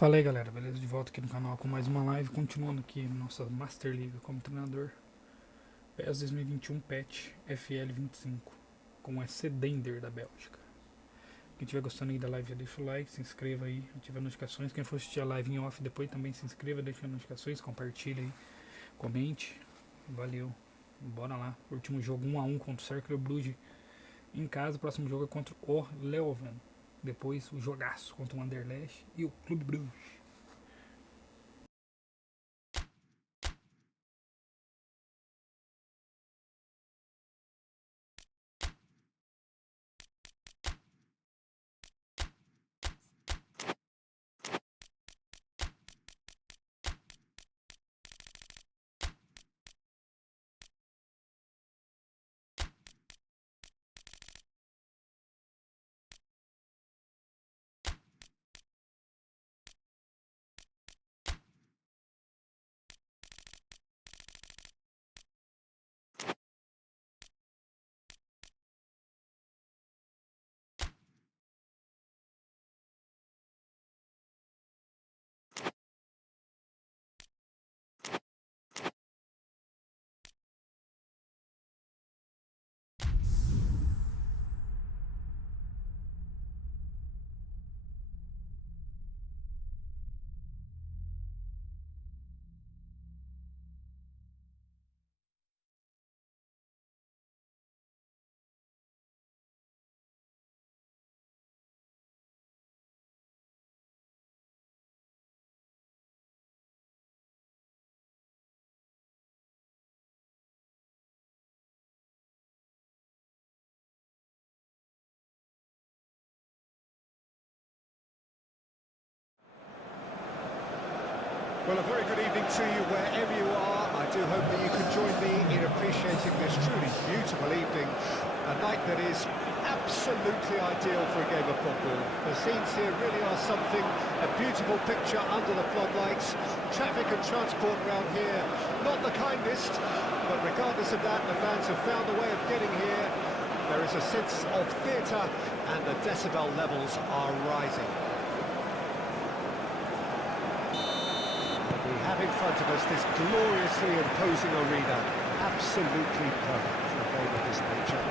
Fala aí galera, beleza? De volta aqui no canal com mais uma live, continuando aqui nossa Master Liga como treinador PES 2021 patch FL25 com esse Dender da Bélgica. Quem estiver gostando aí da live já deixa o like, se inscreva aí, ative as notificações. Quem for assistir a live em off depois também se inscreva, deixa as notificações, compartilha aí, comente. Valeu, bora lá. Último jogo 1 a 1 contra o Cercle Bruges em casa, o próximo jogo é contra o Leuven. Depois o jogaço contra o Anderlecht e o Clube Bruges. Well, a very good evening to you wherever you are. I do hope that you can join me in appreciating this truly beautiful evening. A night that is absolutely ideal for a game of football. The scenes here really are something, a beautiful picture under the floodlights. Traffic and transport around here, not the kindest, but regardless of that, the fans have found a way of getting here. There is a sense of theatre and the decibel levels are rising. We have in front of us this gloriously imposing arena, absolutely perfect for a game of this nature.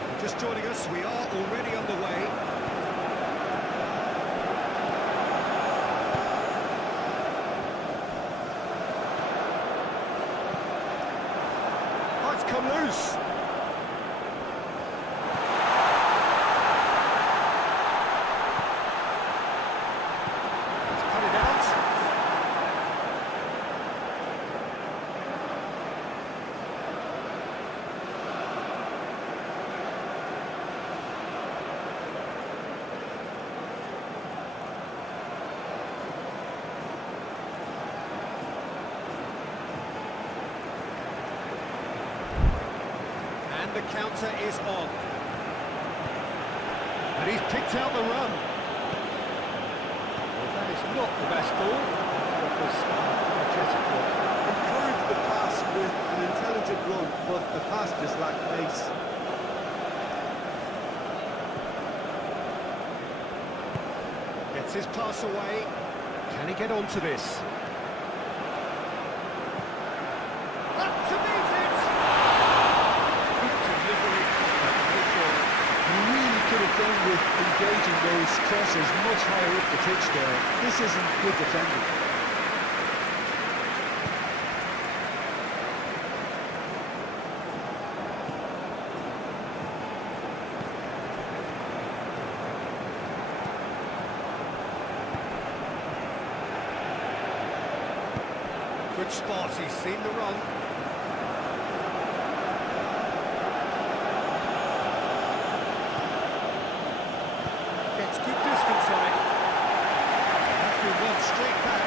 If you're just joining us, we are already underway. Oh, it's come loose. The counter is on. And he's picked out the run. Well, that is not the best ball. Encouraged the pass with an intelligent run, but the pass just lacked pace. Gets his pass away. Can he get onto this? Up to meet it! Could have done with engaging those crosses much higher up the pitch there. This isn't good defending. Good spot, he's seen the run. Gets good distance on it. That's been run straight back.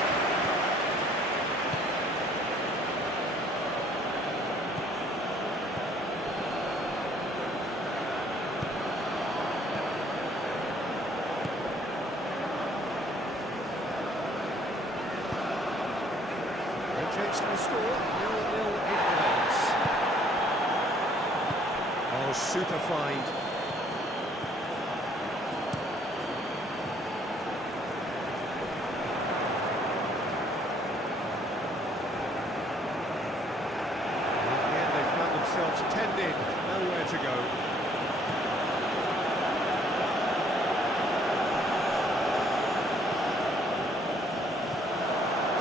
No change to the score, 0-0 it remains. Oh, super find. hemmed in, nowhere to go.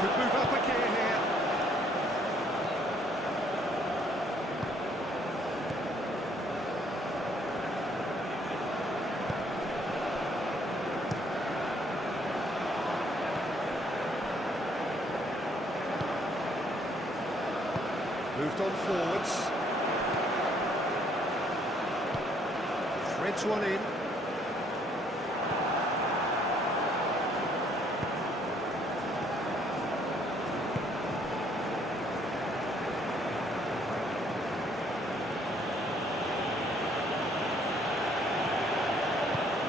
Could move up a gear here. Moved on forwards. Threads one in.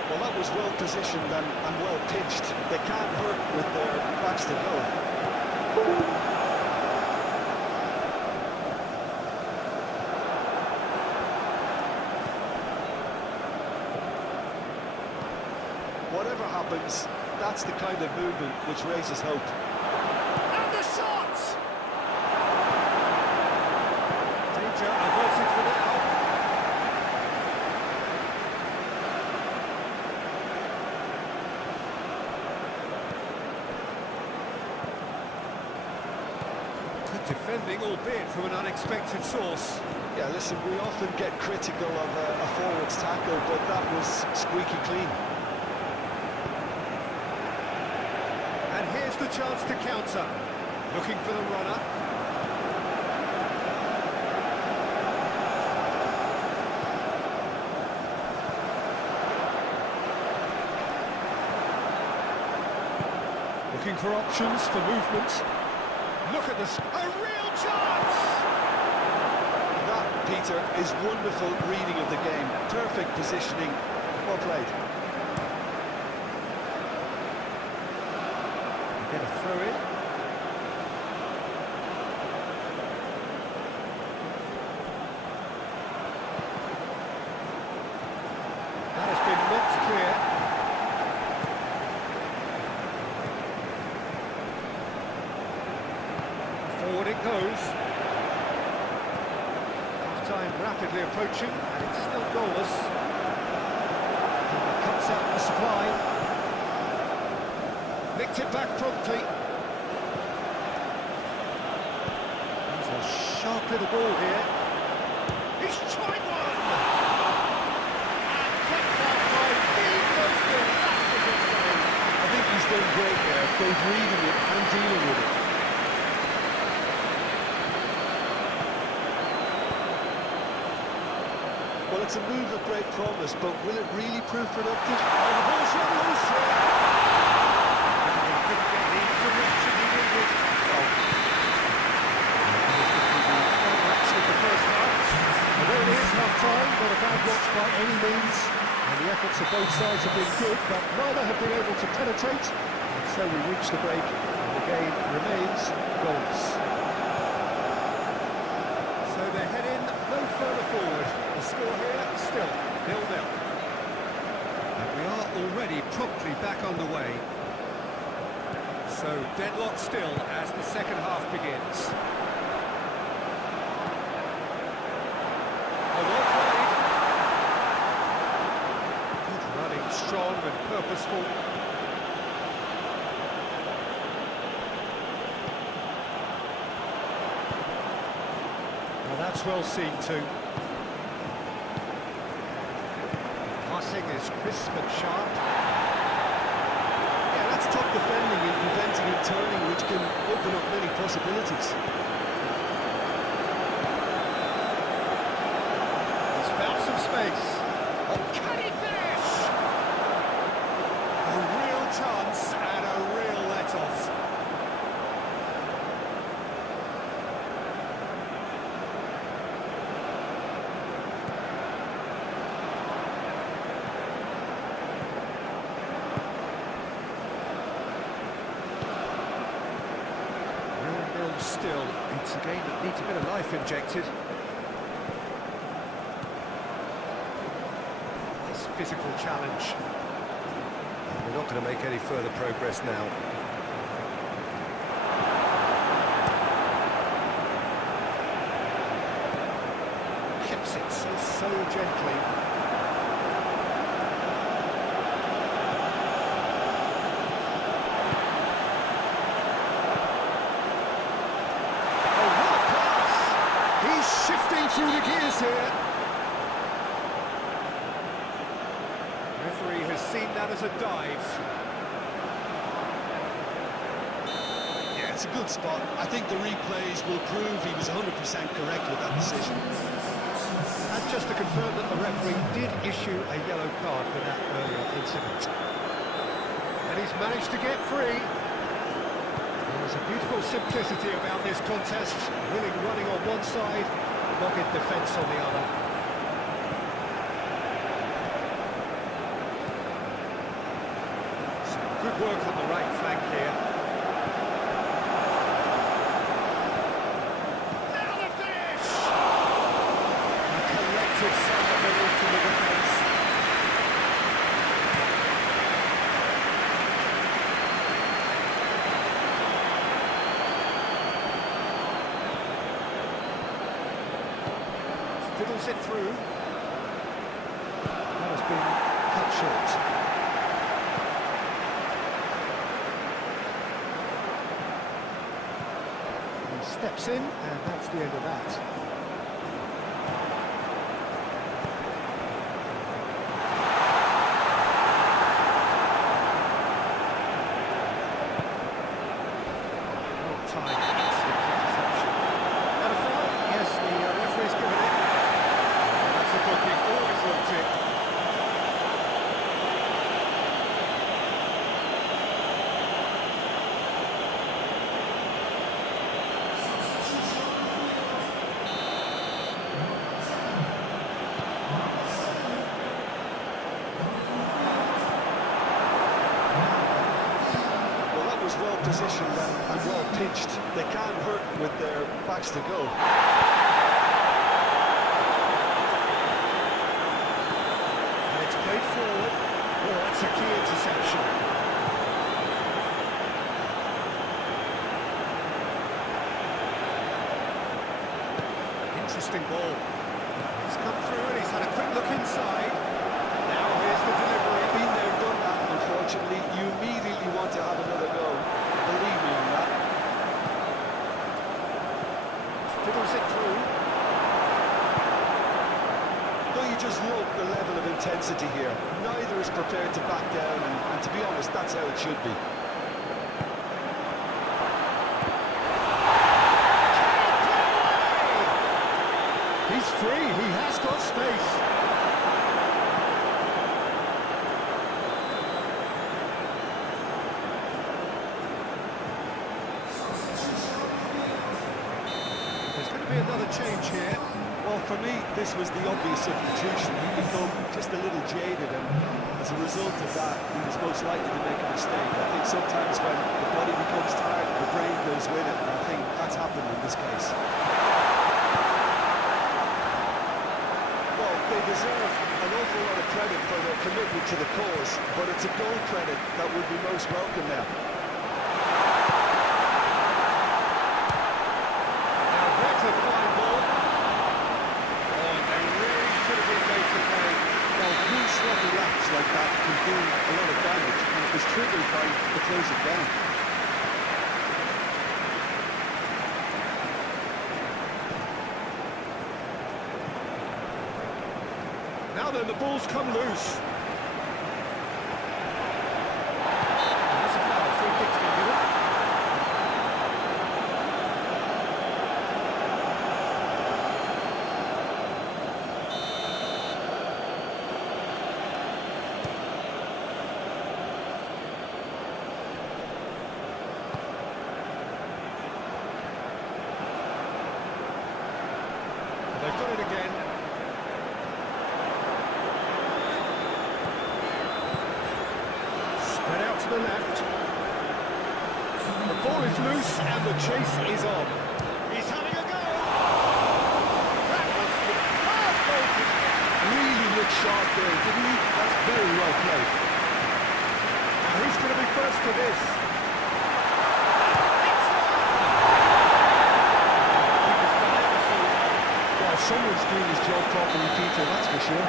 Well, that was well positioned and well pitched. They can't hurt with their backs to goal. Whatever happens, that's the kind of movement which raises hope. And the shot! Danger averted for now. Good defending, albeit from an unexpected source. Yeah, listen, we often get critical of a forward's tackle, but that was squeaky clean. And here's the chance to counter. Looking for the runner. Looking for options for movement. Look at this. A real chance! That, Peter, is wonderful reading of the game. Perfect positioning. Well played. Get a throw in. That has been knocked clear. Forward it goes. Half-time rapidly approaching, and it's still goalless. And cuts out the supply. Nicked it back promptly. There's a sharp little ball here. He's tried one! And kept out by Vivo for the last of his game. I think he's done great there, both reading it and dealing with it. Well, it's a move of great promise, but will it really prove productive? Oh, the ball's run loose here. And he couldn't get the direction he needed. Oh. Actually, the first half. And there it is, half-time. Not a bad watch by any means. And the efforts of both sides have been good, but neither have been able to penetrate. And so we reach the break, and the game remains goalless. So they're heading no further forward. The score here still 0-0. And we are already promptly back on the way. So deadlock still as the second half begins. Oh, well played. Good running, strong and purposeful. Now that's well seen too. Passing is crisp and sharp. Yeah, that's top defending and preventing and turning, which can open up many possibilities. He's found some space. Oh, can he finish? A real chance and a real let-off. Still, it's a game that needs a bit of life injected. Nice physical challenge. We're not going to make any further progress now. taps it so gently. Oh, what a pass! He's shifting through the gears here. Referee has seen that as a dive. Yeah, it's a good spot. I think the replays will prove he was 100% correct with that decision. And just to confirm that the referee did issue a yellow card for that earlier incident. And he's managed to get free. There's a beautiful simplicity about this contest. Willing running on one side, dogged defence on the other. Good work on the right flank here. Now the finish! A collective sigh of relief from the defence. Fiddles it through. That has been cut short. Steps in, and that's the end of that. Well timed, interception. And a foul? Yes, the referee's given it. That's a booking, always looked it. Well positioned and well pitched. They can't hurt with their backs to go. And it's played forward. Oh, that's a key interception. Interesting ball. He's come through and he's had a quick look inside. Now here's the delivery. Been there, done that, unfortunately. You immediately want to have another go. Believe me on that. Fiddles it through. Don't you just love the level of intensity here? Neither is prepared to back down, and to be honest, that's how it should be. He's free, he has got space. There's going to be another change here. Well, for me, this was the obvious substitution. He become just a little jaded, and as a result of that, he was most likely to make a mistake. I think sometimes when the body becomes tired, the brain goes with it, and I think that's happened in this case. Well, they deserve an awful lot of credit for their commitment to the cause, but it's a goal credit that would be most welcome now. Now that's a fine ball. Oh, they really should have been made to play. Well, two sloppy laps like that can do a lot of damage, and it was triggered by the closing down. Now then, the ball's come loose. That's a foul. Free kick's been given. They've done it again. Spread out to the left. The ball is loose and the chase is on. He's having a go. That was superb goalkeeping. Really looked sharp there, didn't he? That's very well played. Now who's going to be first to this? Well, someone's doing his job properly, Peter, that's for sure.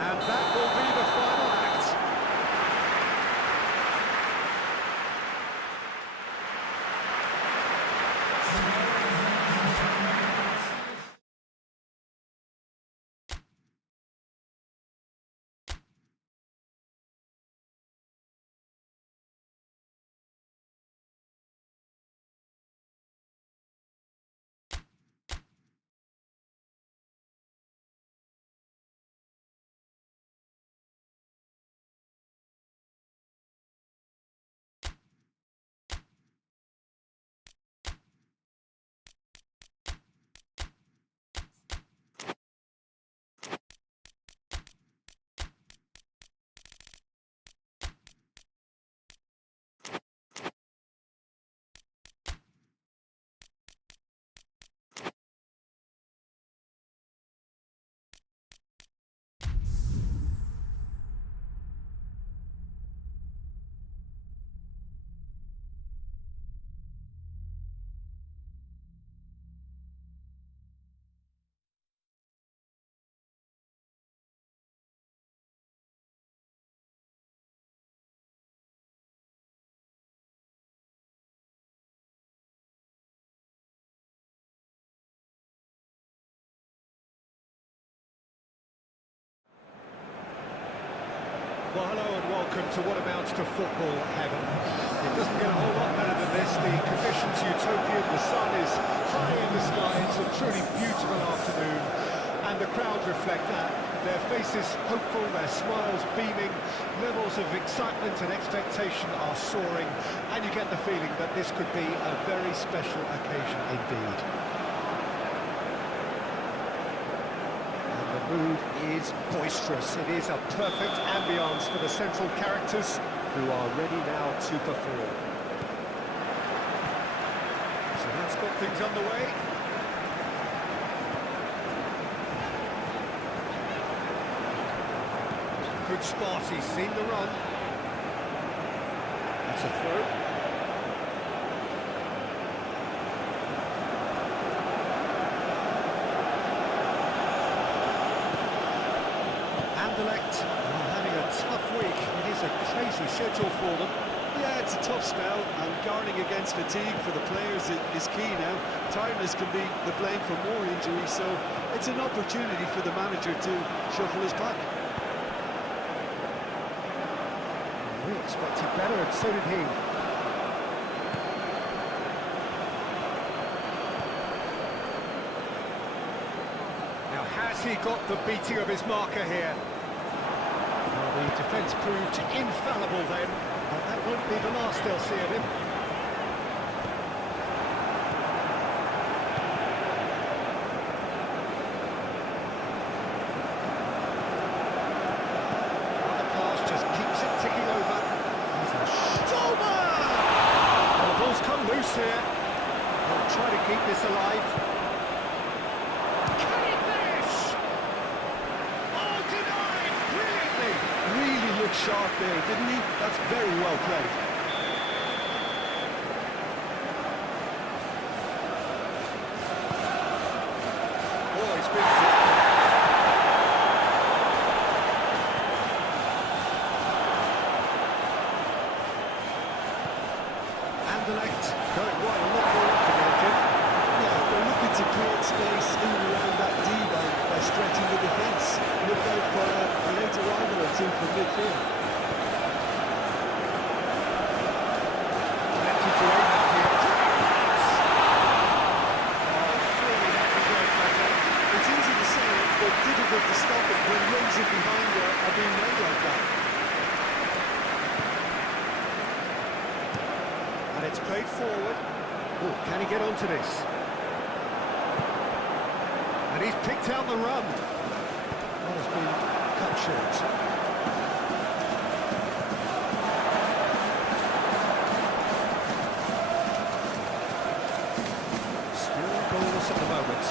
And that will be the final act. Well, hello and welcome to what amounts to football heaven. It doesn't get a whole lot better than this. The conditions utopian, the sun is high in the sky, it's a truly beautiful afternoon, and the crowd reflect that. Their faces hopeful, their smiles beaming, levels of excitement and expectation are soaring, and you get the feeling that this could be a very special occasion indeed. The mood is boisterous. It is a perfect ambience for the central characters who are ready now to perform. So that's got things underway. Good spot, he's seen the run. That's a throw. Having a tough week. It is a crazy schedule for them. Yeah, it's a tough spell, and guarding against fatigue for the players is key now. Tiredness can be the blame for more injuries, so it's an opportunity for the manager to shuffle his pack. We expected better, and so did he. Now, has he got the beating of his marker here? Well, the defence proved infallible then, but that won't be the last they'll see of him. The pass just keeps it ticking over. He's a Stoma! Well, the ball's come loose here. They'll try to keep this alive. Can he finish? Oh, denied! Brilliantly! Really looked sharp there, didn't he? That's very well played. Oh, he's been... Anderlecht going wide, a lot more up again, Jim. Yeah, they're looking to create space in and around that D by stretching the defence. Look out for a late arrival or two from midfield. Plenty to aim at here. Oh, surely that deserves better. It's easy to say, but difficult to stop it when runs in behind are being made like that. And it's played forward. Oh, can he get onto this? And he's picked out the run. That has been cut short. Still goalless at the moment.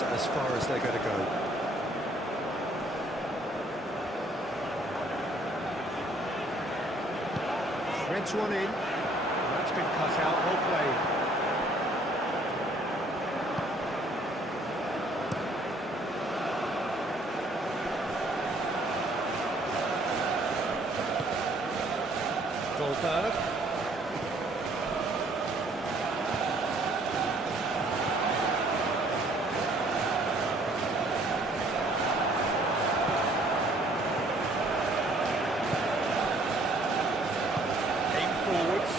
that's as far as they're going to go. Threads one in. That's been cut out, well played. Volta. Aim forwards.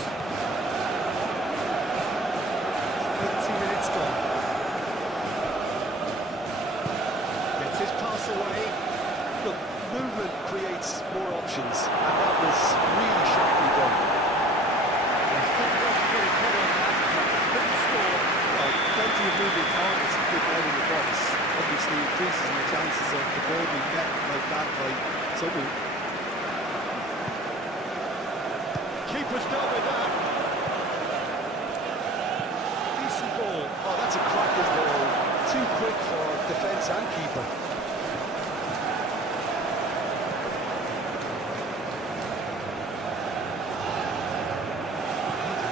30 minutes gone. Gets his pass away. Look, movement creates more options, and that was really sharply done. He's done well to get his head on that, but couldn't score. Well, plenty of moving targets and good out in the box. Obviously increases the chances of the ball being met like that by someone. Keeper's done with that. Decent ball. Oh, that's a cracking ball. Too quick for defence and keeper.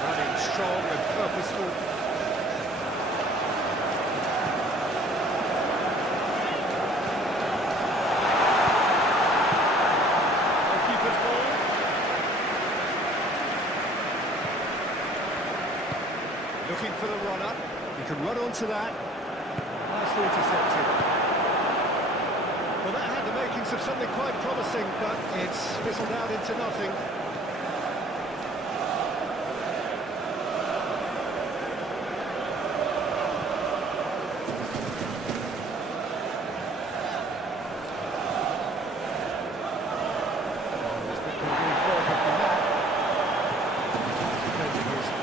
Running strong and purposeful. Goalkeeper's ball. Looking for the runner. He can run onto that. Nicely intercepted. Well, that had the makings of something quite promising, but it's fizzled out into nothing.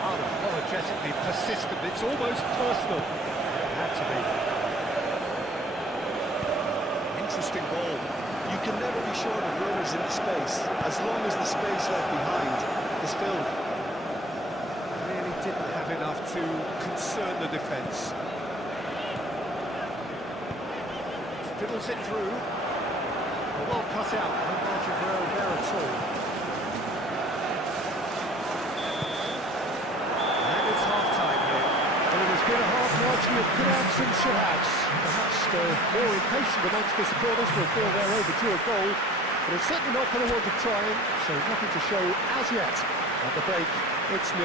Unapologetically persistent, it's almost personal. It had to be. Interesting ball. You can never be short of runners in the space, as long as the space left behind is filled. Really didn't have enough to concern the defence. Fiddles it through. Well cut out, no margin for error there at all. And it's half-time here. Well, it has been a half largely of good outs and should-haves. Perhaps the more impatient amongst the supporters will feel they're overdue a goal, but it's certainly not for the want of trying, so nothing to show as yet. At the break, it's 0-0.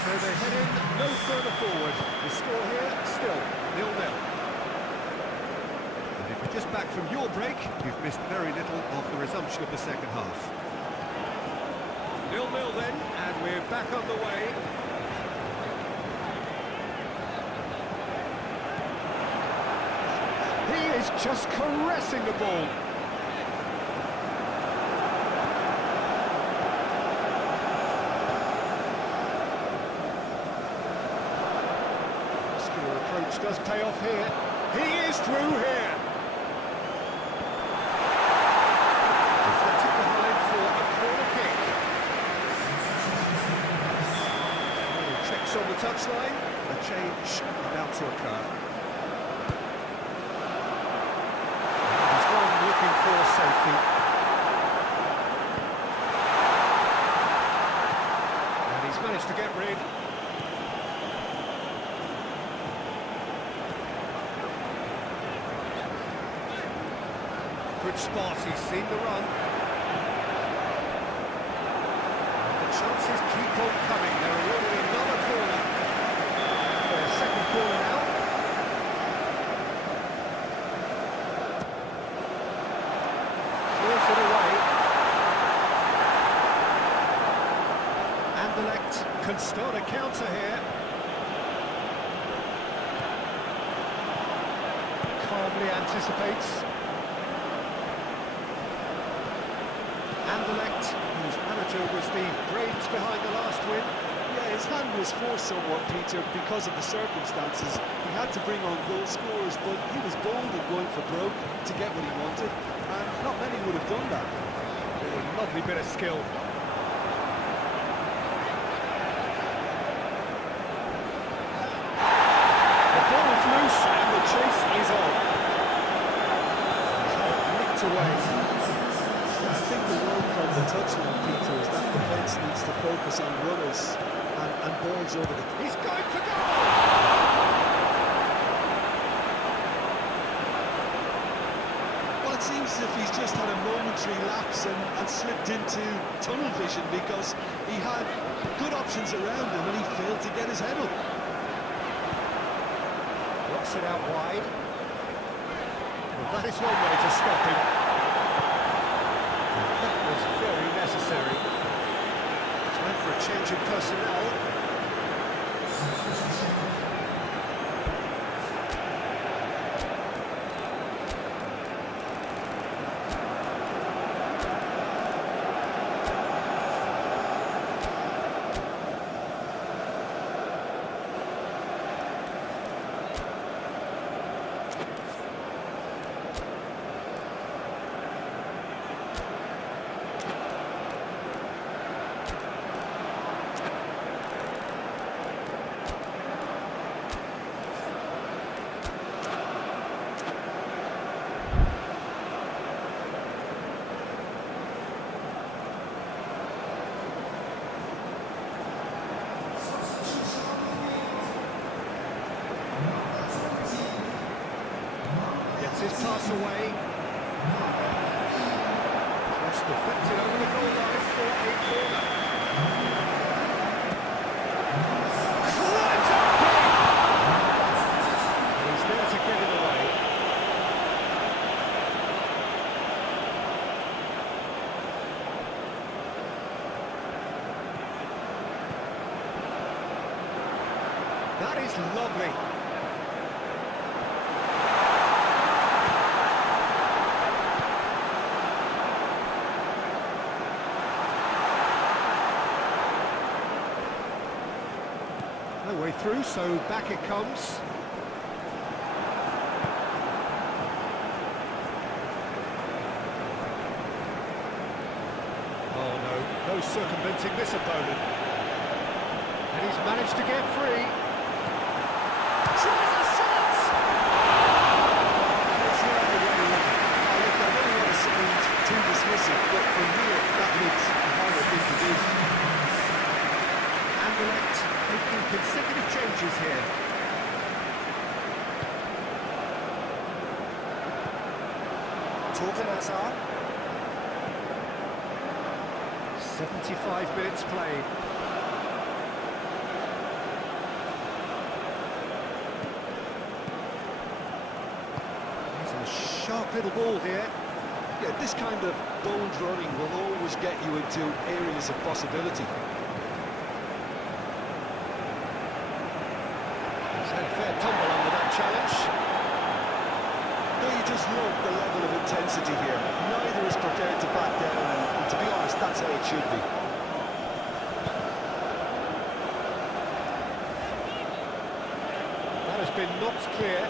So they head in no further forward. The score here, still 0-0. And if you're just back from your break, you've missed very little of the resumption of the second half. 0-0 then, and we're back on the way. He is just caressing the ball. Muscular approach does pay off here. He is through here. Deflected behind for a corner kick. Checks on the touchline. A change about to occur. He's gone looking for safety. And he's managed to get rid. Good spot, he's seen the run. And the chances keep on coming. They're awarded another corner. Their second corner now. Clears it away. Anderlecht can start a counter here. Calmly anticipates. Anderlecht, whose manager was the brains behind the last win. Yeah, his hand was forced somewhat, Peter, because of the circumstances. He had to bring on goal scorers, but he was bold in going for broke to get what he wanted, and not many would have done that. Oh, a lovely bit of skill. focus on runners and balls over the... He's going for goal! Well, it seems as if he's just had a momentary lapse and slipped into tunnel vision, because he had good options around him and he failed to get his head up. Knocks it out wide. Well, that is one way to stop him. That was very necessary. Time for a change of personnel. His pass away. Cross deflected over the goal line for a corner. Climbs up big! And he's there to get it away. That is lovely. No way through, so back it comes. Oh no, no circumventing this opponent. And he's managed to get free. Tries a shot! It's not the way in. Look, I don't want to sound too dismissive, but from here, that looks a harder thing to do. Anderlecht making consecutive changes here. Torgan Hazard. 75 minutes played. There's a sharp little ball here. Yeah, this kind of bold running will always get you into areas of possibility. He's had a fair tumble under that challenge. Don't you just love the level of intensity here? Neither is prepared to back down, and to be honest, that's how it should be. That has been knocked clear.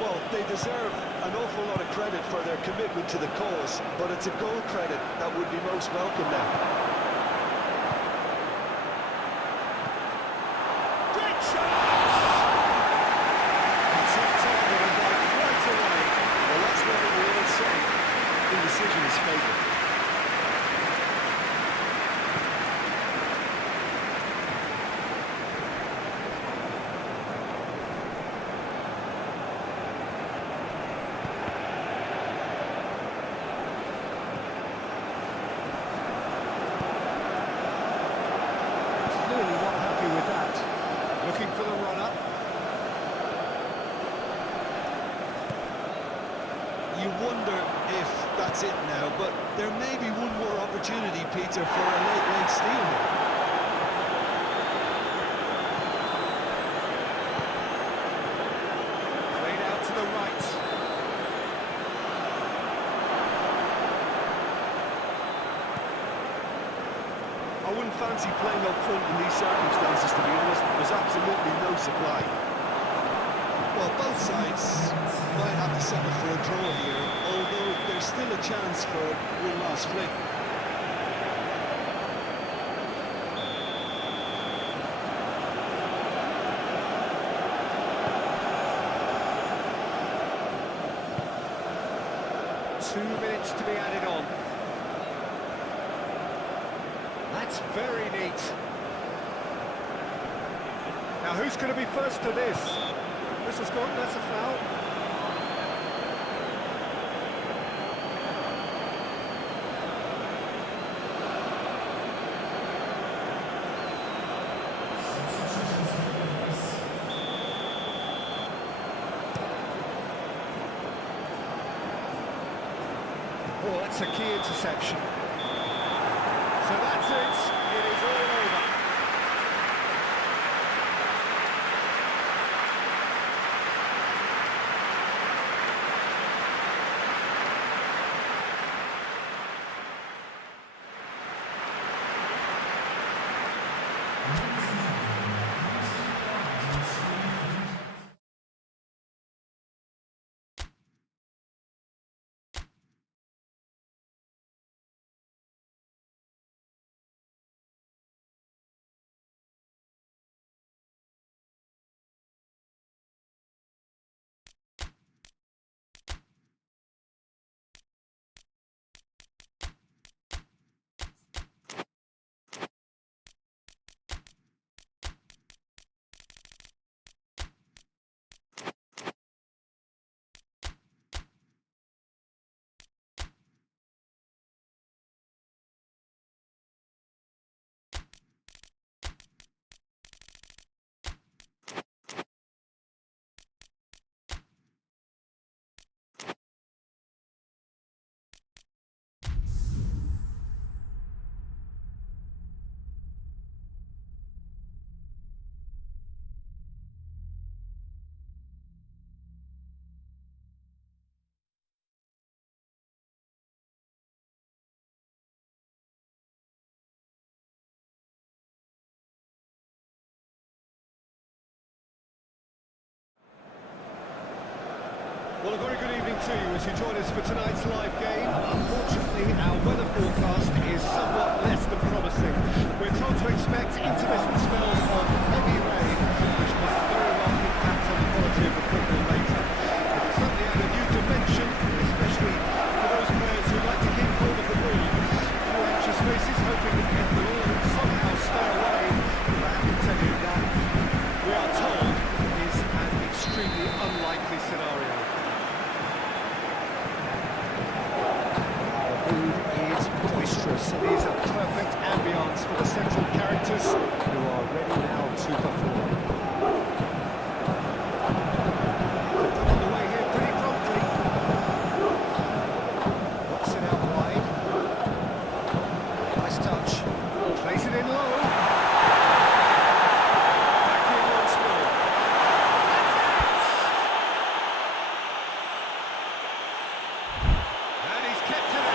Well, they deserve an awful lot of credit for their commitment to the cause, but it's a goal credit that would be most welcome now. Great chance! It's off target and right away. Well, that's what we all say. Indecision is fatal. Clearly not happy with that. Looking for the run-up. You wonder if that's it now, but there may be one more opportunity, Peter, for a late steal here. Played out to the right. I wouldn't fancy playing up front in these circumstances, to be honest. There's absolutely no supply. Well, both sides might have to settle for a draw here, although there's still a chance for one last flick. That's very neat. Now who's going to be first to this? This has gone, that's a foul. Oh, that's a key interception. So that's it. It is all over. Well, a very good evening to you as you join us for tonight's live game. Unfortunately, our weather forecast is somewhat less than promising. We're told to expect intermittent spells of heavy rain, which might very well impact on the quality of the football later. It's certainly add a new dimension, especially for those players who like to keep hold of the ball. Few anxious faces hoping that it will all somehow stay away. But I have to tell you that we are told is an extremely unlikely scenario. Is boisterous, and is a perfect ambience for the central characters who are ready now to perform. They've come on the way here pretty promptly. Knocks it out wide. Nice touch. Plays it in low. Back in once more. And he's kept it out.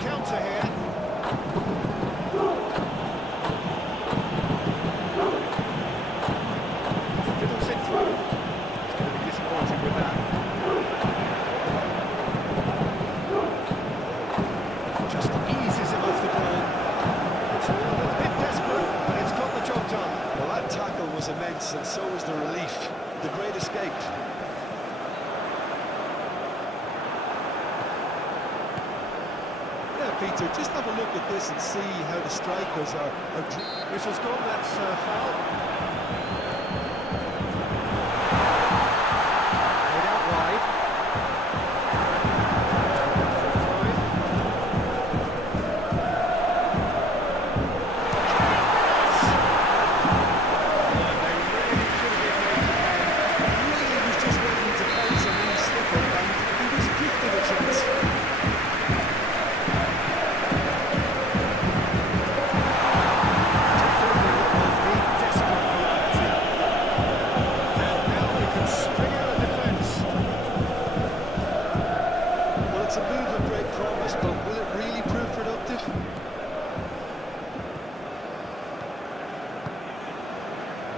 Counter here. Fiddles it through. He's going to be disappointed with that. Just eases him off the ball. It's a little bit desperate, but it's got the job done. Well, that tackle was immense, and so was the relief. The great escape. Peter, just have a look at this and see how the strikers are. Whistle's gone, that's foul. Played out wide.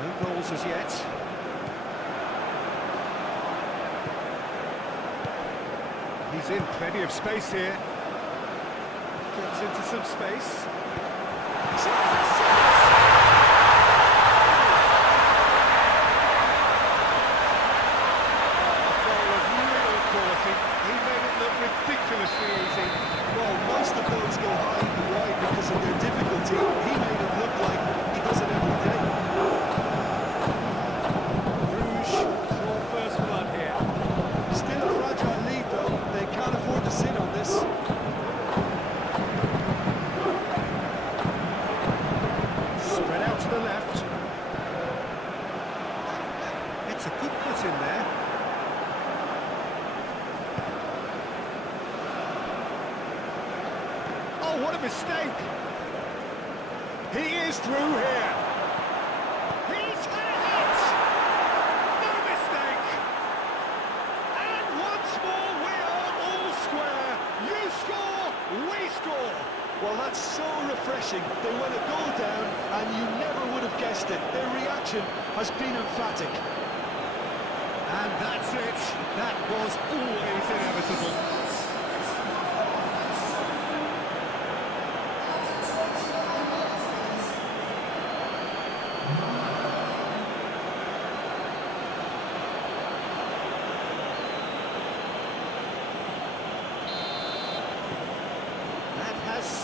No goals as yet. He's in plenty of space here. Gets into some space. He made it look ridiculously easy. Well, most of those go high and wide because of their difficulty. He made it look like he does it every day. Bruges draw first blood here. Still a fragile lead though. They can't afford to sit on this. Spread out to the left. It's a good foot in there. Oh, what a mistake! He is through here. He's had a hit! No mistake! And once more we are all square. You score, we score. Well, that's so refreshing. They went a goal down and you never would have guessed it. Their reaction has been emphatic. And that's it. That was always inevitable.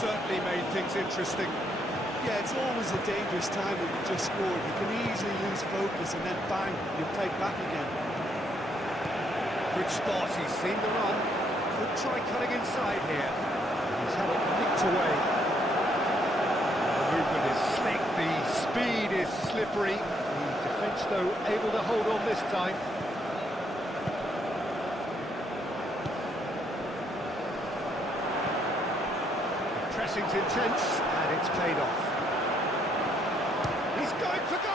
Certainly made things interesting. Yeah, it's always a dangerous time when you just scored. You can easily lose focus and then bang, you're played back again. Good spot, he's seen the run. Could try cutting inside here. He's had it nicked away. The movement is slick, the speed is slippery. The defence, though, able to hold on this time. Pressing's intense, and it's paid off. He's going for goal!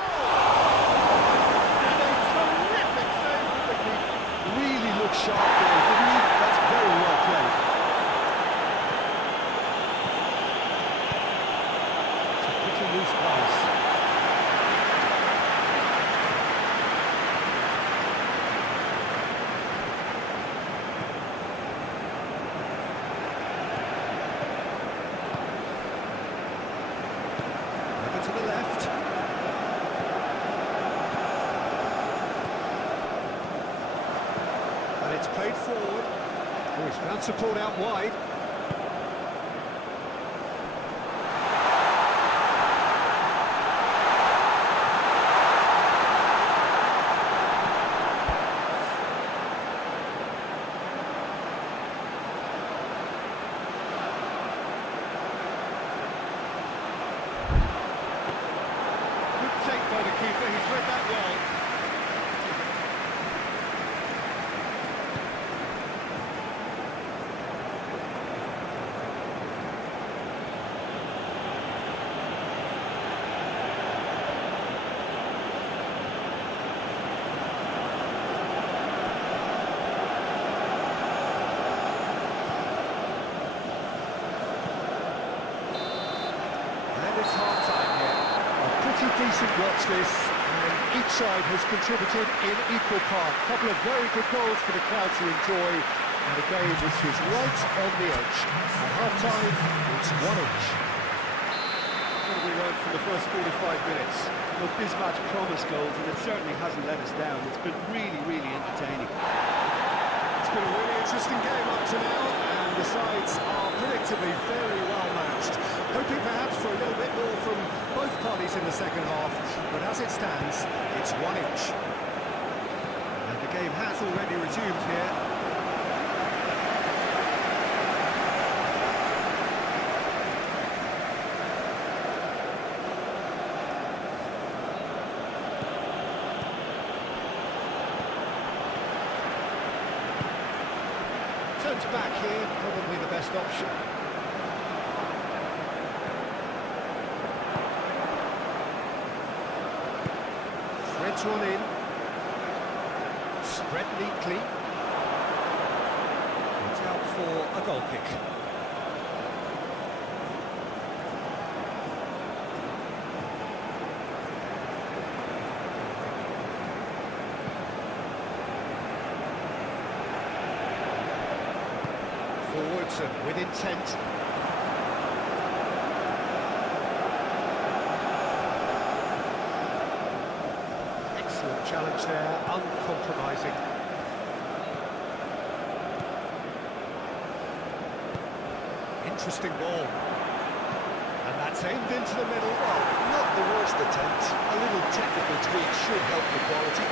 And a terrific save from the keeper. Really looks sharp there, didn't he? That's very well played. It's a pretty loose pass. To the left. And it's played forward. Oh, he's found support out wide. By the keeper, he's read that well. And it's half-time here. Pretty decent watch this, and each side has contributed in equal part. A couple of very good goals for the crowd to enjoy, and a game which is right on the edge. At half-time, it's 1-1. What have we learned from the first 45 minutes? Look, this match promised goals, and it certainly hasn't let us down. It's been really, really entertaining. It's been a really interesting game up to now, and the sides are predictably very well matched. Hoping perhaps for a little bit more from both parties in the second half, but as it stands, it's 1-1. And the game has already resumed here. Turns back here, probably the best option. Threads one in. Spread neatly. It's out for a goal kick. Johnson with intent. Excellent challenge there, uncompromising. Interesting ball. And that's aimed into the middle. Well, not the worst attempt. A little technical tweak should help the quality.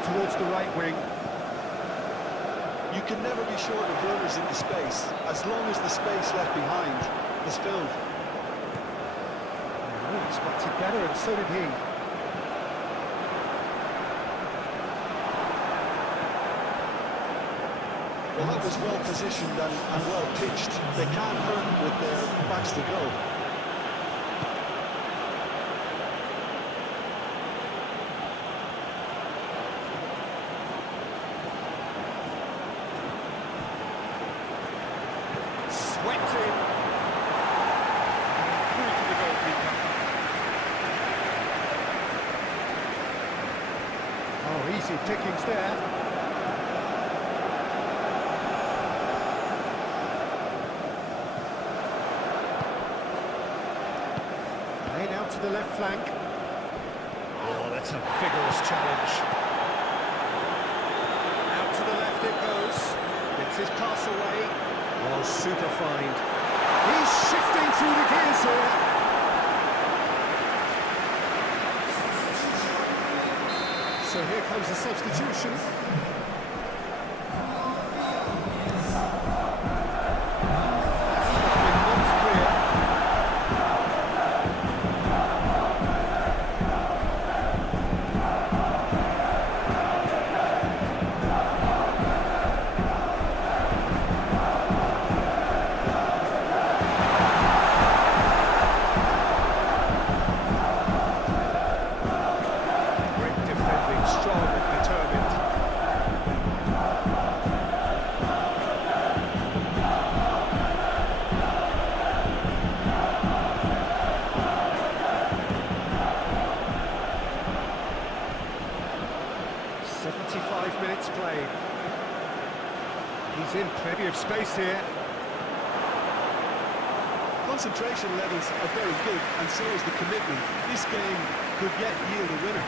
Towards the right wing. You can never be short of runners in the space, as long as the space left behind is filled. Oh, he spotted better, and so did he. Well, that was well positioned and well pitched. They can't hurt with their backs to goal. Swept in. Through to the goalkeeper. Oh, easy pickings there. Played out to the left flank. Oh, that's a vigorous challenge. Out to the left it goes. Gets his pass away. Oh, super find. He's shifting through the gears here. So here comes the substitution. Played. He's in plenty of space here. Concentration levels are very good, and so is the commitment. This game could yet yield a winner.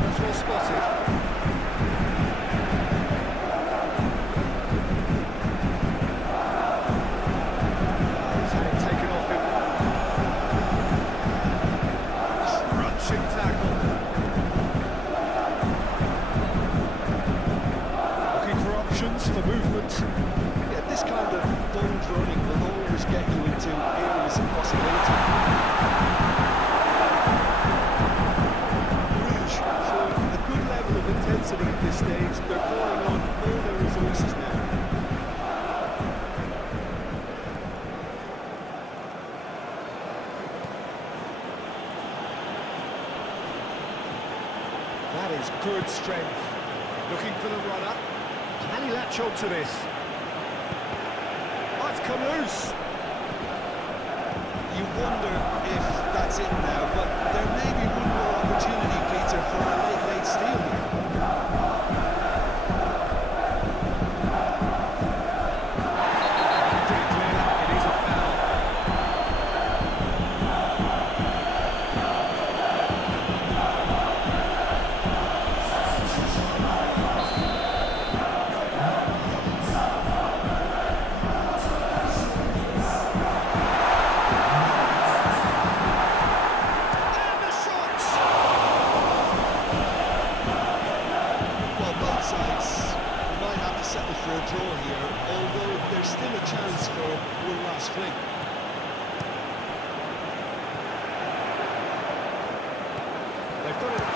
That's well spotted. He's had it taken off him. Tackle. Looking for options for movement. Yeah, this kind of bold running will always get you into areas of possibility. Bruges, for a good level of intensity at this stage, they're calling on all their resources now. That is good strength. Looking for the runner. Can he latch on to this? Oh, it's come loose. You wonder if that's it now, but there may be one more opportunity, Peter, for a late steal here. Pretty clear. It is a foul. For a draw here, although there's still a chance for one last fling. They've got it.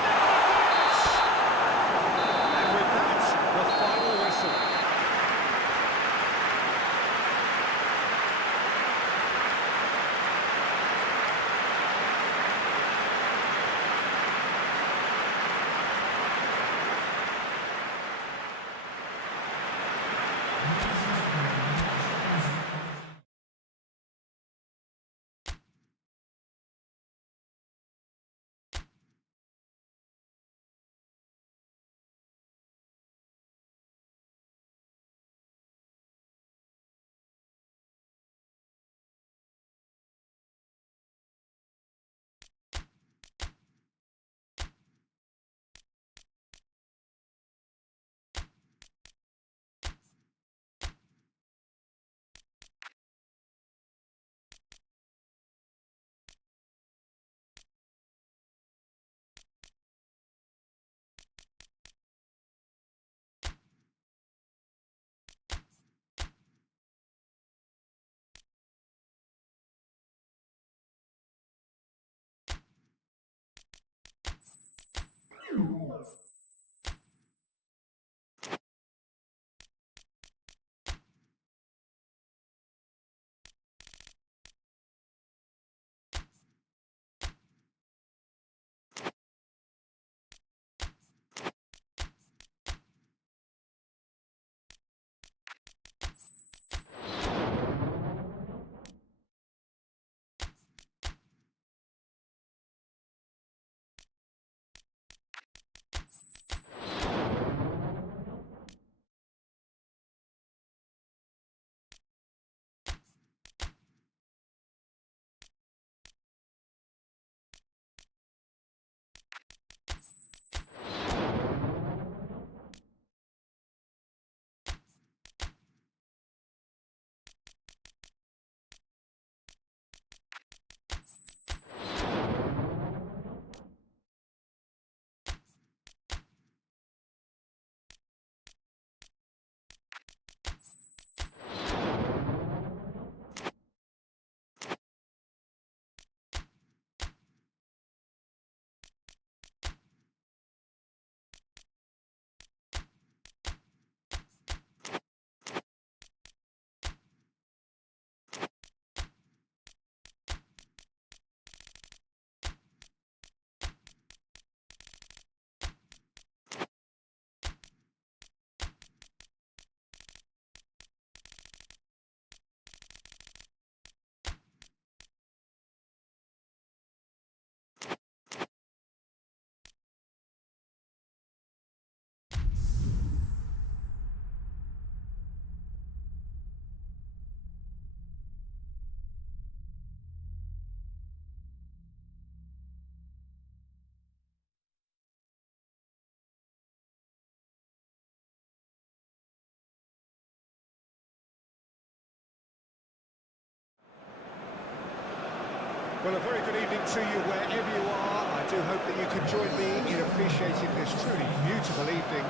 Well, a very good evening to you wherever you are. I do hope that you can join me in appreciating this truly beautiful evening.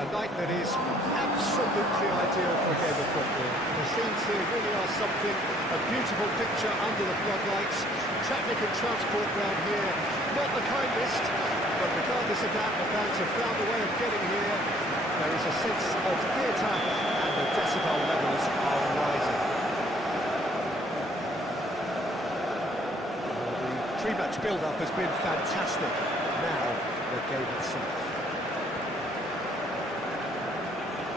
A night that is absolutely ideal for a game of football. The scenes here really are something, a beautiful picture under the floodlights. Traffic and transport round here, not the kindest, but regardless of that, the fans have found a way of getting here. There is a sense of theatre and the decibel levels are rising. Pre-match build-up has been fantastic. Now, the game itself.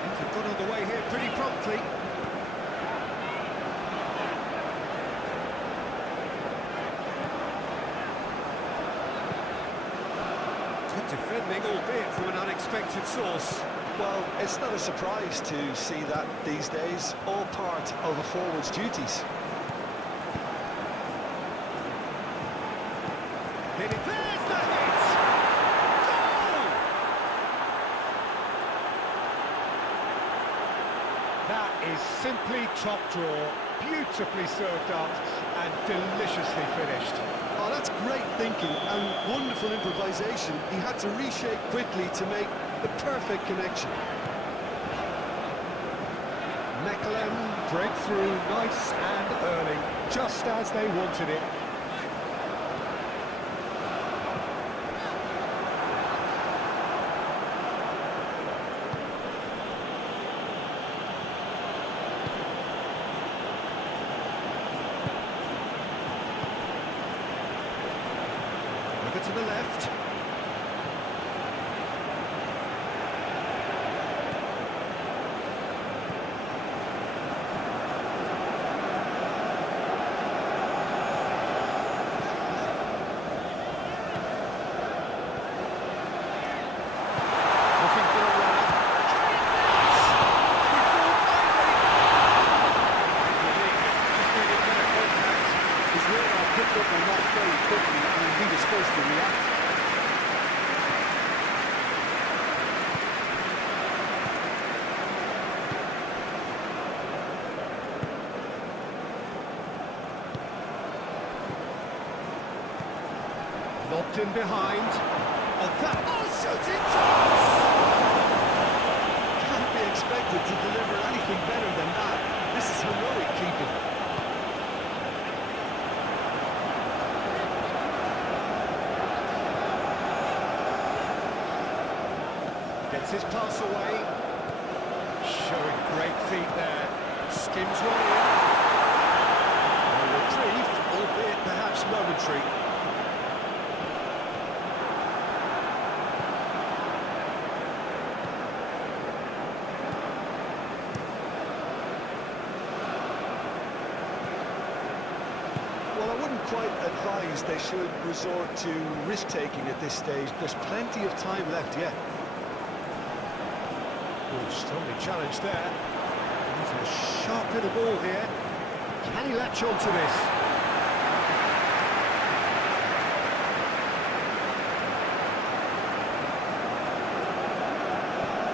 Things have got underway here pretty promptly. Good defending, albeit from an unexpected source. Well, it's not a surprise to see that these days, all part of a forward's duties. There's the hit! Goal! That is simply top draw, beautifully served up and deliciously finished. Oh, that's great thinking and wonderful improvisation. He had to reshape quickly to make the perfect connection. Mechelen breakthrough, nice and early, just as they wanted it. To the left. Looking for a runner. His radar picked up on that very quickly and he was supposed to react. Lobbed in behind. Oh, that shooting chance! Can't be expected to deliver anything better than that. This is heroic keeping. Gets his pass away. Showing great feet there. Skims one in. Well retrieved, albeit perhaps momentary. Well, I wouldn't quite advise they should resort to risk-taking at this stage. There's plenty of time left yet. Oh, strongly challenged there. He's a sharp little ball here. Can he latch on to this?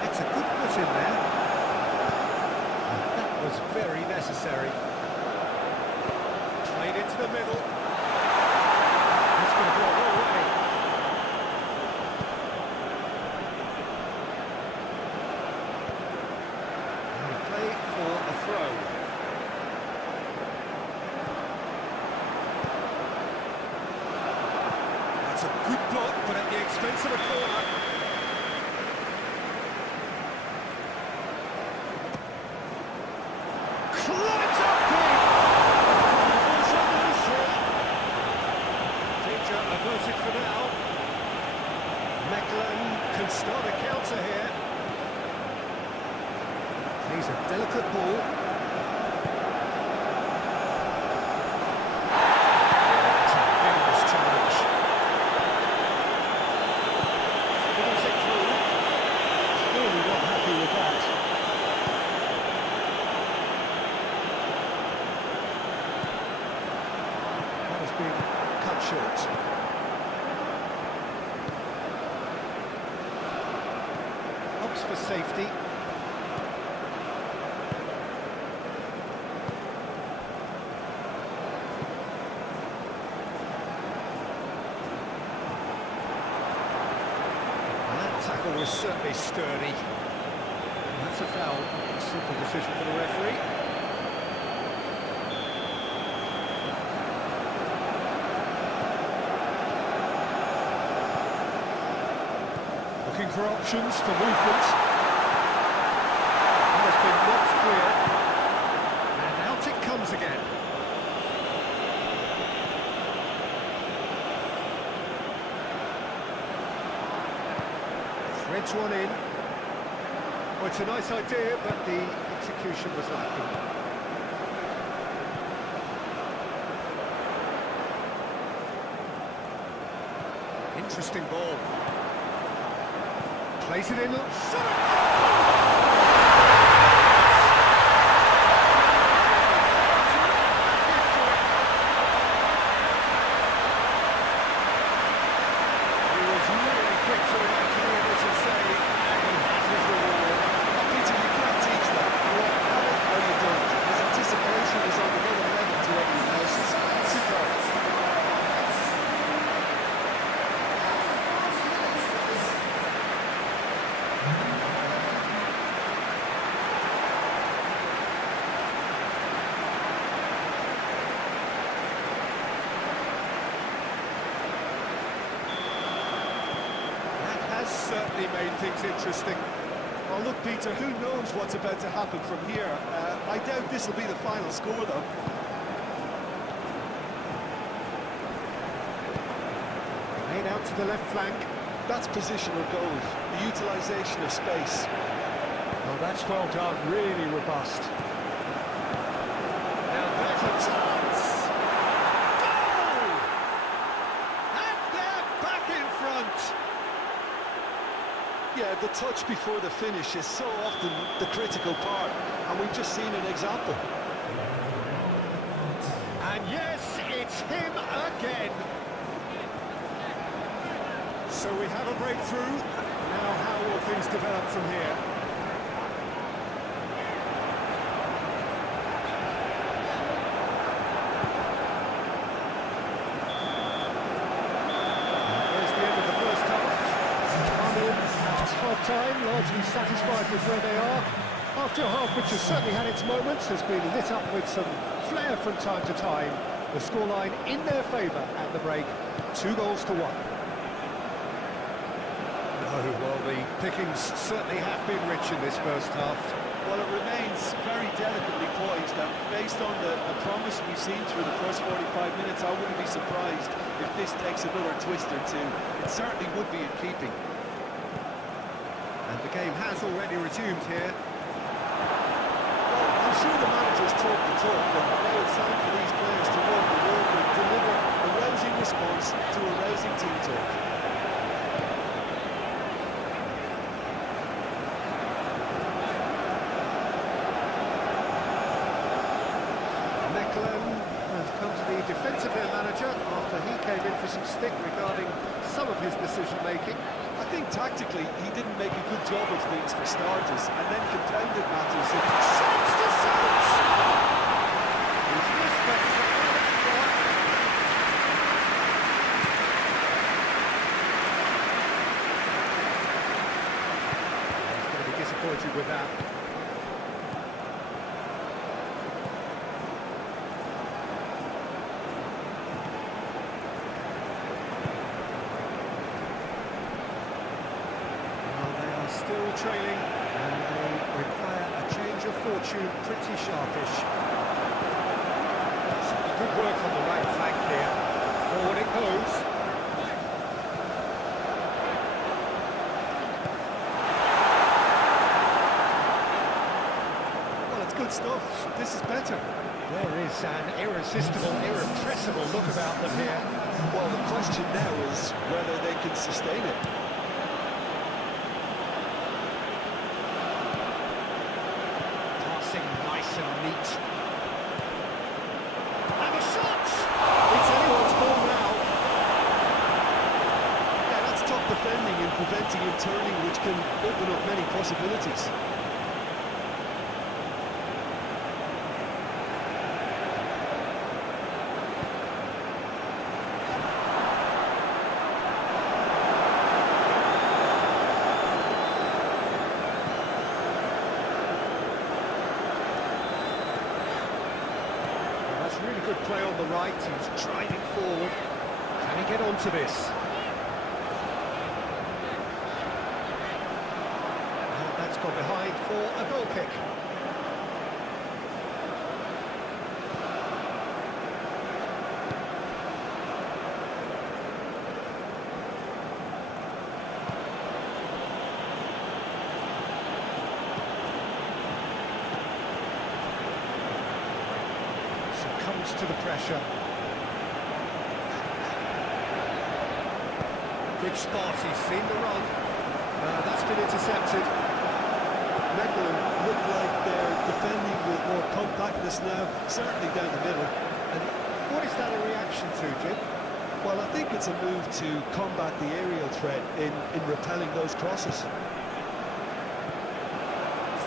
It's a good foot in there. That was very necessary. Played into the middle. It's going to go all the way. For a throw. That's a good block, but at the expense of a corner. Climbs up big! Danger averted for now. Mechelen can start a counter here. He's a delicate ball. It's a vigorous challenge. Fills it through. Clearly not happy with that. That has been cut short. Opts for safety. tackle was certainly sturdy. And that's a foul. A simple decision for the referee. Looking for options for movement. That has been knocked clear. And out it comes again. Threads one in. Well, it's a nice idea, but the execution was lacking. Interesting ball. Plays it in. Certainly made things interesting. Well, look, Peter, who knows what's about to happen from here? I doubt this will be the final score, though. Played out to the left flank. That's positional goal, the utilisation of space. Oh, that's well done, really robust. Now there's a chance! Goal! And they're back in front! Yeah, the touch before the finish is so often the critical part, and we've just seen an example. And yes, it's him again. So we have a breakthrough. Now how will things develop from here? There's the end of the first half. Half-time, largely satisfied with where they are. After a half which has certainly had its moments, has been lit up with some flair from time to time. The scoreline in their favour at the break, 2-1. No, well, the pickings certainly have been rich in this first half. Well, it remains very delicately poised, and based on the promise we've seen through the first 45 minutes, I wouldn't be surprised if this takes another twist or two. It certainly would be in keeping. And the game has already resumed here. Well, I'm sure the manager's talked the talk, but now it's time for these players to walk the walk and deliver a rousing response to a rousing team talk. Has come to the defence of their manager after he came in for some stick regarding some of his decision-making. I think tactically he didn't make a good job of things for starters, and then compounded matters. Shoots to shoot! He's respect for He's going to be disappointed with that. Still trailing, and they require a change of fortune pretty sharpish. Good work on the right flank here. Forward it goes. Well, it's good stuff. This is better. There is an irresistible, irrepressible look about them here. Well, the question now is whether they can sustain it. Nice and neat. And the shot! It's anyone's ball now. Yeah, that's top defending and preventing him turning, which can open up many possibilities. play on the right, he's driving forward. Can he get onto this? And that's gone behind for a goal kick. Comes to the pressure. Good spot, he's seen the run. That's been intercepted. Mechelen look like they're defending with more compactness now, certainly down the middle. And what is that a reaction to, Jim? Well, I think it's a move to combat the aerial threat in repelling those crosses.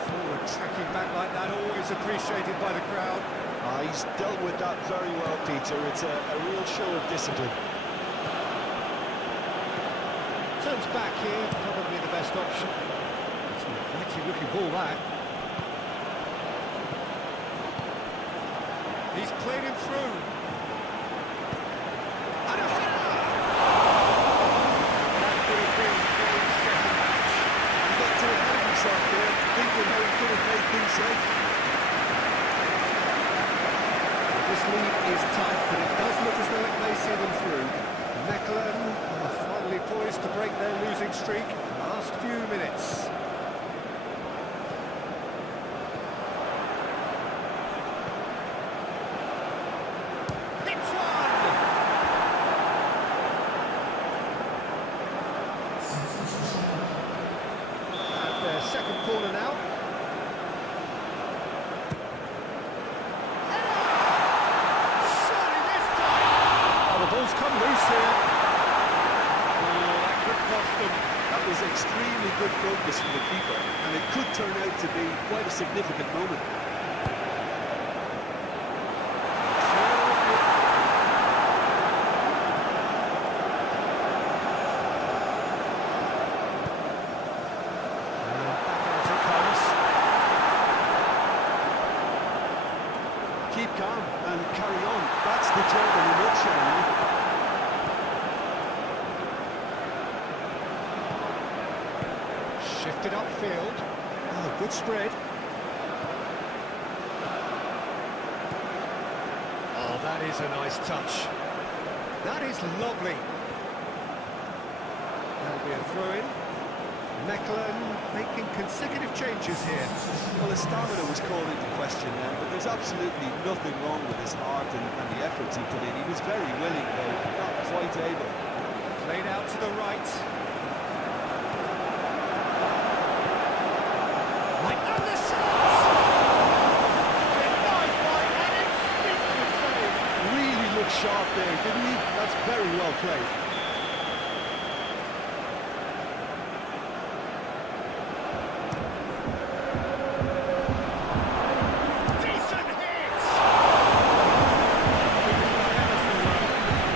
Forward tracking back like that, always appreciated by the crowd. He's dealt with that very well, Peter. It's a real show of discipline. Turns back here, probably the best option. It's an inviting looking ball, that. He's played him through. And a header! That could have been a second match. He got too ahead of himself there, thinking how he could have made things safe. This lead is tight, but it does look as though it may see them through. Mechelen are finally poised to break their losing streak. Last few minutes. Hits one! Have their second corner now. Come loose here. Oh, that could cost them. That was extremely good focus from the keeper, and it could turn out to be quite a significant moment. And back out it comes. Keep calm and carry on. That's the job in a nutshell. Shifted upfield. Oh, good spread. Oh, that is a nice touch. That is lovely. There'll be a throw-in. Mechelen making consecutive changes here. Well, his stamina was called into question then, but there's absolutely nothing wrong with his heart and the efforts he put in. He was very willing, though not quite able. Played out to the right. And the shot! Denied by an instinctive save. Really looked sharp there, didn't he? That's very well played. Decent hit!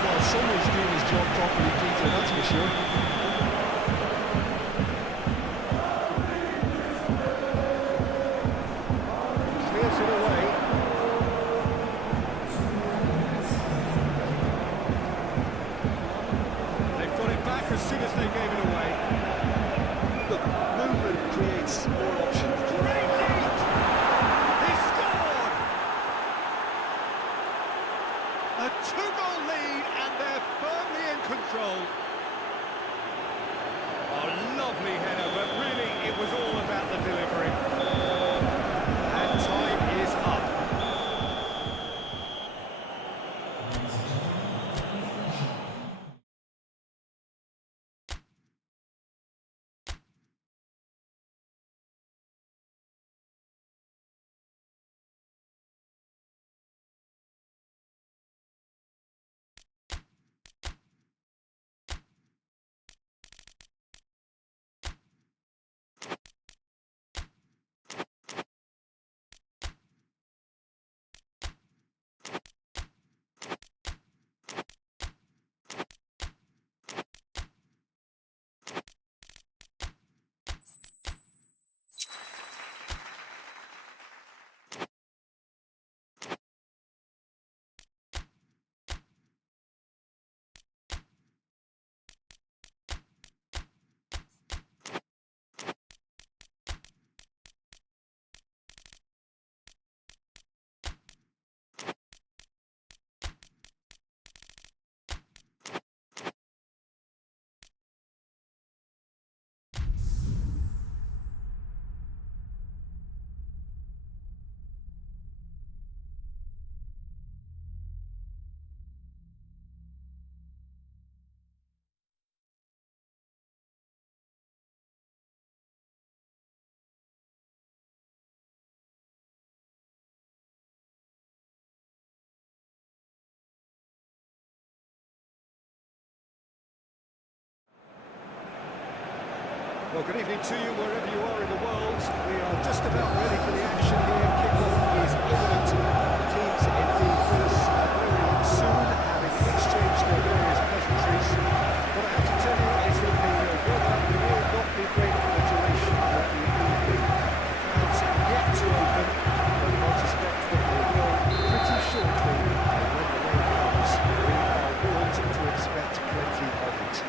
Well, someone's doing his job properly, Peter, that's for sure. Clears it away. They've got it back as soon as they gave it away. Look, movement creates more options. Great lead! He scored! A two-goal lead and they're firmly in control. A lovely header, but really it was all about the delivery. And time is up. Well, good evening to you wherever you are in the world. We are just about ready for the action here. Kickoff is imminent. The teams indeed with us very soon, having exchanged their various pleasantries. What I have to tell you is that the weather will not be great for the duration of the evening. Crowds yet to open, but I suspect that they will pretty shortly. And when the rain comes, we are warned to expect plenty of it.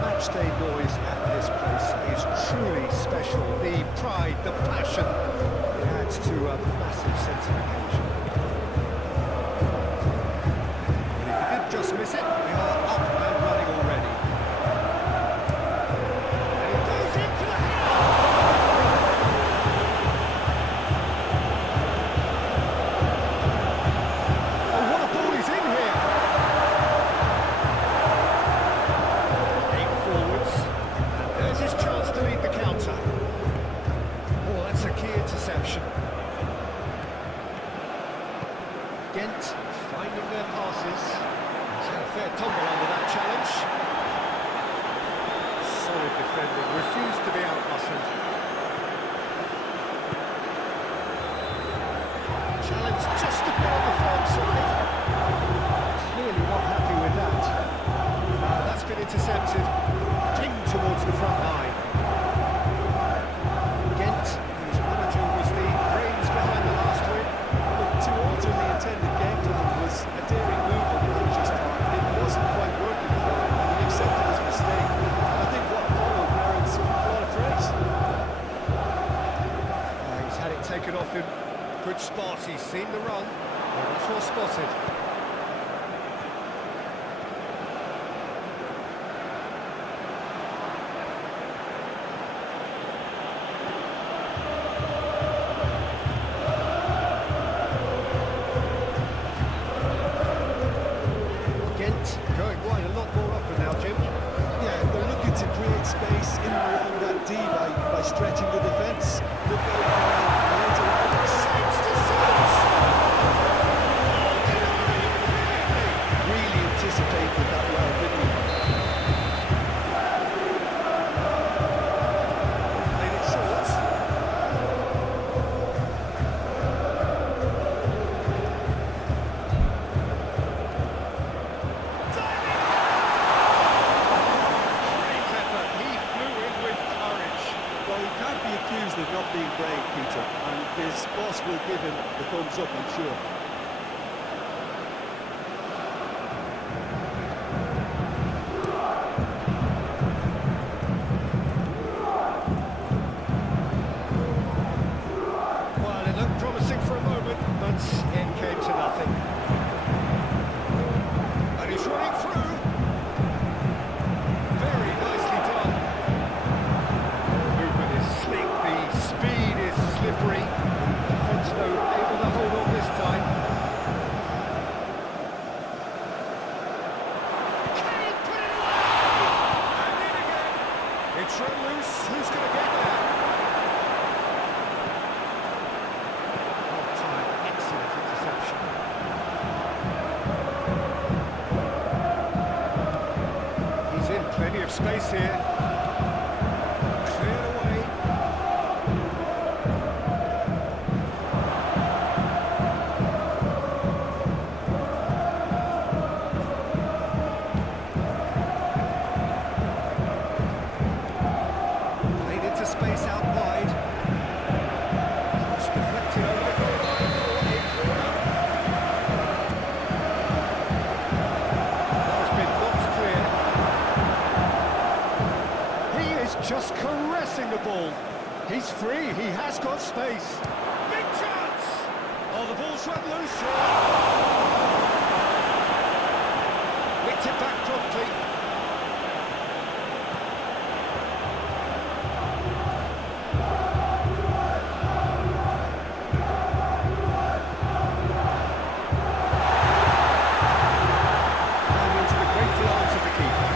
Matchday noise at this place is truly special. The pride, the passion, it adds to a massive sense of occasion. And if you did just miss it, we are up and running already. And it goes into the oh, what a ball is in here! There's his chance to lead the counter. Oh, that's a key interception. Ghent finding their passes. He's had a fair tumble under that challenge. Solid defending, refused to be outmuscled. Challenge just a bit on the firm side. Clearly not happy with that. That's been intercepted. Ding towards the front line. Ghent, whose manager was the brains behind the last win. Look, to alter the intended game plan was a daring move on the manager's part. It wasn't quite working for him, and he accepted his mistake. I think what followed merits a lot of praise. He's had it taken off him. Good spot, he's seen the run. That's well spotted. Going wide a lot more often now, Jim. Yeah, they're looking to create space in and around that D by stretching the defence. Look out for later on. Saves to saves! Really anticipated that well, didn't he? Played it short. Accused of not being brave, Peter, and his boss will give him the thumbs up, I'm sure. Well, it looked promising for a moment, but it came to nothing. And he's running through. Very nicely done. Movement is slick, the speed is slippery. Defence, though, able to hold on this time. Can he put it away? And in again. It's run loose. Who's going to get there? Time, excellent interception. He's in plenty of space here. Cleared away. Played into space out wide. Cross deflected over the goal line for a corner. That's been knocked clear. He is just caressing the ball. He's free, he has got space. Big chance! Oh, the ball's run loose. Nicked it back promptly. And into the grateful arms of the keeper.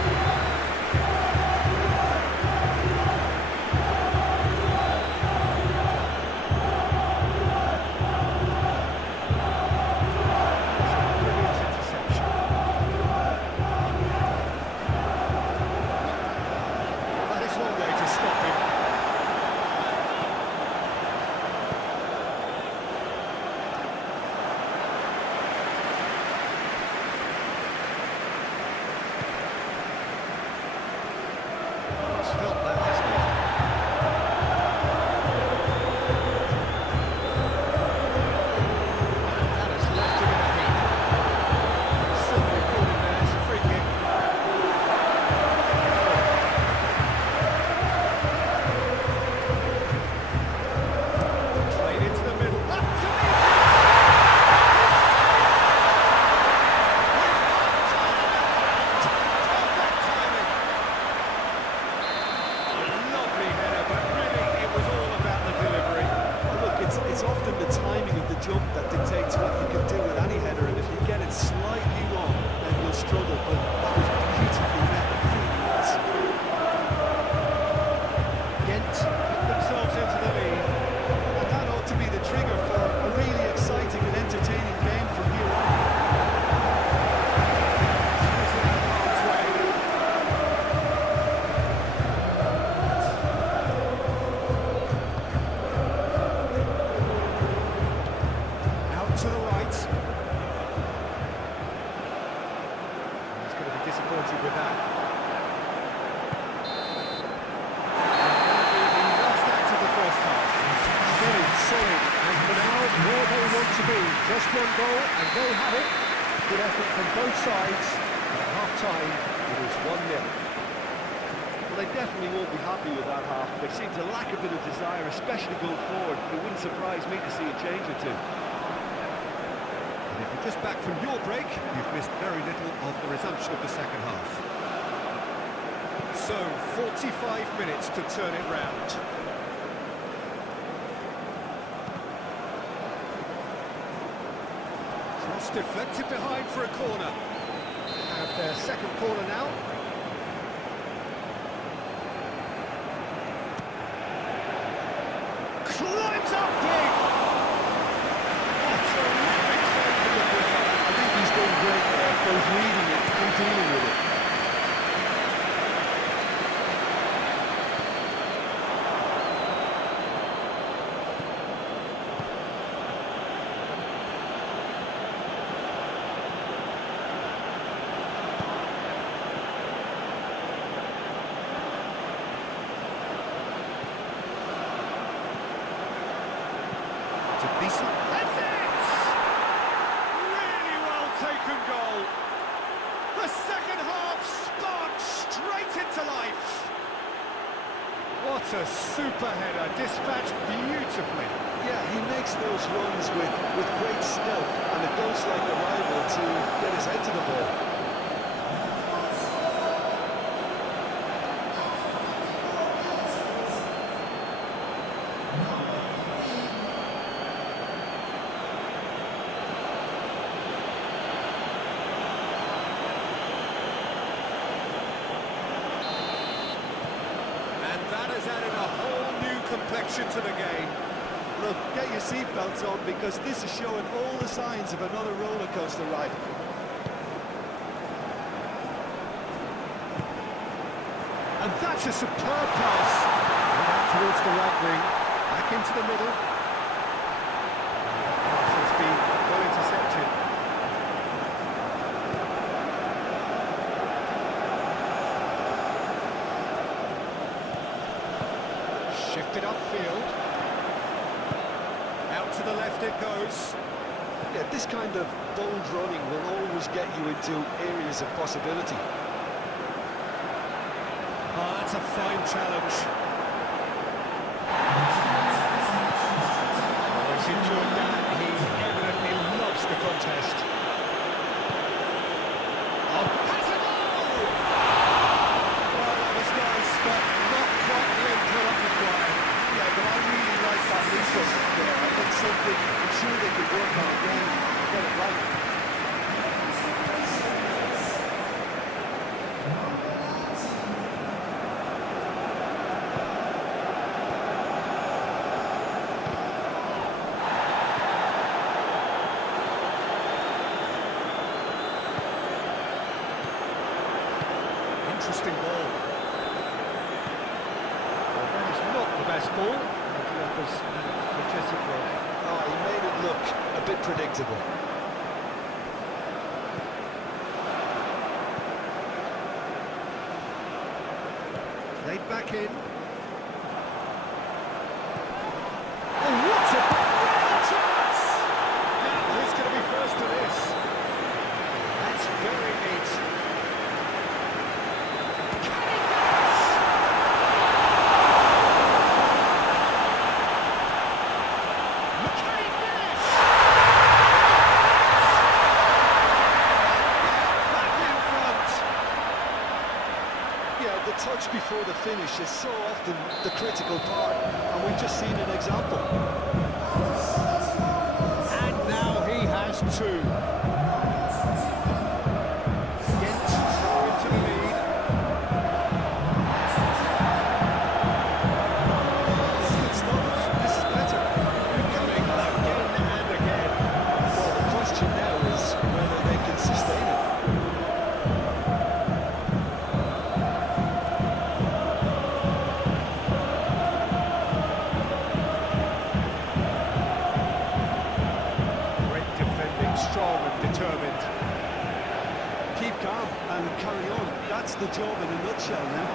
Brilliant interception. dictates what you can do with any header, and if you get it slightly wrong, then you'll struggle. But that was beautifully met, it really was. Ghent put themselves into the lead. And that ought to be the trigger for a really exciting and entertaining game from here on. Out to the right. He's going to be disappointed with that. Solid, and for now, where they want to be. Just one goal, and they have it. Good effort from both sides. At half-time, it is 1-0. Well, they definitely won't be happy with that half. They seem to lack a bit of desire, especially going forward. It wouldn't surprise me to see a change or two. And if you're just back from your break, you've missed very little of the resumption of the second half. So, 45 minutes to turn it round. Cross deflected behind for a corner. Have their second corner now. Climbs up big! A terrific save from the keeper. I think he's done great there, both reading it and dealing with it. Decent. That's it! Really well taken goal. The second half spun straight into life. What a super header, dispatched beautifully. Yeah, he makes those runs with great stealth, and it goes like a rival to get his head to the ball. That has added a whole new complexion to the game. Look, get your seatbelts on, because this is showing all the signs of another roller coaster ride. And that's a superb pass. And out towards the right wing, back into the middle. The pass has been well intercepted. Shifted upfield. Out to the left it goes. Yeah, this kind of bold running will always get you into areas of possibility. Oh, that's a fine challenge. Oh, he's enjoyed that. He evidently loves the contest. Oh, has a goal! Well, that was nice, but not quite the end product required. Yeah, but I really like that movement there. I think something I'm sure they could work on again and get it right. Interesting ball. Well, that is not the best ball. He offers a majestic work. Oh, he made it look a bit predictable. Played back in. Oh, what a brilliant chance! Now, who's going to be first to this? That's very neat. Can he finish? Look, can he finish? Back in front. Yeah, the touch before the finish is so often the critical part, and we've just seen an example. And now just two. Ghent throw into the lead. It's good stuff. This is better. They're coming again and again. Well, the question now is whether they can sustain it. Great defending, strong and determined. Keep calm and carry on. That's the job in a nutshell now.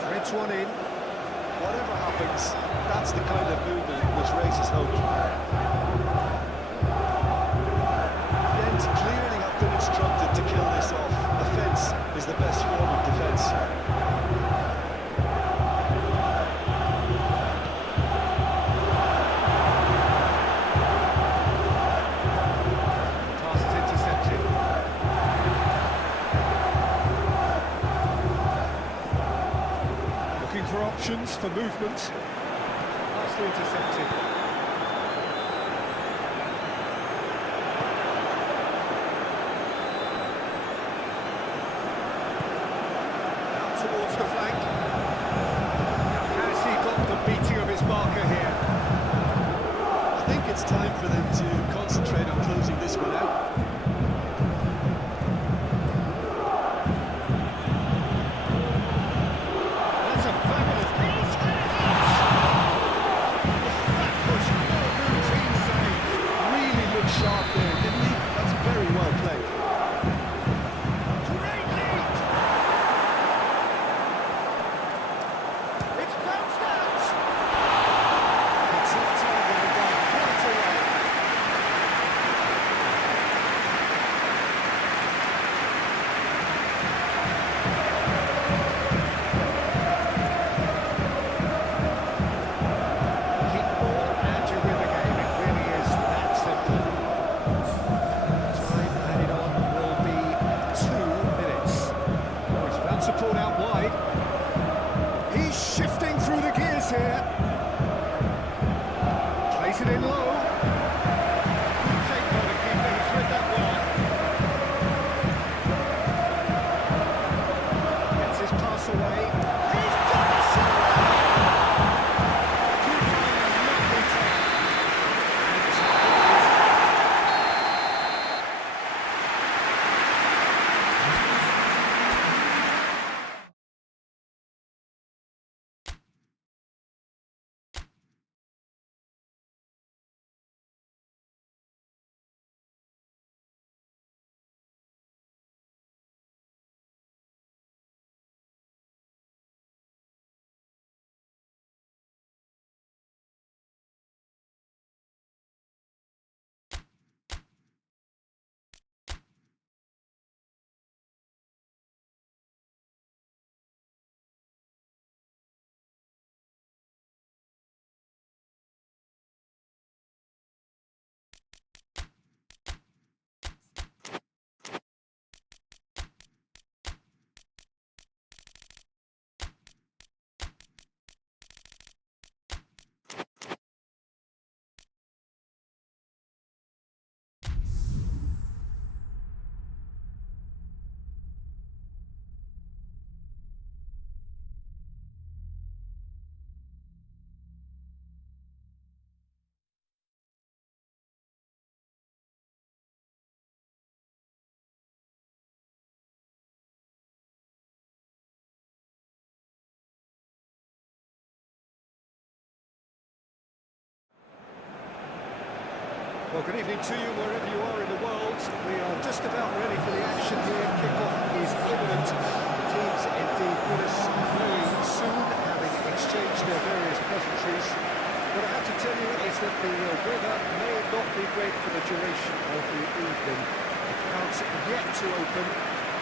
Threads one in. Whatever happens, that's the kind of movement which raises hope. Ghent clearly have been instructed to kill this off. Offence is the best form of defence. Pass is intercepted. Looking for options for movement. Nicely intercepted. Out towards the flank. Now has he got the beating of his marker here? I think it's time for them to concentrate on closing this one out. That's a fabulous cross. That was no routine save. Really looked sharp there, didn't he? That's very well played. Great lead. It's bounced out. It's off target and gone quite away. Keep the ball and you win the game. It really is that simple. Time added on will be 2 minutes. Oh, he's found support out wide. He's shifting through the gears here. Plays it in low. Good take by the keeper. He's read that well. Gets his pass away. He's got the shot! Good line and lovely take. And time is Well, good evening to you wherever you are in the world. We are just about ready for the action here. Kick-off is imminent. The teams indeed with us very soon, having exchanged their various pleasantries. What I have to tell you is that the weather may not be great for the duration of the evening. The crowds yet to open,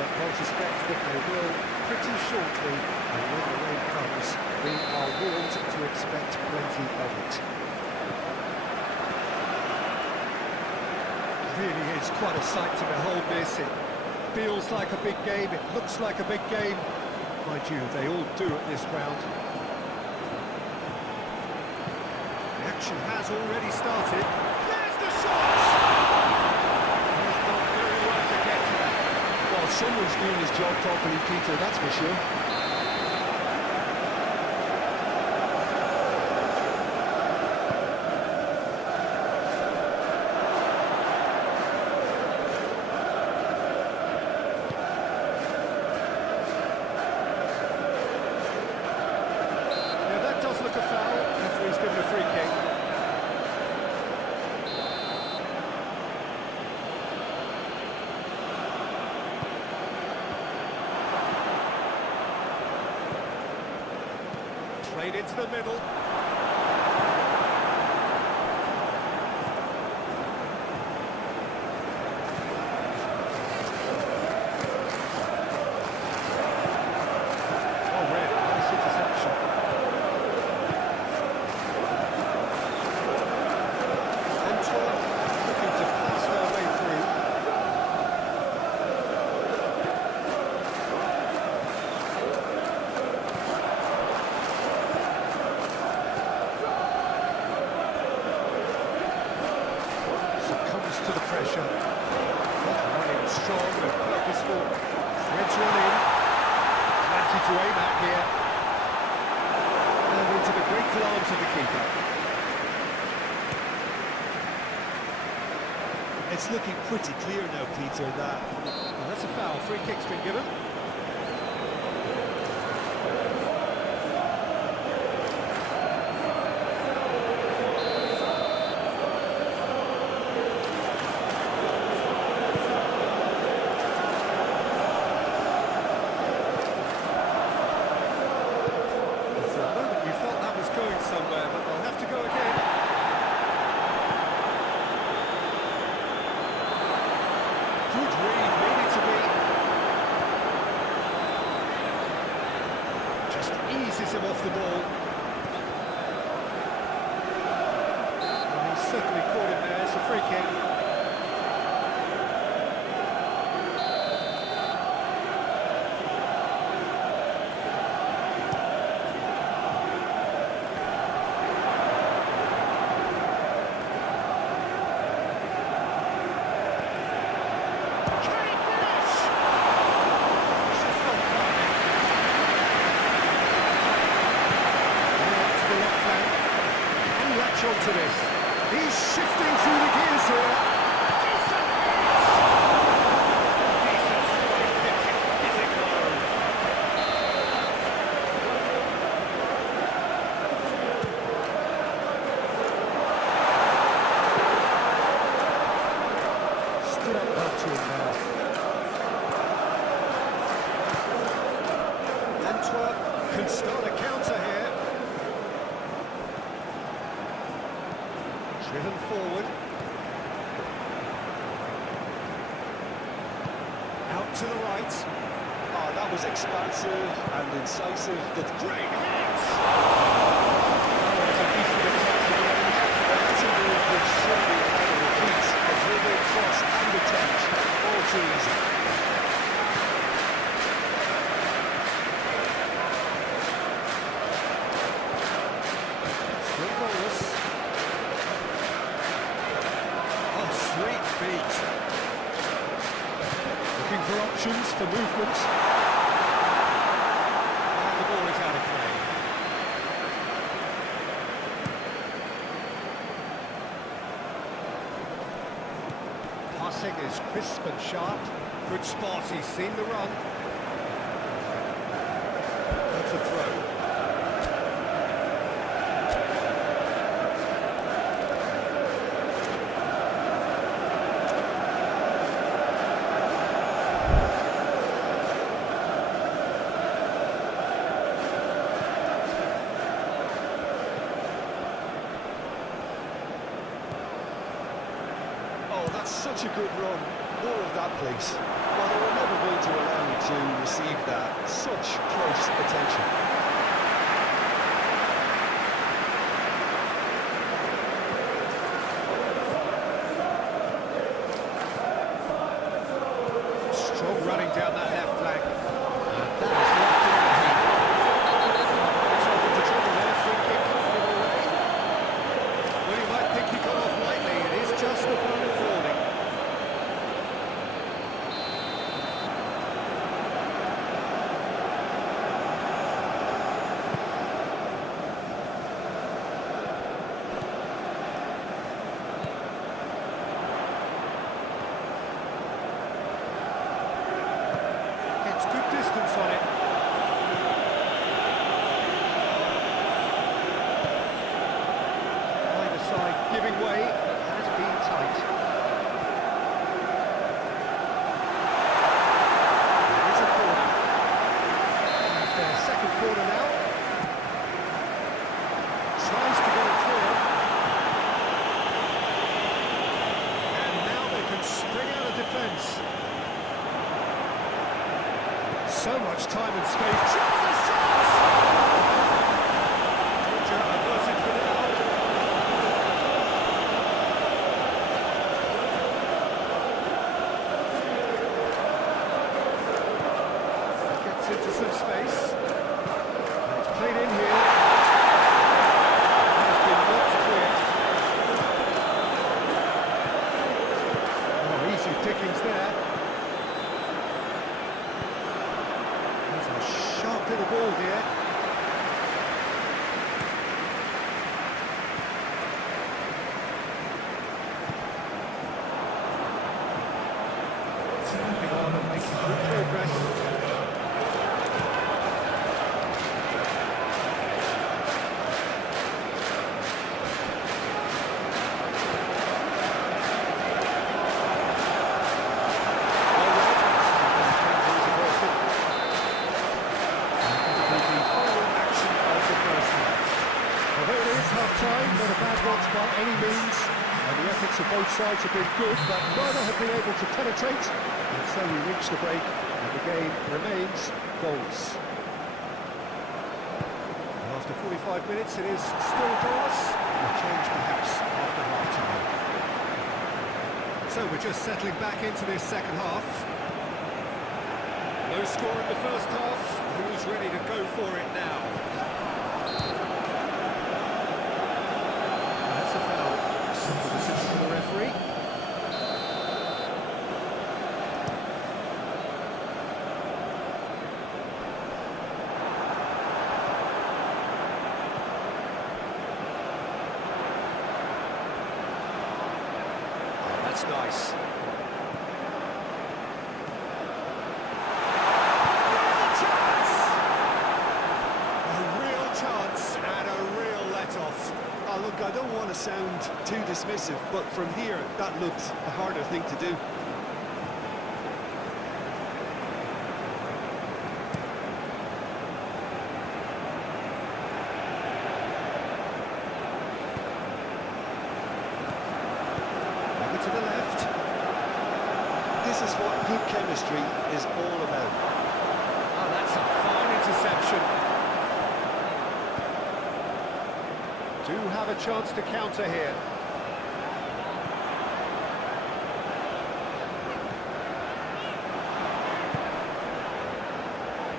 but I suspect that they will pretty shortly. And when the rain comes, we are warned to expect plenty of it. Really is quite a sight to behold this. It feels like a big game, it looks like a big game. Mind you, they all do at this ground. action has already started. There's the shot! He's done very well to get to that. Well, someone's doing his job properly, Peter, that's for sure. Look a foul, referee's given a free kick. Played into the middle. Oh, red, nice interception. Looking to pass their way through. Succumbs to the pressure. Running strong and purposeful. Threads one in. Plenty to aim at here. And into the grateful arms of the keeper. It's looking pretty clear now, Peter, that... Well, that's a foul. Free kick's been given. For a moment you felt that was going somewhere, but they'll have to go again. Good read, needed to be. Just eases him off the ball. And he's certainly caught him there. It's a free kick. To this. He's shifting through the gears here. Decent hit! Decent strike, hits it physically. Stood up well to him now. Antwerp can start a counter here. Driven forward. Out to the right. Oh, that was expansive and incisive. That's Great hit! Oh, it's a decent attack to the end. That's a move which should be able to repeat. The dribble, cross and attempt, all too easy. Still goalless. Sweet feet. Looking for options for movement. And the ball is out of play. Passing is crisp and sharp. Good spot, he's seen the run. That's a throw. That's such a good run. More of that, please. Well, they were never going to allow you to receive that. Such close attention. Strong running down that left flank. And that is left in the heat. It's off into trouble there. Free kick given away. so much time and space. Shot a shot! Danger averted for now. Gets into some space. And it's played in here. Has been knocked clear. Oh, easy pickings there. There's a sharp little ball here. Moving on and making good progress. Half-time, not a bad watch by any means, and the efforts of both sides have been good, but neither have been able to penetrate, and so we reach the break, and the game remains goals. And after 45 minutes, it is still goals, a change perhaps after half-time. So we're just settling back into this second half. No score in the first half, who's ready to go for it now? Decision for the referee. Oh, that's nice. Look, I don't want to sound too dismissive, but from here, that looked a harder thing to do. Over to the left. This is what good chemistry is all about. Oh, that's a fine interception. Do have a chance to counter here.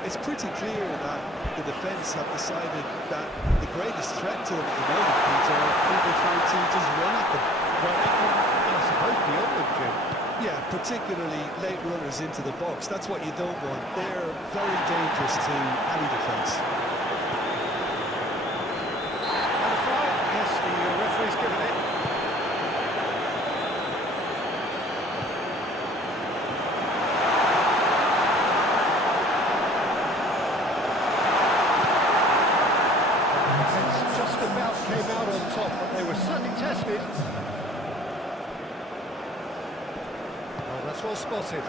It's pretty clear that the defence have decided that the greatest threat to them at the moment, Peter, are people trying to just run at them. I suppose beyond them, Jim. Yeah, particularly late runners into the box. That's what you don't want. They're very dangerous to any defence. Yes, the referee's given it. Just about came out on top, but they were certainly tested. Oh, that's well spotted.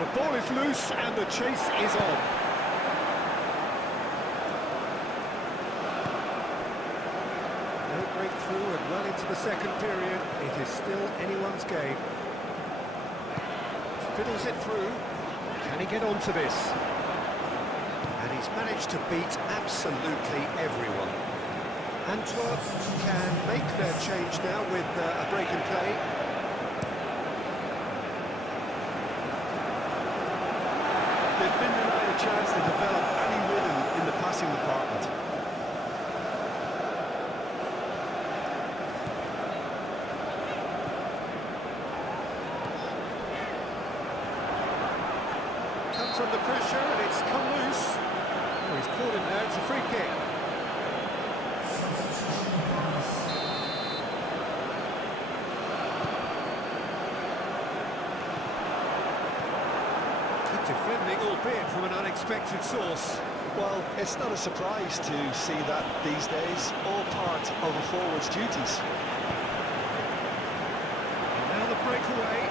The ball is loose and the chase is on. Breakthrough and well into the second period, it is still anyone's game. Fiddles it through. Can he get onto this? And he's managed to beat absolutely everyone. Antwerp can make their change now with a break in play. They've been denied a chance to develop any rhythm in the passing department. Under pressure and it's come loose. Oh, he's caught him there, it's a free kick. Good defending, albeit from an unexpected source. Well, it's not a surprise to see that these days, all part of a forward's duties. And now the breakaway.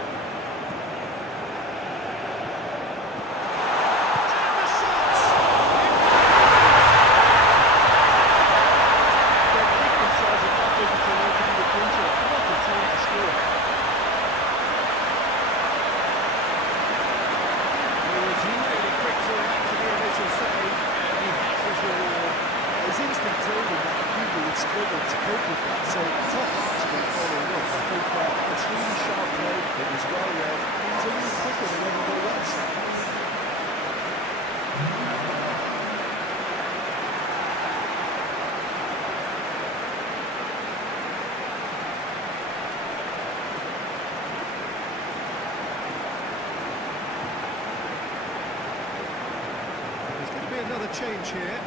Another change here.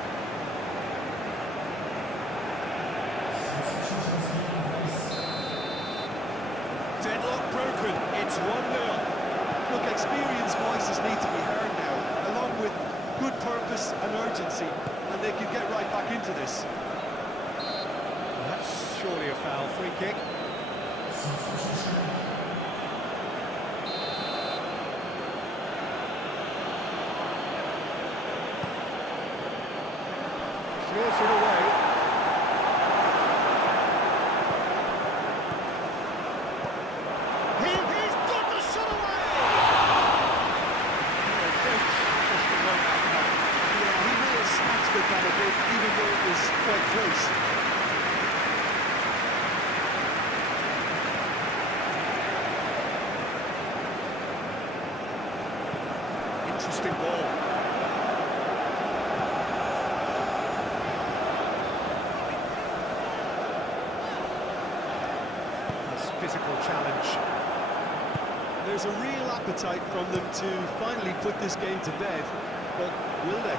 Deadlock broken. It's 1-0. Look, experienced voices need to be heard now, along with good purpose and urgency, and they can get right back into this. That's surely a foul. Free kick. Clears it away. He's got the shot away! Yeah, he may have snatched it that a bit, even though it was quite close. Interesting ball. This physical challenge. There's a real appetite from them to finally put this game to bed, but will they?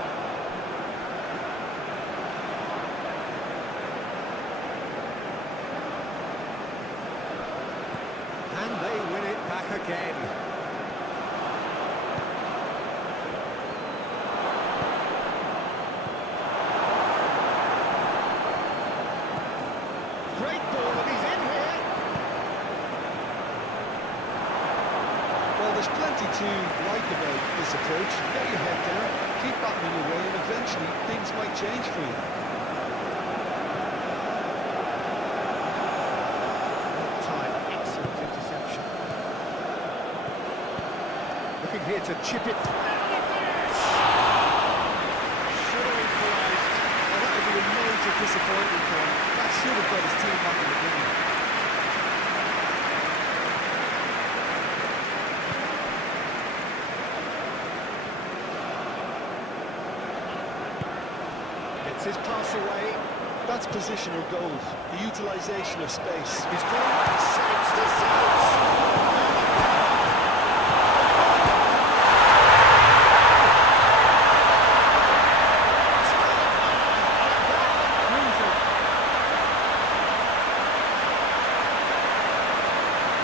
And they win it back again. Great ball, and he's in here. Well, there's plenty to like about this approach. Get your head down, keep battling away, and eventually things might change for you. Time, excellent interception. Looking here to chip it. Should have equalised. Well, that would be a major disappointment for him. That should have got his team back in the game. Gets his pass away. That's positional gold, the utilisation of space. He's gone. Shapes to shoot.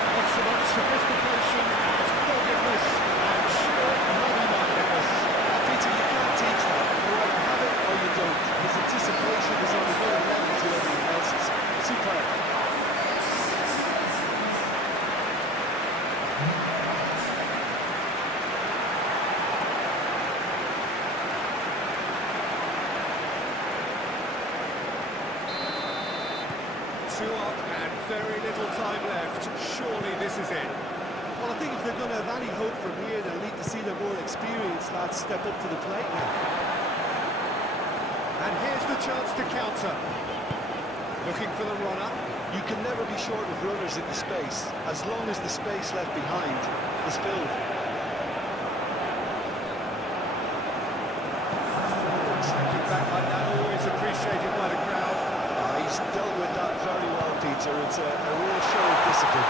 Not so much sophistication as doggedness and sheer bloody-mindedness. Peter, you can't teach that. You either have it or you don't. His anticipation is on another level to everyone else's. Superb. Two up and very little time left. Surely this is it. Well, I think if they're going to have any hope from here, they'll need to see their more experienced lads step up to the plate now. And here's the chance to counter. Looking for the runner. You can never be short of runners in the space, as long as the space left behind is filled. Stepping back like that, always appreciated by the crowd. He's dealt with that very well, Peter. It's a real show of discipline.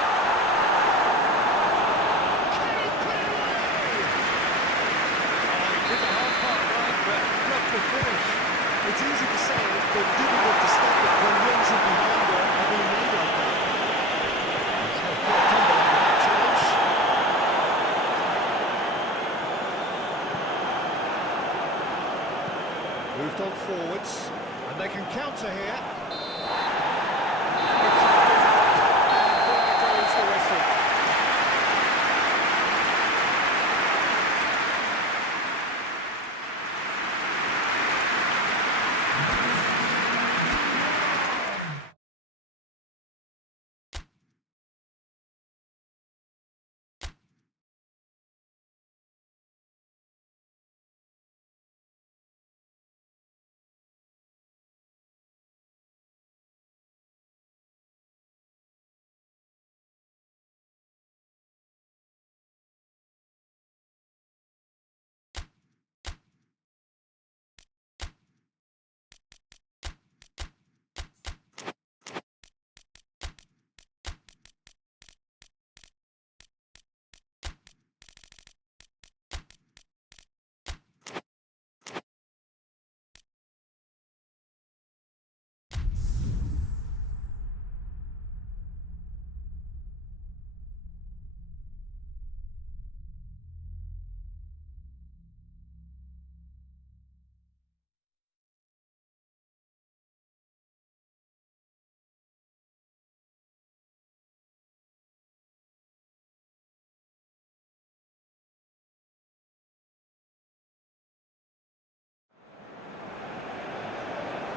Can he put it away? Oh, he did the hard part right, but not the finish. It's easy to say it, but difficult to stop it when runs in behind are being made like that. There's no fair tumble on that challenge. Moved on forwards, and they can counter here.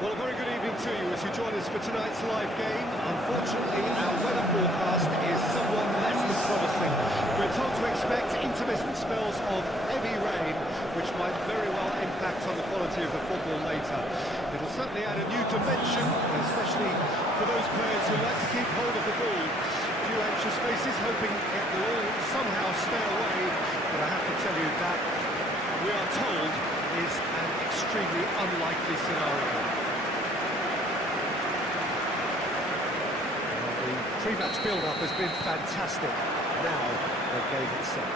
Well, a very good evening to you as you join us for tonight's live game. Unfortunately, our weather forecast is somewhat less than promising. We're told to expect intermittent spells of heavy rain, which might very well impact on the quality of the football later. It'll certainly add a new dimension, especially for those players who like to keep hold of the ball. A few anxious faces hoping it will all somehow stay away, but I have to tell you that we are told is an extremely unlikely scenario. The pre-match build-up has been fantastic. Now, the game itself.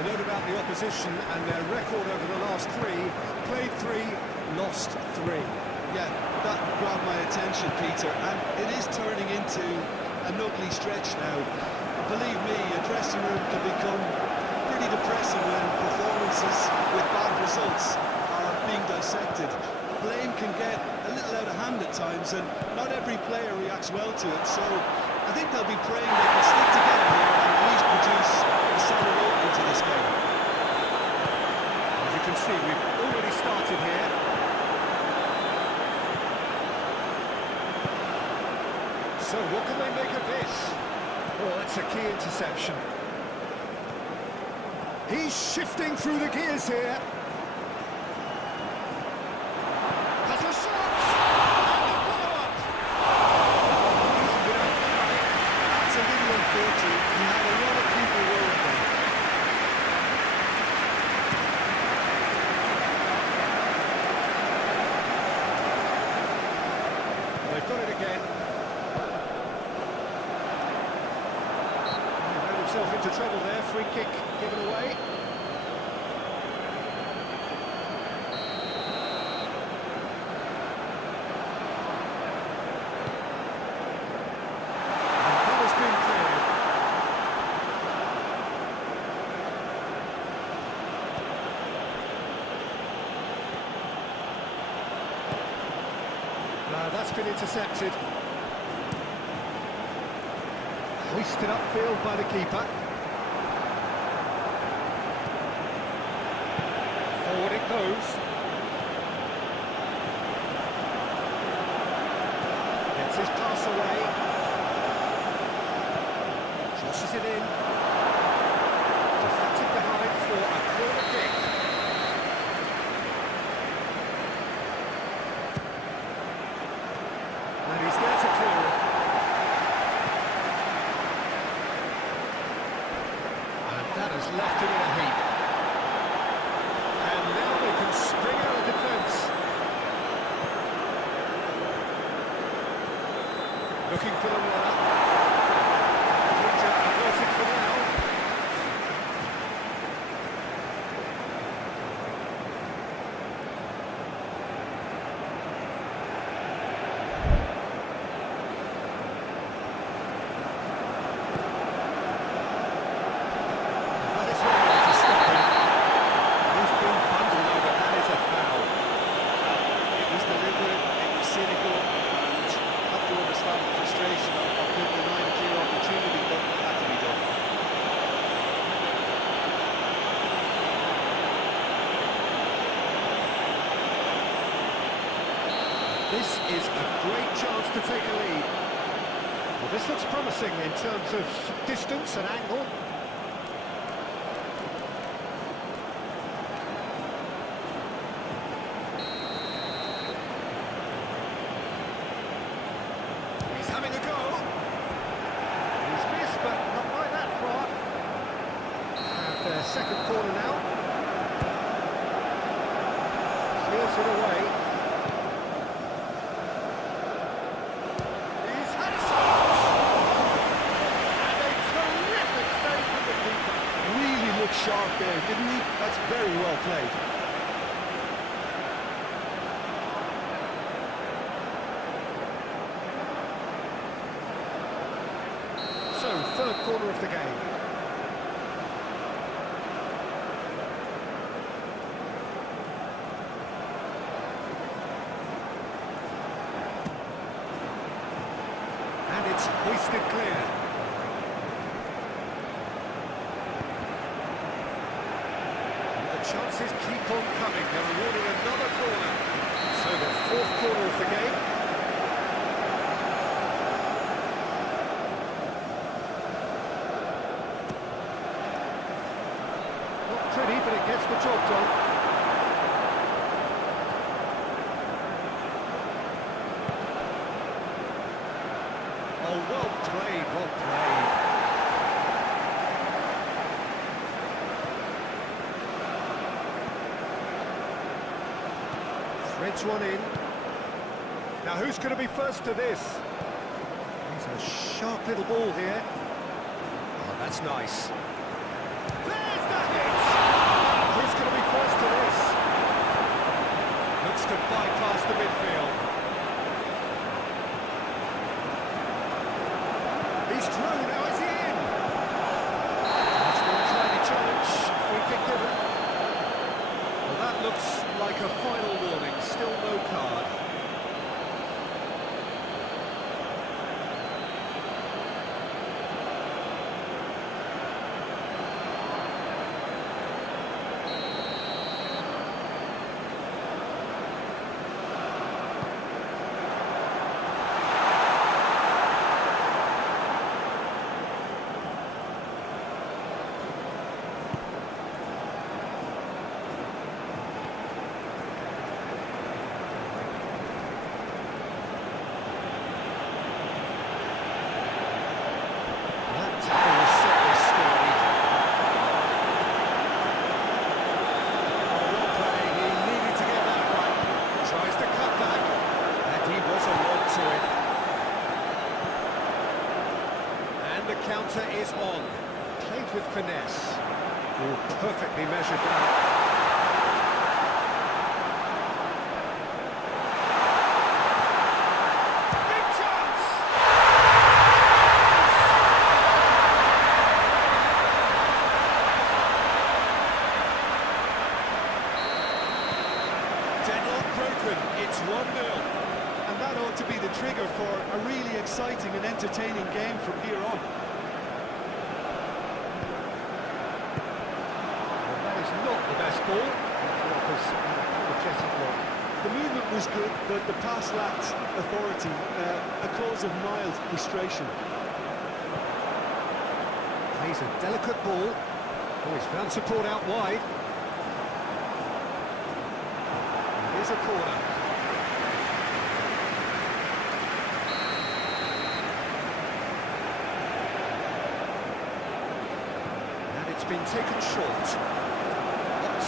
A note about the opposition and their record over the last three. Played 3, lost 3. Yeah, that grabbed my attention, Peter, and it is turning into an ugly stretch now. Believe me, a dressing room can become pretty depressing when performances with bad results are being dissected. Blame can get a little out of hand at times, and not every player reacts well to it, so I think they'll be praying they can stick together here and at least produce a solid opening to this game. As you can see, we've already started here. So what can they make of this? Oh, that's a key interception. He's shifting through the gears here. Has a shot! And the follow-up! He's without try. That's a little unfortunate. He had a lot of people worried there. They've got it again. He ran himself into trouble there. Free kick given away. That's been intercepted. Hoisted upfield by the keeper. Forward it goes. Gets his pass away. Crosses it in. Deflected behind for a corner kick. And he's there to clear it. And that has left him in a heap. And now they can spring out of defence. Looking for the runner. Danger averted for now. This is a great chance to take a lead. Well, this looks promising in terms of distance and angle. He's having a go. He's missed, but not by that far. Have their second corner now. Clears it away. Sharp there, didn't he? That's very well played. So, third corner of the game. And it's hoisted clear. chances keep on coming. They're awarded another corner. So the fourth corner of the game. Not pretty, but it gets the job done. Oh, well played, well played. Threads one in. Now who's going to be first to this? He's a sharp little ball here. Oh, that's nice. There's the hit! Who's going to be first to this? Looks to bypass the midfield. He's through, now is he in? That's one tiny challenge, free kick given. Well, that looks like a final warning, still no card. The counter is on. Played with finesse. Oh, perfectly measured now. Big chance! Deadlock broken. It's 1-0. And that ought to be the trigger for a really exciting and entertaining game from here on. Not the best ball. The movement was good, but the pass lacked authority, a cause of mild frustration. Plays a delicate ball. Oh, he's found support out wide. It is a corner. And it's been taken short.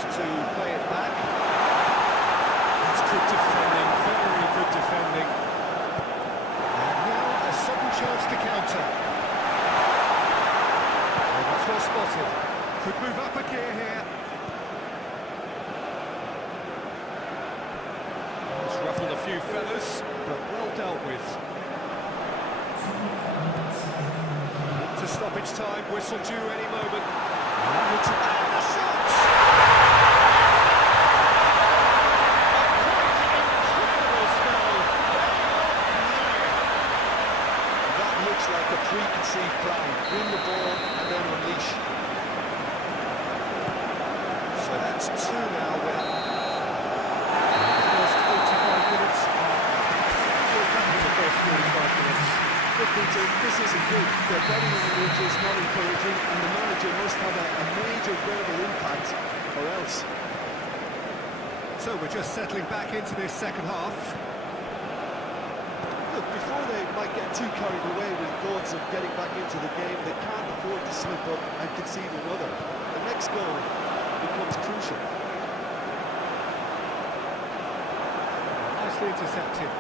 To play it back. That's good defending, very good defending. And now a sudden chance to counter. Oh, that's well spotted. Could move up a gear here. It's ruffled a few feathers, but well dealt with. To stoppage time, whistle due any moment. And the shot! Like a preconceived plan, win the ball and then unleash. So that's 2 now with the first 45 minutes. Still back in the first 45 minutes. Look, Peter, this isn't good. They're betting on which is not encouraging, and the manager must have a major verbal impact, or else. So we're just settling back into this second half. Look, before they might get too carried away with thoughts of getting back into the game, they can't afford to slip up and concede another. The next goal becomes crucial. Nicely intercepted.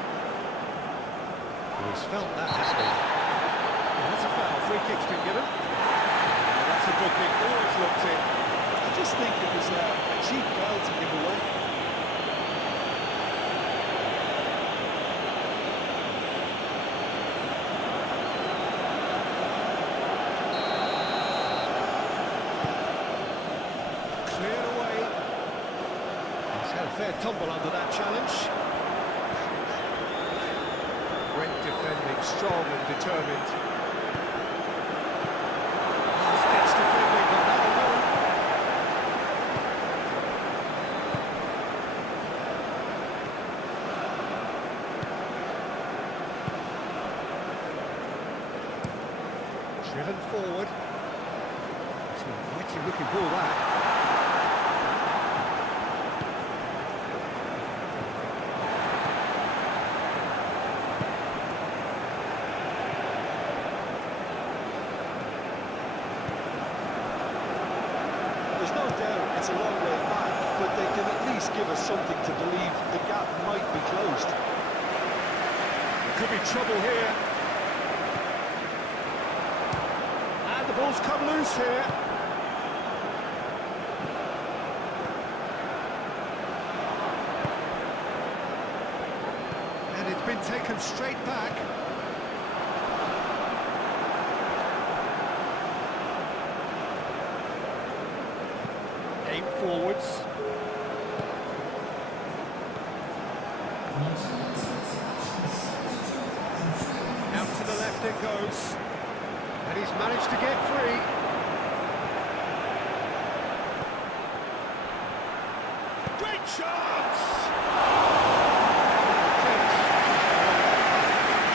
Well, he's felt that, hasn't he? Well, that's a foul. Free kick's been given. And that's a booking. Always looked in. I just think it was a cheap foul to give away. Fair tumble under that challenge. Great defending, strong and determined. Last-ditch defending, but that'll do. Driven forward. It's an inviting looking ball, that. There's no doubt it's a long way back, but they can at least give us something to believe the gap might be closed. There could be trouble here. And the ball's come loose here. And it's been taken straight back. Aim forwards. Out to the left it goes. And he's managed to get free. Great chance!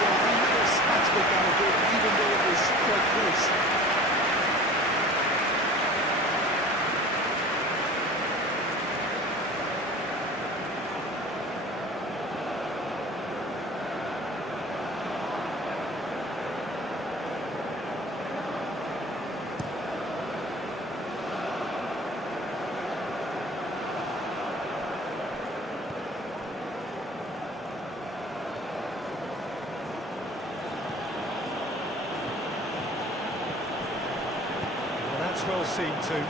Yeah, he missed Hatchback out of it, even though it was quite close. That's well seen too.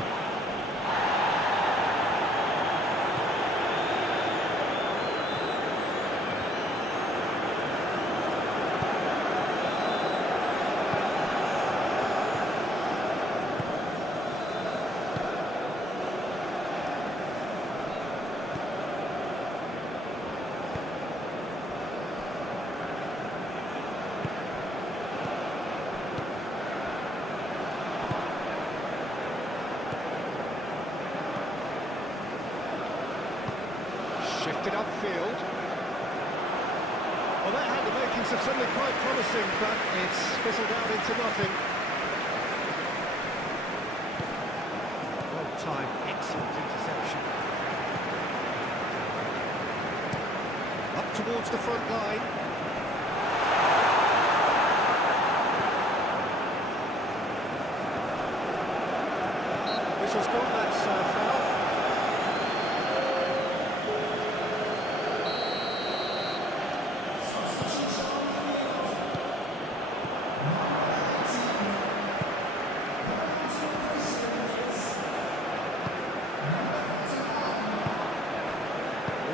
Shifted upfield. Well, that had the makings of something quite promising, but it's fizzled out into nothing. Well timed, excellent interception. Up towards the front line. Whistle's gone, that's foul.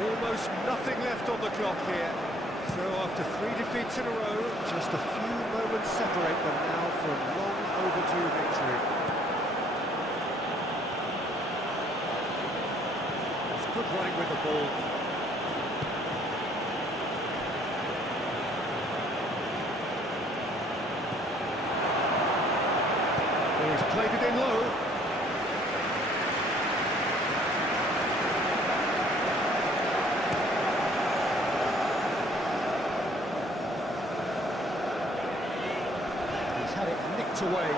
Almost nothing left on the clock here. So after 3 defeats in a row, just a few moments separate them now from long overdue victory. It's good running with the ball. Oh, he's played it in low. Had it nicked away.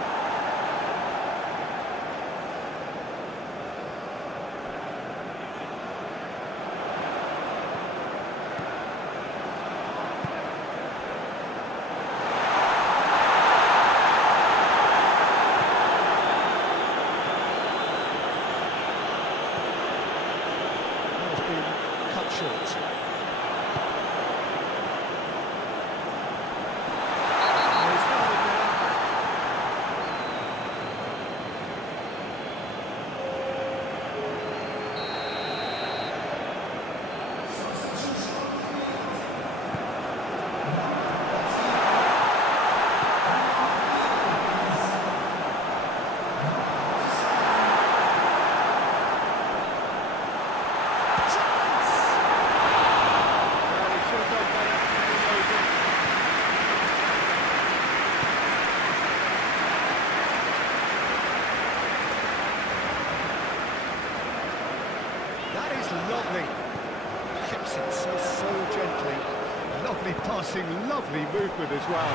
Has been cut short. Lovely. Chips it so gently. Lovely passing, lovely movement as well.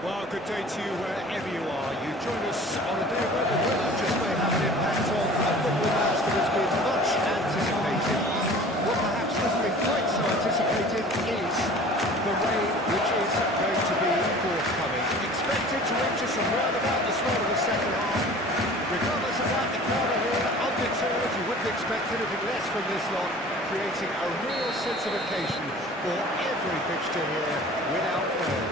Well, good day to you wherever you are. You join us on a day where the weather just may have an impact on a football match that has been much anticipated. What perhaps hasn't been quite so anticipated is the rain which is going to be forthcoming. Expected to reach us around about the start of the second half. Regardless of that, the crowd are here, undeterred. You wouldn't expect anything less from this lot, creating a real sense of occasion for every fixture here without fail.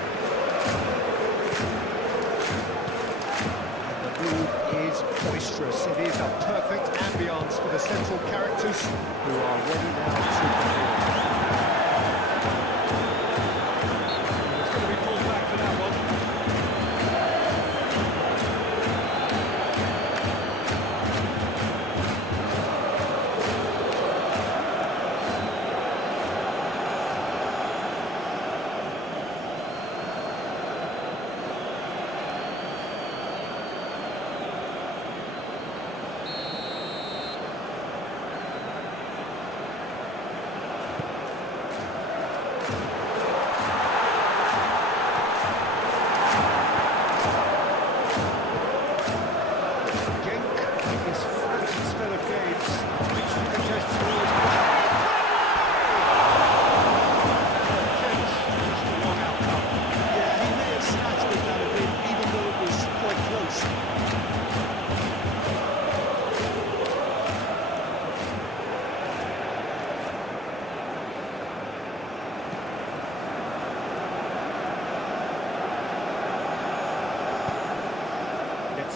Is boisterous. It is a perfect ambience for the central characters who are ready now to perform. It's going to be pulled back for that one.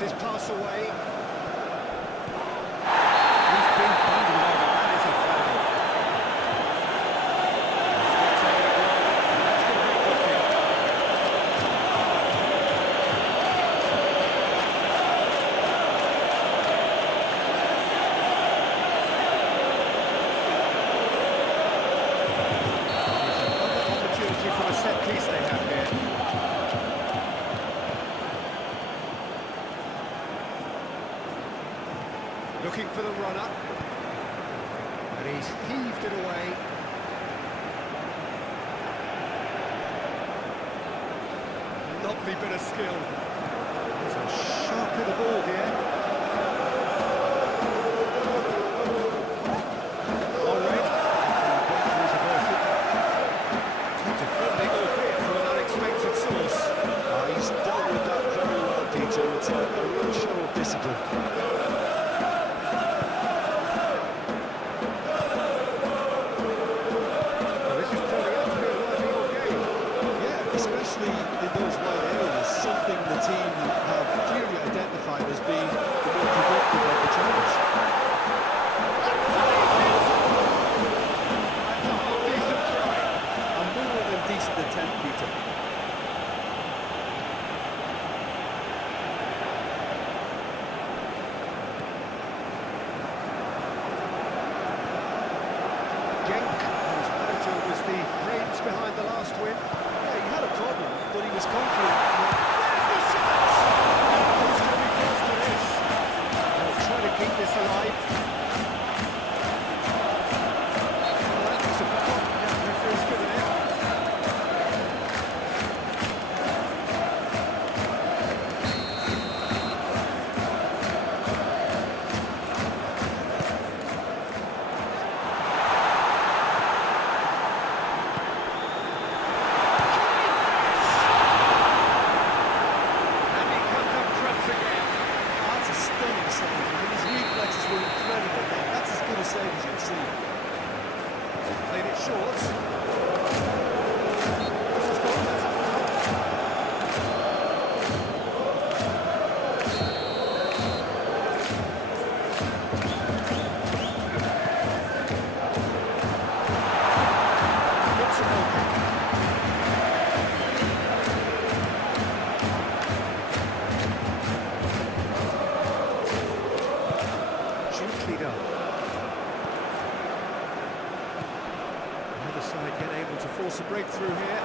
His pass away. He's been bundled over. That is a foul. That's going to be looking. There's another opportunity for a set piece they have here. Looking for the runner, and he's heaved it away. Lovely bit of skill. There's a sharp bit of ball here. All right. Defending, albeit from an unexpected source. He's dealt with that very well, Peter. It's a real show of discipline. Behind the last win. Yeah, he had a problem, but he was confident. There's the shot! He's going to be close to this. They'll try to keep this alive. Well, that looks a foul. Yeah, the referee's given it. mistake, as you can see. Played it short. Force a breakthrough here.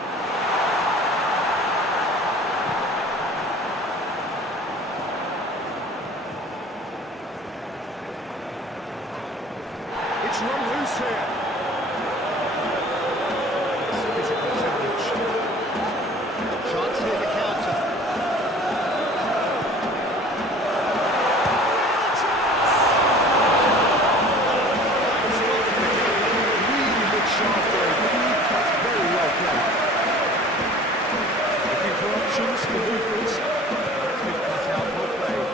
It's run loose here. It's a physical challenge. Chance here to counter. Really good sharp break. Very well played. Looking for options for movement. That's been cut out, well played.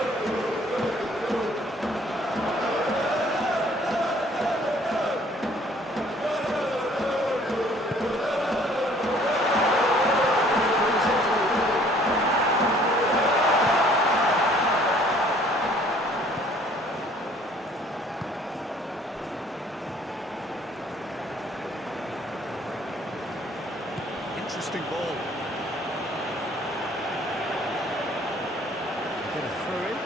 Interesting ball. Get a throw in.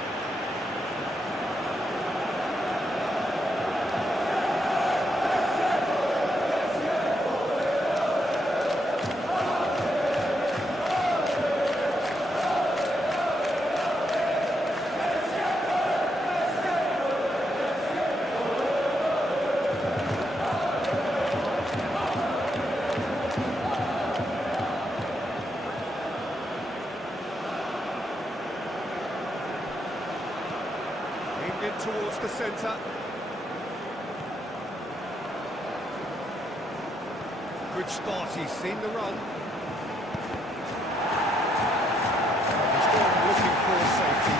In towards the centre. Good spot, he's seen the run. He's gone looking for safety.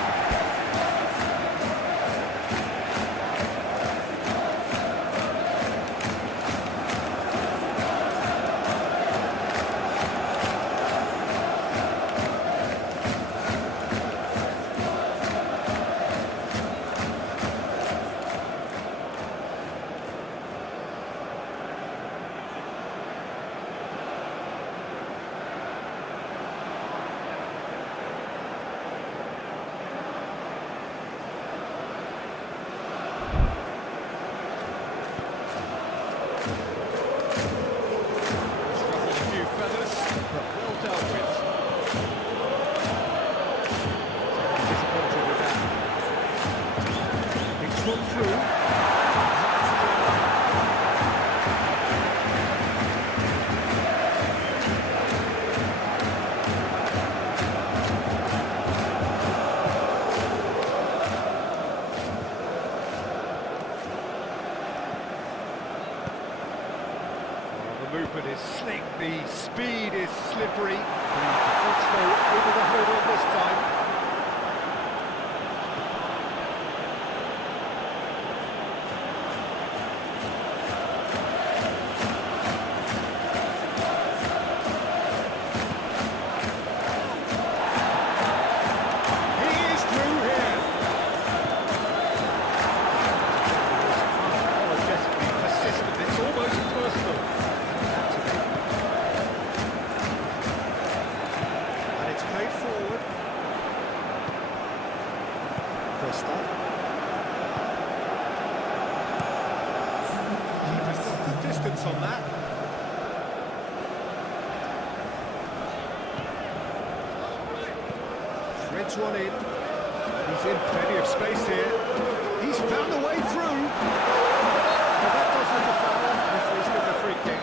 The movement is slick, the speed is slippery. The defence though over the hurdle this time. He is through here. Apologetically persistent, it's almost personal. Played forward. Costa. Keeper's got the distance on that. Threads one in. He's in plenty of space here. He's found a way through. But that does look a foul. Referee's given a free kick.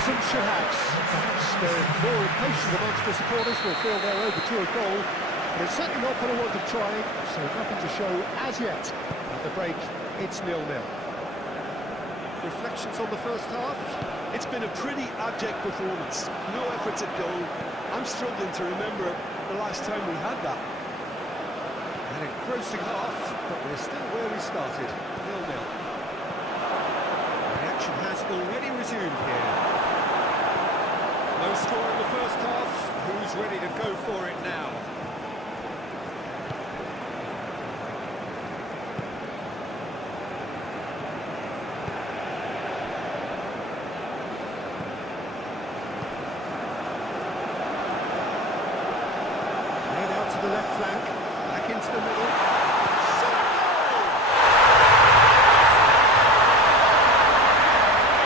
Some shahaks. Perhaps the more impatient amongst the supporters will feel they're overdue a goal, but it's certainly not for the want of trying, so nothing to show as yet. At the break, it's 0-0. Reflections on the first half? It's been a pretty abject performance. No efforts at goal. I'm struggling to remember the last time we had that. An engrossing half, but we're still where we started, 0-0. The action has already resumed here. No score in the first half. Who's ready to go for it now? Head out to the left flank, back into the middle. Shot a goal!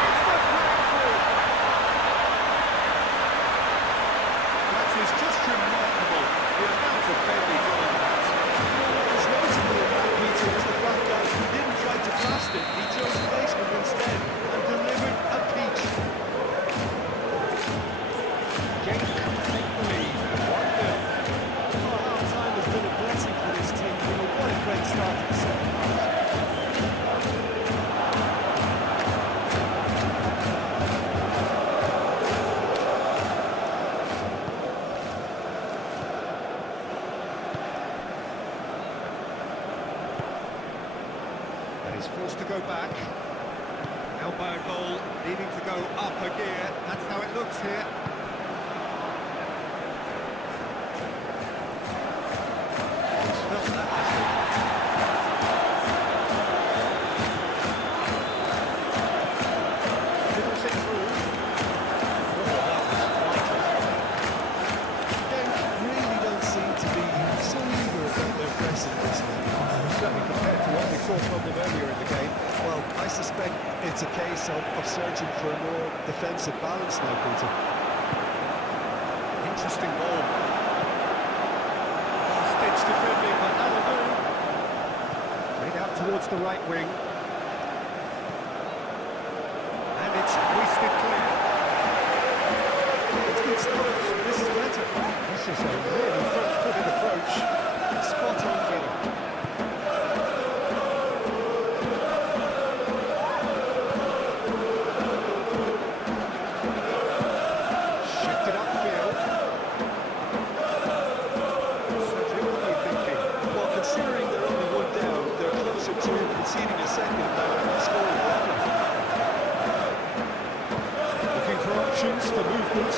It's the breakthrough! That is just remarkable, the amount of bending on that. What was notable in that, Peter, was the fact that he didn't try to blast it. He chose placement instead and delivered a peach. Genk take the lead, 1-0. Half-time has been a blessing for this team. What a great start to the second half. And he's forced to go back. Elbow goal, needing to go up a gear. That's how it looks here. He's felt that, hasn't he? Dribbles it through. Oh, that was vital. Genk really don't seem to be so eager about their pressing this night. Certainly compared to what we saw from them earlier in the game. Well, I suspect it's a case of searching for a more defensive balance now, Peter. Interesting ball. Last-ditch defending, but that'll do. Played out towards the right wing. And it's hoisted clear. It's good stuff. This is better. This is a really front-footed approach. Spot on, Peter. Shifted upfield. Sergio, what are you thinking? Well, considering they're only one down, they're closer to conceding a second than scoring one. Looking for options for movement.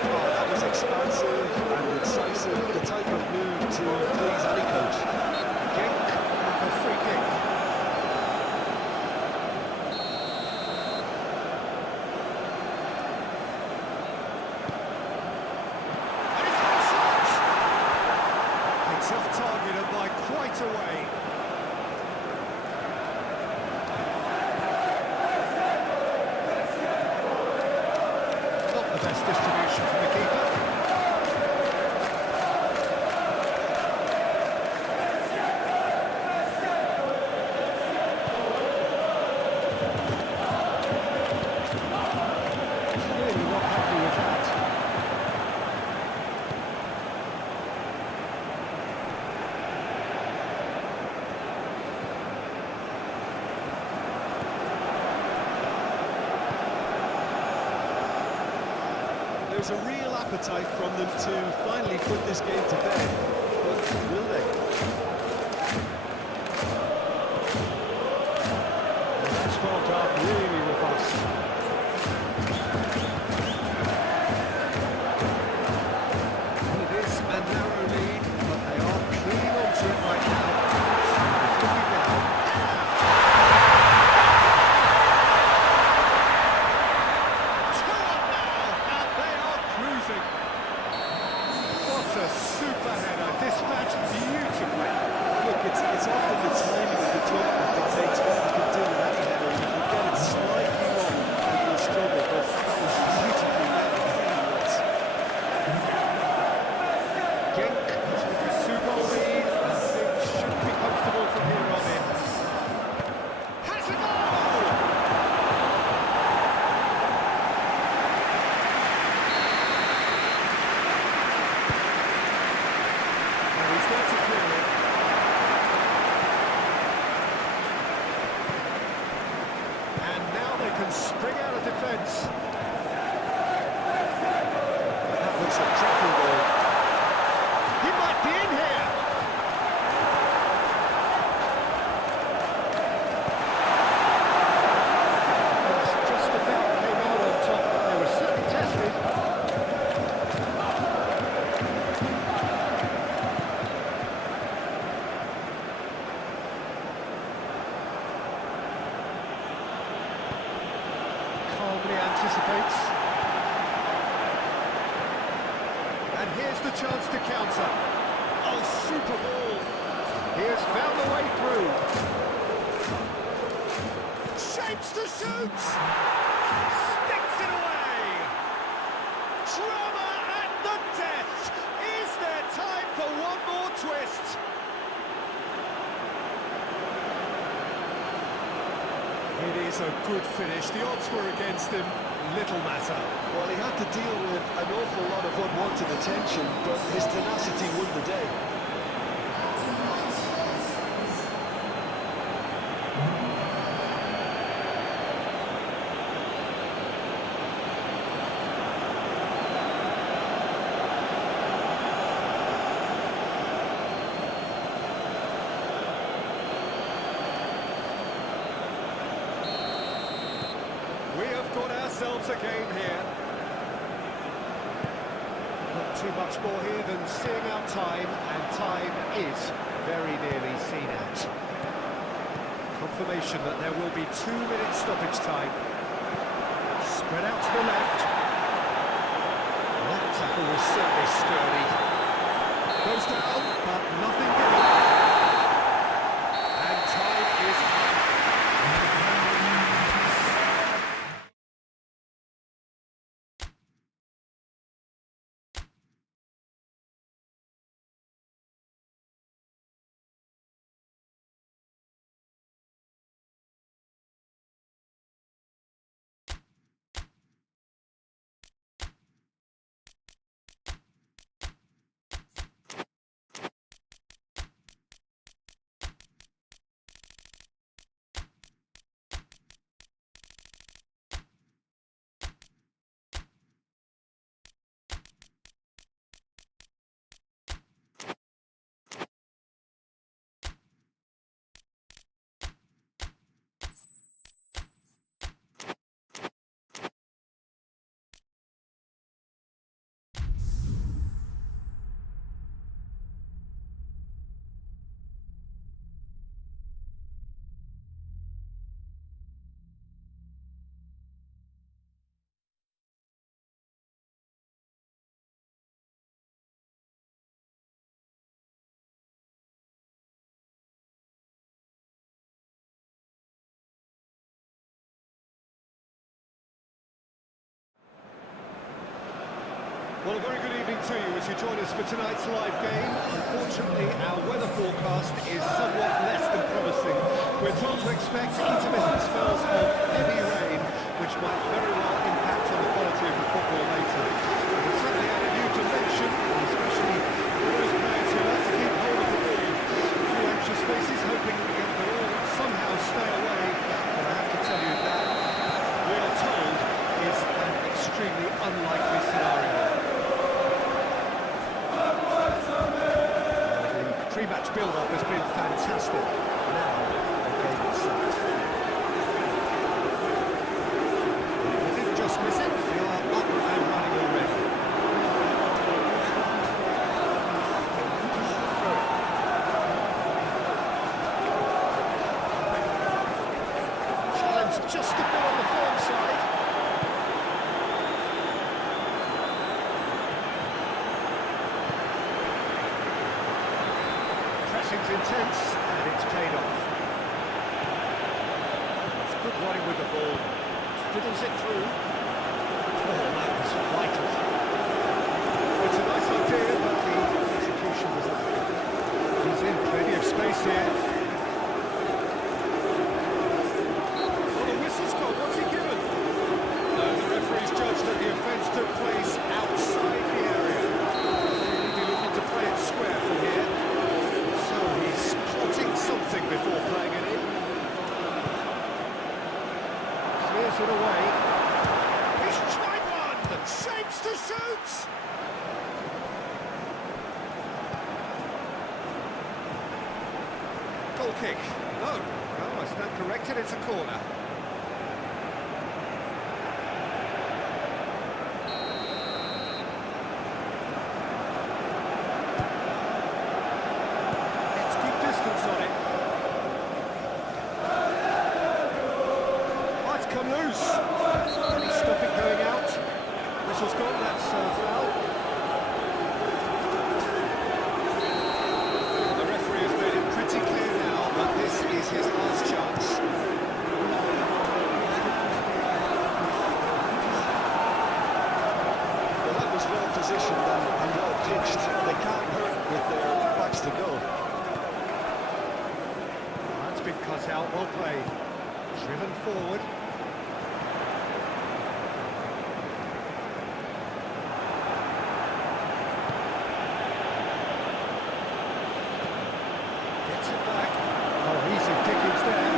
Oh, that was expansive and incisive, the type of move to please any coach. Genk have a free kick. And it's a shot! It's off target and by quite a way. Not the best distribution from the keeper. Really not happy with that. There's a real appetite from them to finally put this game to bed, but will they? That's brought up really robust. Well, it is a narrow lead, but they are clean onto it right now. It's looking now. Two up now, and they are cruising. What a super header, dispatched beautifully. and spring out of defence. That looks a cracking ball. He might be in here. Just about came out on top, but they were certainly tested. Calmly anticipates. And here's the chance to counter. Oh, super ball. He has found the way through. Shapes to shoot. Sticks it away. Drama at the death. Is there time for one more twist? It is a good finish. The odds were against him. Little matter. Well, he had to deal with an awful lot of unwanted attention, but his tenacity won the day. We have got ourselves a game here. Not too much more here than seeing out time, and time is very nearly seen out. Confirmation that there will be 2 minutes stoppage time. Spread out to the left. That tackle was certainly sturdy. Goes down, but nothing given. And time is up. Well, a very good evening to you as you join us for tonight's live game. Unfortunately, our weather forecast is somewhat less than promising. We're told to expect intermittent spells of heavy rain, which might very well impact on the quality of the football later. But certainly added new dimension, especially for those players who like to keep hold of the ball. A few anxious faces hoping that they will somehow stay away. But I have to tell you that we are told is an extremely unlikely scenario. Pre-match build-up has been fantastic. Now, the game itself. If we didn't just miss it, we are up and running already. Challenge just a bit on the firm side. Pressing's intense, and it's paid off. It's good running with the ball. Fiddles it through. Oh, that was vital. It's a nice idea, but the execution was lacking. He's in plenty of space here. Well, the whistle's gone. What's he given? No, the referee's judged that the offence took place outside the area. He'll be looking to play it square from here. So he's plotting something before playing it in. Clears it away. He's tried one! Shapes to shoot! Goal kick. No, I stand corrected, it's a corner. Gets good distance on it. Oh, it's come loose. Can he stop it going out? Whistle's gone, that's foul. The referee has made it pretty clear now that this is his last chance. Well, that was well positioned and well pitched. They can't hurt with their backs to go. That's been cut out, well played. Driven forward. Gets it back. Oh, easy pickings there.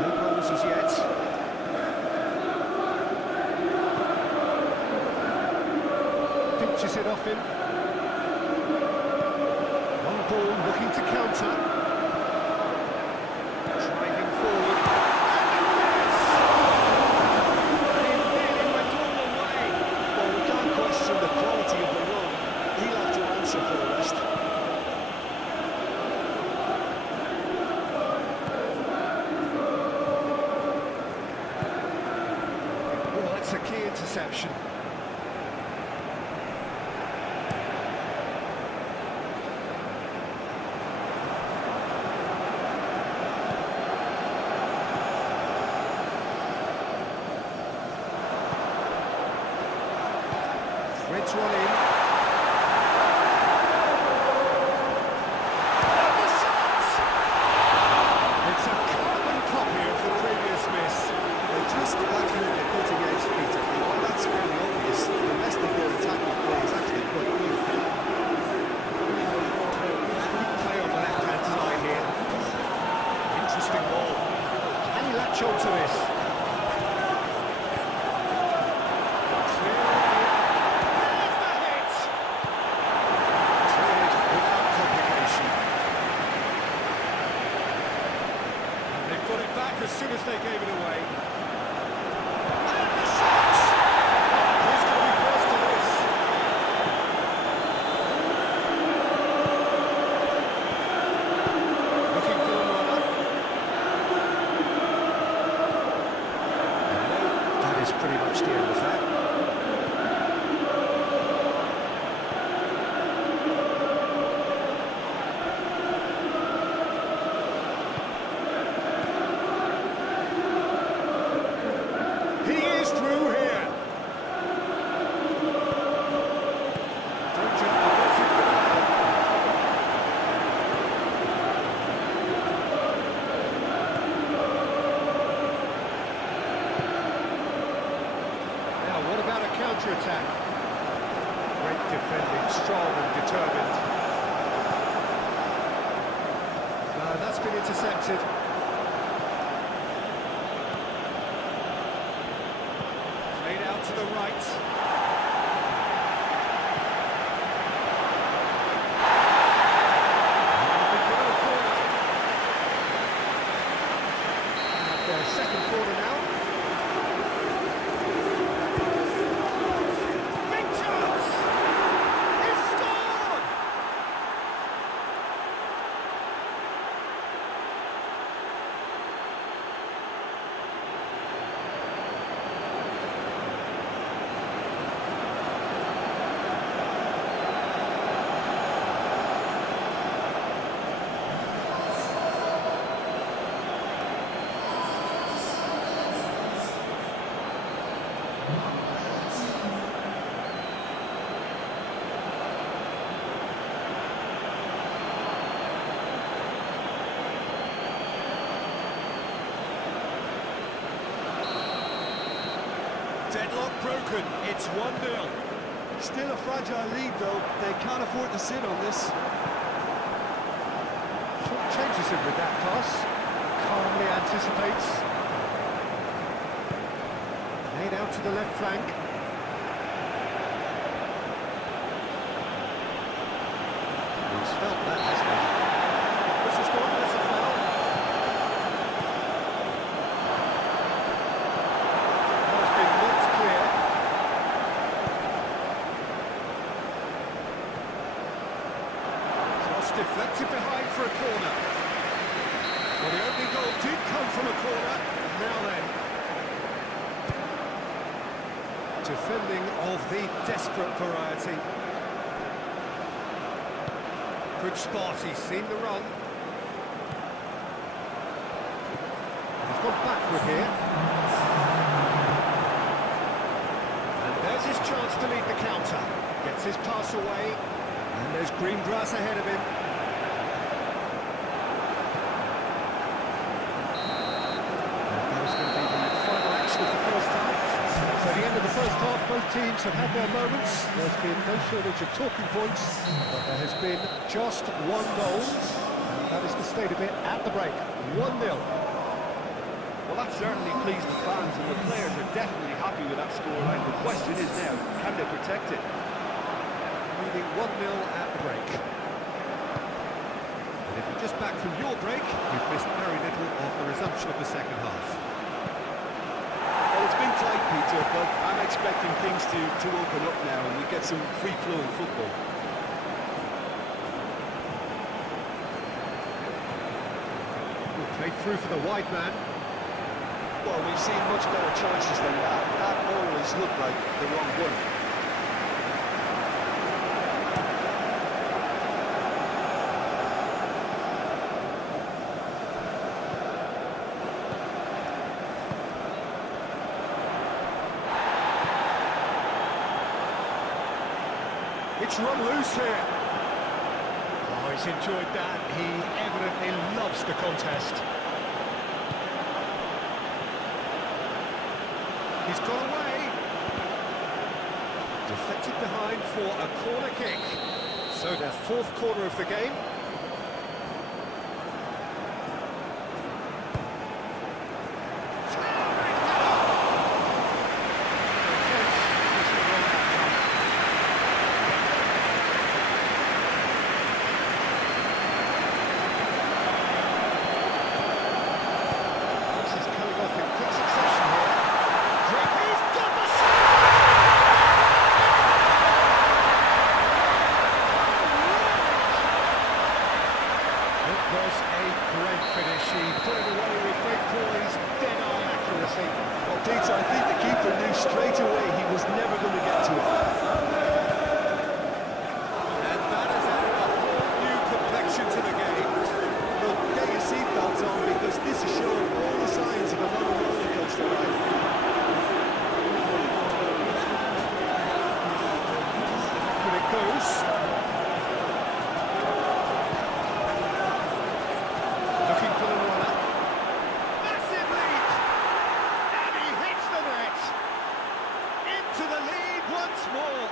No goals as yet. Pinches it off him. Long ball looking to counter. Driving forward. And it nearly went all the way. Well, we can't question the quality of the run. He'll have to answer for the rest. Oh, that's a key interception. Threads one in. And the shot! It's a carbon copy of the previous miss. They're just lacking the cutting edge feet. And while that's fairly obvious, the rest of their attacking play is actually quite good. Play on the left-hand side here. Interesting ball. Can he latch on to this? There's the hit! Cleared without complication. And they've got it back as soon as they gave it away. And the shot! Who's going to be first to this? Looking for the runner. That is pretty much the end of that. He is through here. Don't jump the versus for that. Now, what about a counter-attack? Great defending, strong and determined. No, that's been intercepted. Played out to the right. Their second corner now. Big chance! He's scored! Deadlock broken. It's 1-0. Still a fragile lead, though. They can't afford to sit on this. Took Changes him with that pass. Calmly anticipates. Laid out to the left flank. He's felt that, hasn't he? This is good, that's a foul. Has been knocked clear. Cross deflected behind for a corner. Well, the opening goal did come from a corner. Now then. Defending of the desperate variety. Good spot, he's seen the run. He's gone backward here. And there's his chance to lead the counter. Gets his pass away. And there's green grass ahead of him. And that was going to be the final action of the first half. So at the end of the first half, both teams have had their moments. There's been no shortage of talking points, but there has been just one goal, and that is the state of it at the break. 1-0. Well, that certainly pleased the fans, and the players are definitely happy with that scoreline. The question is now, can they protect it? Leading 1-0 at the break. And if you're just back from your break, you've missed very little of the resumption of the second half. Well, it's been tight, Peter, but I'm expecting things to open up now and we get some free-flowing football. Played through for the wide man. Well, we've seen much better choices than that. That always looked like the wrong one. It's run loose here. Oh, he's enjoyed that. He evidently loves the contest. He's got away. Deflected behind for a corner kick. So their fourth corner of the game. Peter, I think the keeper knew straight away he was never going to get to it. And that has added a whole new complexion to the game. Look, get your seatbelts on because this is showing all the signs of another roller coaster ride. Here it goes. Looking for the runner. Massive lead! And he hits the net! Into the lead once more!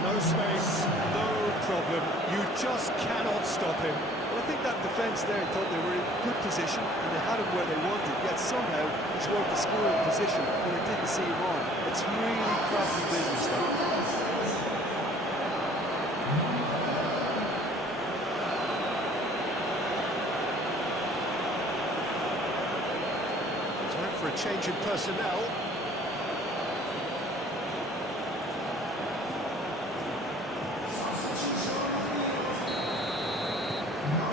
No space, no problem. You just cannot stop him. Well, I think that defence there thought they were in good position and they had him where they wanted, yet somehow he's worked the scoring position when they didn't see him on. It's really crafty business though. Time for a change in personnel.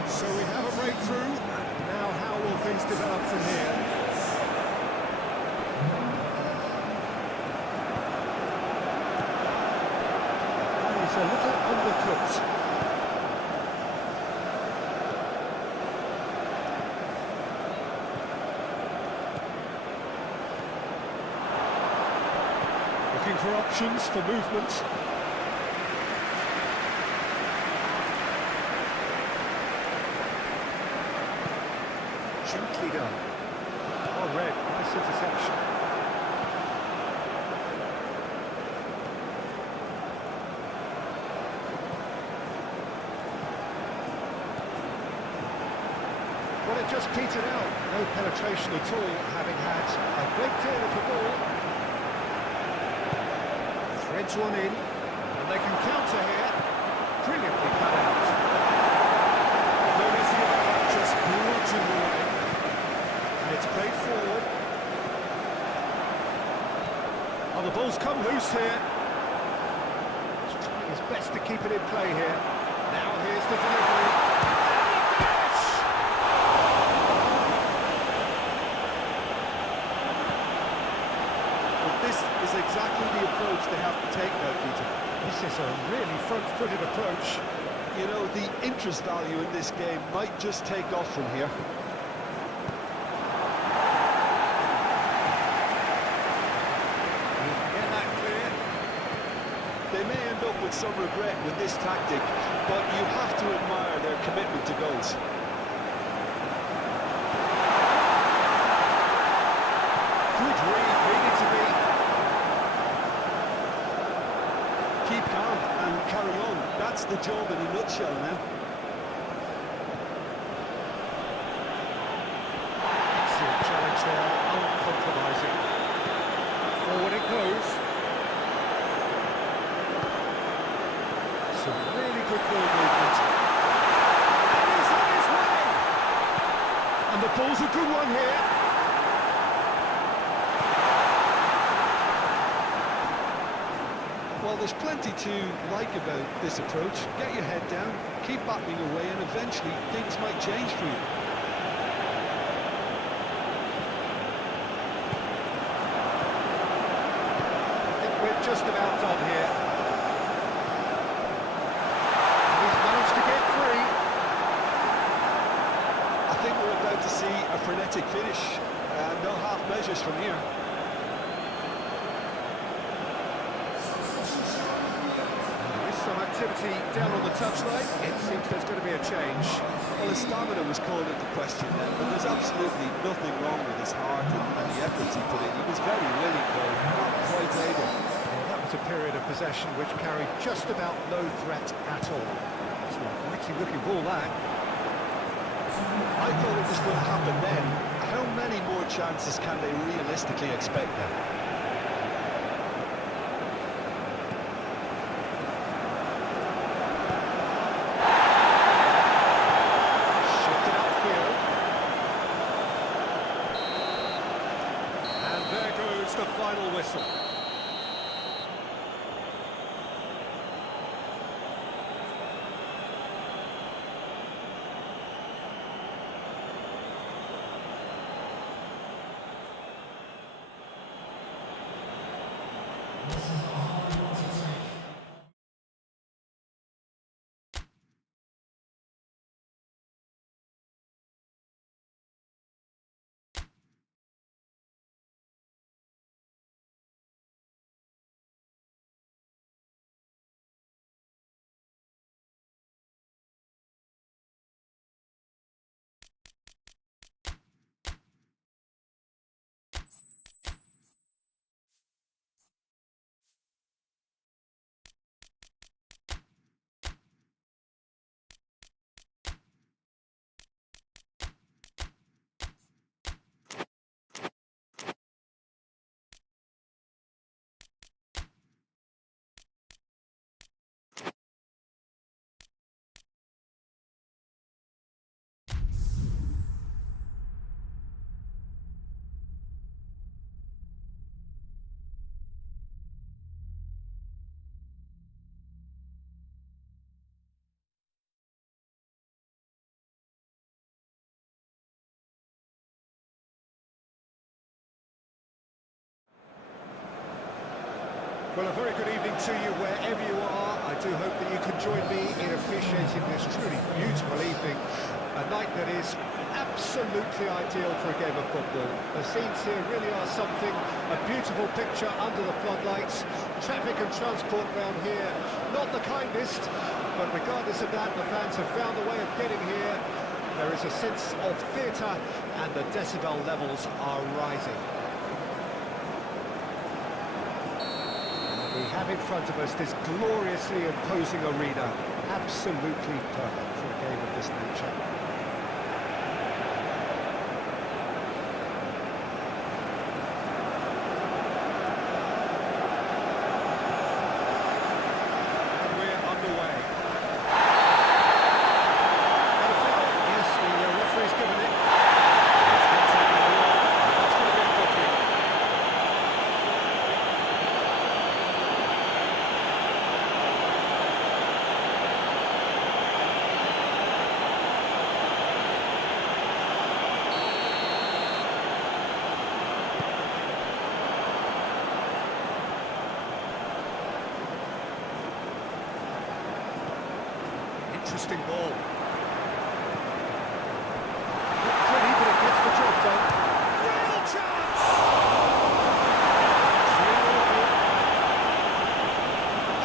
So we have a breakthrough, and now how will things develop from here? He's a little undercooked. Looking for options for movement. Gently done. Oh, red, nice interception. Well, it just petered out. No penetration at all, having had a great deal of the ball. Threads one in, and they can counter here. Brilliantly cut out. Notice just bludgeoned away. And it's played forward. Oh, the ball's come loose here. He's trying his best to keep it in play here. Now here's the delivery. This is exactly the approach they have to take now, Peter. This is a really front-footed approach. You know, the interest value in this game might just take off from here. Get that clear. They may end up with some regret with this tactic, but you have to admire their commitment to goals. Good read, needed to be. Keep calm and carry on. That's the job in a nutshell now. Excellent challenge there, uncompromising. Forward it goes. Some really good ball movement. And he's on his way! And the ball's a good one here. Well, there's plenty to like about this approach. Get your head down, keep battling away, and eventually things might change for you. I think we're just about done here. And he's managed to get free. I think we're about to see a frenetic finish, and no half measures from here. Some activity down on the touchline. It seems there's going to be a change. Well, his stamina was called into question then, but there's absolutely nothing wrong with his heart and the efforts he put in. He was very willing, though, not quite able. Well, that was a period of possession which carried just about no threat at all. It's a mighty looking ball, that. I thought it was going to happen then. How many more chances can they realistically expect then? The final whistle. Well, a very good evening to you wherever you are. I do hope that you can join me in appreciating this truly beautiful evening. A night that is absolutely ideal for a game of football. The scenes here really are something. A beautiful picture under the floodlights. Traffic and transport around here, not the kindest. But regardless of that, the fans have found a way of getting here. There is a sense of theatre and the decibel levels are rising. We have in front of us this gloriously imposing arena, absolutely perfect for a game of this nature. interesting ball. Not pretty, but it gets the job done. Real chance!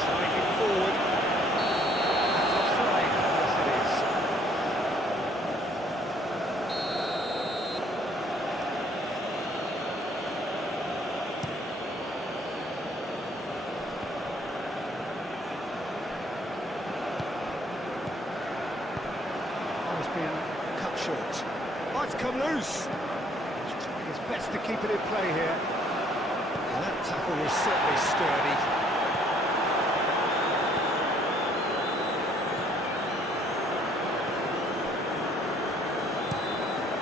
Driving forward. That's offside. Yes, it is. Oh, it's been cut short. Oh, it's come loose. He's trying his best to keep it in play here. Well, that tackle was certainly sturdy.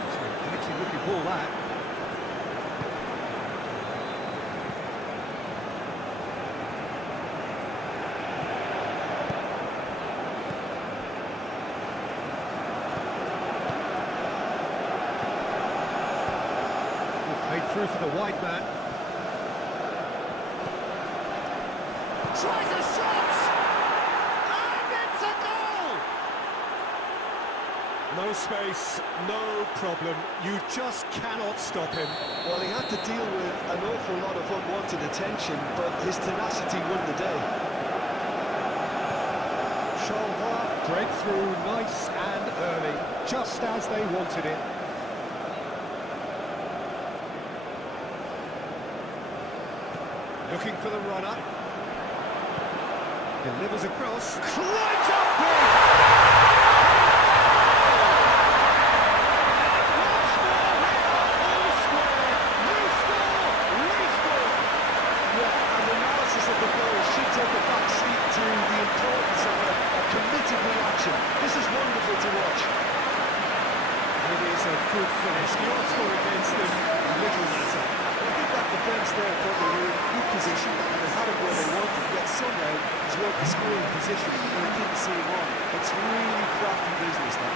It's a connecting looking ball, that. Played through for the wide man. Tries a shot! And it's a goal! No space, no problem. You just cannot stop him. Well, he had to deal with an awful lot of unwanted attention, but his tenacity won the day. Charleroi breakthrough nice and early, just as they wanted it. Looking for the runner. Delivers across. Climbs up big! Once more here, all square. You score, we score. Yeah, and the analysis of the goal should take a back seat to the importance of a committed reaction. This is wonderful to watch. It is a good finish. The odds were against them, little matter. I think that defence there thought they were in good position and they had him where they wanted, yet somehow he's worked the scoring position and they didn't see him on. It's really crafty business now.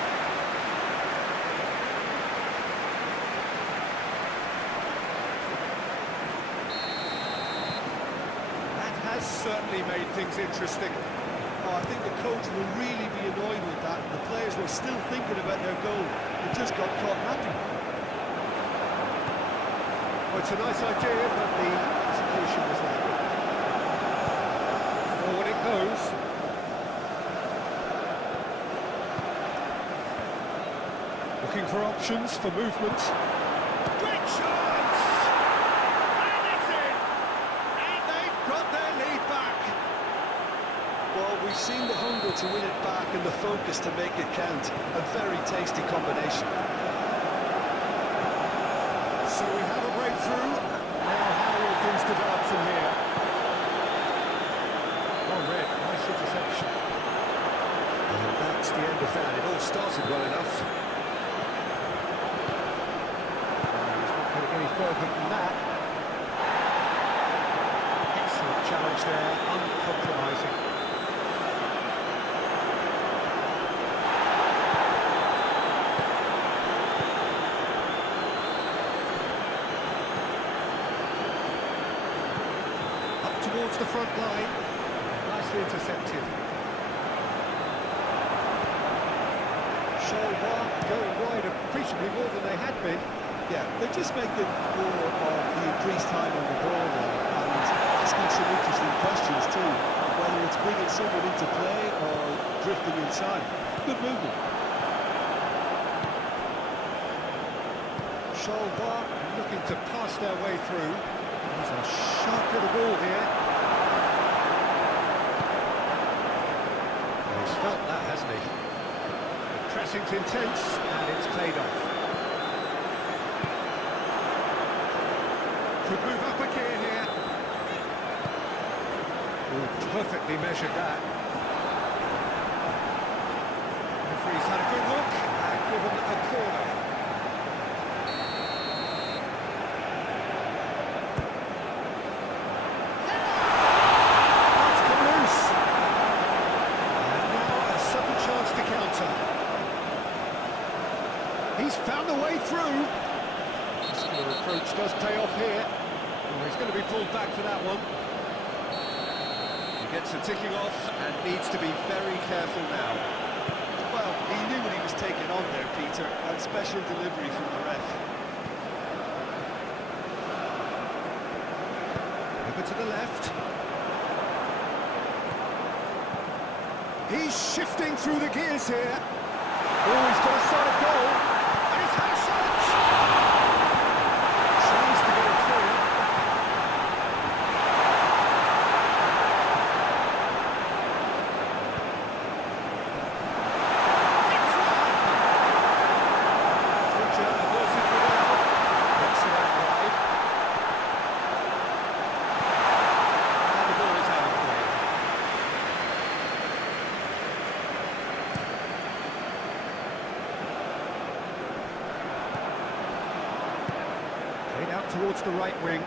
That has certainly made things interesting. Oh, I think the coach will really be annoyed with that. The players were still thinking about their goal. They just got caught napping. Well, it's a nice idea, but the execution was there. Forward it goes. Looking for options for movement. Great chance! And it's in! And they've got their lead back. Well, we've seen the hunger to win it back and the focus to make it count. A very tasty combination. So we have a breakthrough. Now how will things develop from here? Oh, red, nice interception. And that's the end of that. It all started well enough. He's not going to get any further than that. Excellent challenge there, uncompromising. Towards the front line, nicely intercepted. Charleroi going wide appreciably more than they had been. Yeah, they're just making more of the increased time on the ball there and asking some interesting questions too, whether it's bringing someone into play or drifting inside. Good movement. Charleroi looking to pass their way through. There's a sharp little ball here. Well, he's felt that, hasn't he? The pressing's intense and it's played off. Could move up a gear here. Oh, perfectly measured that. Referee's had a good look and given a corner. He's found a way through. Muscular approach does pay off here. Oh, he's going to be pulled back for that one. He gets a ticking off and needs to be very careful now. on there, Peter, and special delivery from the ref. Over to the left. He's shifting through the gears here. Oh, he's got a solid goal. And he's had a shot. Tries to get it through. It's one. Teacher averts it for now. Gets it out wide. And the ball is out of play. Played out towards the right wing.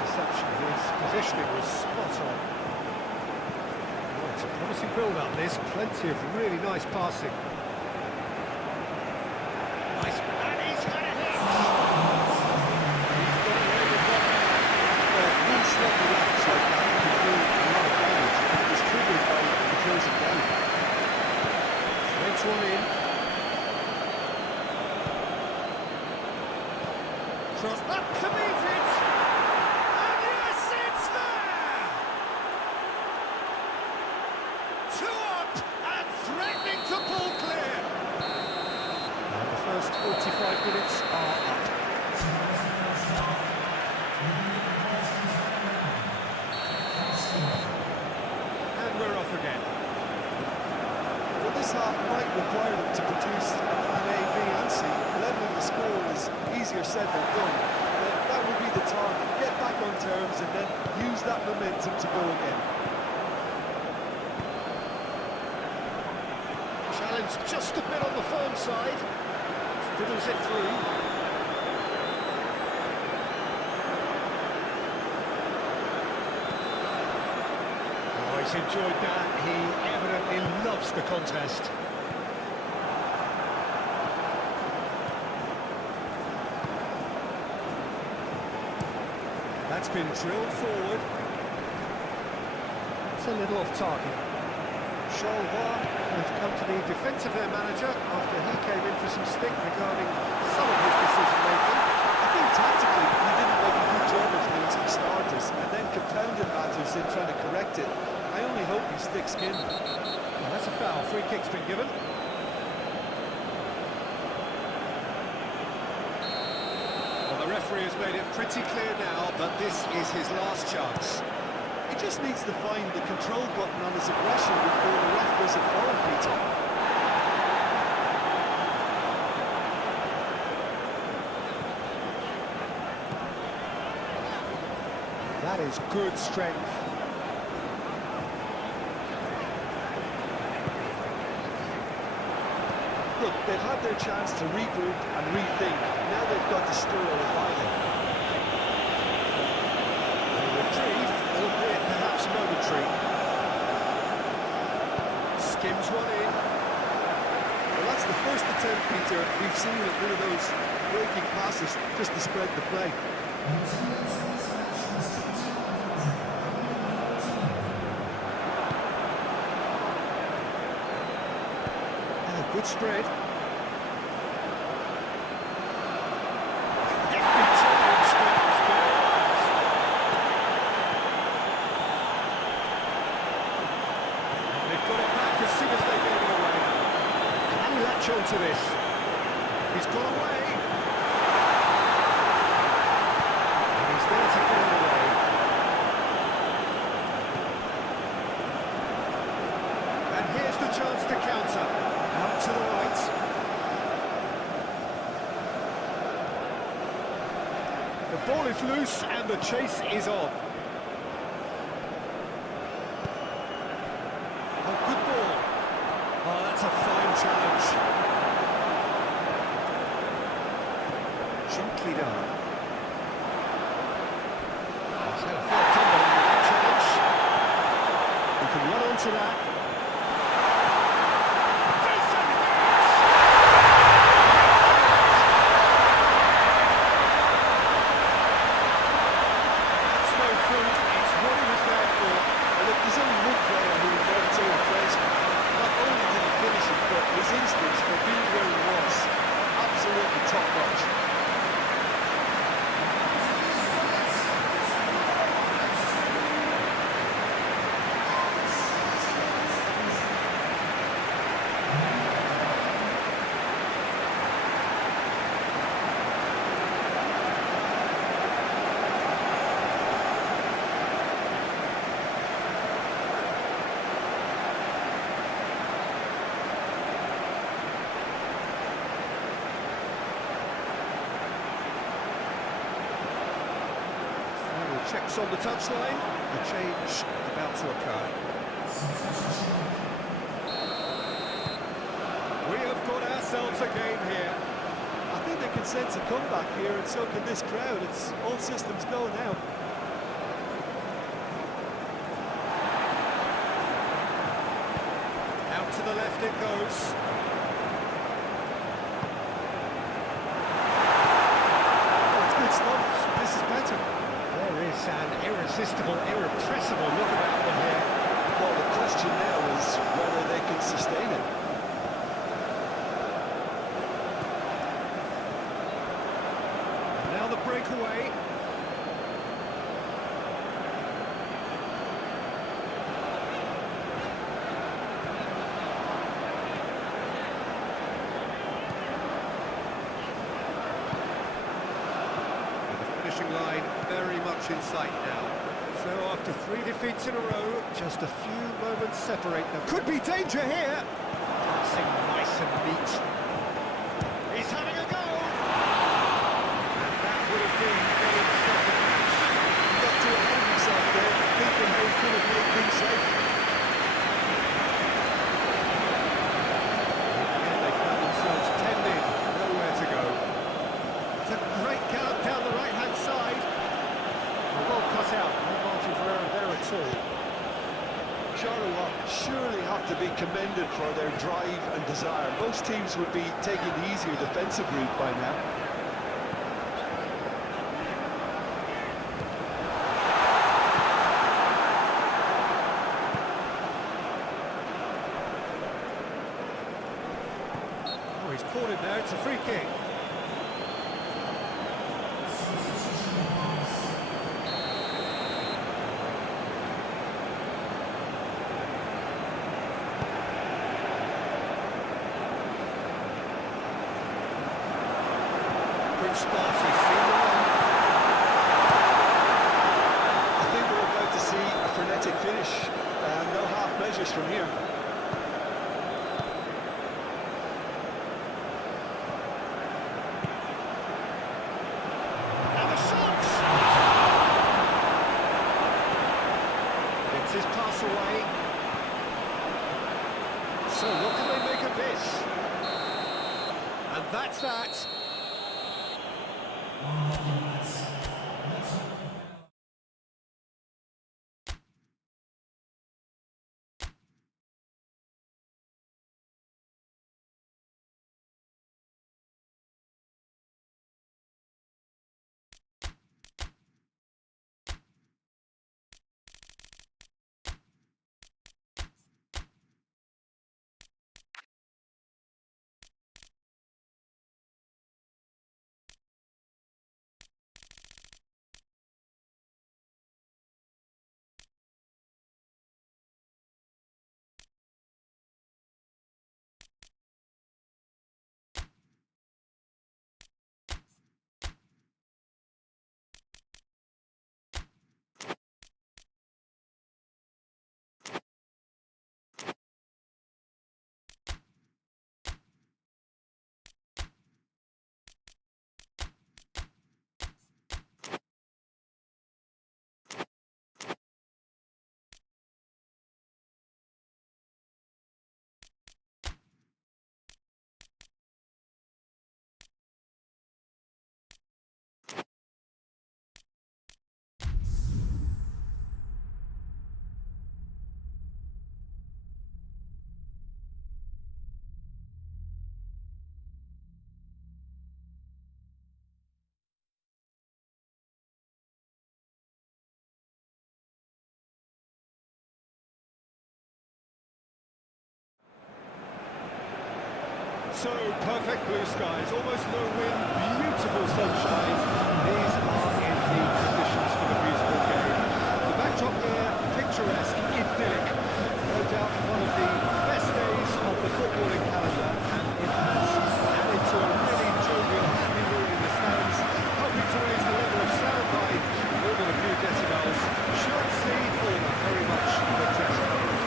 Deception. His positioning was spot on. Well, it's a promising build-up. There's plenty of really nice passing. Nice, and he's had it in. One sloppy lapse like that can do a lot of damage, and it was triggered by the closing down. Threads one in. Cross up to meet it. And yes, it's there! 2 up and threatening to pull clear. And the first 45 minutes are up. And we're off again. Well, this half might require them to produce a plan A, B and C. Levelling the score is easier said than done. That would be the target. Get back on terms and then use that momentum to go again. Challenge just a bit on the firm side. Fiddles it through. Oh, he's enjoyed that. He evidently loves the contest. That's been drilled forward. It's a little off target. Charleroi has come to the defensive air manager after he came in for some stick regarding some of his decision-making. I think tactically he didn't make a good job of things for starters, and then compounded matters in trying to correct it. I only hope he's thick-skinned. Well, that's a foul. Free kick's been given. Well, the referee has made it pretty clear now that this is his last chance. He just needs to find the control button on his aggression before the ref does it for him, Peter. That is good strength. Look, they've had their chance to regroup and rethink. Now they've got to stir a revival. Retrieve, albeit perhaps momentary. Skims one in. Well, that's the first attempt, Peter, we've seen at one of those breaking passes just to spread the play. Oh, good spread. To this. He's got away. And he's there to get it away. And here's the chance to counter. Out to the right. The ball is loose and the chase is on. Oh, good ball. Oh, that's a fine challenge. Gently done. He's had a fair tumble in that challenge. He can run onto that. checks on the touchline. The change about to occur. We have got ourselves a game here. I think they can sense a comeback here, and so can this crowd. It's all systems go now. Out to the left it goes. Oh, it's good stuff. This is better. There is an irresistible, irrepressible look about them here. Well, the question now is whether they can sustain it. And now the breakaway. Line very much in sight now. So after 3 defeats in a row, just a few moments separate them. Could be danger here. Passing nice and neat. He's having a go. And that would have been a second match. Got to hold himself there, thinking how he could have made things safe. And they found themselves 10 in, nowhere to go. It's a great gallop down the right-hand side. Well cut out, no margin for error there at all. Charleroi surely have to be commended for their drive and desire. Most teams would be taking the easier defensive route by now. Oh, he's caught him there, it's a free kick. Sparty, I think we're about to see a frenetic finish. No half measures from here. and the shot! It's his pass away. So what can they make of this? And that's that. So, perfect blue skies, almost no wind, beautiful sunshine. These are in the conditions for the musical game. The backdrop here, picturesque, idyllic. No doubt one of the best days of the footballing calendar, and it has added to a really jovial, happy mood in the stands, helping to raise the level of sound by more than a few decibels. Shirt sleeve, all very much the dress code.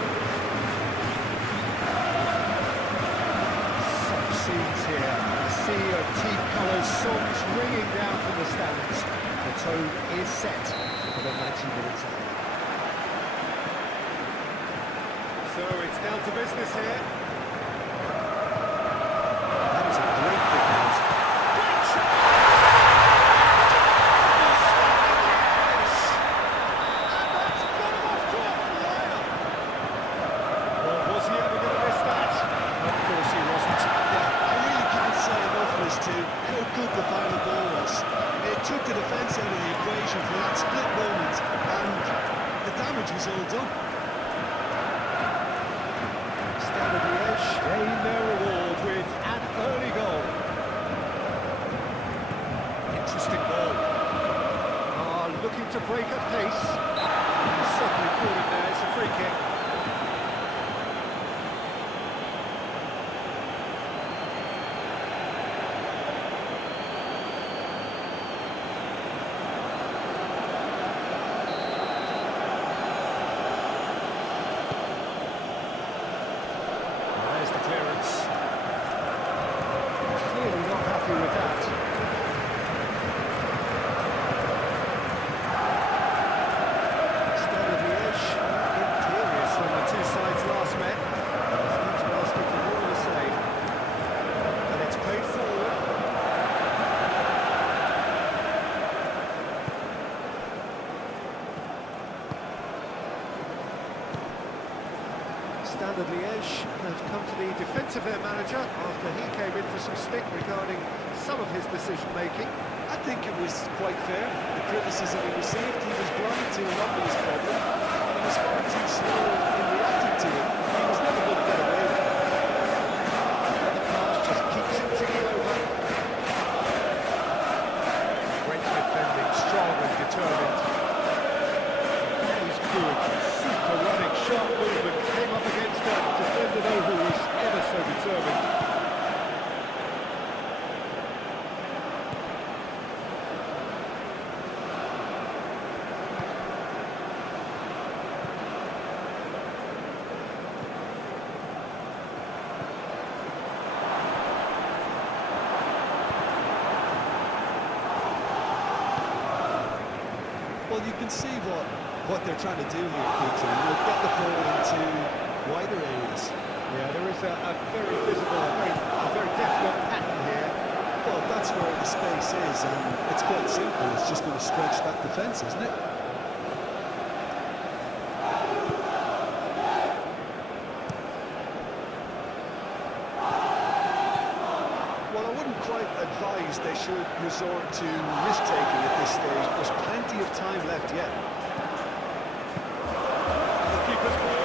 Scenes here, a sea of team colours, songs ringing down from the stands. The tone is set. for the 90 minutes ahead. So it's down to business here. That is a great big pass. Great shot! Yes! And that's got him off to a flyer. Well, was he ever going to miss that? Of course he wasn't. Yeah, I really couldn't say enough as to how good the final ball was. It took the defence out of the equation for that split moment, and the damage was all done. Standard Liège gain their reward with an early goal. Interesting ball. Looking to break at pace. Certainly caught him there. It's a free kick. There's the clearance. Clearly not happy with that. Standard Liège imperious when the two sides last met. The fans are asking for more of the same. And it's played forward. Standard Liège have come to the defence of their manager after he came in for some stick regarding some of his decision-making. I think it was quite fair, the criticism he received. He was blind to an obvious problem, and he was far too slow in reacting to it. He was never going to get away with it. The pass just keeps it ticking over. Great defending, strong and determined. That is good. Super running, sharp movement. Came up against a defender though who was ever so determined. Well, you can see what they're trying to do here, Peter. Get the ball into wider areas. Yeah, there is a very visible, a very definite pattern here. Well, that's where the space is, and it's quite simple. It's just going to stretch that defence, isn't it? Well, I wouldn't quite advise they should resort to risk-taking at this stage. There's plenty of time left yet. The keeper's ball.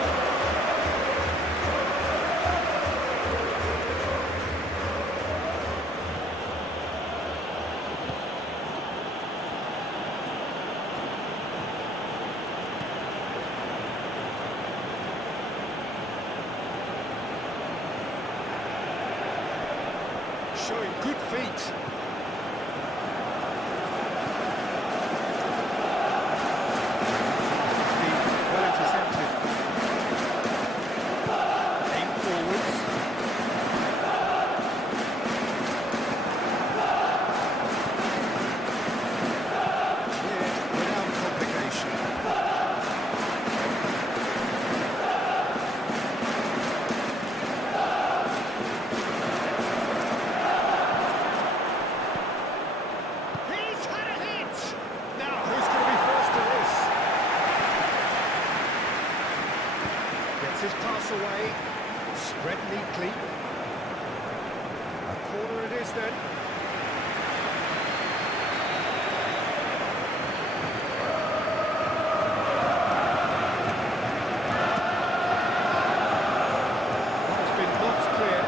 Showing good feet. Well intercepted. Aim forwards. Cleared without complication. He's had a hit! Now, who's going to be first to this? Gets his pass away. Spread neatly. A corner it is then. That has been knocked clear.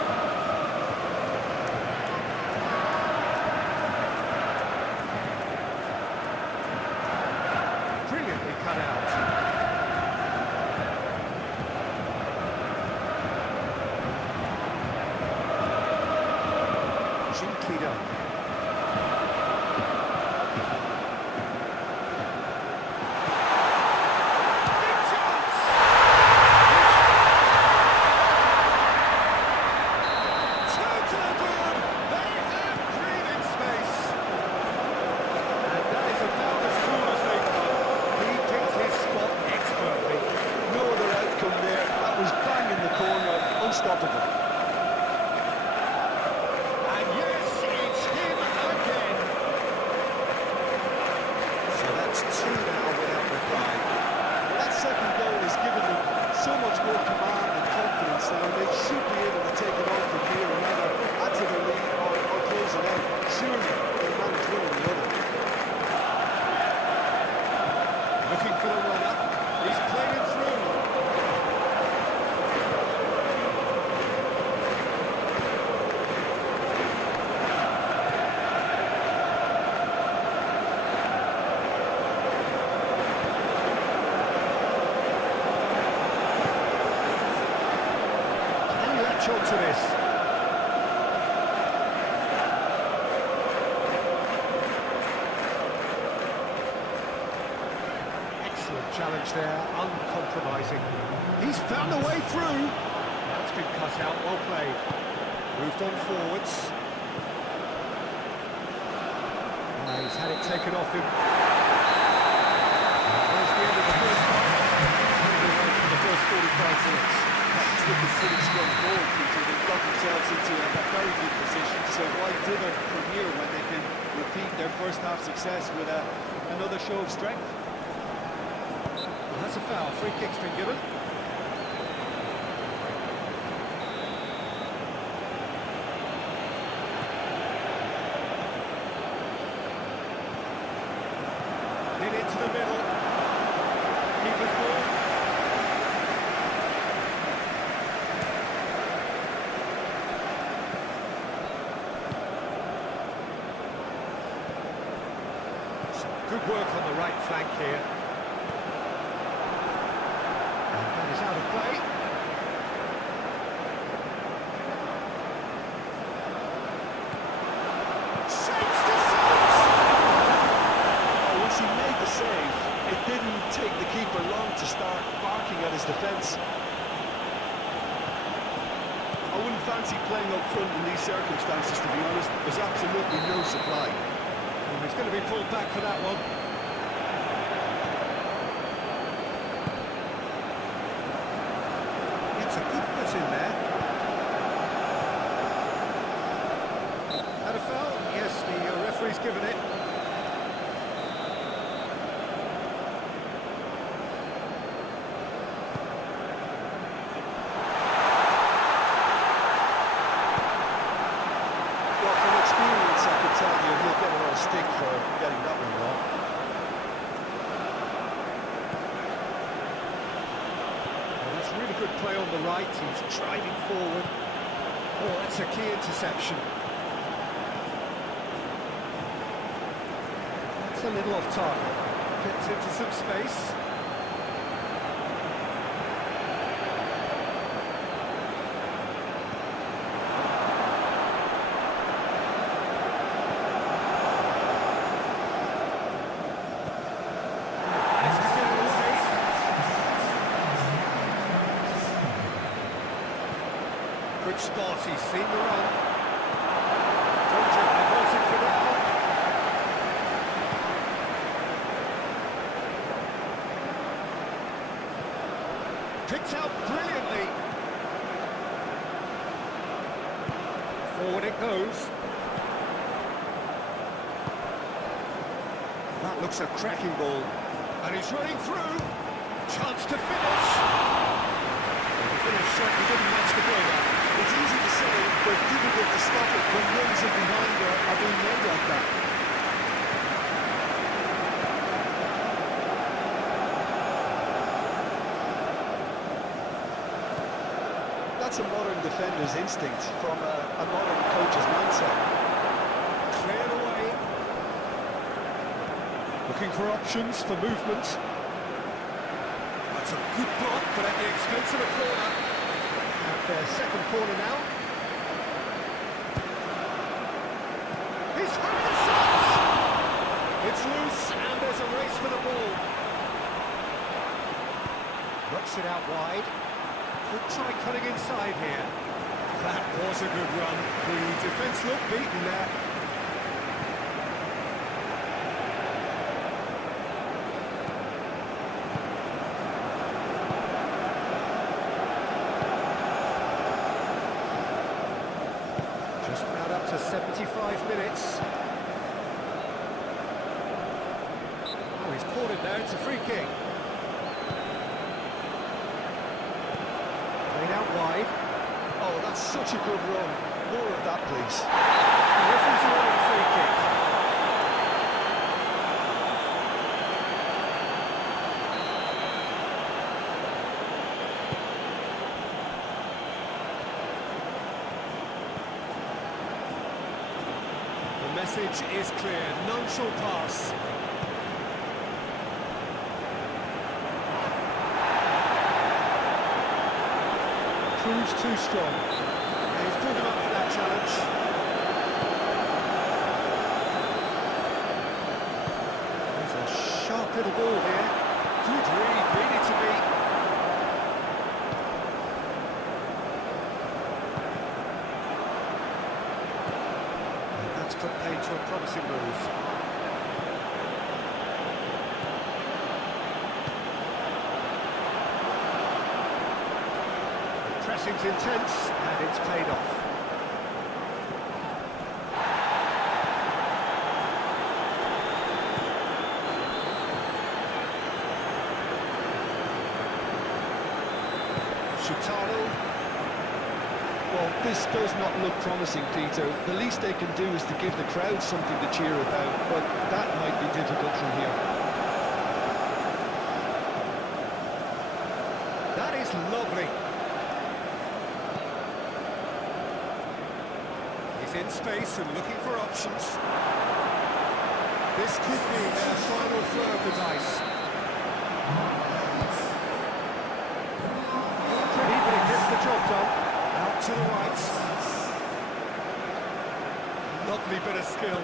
Brilliantly cut out. Gently done. Big chance! Two to the good. They have breathing space. And that is about as cool as they come. Challenge there, uncompromising. He's found a way through. That's been cut out, well played. Moved on forwards. He's had it taken off him. There's the end of the first half. For the first 45 minutes. It's looking pretty strong forward, Peter. They've got themselves into a very good position, so why dither from here when they can repeat their first half success with another show of strength? Well, that's a foul. Free kick's been given. In into the middle. Keeper's ball. Good work on the right flank here. And that is out of play. Saves to save! Oh, once he made the save, it didn't take the keeper long to start barking at his defence. I wouldn't fancy playing up front in these circumstances, to be honest. There's absolutely no supply. Well, he's going to be pulled back for that one. It's a good foot in there. Had a foul? Yes, the referee's given it. Well, from experience, I can tell you he'll get a lot of stick for getting that one wrong. Well, that's really good play on the right. He's driving forward. Oh, that's a key interception. That's a little off target. Gets into some space. Managed to get it away. Good spot, he's seen the run. Told you, I voted for that one. Picked out brilliantly. Forward it goes. That looks a cracking ball. And he's running through. Chance to finish. The finish certainly didn't match the build-up. It's easy to say, but difficult to stop it when runs in behind are being made like that. That's a modern defender's instinct from a modern coach's mindset. Cleared away. Looking for options for movement. That's a good block, but at the expense of a corner. At their second corner now. He's having a shot! It's loose, and there's a race for the ball. Knocks it out wide. Could try cutting inside here. That was a good run. The defence looked beaten there. Just about up to 75 minutes. Oh, he's caught it there. It's a free kick. Played out wide. Oh, that's such a good run. More of that, please. The referee's awarded a free kick. The message is clear. None shall pass. Proves too strong. And he's pulled him up for that challenge. There's a sharp little ball here. Good really needed to be. And that's put paid to a promising move. The pressing's intense, and it's paid off. Well, this does not look promising, Peter. The least they can do is to give the crowd something to cheer about, but that might be difficult from here. That is lovely. He's in space and looking for options. This could be their final throw of the dice. But it gets the job done. Out to the right. Lovely bit of skill.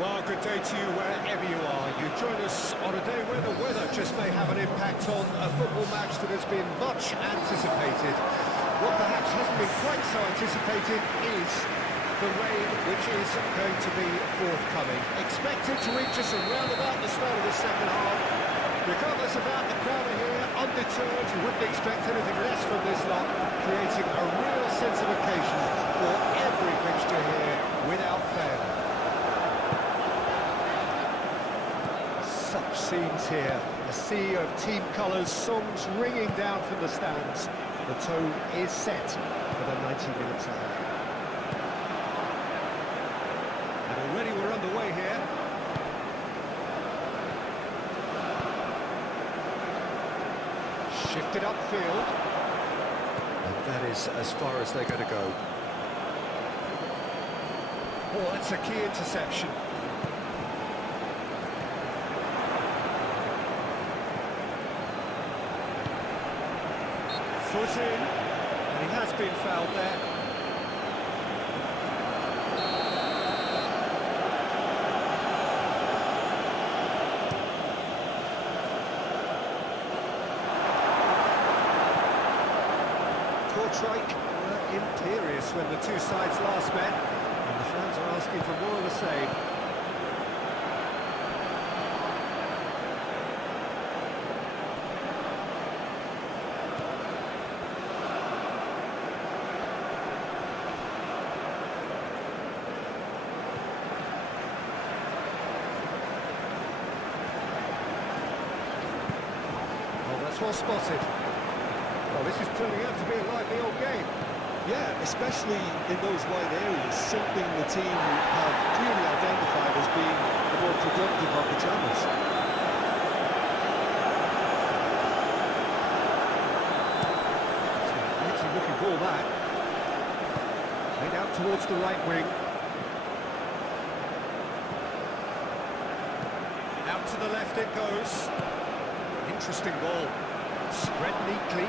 Well, good day to you wherever you are. You join us on a day where the weather just may have an impact on a football match that has been much anticipated. What perhaps hasn't been quite so anticipated is the rain, which is going to be forthcoming. Expected to reach us around about the start of the second half. Regardless of that, the crowd are here, undeterred. You wouldn't expect anything less from this lot, creating a real sense of occasion for every fixture here without fail. Such scenes here, a sea of team colours, songs ringing down from the stands. The tone is set for the 90 minutes ahead. And already we're underway here. Shifted upfield. And that is as far as they're going to go. Oh, that's a key interception. Foot in, and he has been fouled there. Kortrijk were imperious when the two sides last met, and the fans are asking for more of the same. Well spotted. Well, this is turning out to be a lively old game. Yeah, especially in those wide areas, something the team have clearly identified as being the more productive of the channels. It's a looking ball, that. Played out towards the right wing. Out to the left it goes. Interesting ball. Spread neatly.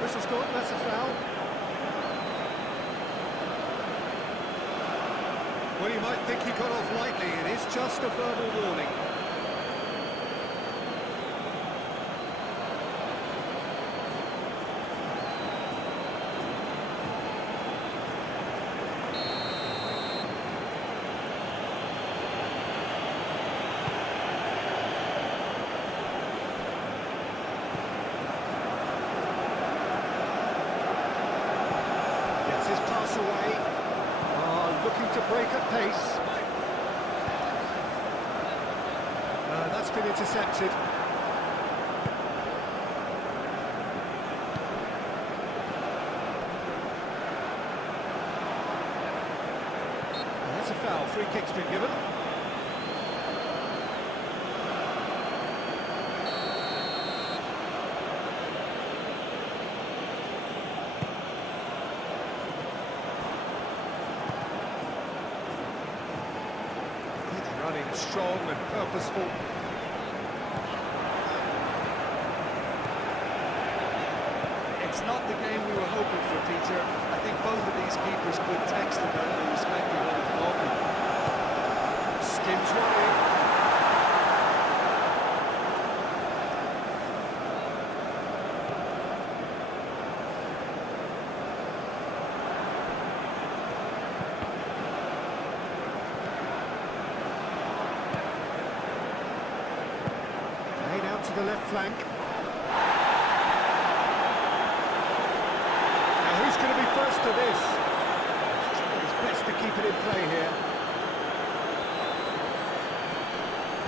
Whistle's gone, that's a foul. Well, you might think he got off lightly. It is just a verbal warning. His pass away. Looking to break at pace. That's been intercepted. That's a foul. Free kick's been given. Strong and purposeful. It's not the game we were hoping for, Peter. I think both of these keepers could text about their respective involvement. Skims one in. To the left flank. Now who's going to be first to this? It's best to keep it in play here.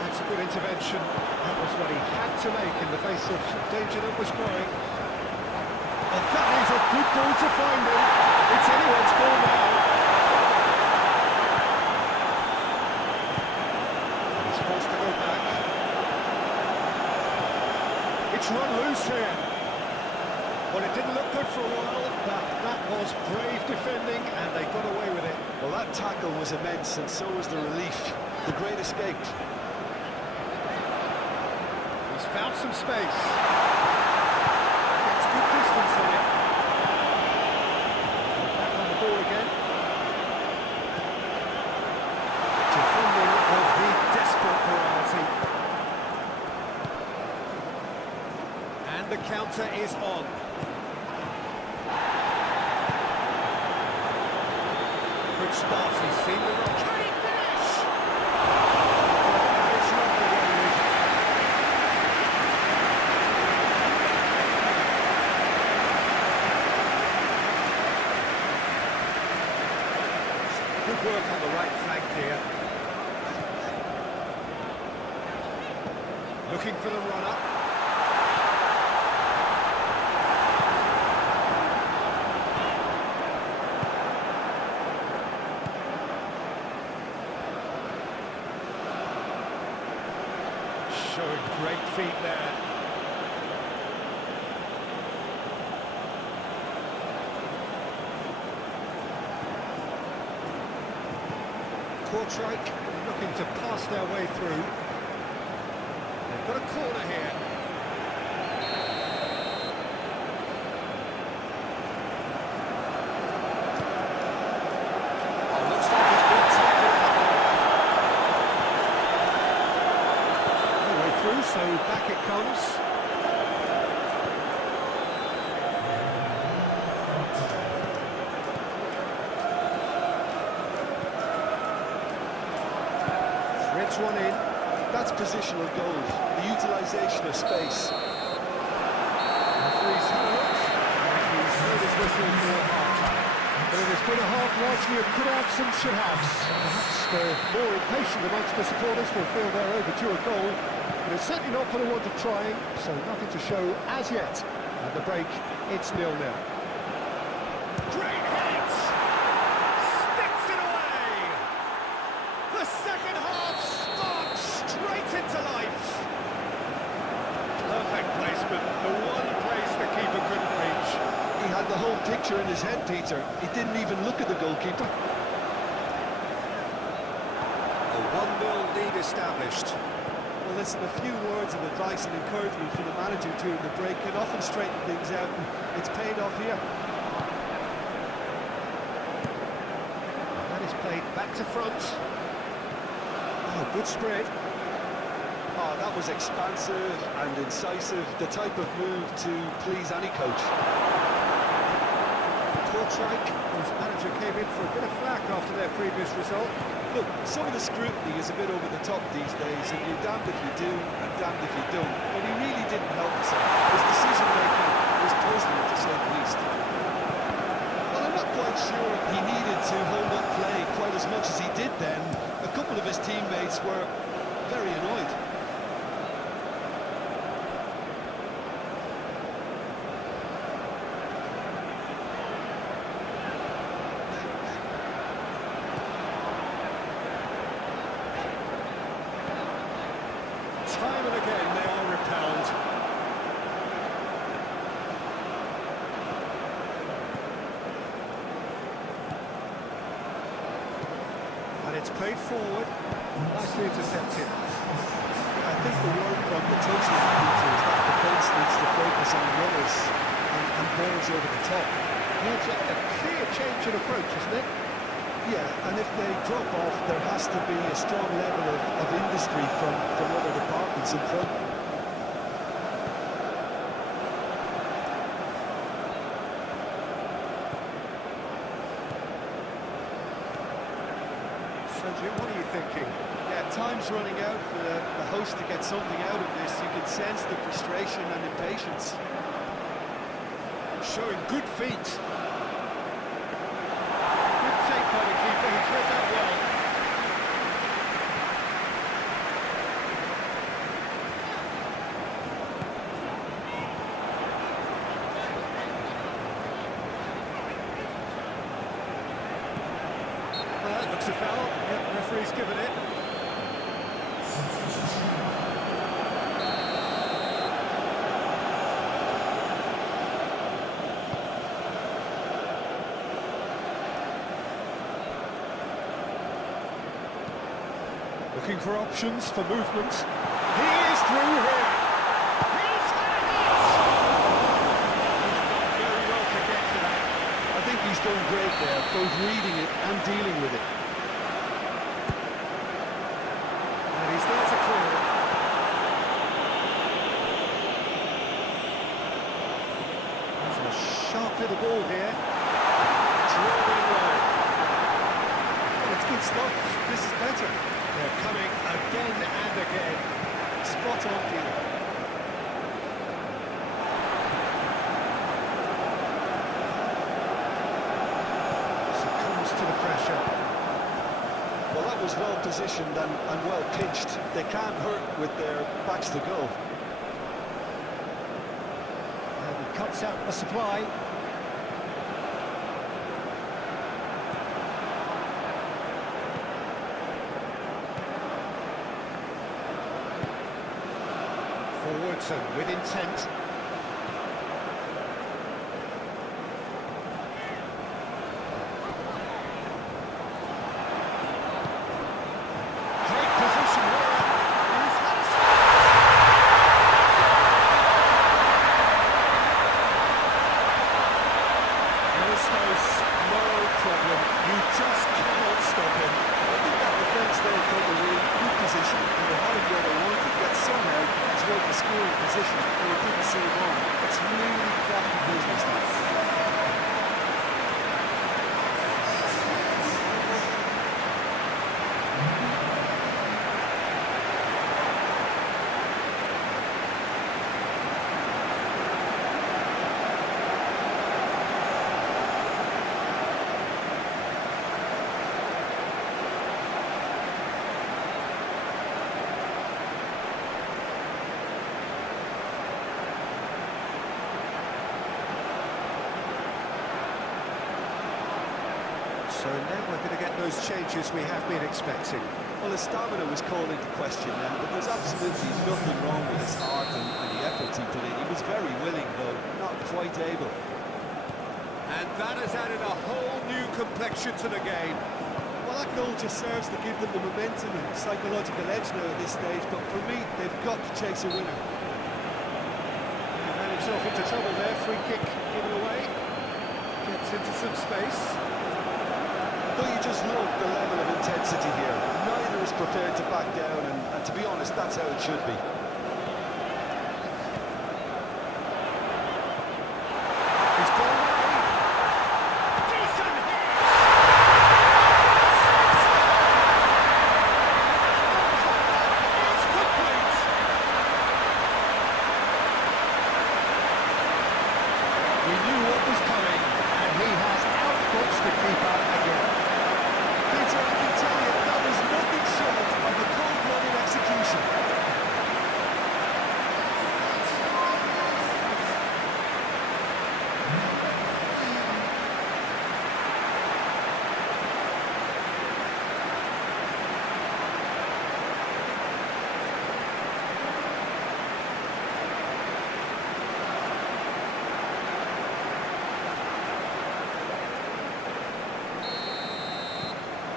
That's a good intervention. That was what he had to make in the face of danger that was growing. And that is a good ball to find him. It's anyone's ball now. And he's forced to go back. It's run loose here. Well, it didn't look good for a while, but that was brave defending, and they got away with it. Well, that tackle was immense, and so was the relief. The great escape. He's found some space. Gets good distance on it. Back on the ball again. Defending of Volta is on. Good spot, he's seen the rock. Can he finish? It's not the way it is. Good work on the right flank here. Looking for the runner. Showing great feet there. Kortrijk looking to pass their way through. They've got a corner here. Oh, looks like he's been taken out. All the way through, so back it comes. Threads one in. That's positional goals, the utilisation of space. Referee's had a look, and he's heard his whistle for half-time. But it has been a half largely of good halves and should haves. Perhaps the more impatient amongst the supporters will feel they're overdue a goal, but it's certainly not for the want of trying, so nothing to show as yet. At the break, it's 0-0. Great hit! Sticks it away! The second half starts straight into life. Perfect placement, the one place the keeper couldn't reach. He had the whole picture in his head, Peter. He didn't even look at the goalkeeper. A 1-0 lead established. Well, listen, a few words of advice and encouragement from the manager during the break can often straighten things out, and it's paid off here. That is played back to front. Oh, good spread. Oh, that was expansive and incisive, the type of move to please any coach. Kortrijk, whose manager came in for a bit of flack after their previous result. Look, some of the scrutiny is a bit over the top these days, and you're damned if you do and damned if you don't. But he really didn't help himself. His decision-making was puzzling, to say the least. Well, I'm not quite sure he needed to hold up play quite as much as he did then. A couple of his teammates were very annoyed. Time and again they are repelled. And it's played forward, nicely intercepted. I think the word from the touchline feature is that defence needs to focus on runners and balls over the top. Yeah, it's a clear change in approach, isn't it? Yeah, and if they drop off, there has to be a strong level of industry from other departments in front. So, Jim, what are you thinking? Yeah, time's running out for the host to get something out of this. You can sense the frustration and impatience. Showing good feet. Good take by the keeper, he's read that well. Well, that looks a foul. Yep, referee's given it. Looking for options for movement. He is through here. He's had a hit. He's done very well to get to that. I think he's done great there, both reading it and dealing with it. And he's there to clear it. clear the ball here. It's rolling low. Well, it's good stuff. This is better. They're coming again and again. Spot on, Peter. Succumbs to the pressure. Well, that was well positioned and well pitched. They can't hurt with their backs to goal. And he cuts out the supply. Forwards and with intent. Great position here. He's had a shot. No space, no problem. You just cannot stop him. I think that defence there took a really good position. They had him where they wanted, yet somehow he's worked the scoring position and they didn't see him on. It's really crafty business, that. So now we're going to get those changes we have been expecting. Well, his stamina was called into question then, but there's absolutely nothing wrong with his heart and the effort he put in. He was very willing, though, not quite able. And that has added a whole new complexion to the game. Well, that goal just serves to give them the momentum and psychological edge now at this stage, but for me, they've got to chase a winner. He ran himself into trouble there, free kick given away. Gets into some space. Though you just love the level of intensity here. Neither is prepared to back down, and to be honest, that's how it should be. He's gone away. Decent hit! It's complete! We knew what was coming, and he has outfoxed the keeper again. Peter, I can tell you, that was nothing short of a cold-blooded execution.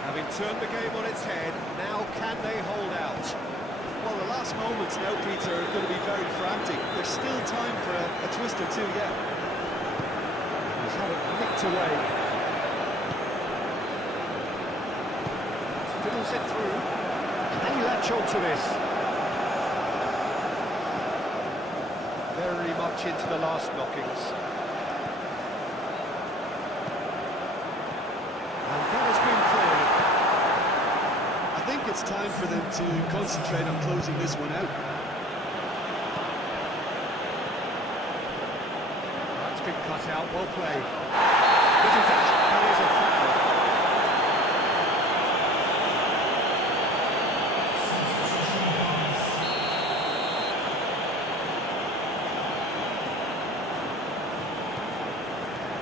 Having turned the game on its head, now can they hold out? Well, the last moments now, Peter, are going to be very frantic. There's still time for a twist or two yet. He's had it nicked away. Fiddles it through. Can he latch on to this? Very much into the last knockings. And that has been cleared. I think it's time for them to concentrate on closing this one out. That's been cut out, well played. That is a foul.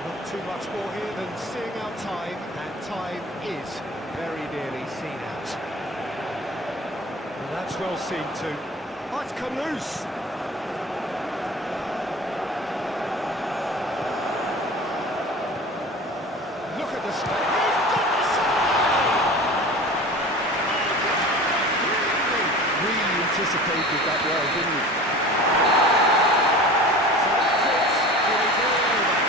Not too much more here than seeing out time, and time is very nearly seen out. And that's well seen too. Oh, it's come loose. Look at the space. He's got the shot! Really anticipated that well, didn't he? So that's it. It is all over.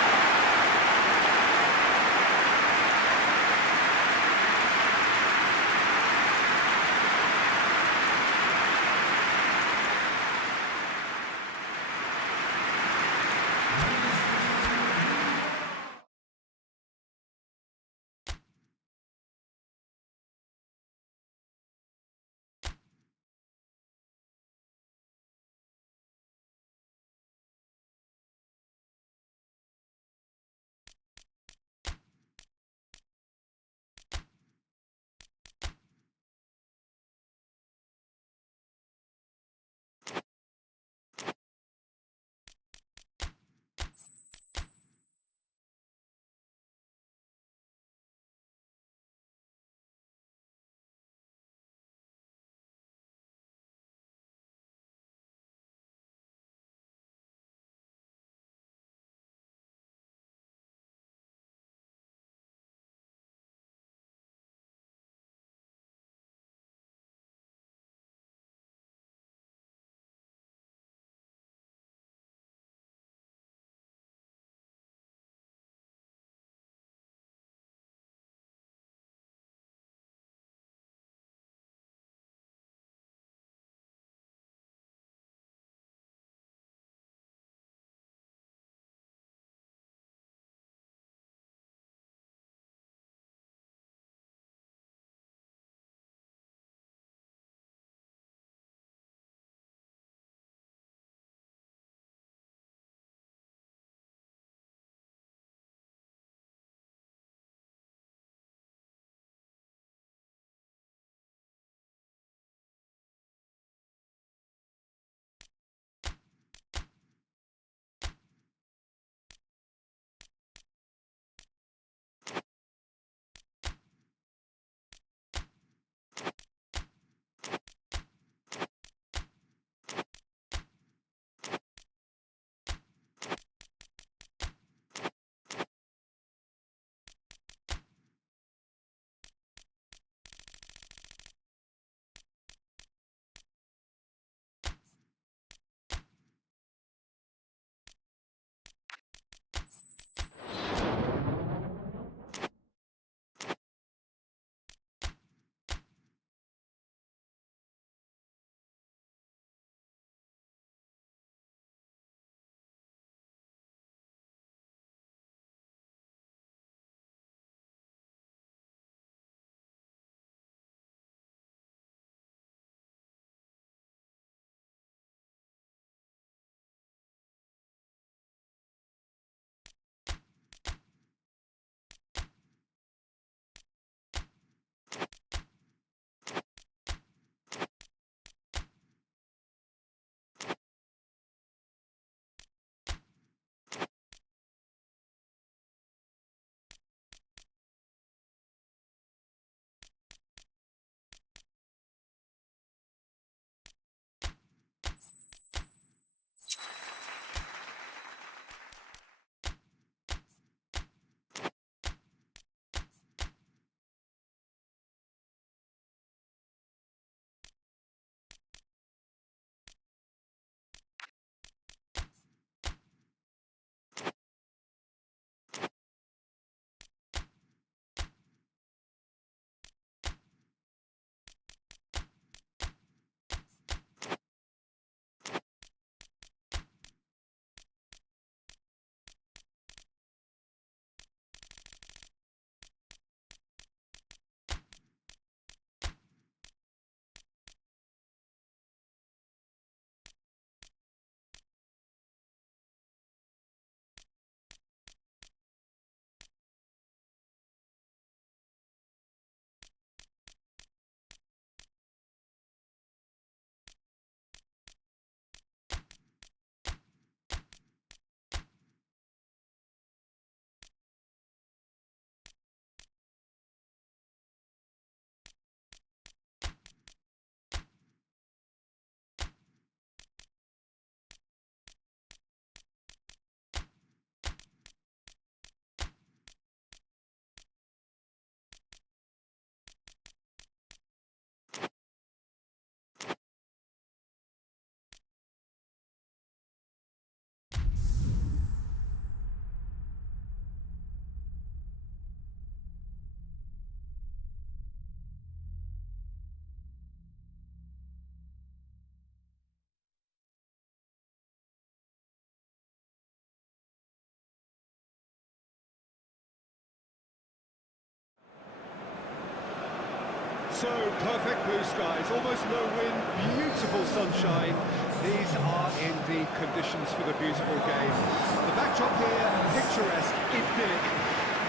So, perfect blue skies, almost no wind, beautiful sunshine. These are indeed conditions for the beautiful game. The backdrop here, picturesque, idyllic.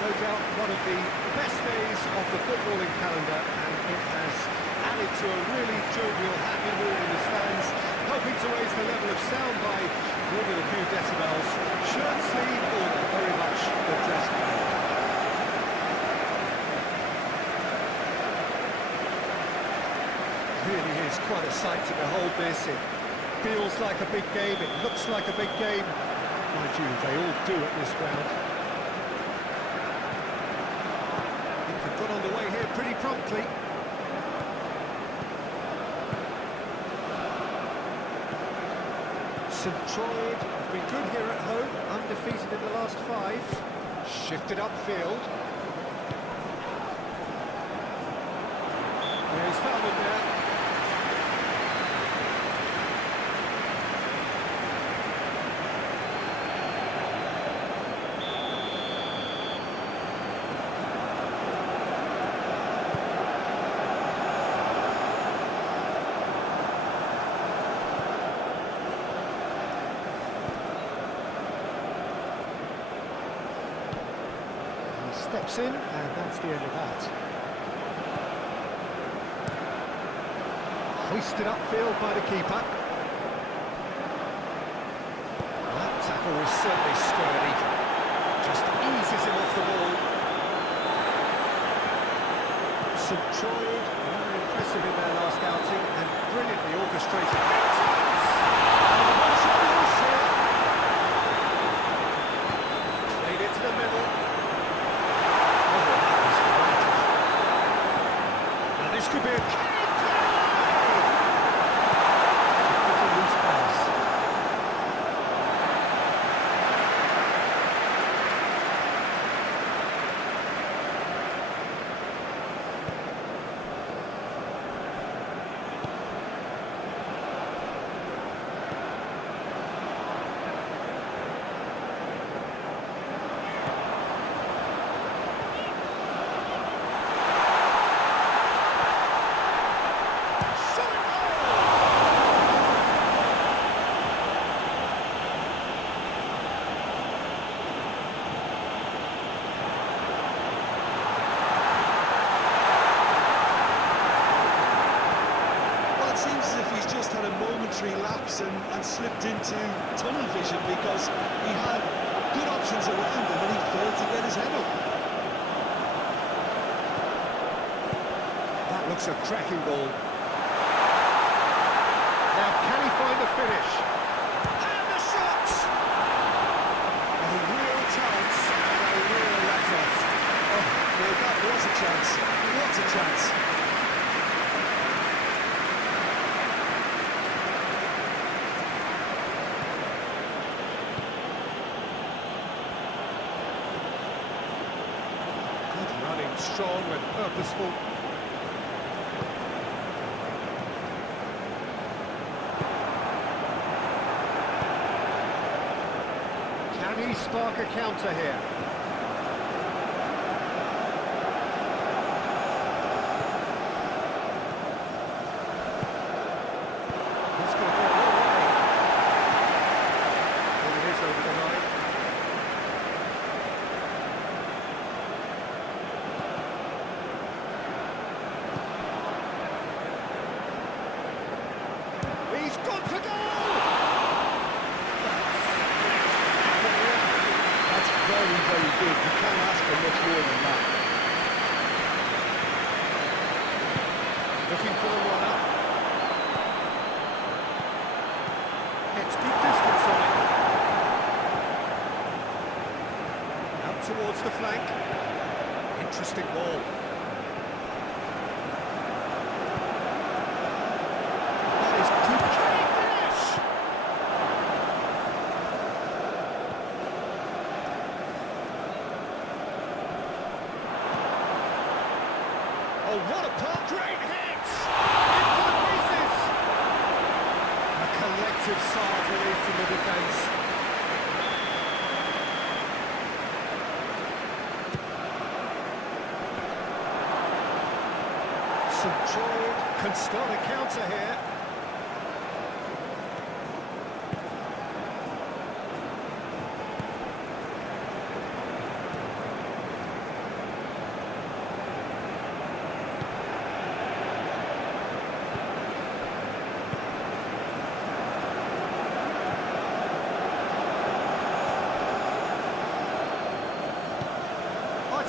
No doubt one of the best days of the footballing calendar, and it has added to a really jovial, happy mood in the stands, helping to raise the level of sound by more than a few decibels. Shirt sleeve order, very much the dress code. Really is quite a sight to behold this. It feels like a big game, it looks like a big game. Mind you, they all do at this ground. I think they've got on the way here pretty promptly. St. Troyd have been good here at home, undefeated in the last 5. Shifted upfield. He's found it there. Steps in, and that's the end of that. Hoisted upfield by the keeper. That tackle was certainly sturdy. Just eases him off the ball. St. Troyd, very impressive in their last outing, and brilliantly orchestrated. Played it to the middle. This could be a carry play! It's a loose pass. Lapse and slipped into tunnel vision because he had good options around him and he failed to get his head up. That looks a cracking goal. Now can he find the finish? And the shot! A real chance and a real let-off. Oh, well, that was a chance. What a chance. Strong and purposeful. Can he spark a counter here? He's going to go all the way. And it is over the line. He's gone for goal! That's very, very good. You can't ask for much more than that. Looking for the runner. Gets good distance on it. Out towards the flank. Interesting ball. Oh, what a pop! Great hit! Into the pieces! A collective sigh of relief from the defence. St. Troy can start a counter here.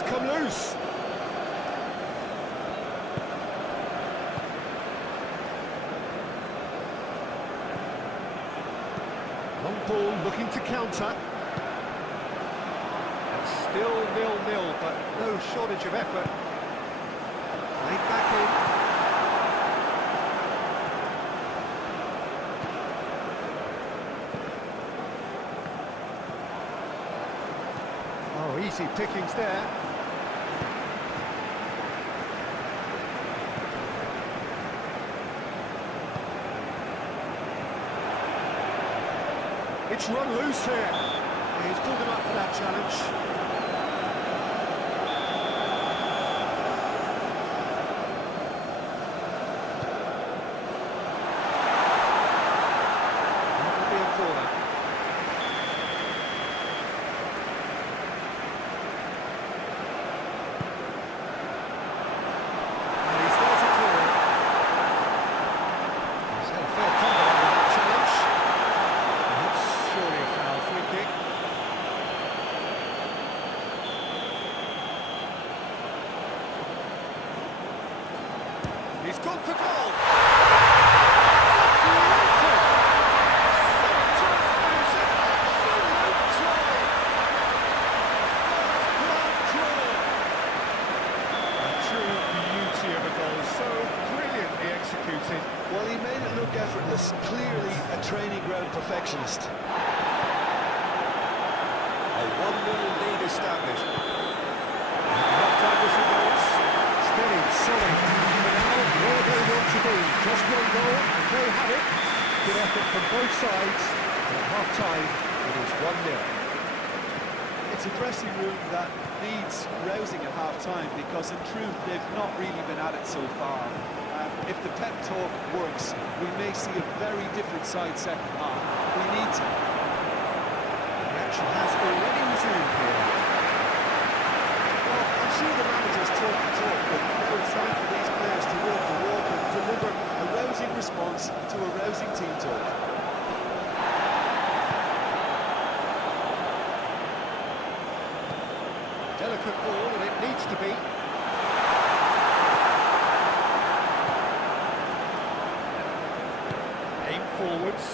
Come loose. Long ball looking to counter. And still 0-0, but no shortage of effort. Played back in. Oh, easy pickings there. It's run loose here. He's pulled him up for that challenge. That will be a corner. And he's there to clear it. He's had a fair combo under that challenge. Surely a foul, free kick. He's gone for goal. Well, he made it look effortless, clearly a training ground perfectionist. A 1-0 lead established. Half-time whistle goes. Steady, solid. For now, where they want to be. Just one goal, and they have it. Good effort from both sides. And at half-time, it is 1-0. It's a dressing room that needs rousing at half-time because, in truth, they've not really been at it so far. If the pep talk works, we may see a very different side second half. We need to. The action has already resumed here. Well, I'm sure the managers talk the talk, but now it's time for these players to walk the walk and deliver a rousing response to a rousing team talk. Delicate ball, and it needs to be. Aim forwards.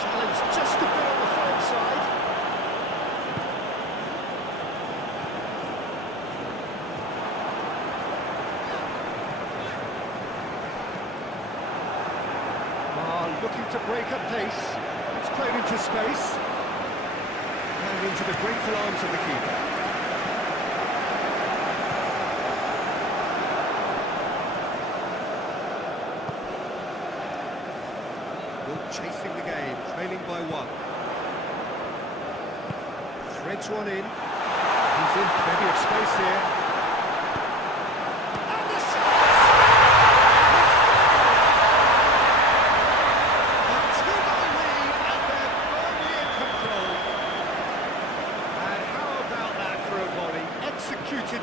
Challenge just a bit on the firm side. Looking to break up pace. It's played into space. And into the grateful arms of the keeper. Will chasing the game, trailing by 1. Threads one in. He's in plenty of space here.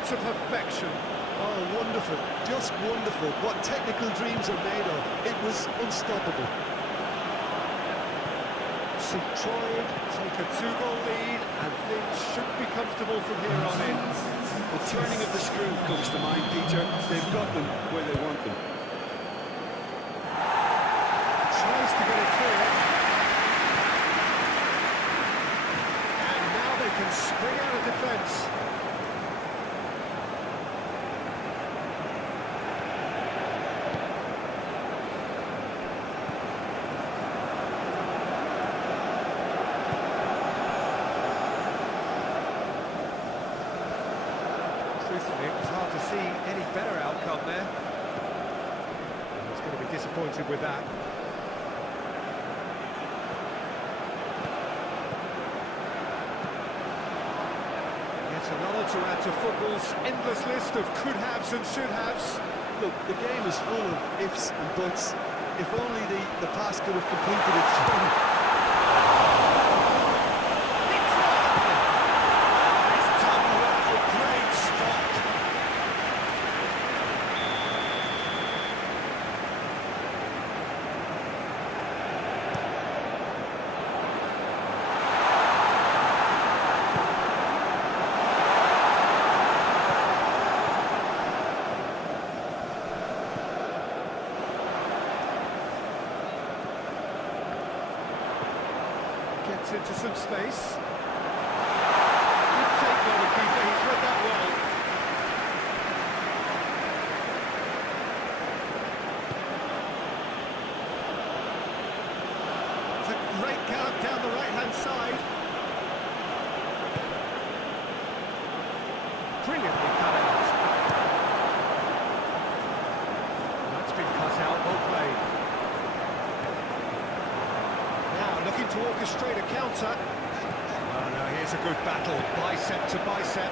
To perfection. Oh, wonderful, just wonderful. What technical dreams are made of. It was unstoppable. St. Troy take a 2-goal lead, and things should be comfortable from here on in. The turning of the screw comes to mind, Peter. They've got them where they want them. Tries to get it clear. And now they can spring out of defence. Truthfully, it was hard to see any better outcome there. He's going to be disappointed with that. well to add to football's endless list of could-haves and should-haves. Look, the game is full of ifs and buts. If only the pass could have completed its gets into some space. Good take by the keeper, he's read that well. It's a great gallop down the right-hand side. Brilliantly cut out. That's been cut out, well played. Looking to orchestrate a counter. Oh no, here's a good battle, bicep to bicep.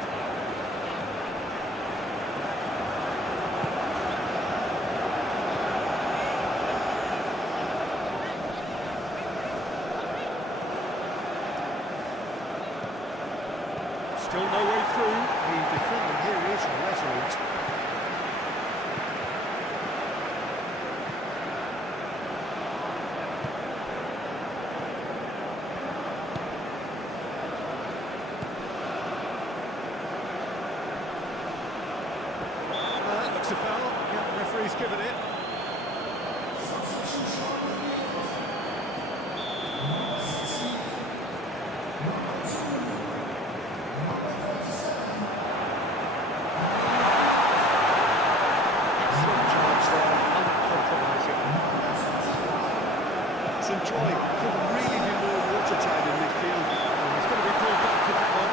Still no way through. The defender here is resolute. It's a foul. Yeah, the referee's given it. Excellent charge there, uncompromising. St. Troy could really be more watertight in midfield. He's going to be called back for that one.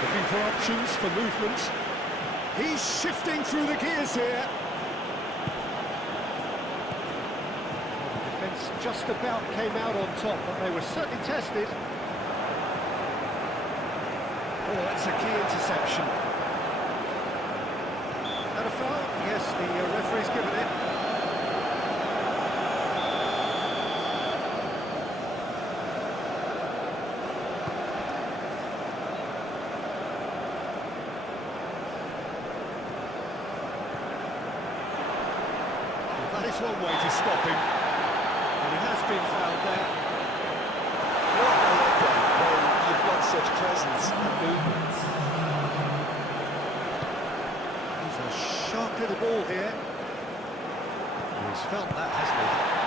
Looking for options, for movement. He's shifting through the gears here. Well, the defence just about came out on top, but they were certainly tested. Oh, that's a key interception. And a foul? Yes, the referee's given it. That is one way to stop him, and it has been fouled there. What a letdown when you've got such presence and movement. He's a sharp little ball here. He's felt that, hasn't he?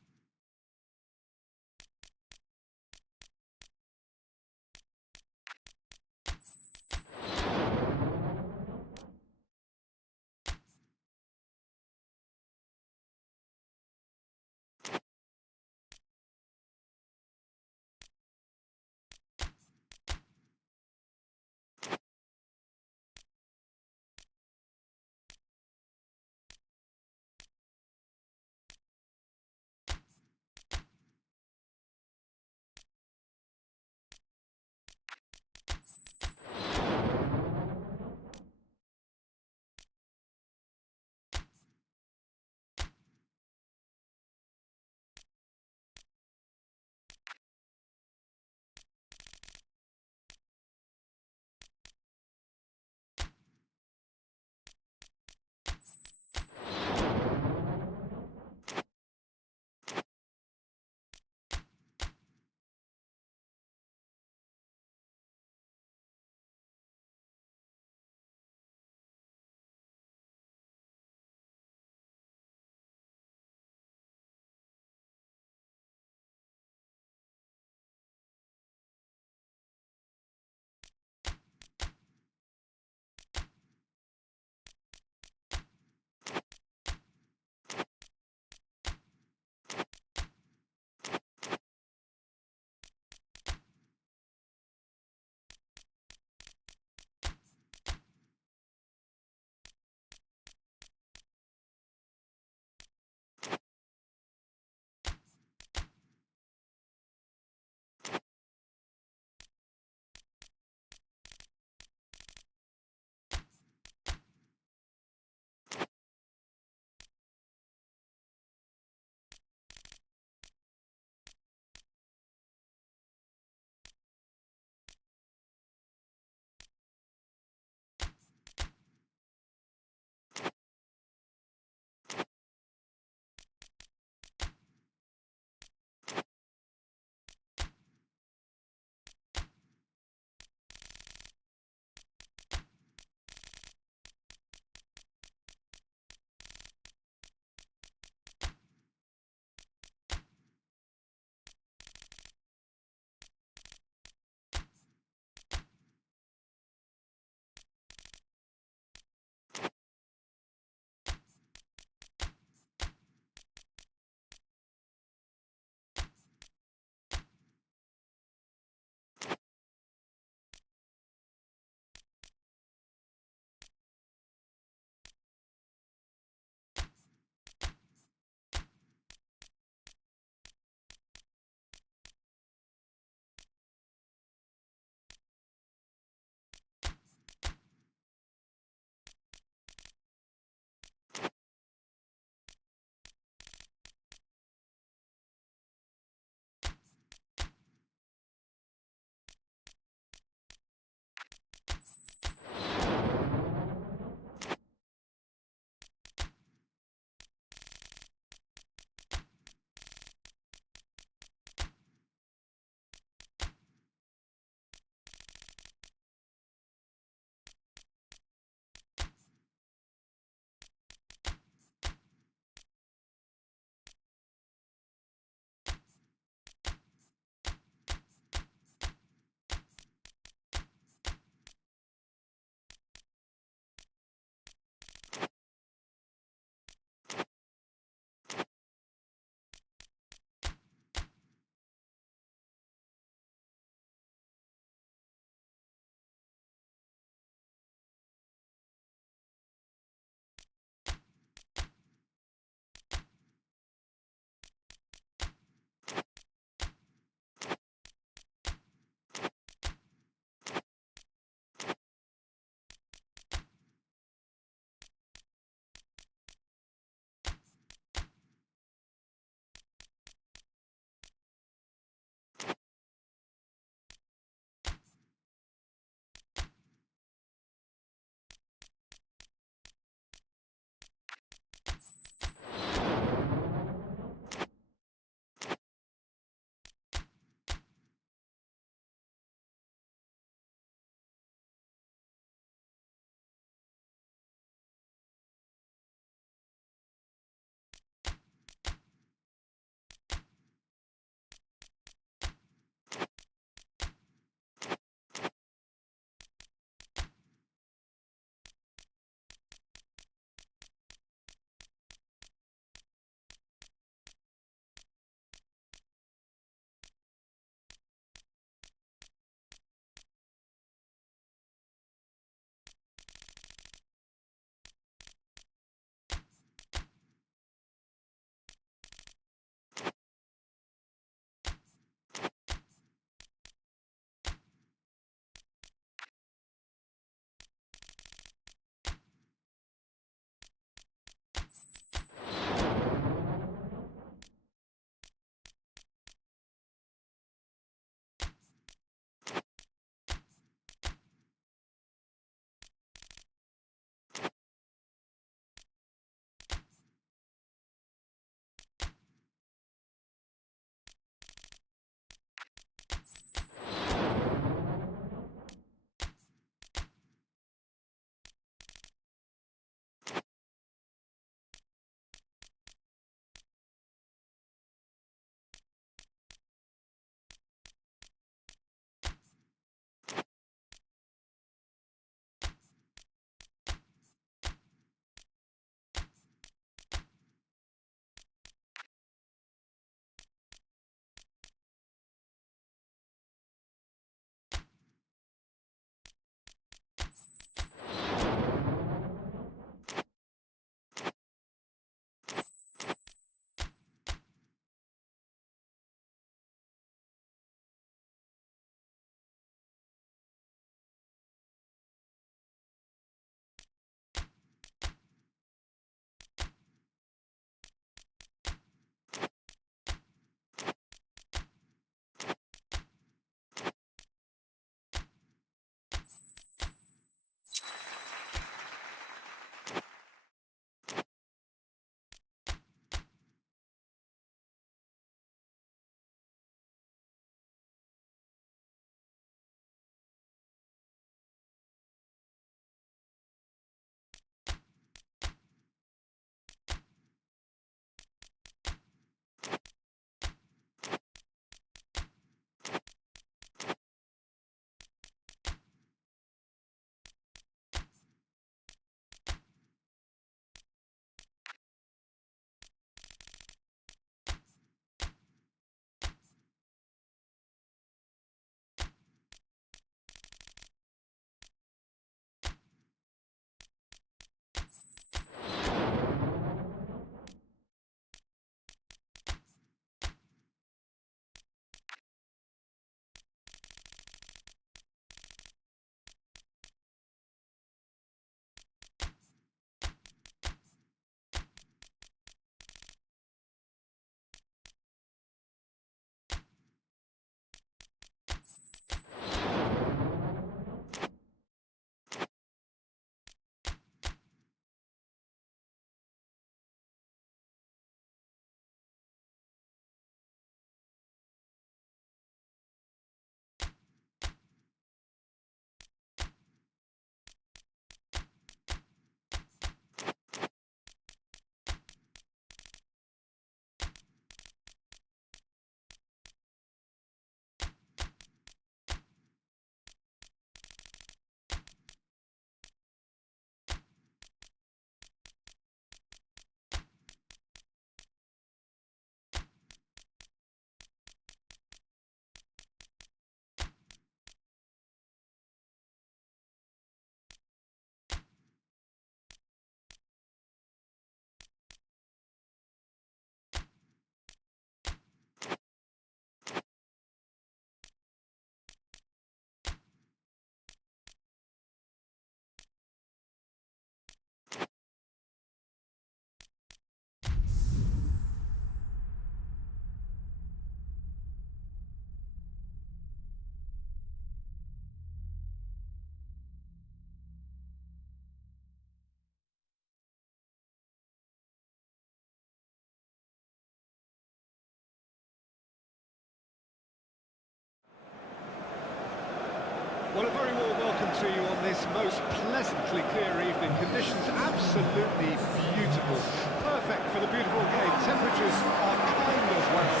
Well, a very warm welcome to you on this most pleasantly clear evening. Conditions absolutely beautiful. Perfect for the beautiful game. Temperatures are kind of well.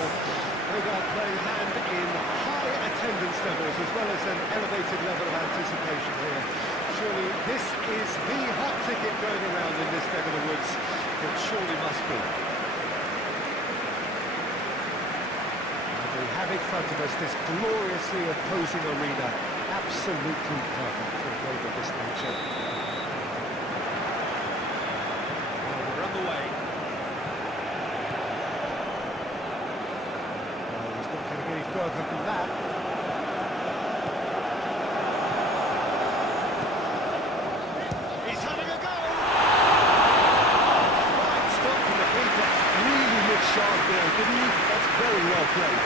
No doubt playing hand in high attendance levels as well as an elevated level of anticipation here. Surely this is the hot ticket going around in this neck of the woods. It surely must be. We have in front of us this gloriously opposing arena, absolutely perfect for a game of this nature. Well, we're underway. Well, he's not going to get any further than that. He's having a go! Fine stop from the keeper. Really looked sharp there, didn't he? That's very well played.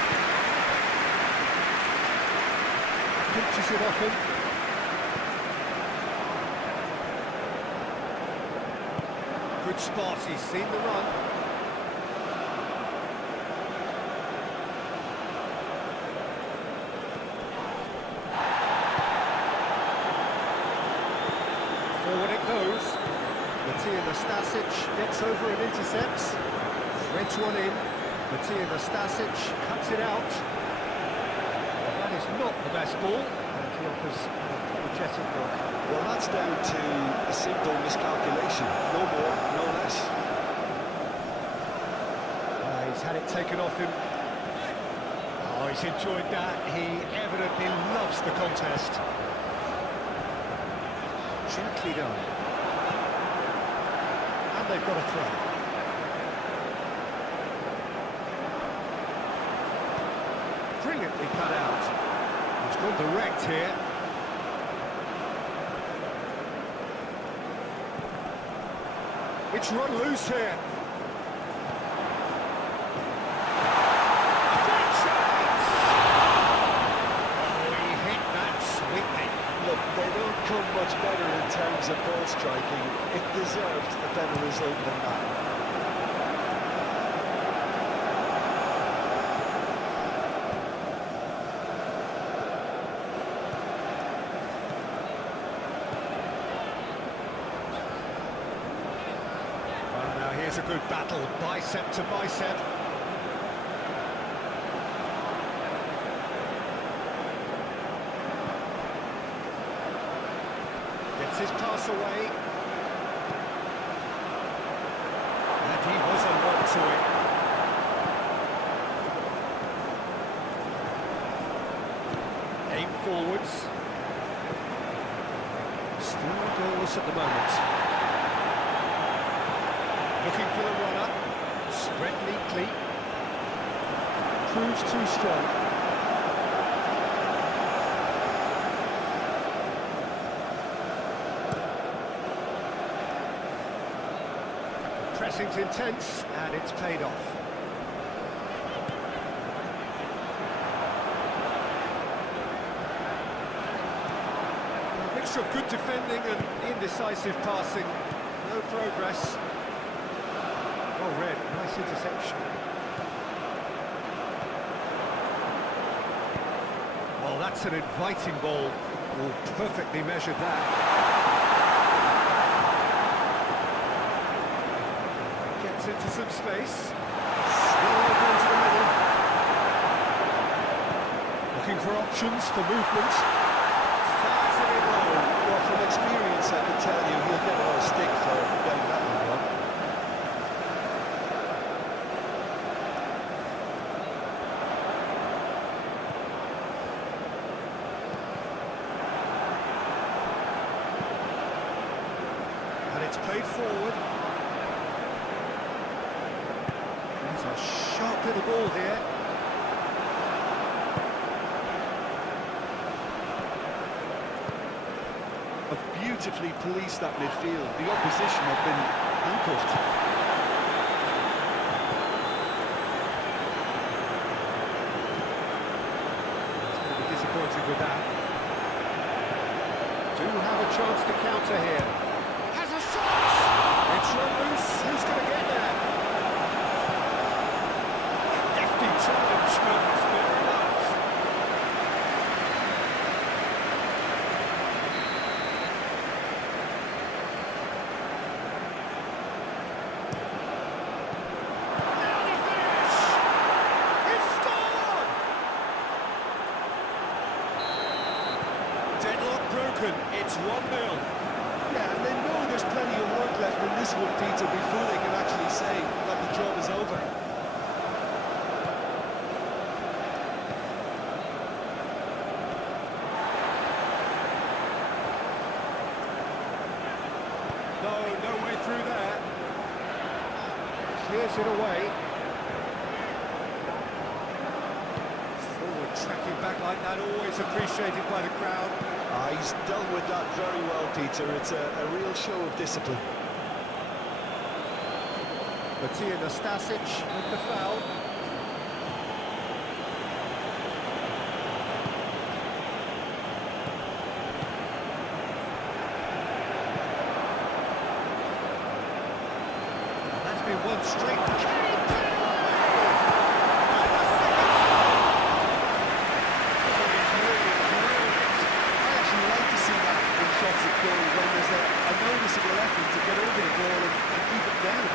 Pinches it off him. Good spot, he's seen the run. Forward it goes. Matija Nastasic gets over and intercepts. Threads one in. Matija Nastasic cuts it out. It's not the best ball, and he offers an apologetic look. Well, that's down to a simple miscalculation. No more, no less. He's had it taken off him. Oh, he's enjoyed that. He evidently loves the contest. Gently done. And they've got a throw. Brilliantly cut out. He's gone direct here. It's run loose here. A great chance! Oh, he hit that sweetly. Look, they don't come much better in terms of ball striking. It deserved a better result than that. Here's a good battle, bicep to bicep. Gets his pass away. And he was alert to it. Aim forwards. Still goalless at the moment. Looking for the runner, spread neatly, proves too strong. Pressing's intense, and it's paid off. A mixture of good defending and indecisive passing, no progress. Well read, nice interception. Well, that's an inviting ball. Oh, perfectly measured that. Gets into some space. Still over into the middle. Looking for options for movement. Fires it in low. Well, from experience, I can tell you he'll get a lot of stick for getting that one wrong. It's played forward. There's a sharp little ball here. Have beautifully policed that midfield. The opposition have been handcuffed. He's going to be disappointed with that. Do have a chance to counter here. Has a shot! It's run loose. Who's going to get there? Hefty challenge, but fair enough. broken. It's 1-0. Yeah, and they know there's plenty of work left in this one, Peter, before they can actually say that the job is over. No way through there. Clears it away. Forward tracking back like that, always appreciated by the crowd. He's dealt with that very well, Peter. It's a real show of discipline. Matija Nastasic with the foul. That's been one straight. Carried through! And the second. I actually like to see that in shots at goal when there's a noticeable effort to get over the ball and keep it down.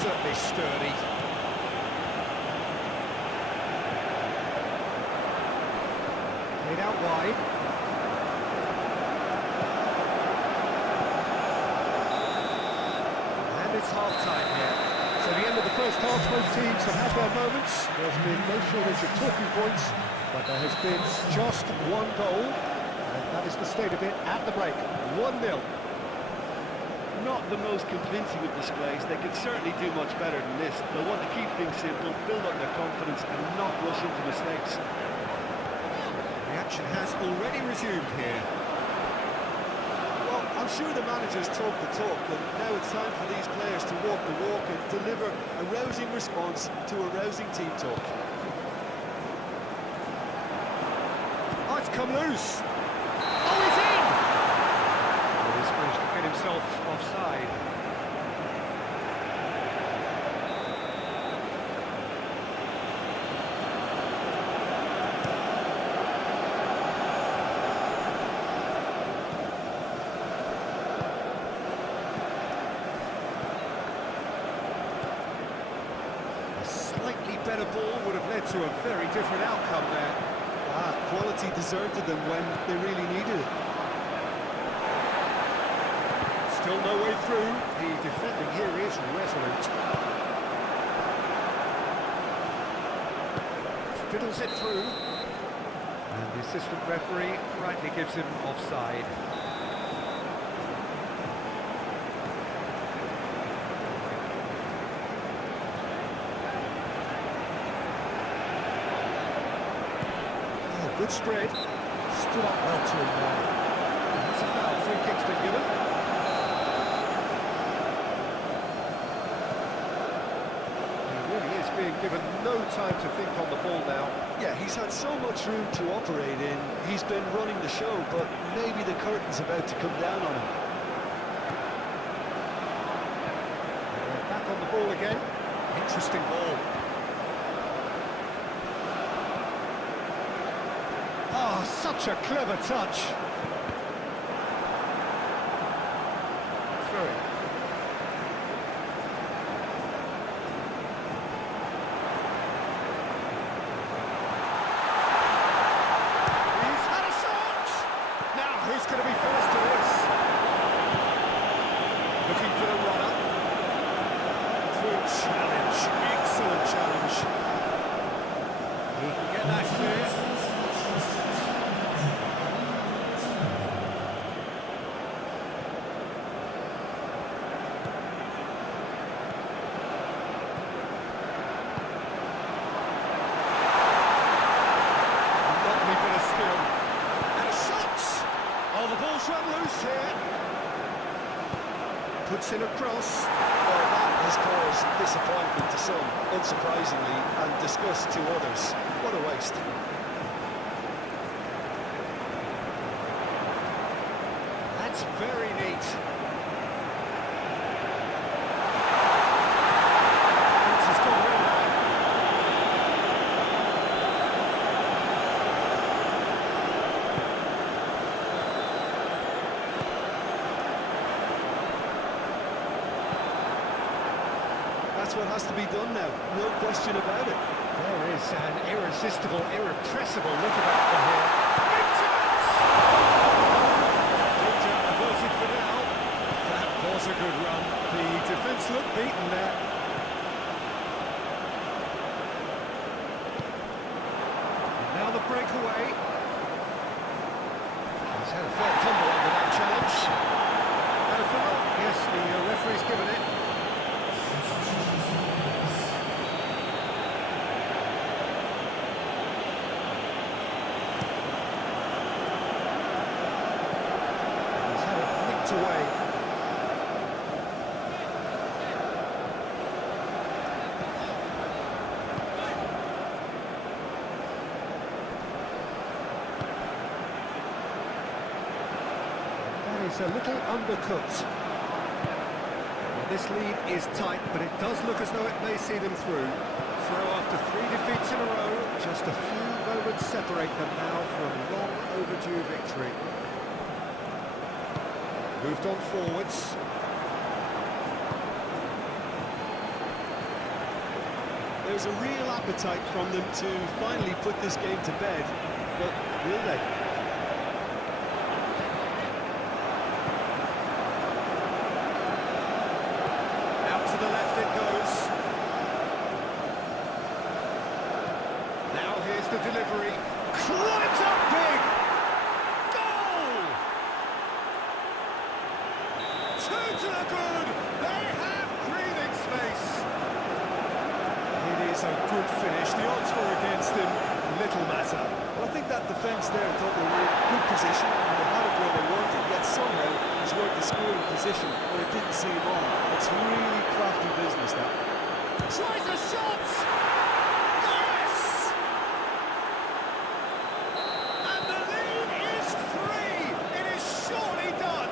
Certainly sturdy. Played out wide. And it's half-time here. So the end of the first half, both teams have had their moments. There's been no shortage of talking points, but there has been just one goal, and that is the state of it at the break. 1-0. Not the most convincing of displays. They could certainly do much better than this. They'll want to keep things simple, build up their confidence and not rush into mistakes. The action has already resumed here. Well, I'm sure the managers talk the talk, and now it's time for these players to walk the walk and deliver a rousing response to a rousing team talk. Oh, it's come loose. Oh, he's in! He's managed to get himself offside. A slightly better ball would have led to a very different outcome there. Quality deserted them when they really needed it. Still no way through. The defending here is resolute. Fiddles it through. And the assistant referee rightly gives him offside. Oh, good spread. Stood up well to him there. That's a foul. Free kick's been given. Being given no time to think on the ball now. Yeah, he's had so much room to operate in. He's been running the show, but maybe the curtain's about to come down on him. They're back on the ball again. Interesting ball. Ah, such a clever touch. Through. Going to be first to this. Looking for the runner. Good challenge. Excellent challenge. He can get that clear. Lovely bit of skill. And a shot! Oh, the ball's run loose here. Puts in a cross. Well, that has caused disappointment to some, unsurprisingly, and disgust to others. What a waste. That's very neat. That's what has to be done now, no question about it. There is an irresistible, irrepressible look about them here. Big chance! Danger averted for now. That was a good run. The defence looked beaten there. And now the breakaway. He's had a fair tumble under that challenge. And a foul. Yes, the referee's given it. Away. That is a little undercooked. Well, this lead is tight, but it does look as though it may see them through. So after 3 defeats in a row, just a few moments separate them now from long overdue victory. Moved on forwards. There's a real appetite from them to finally put this game to bed, but will they? Out to the left it goes. Now here's the delivery. Climbs up big! Two to the good! They have breathing space! It is a good finish. The odds were against him. Little matter. Well, I think that defence there thought they were in good position and they had it where they wanted, yet somehow he's worked the scoring position when it didn't seem on. It's really crafty business, that. Tries a shot! Yes! And the lead is 3! It is surely done!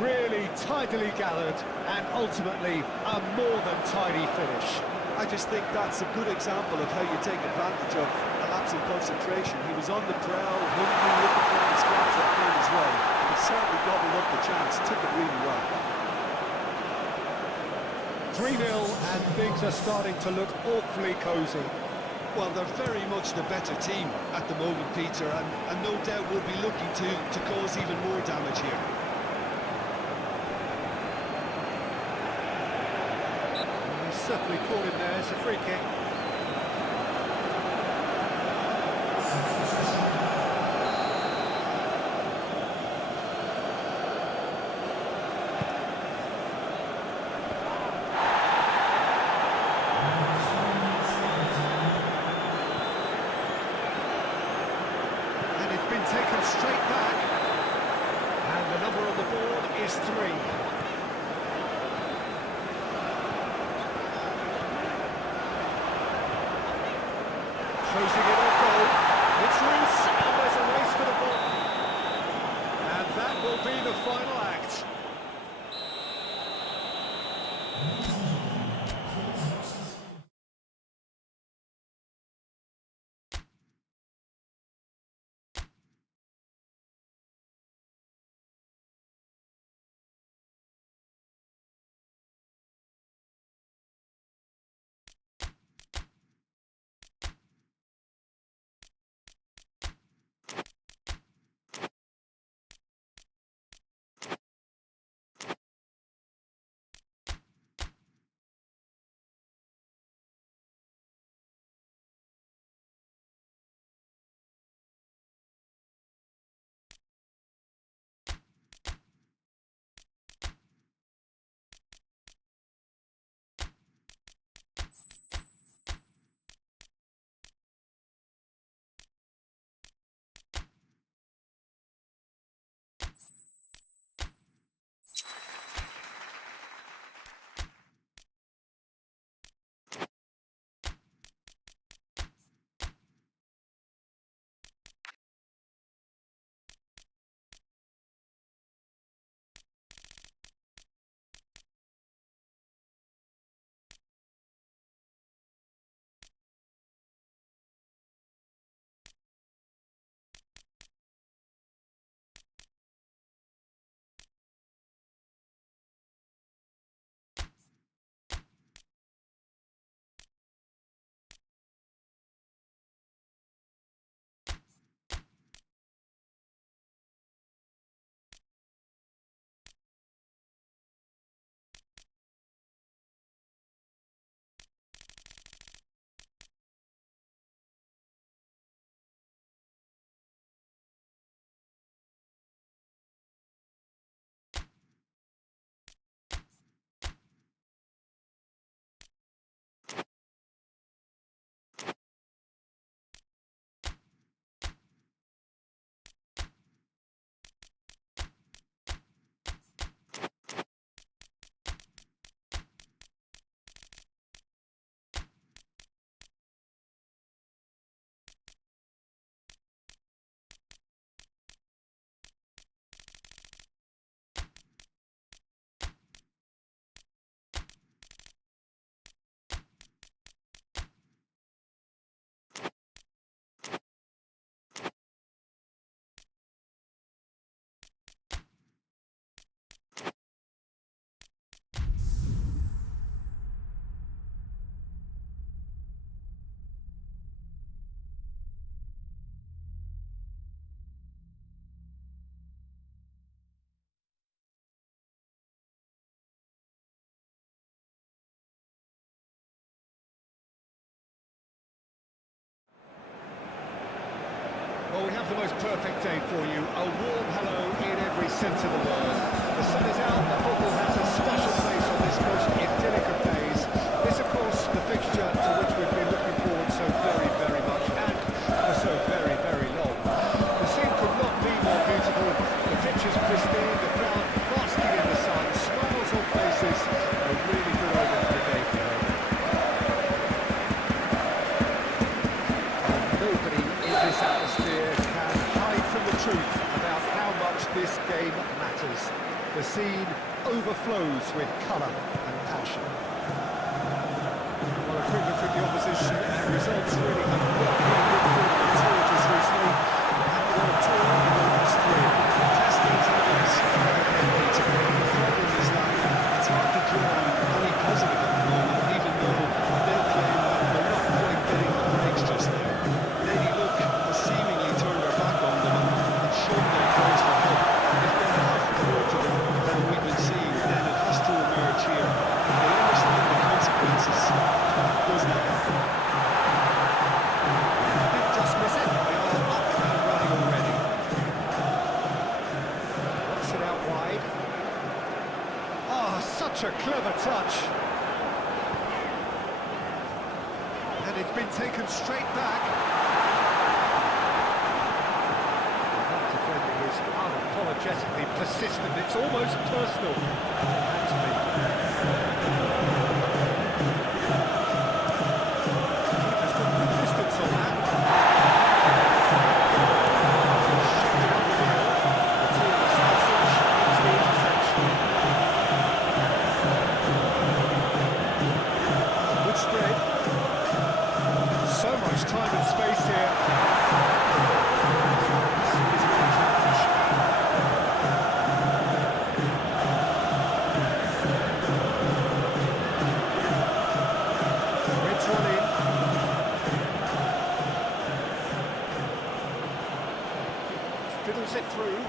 Really tidily gathered and ultimately a more than tidy finish. I just think that's a good example of how you take advantage of a lapse in concentration. He was on the prowl, hungry, looking for any scraps that came his way. He certainly gobbled up the chance, took it really well. 3-0 and things are starting to look awfully cosy. Well, they're very much the better team at the moment, Peter, and no doubt will be looking to cause even more damage here. Certainly caught him there. It's a free kick. And it's been taken straight back. And the number on the board is 3. Closing it on goal. It's loose, and there's a race for the ball. And that will be the final act. the most perfect day for you. A warm hello in every sense of the word. The sun is out, the football has a special place on this most idyllic of days. This, of course, the fixture to which we've been looking forward so very, very much, and for so very, very long. The scene could not be more beautiful. The pitch is pristine, the crowd basking in the sun, smiles on faces. A really good omen for the day today. Nobody in this atmosphere can hide from the truth about how much this game matters. The scene overflows with colour and passion. Well, a quick look at the opposition, and results really have not been good for them at all just recently. They haven't won at all in the last three. Testing times, the problem is that it's hard to draw any positive at the moment, even though they'll claim that they're not quite getting the breaks just now. Lady Luck has seemingly turned their back on them and shown their cries for help. If they have more to them than we've been seeing, then it has to emerge here. They understand the consequences. Does not happen. If they did just miss it, they are up and running already. Knocks it out wide. Oh, such a clever touch. And it's been taken straight back. That defender is unapologetically persistent. It's almost personal. And to me. Keeper's got good distance on that. Shifted upfield. The team is sausage into the interception. Good spread. So much time and space here. Threads one in. Fiddles it through.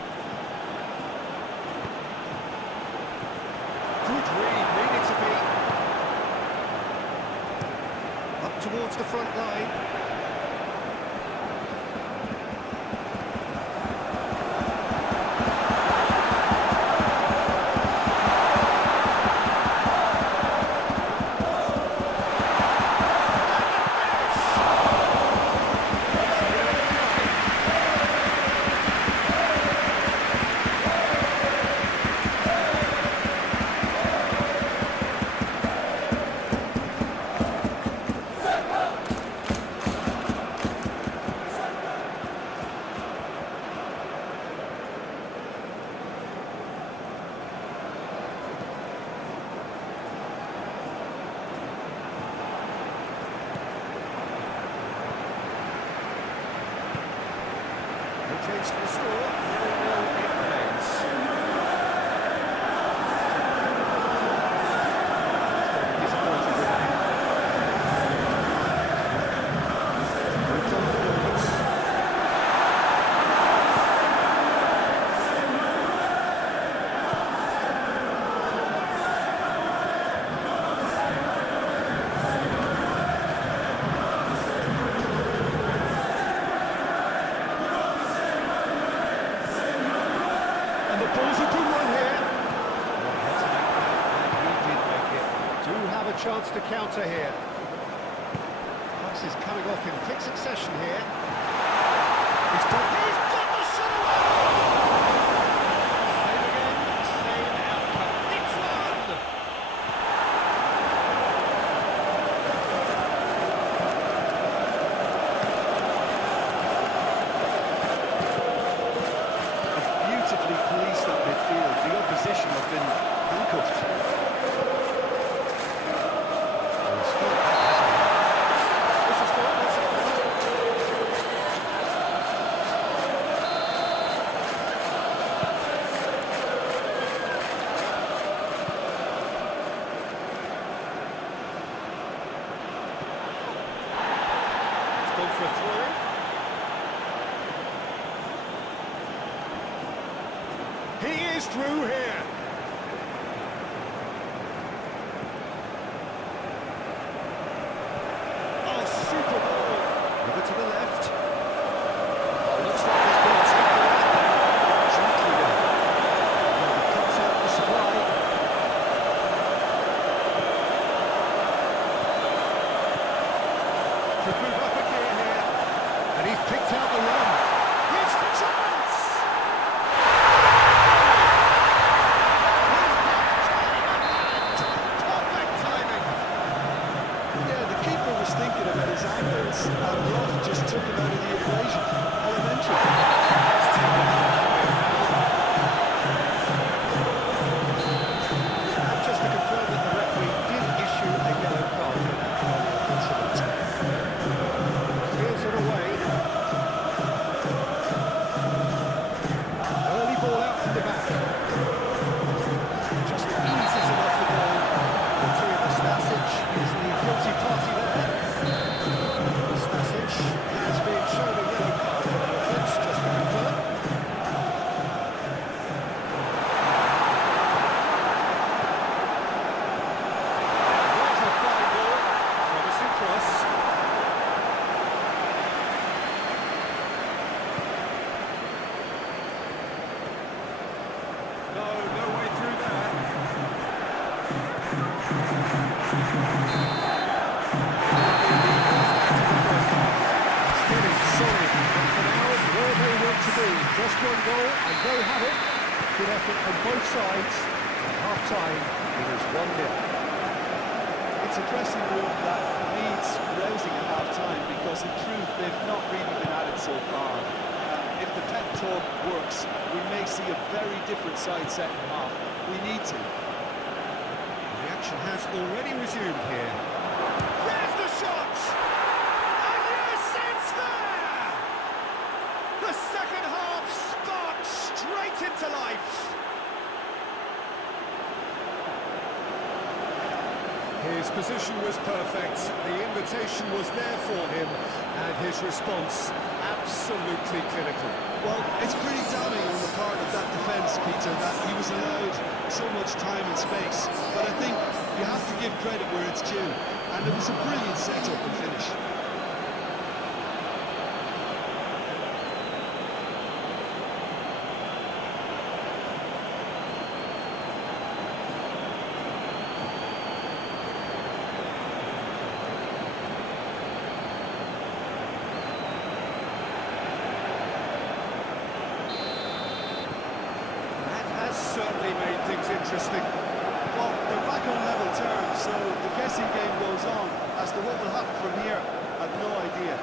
Good read, needed to be. Up towards the front line. Change to the score, 0-0 it remains. Disappointed with that. Moved on forwards. And the ball's a good one here. And he did make it. Do have a chance to counter here. Passes coming off in quick succession here. He's got the shot away! Same again, same outcome. It's one! Beautifully policed that midfield. The opposition have been handcuffed. He's fought back, hasn't he? This is good, this is good. It's gone for a throw. He is through here. Oh, super ball. Over to the left. Looks like there's one goal, and there we have it. Good effort from both sides. At half-time, it is 1-0. It's a dressing room that needs rousing at half-time because, in truth, they've not really been at it so far. If the pep talk works, we may see a very different side second half. We need to. The action has already resumed here. There's the shot! And yes, it's there! The second half sparked straight into life. His position was perfect, the invitation was there for him, and his response absolutely clinical. Well, it's pretty damning on the part of that defence, Peter, that he was allowed so much time and space. But I think you have to give credit where it's due, and it was a brilliant set-up and finish. Certainly made things interesting. Well, they're back on level terms, so the guessing game goes on. As to what will happen from here, I've no idea.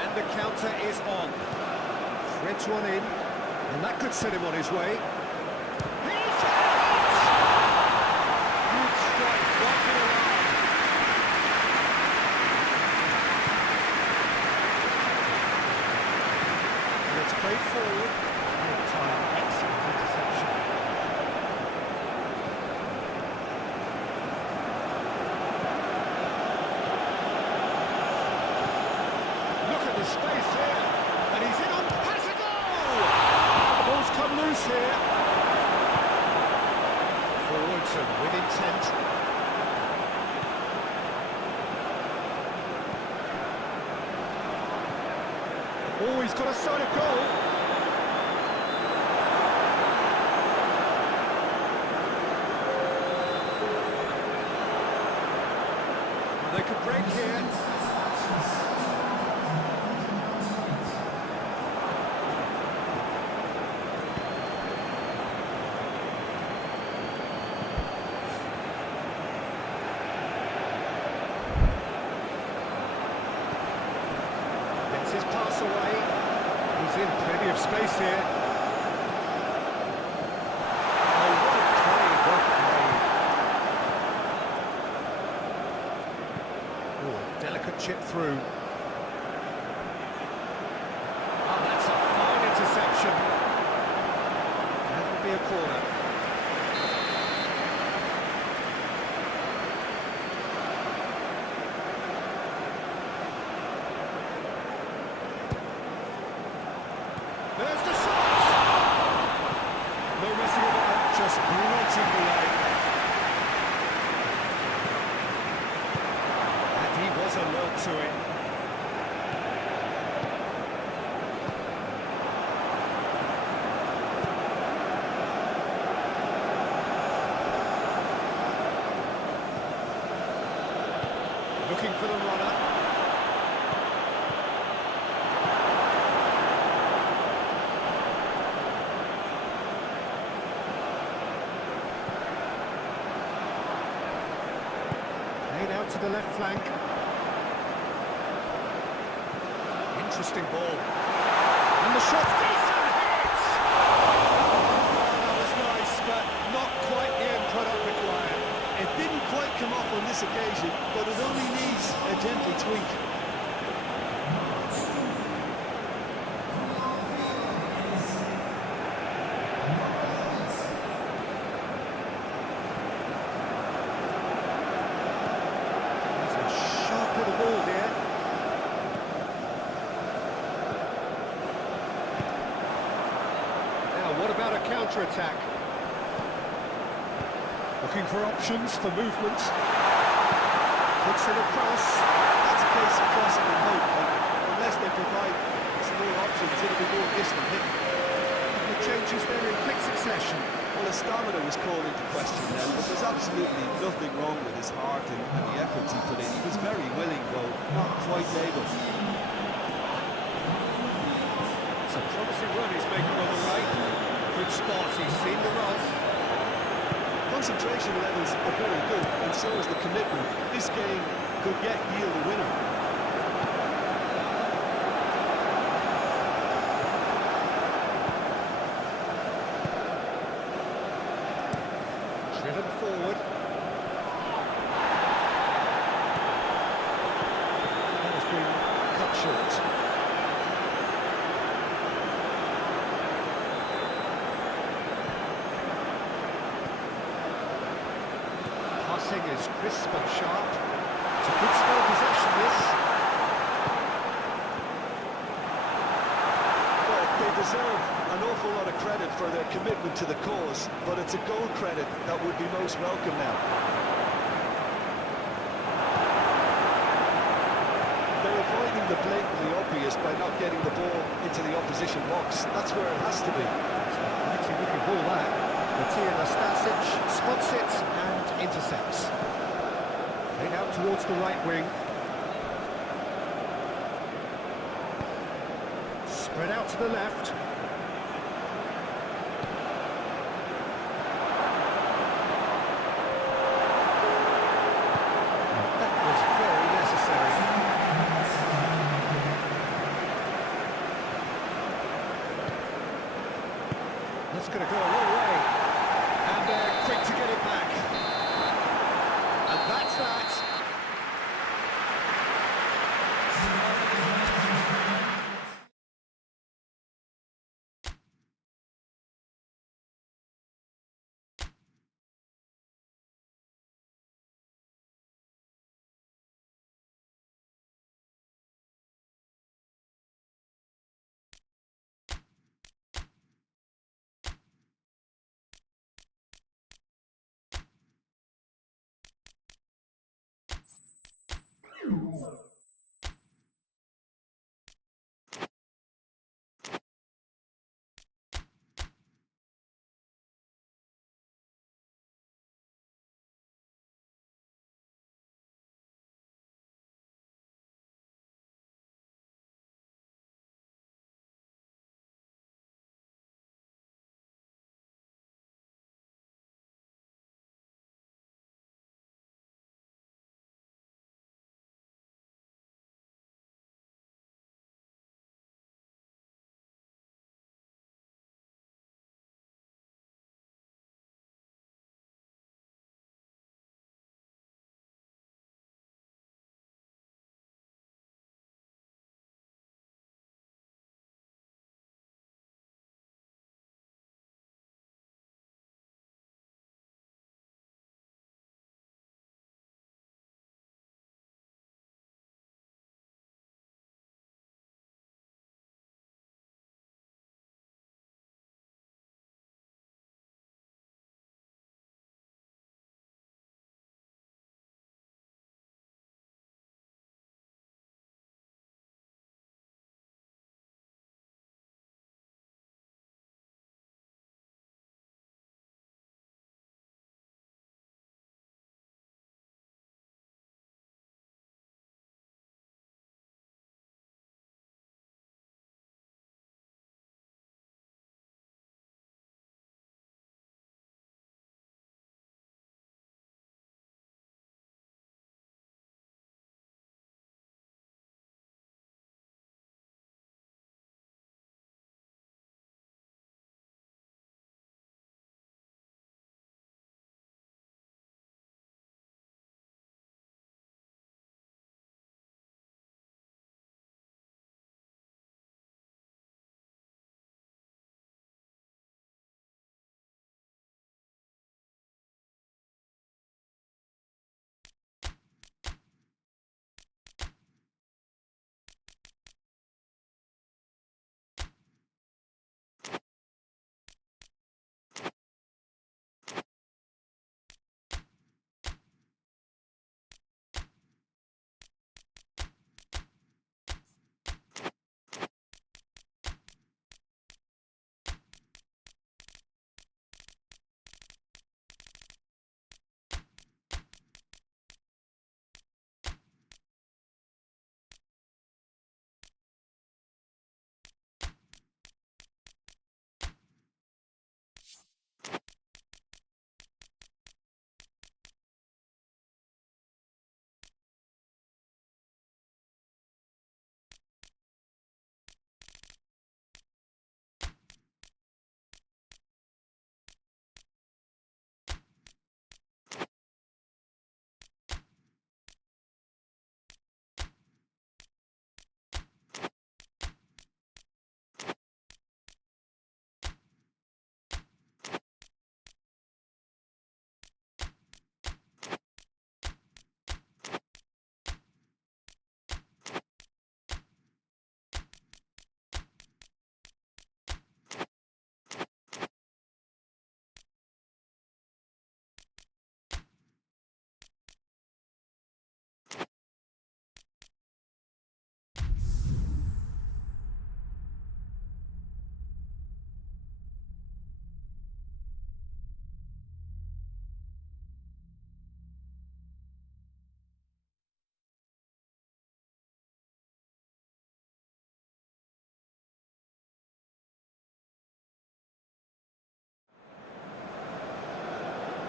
And the counter is on. Threads one in, and that could set him on his way. Played forward, time, excellent interception. Look at the space here, and he's in on pass a goal! The ball's come loose here. Forwards and with intent. Oh, he's got a side of goal. They could break here. Gets his pass away. He's in plenty of space here. Oh, well played, well played. Oh, a delicate chip through. Oh, that's a fine interception. That'll be a corner. There's the shot! No messing about, just blotting away. And he was alert to it. Looking for the runner. Out to the left flank. Interesting ball. And the shot, decent hit! Oh, that was nice, but not quite the end product required. It didn't quite come off on this occasion, but it only needs a gentle tweak. What about a counter-attack? Looking for options for movement. Puts it across. That's a case of crossing and hope, but unless they provide some more options, it'll be more distant hit. changes there in quick succession. Well, his stamina was called into question then, but there's absolutely nothing wrong with his heart and the efforts he put in. He was very willing, though not quite able. It's a promising run he's making on the right. Good spot, he's seen the run. Concentration levels are very good, and so is the commitment. This game could yet yield a winner. Driven forward. That has been cut short. Passing is crisp and sharp. It's a good spell of possession, this. Well, they deserve an awful lot of credit for their commitment to the cause, but it's a goal credit that would be most welcome now. They're avoiding the blatantly obvious by not getting the ball into the opposition box. That's where it has to be. It's a looking ball that. Matija Nastasic spots it and intercepts. Played out towards the right wing. Spread out to the left. That was very necessary. That's going to go a long way. And they're quick to get it back. And that's that.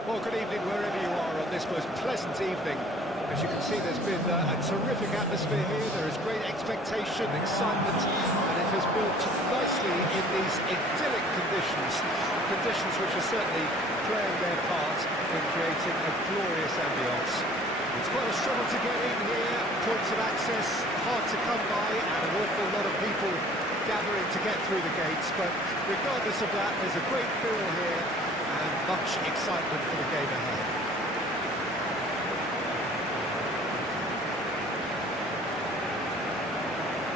Well, good evening wherever you are on this most pleasant evening. As you can see, there's been a terrific atmosphere here. There is great expectation, excitement, and it has built nicely in these idyllic conditions. Conditions which are certainly playing their part in creating a glorious ambience. It's quite a struggle to get in here, points of access hard to come by, and an awful lot of people gathering to get through the gates. But regardless of that, there's a great feel here and much excitement for the game ahead.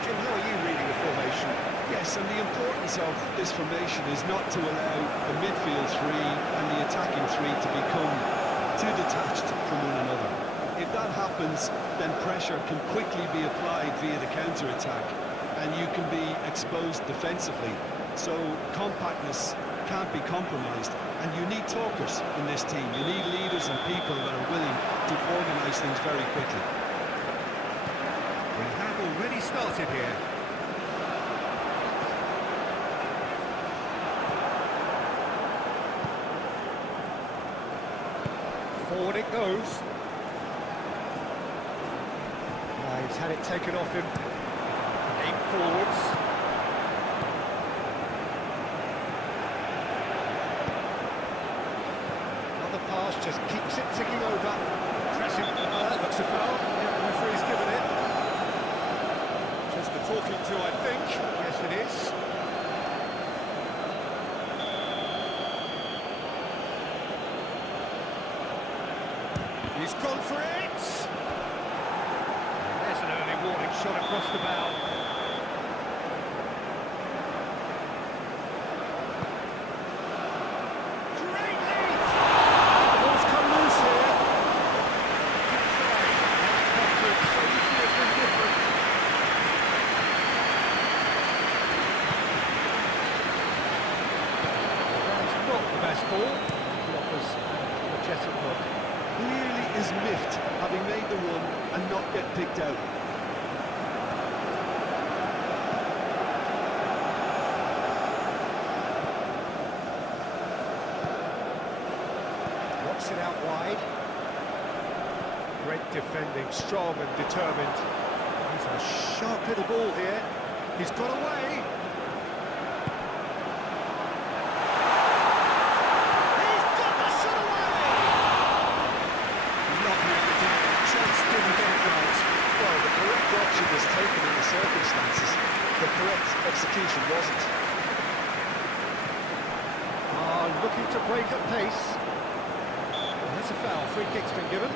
Jim, how are you reading the formation? Yes, and the importance of this formation is not to allow the midfield three and the attacking three to become too detached from one another. If that happens, then pressure can quickly be applied via the counter-attack, and you can be exposed defensively. So compactness can't be compromised, and you need talkers in this team. You need leaders and people that are willing to organise things very quickly. We have already started here. Forward it goes. He's had it taken off him. Aim forwards. Another pass, just keeps it ticking over. Pressing, looks a foul. Yeah, the referee's given it. Just a talking to, I think. Yes, it is. He's gone for it! There's an early warning shot across the bow. Great lead! The ball's come loose here. Good try. Could so easily have been different. That's not the best ball. He offers an energetic look. Clearly is miffed, having made the run and not get picked out. Knocks it out wide. Great defending, strong and determined. He's a sharp little ball here. He's got away. He's got the shot away! Lovely everything. Just didn't get it right. Well, the correct option was taken in the circumstances. The correct execution wasn't. Looking to break at pace. That's a foul. Free kick's been given.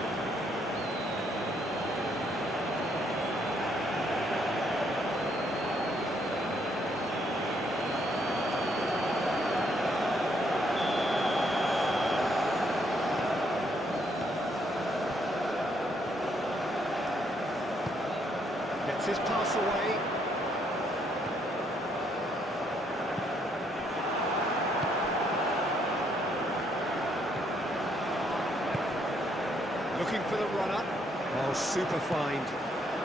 Gets his pass away. Looking for the runner. Oh, super find.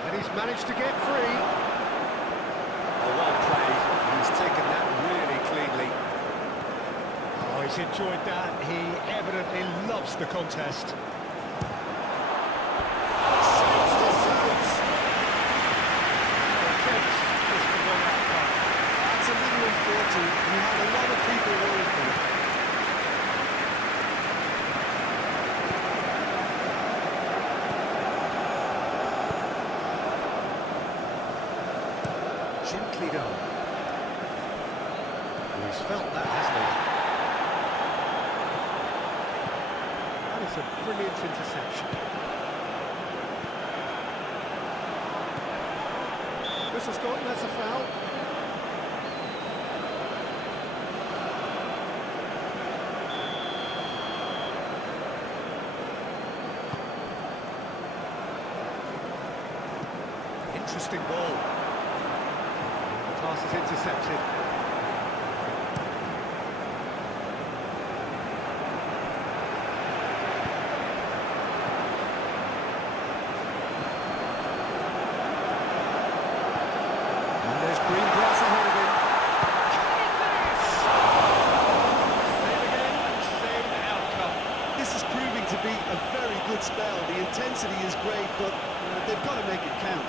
And he's managed to get free. Oh, well played. He's taken that really cleanly. Oh, he's enjoyed that. He evidently loves the contest. Saves the shot. Defence is the wrong outcome. That's a little unfortunate. We had a lot of people worried for it. Gently done. He's felt that, hasn't he? That is a brilliant interception. Whistle's gone, that's a foul. Interesting ball. Pass is intercepted. And there's green grass ahead of him. Can he finish? Same again, same outcome. This is a very good spell. The intensity is great, but they've got to make it count.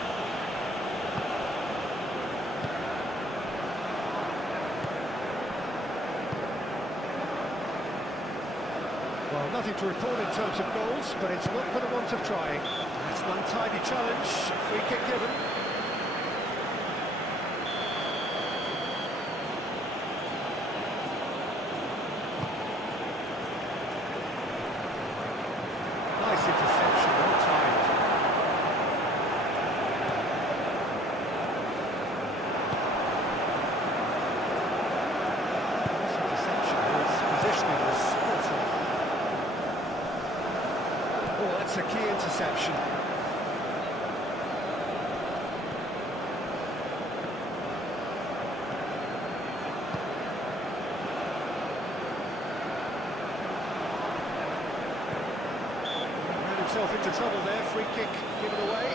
Well, nothing to report in terms of goals, but it's not for the want of trying. That's one tidy challenge, free kick given. Nice interception, well timed. This interception, his positioning was spot on. Oh, that's a key interception. Ran himself into trouble there, free kick given away.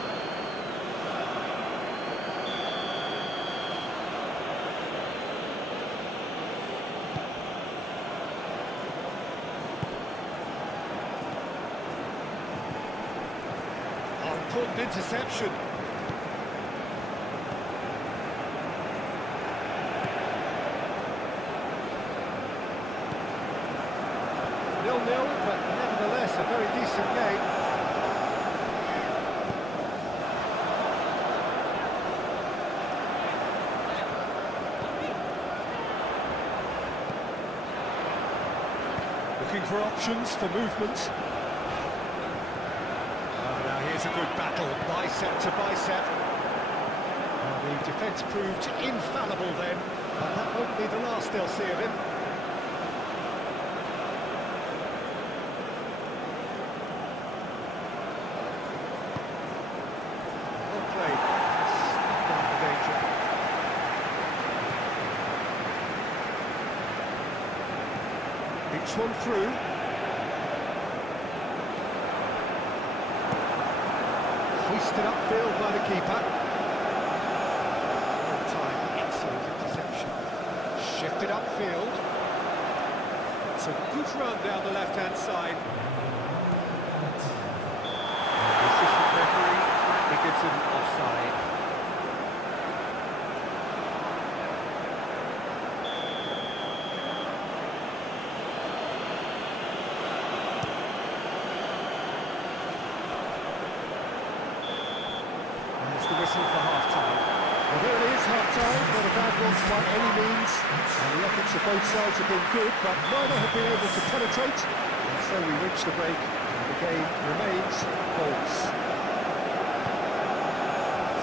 Important interception. Nil-nil, but nevertheless a very decent game. Looking for options for movement. Here's a good battle, bicep to bicep. Well, the defence proved infallible then, and that won't be the last they'll see of him. Well played. Snuffed out the danger. It's one through. Hoisted upfield by the keeper. All time, excellent interception. Shifted upfield. It's a good run down the left-hand side. The assistant referee apparently gives him offside. The whistle for half-time. Well, there it is, half-time, not a bad one by any means, and the efforts of both sides have been good, but neither have been able to penetrate, and so we reach the break, and the game remains goals.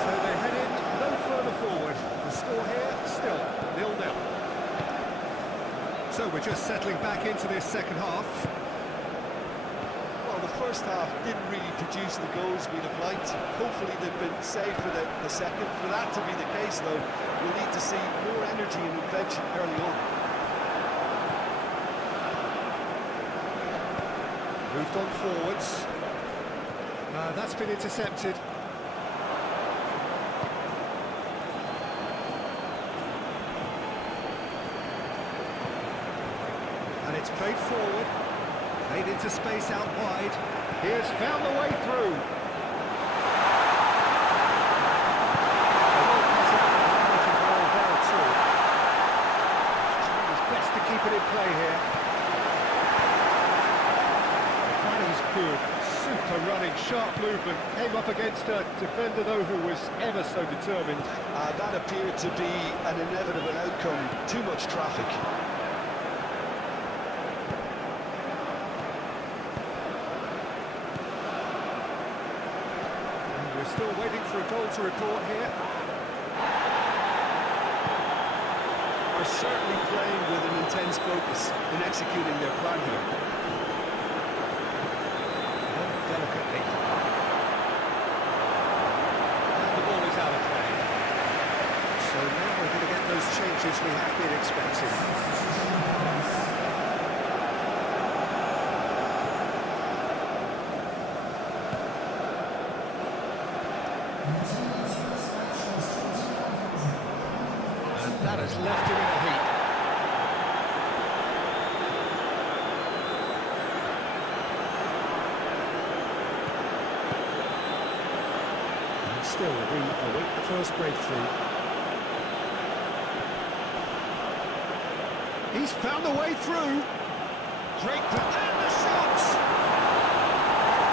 So they head in no further forward. The score here, still 0-0. So we're just settling back into this second half. Well, the first half didn't really produce the goals we'd have liked. Hopefully they've been saved for the second. For that to be the case, though, we'll need to see more energy and invention early on. Moved on forwards. That's been intercepted. And it's played forward. Played into space out wide. He has found the way through. Trying his best to keep it in play here. That is good. Super running, sharp movement. Came up against a defender, though, who was ever so determined. That appeared to be an inevitable outcome. Too much traffic. Still waiting for a goal to report here. Are certainly playing with an intense focus in executing their plan here. Delicately. And the ball is out of play. So now we're going to get those changes we have been expecting. That has left him in a heap. still, we await the first breakthrough. He's found a way through. Great, and the shot!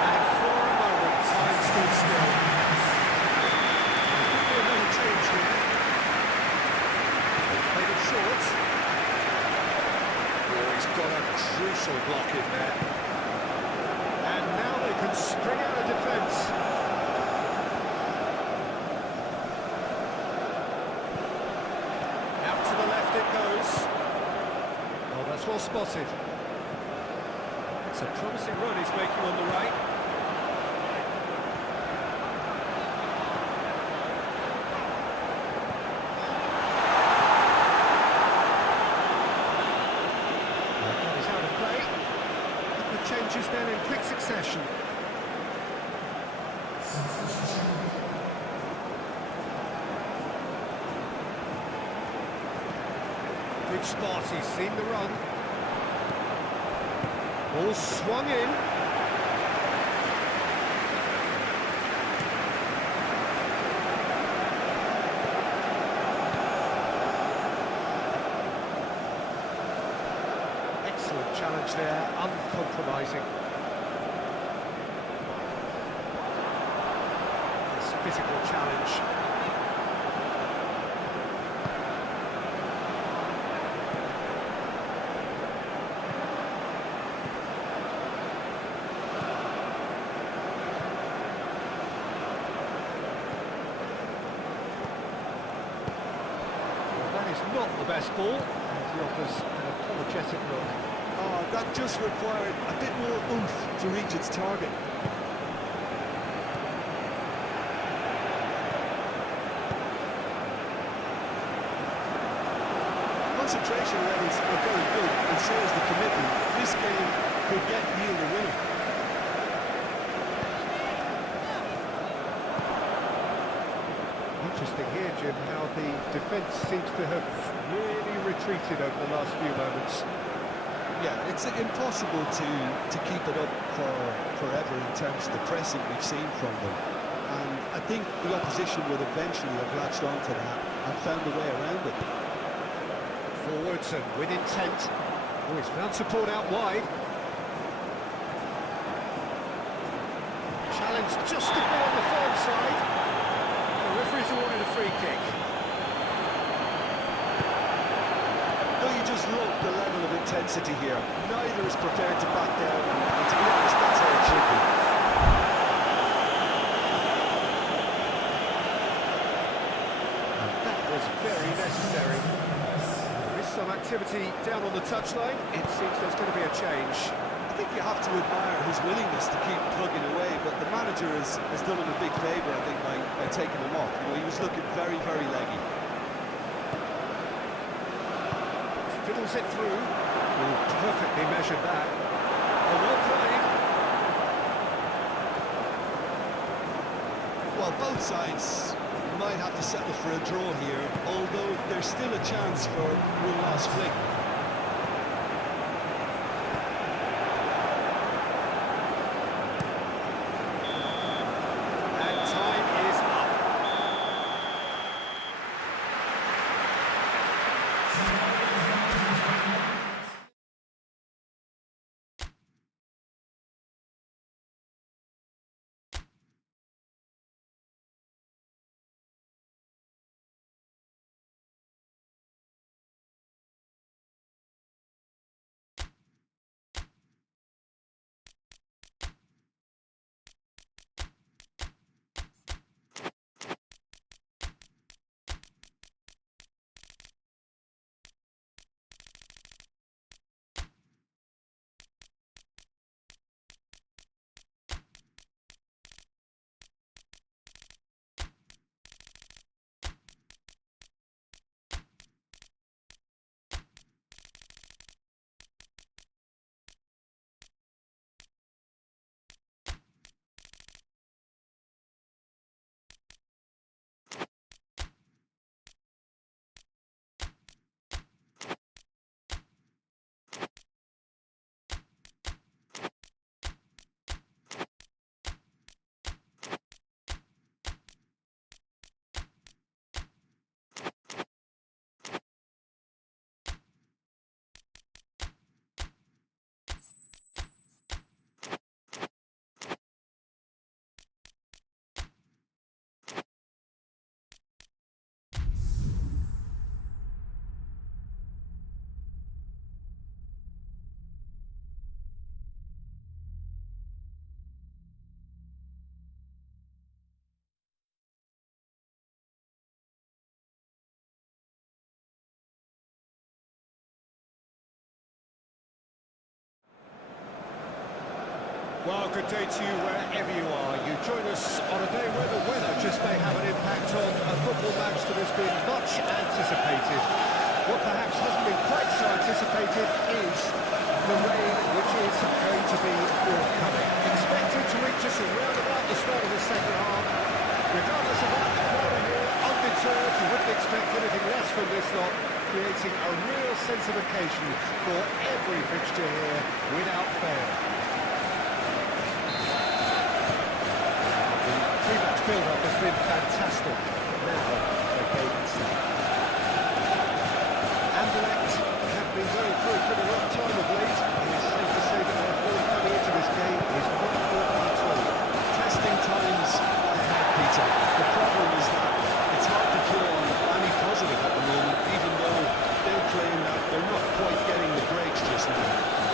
And for a moment, time stood still. A little change here. Played it short. Oh, he's got a crucial block in there. And now they can spring out of defence. Out to the left it goes. Oh, that's well spotted. It's a promising run he's making on the right. That is out of play. The changes then in quick succession. Good spot, he's seen the run. Ball swung in. Excellent challenge there, uncompromising. This physical challenge. Not the best ball, and he offers an apologetic look. Oh, that just required a bit more oomph to reach its target. Concentration levels are very good, and so is the commitment. This game could yield a winner. Interesting here, Jim, how the defence seems to have really retreated over the last few moments. Yeah, it's impossible to keep it up for forever in terms of the pressing we've seen from them. And I think the opposition would eventually have latched onto that and found a way around it. Forwards and with intent. Oh, he's found support out wide. Challenge just to be on the firm side. The referee's awarded a free kick. Don't you just love the level of intensity here? Neither is prepared to back down, and to be honest, that's how it should be. And that was very necessary. There is some activity down on the touchline. It seems there's going to be a change. I think you have to admire his willingness to keep plugging away, but the manager has done him a big favour, I think, by taking him off. You know, he was looking very, very leggy. Fiddles it through. Oh, perfectly measured that. Oh, well played. Well, both sides might have to settle for a draw here, although there's still a chance for one last flick. Well, good day to you wherever you are. You join us on a day where the weather just may have an impact on a football match that has been much anticipated. What perhaps hasn't been quite so anticipated is the rain, which is going to be forthcoming. Expected to reach us around about the start of the second half. Regardless of that, the crowd are here, undeterred. You wouldn't expect anything less from this lot, creating a real sense of occasion for every fixture here without fail. The build-up has been fantastic. Now, the game itself. Anderlecht have been going through a pretty rough time of late, and it's safe to say that their form coming into this game is not good at all. Testing times ahead, Peter. The problem is that it's hard to draw on any positive at the moment, even though they'll claim that they're not quite getting the breaks just now.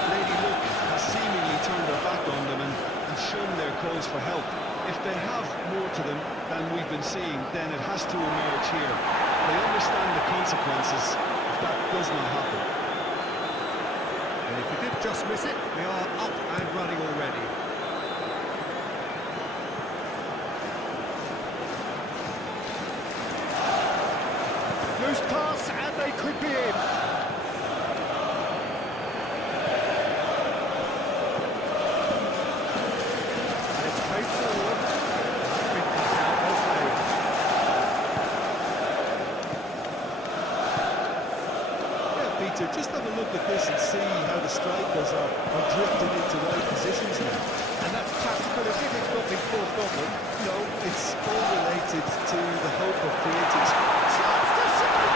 Lady Luck has seemingly turned their back on them and shown their calls for help. If they have more to them than we've been seeing, then it has to emerge here. They understand the consequences if that does not happen. And if you did just miss it, they are up and running already. Loose pass, and they could be in. And it's played forward. That's been cut out, well played. Yeah, Peter, just have a look at this and see how the strikers are drifting into right positions now. And that's tactical, as if it's not been forced on them. No, it's all related to the hope of creating Chance to shoot!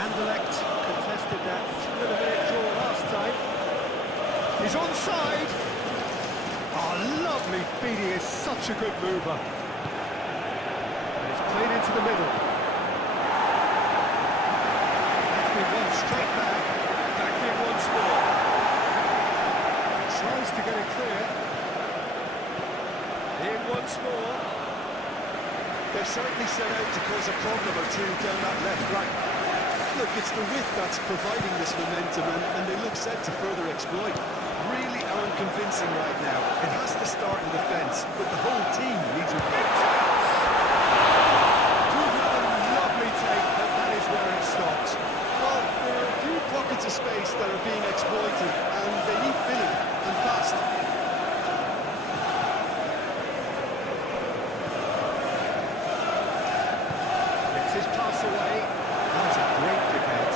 Anderlecht contested that three-minute draw last time. He's onside. Oh, lovely feed. He is such a good mover. And it's played into the middle. That's been won straight back. Back in once more. Tries to get it clear. In once more. They've certainly set out to cause a problem or two down that left right. Look, it's the width that's providing this momentum, and they look set to further exploit. Really aren't convincing right now. It has to start in defence, but the whole team needs a big chance. Good run, lovely take, but that is where it stops. Well, there are a few pockets of space that are being exploited, and they need filling, and fast. Gets his pass away. That was a great kick out.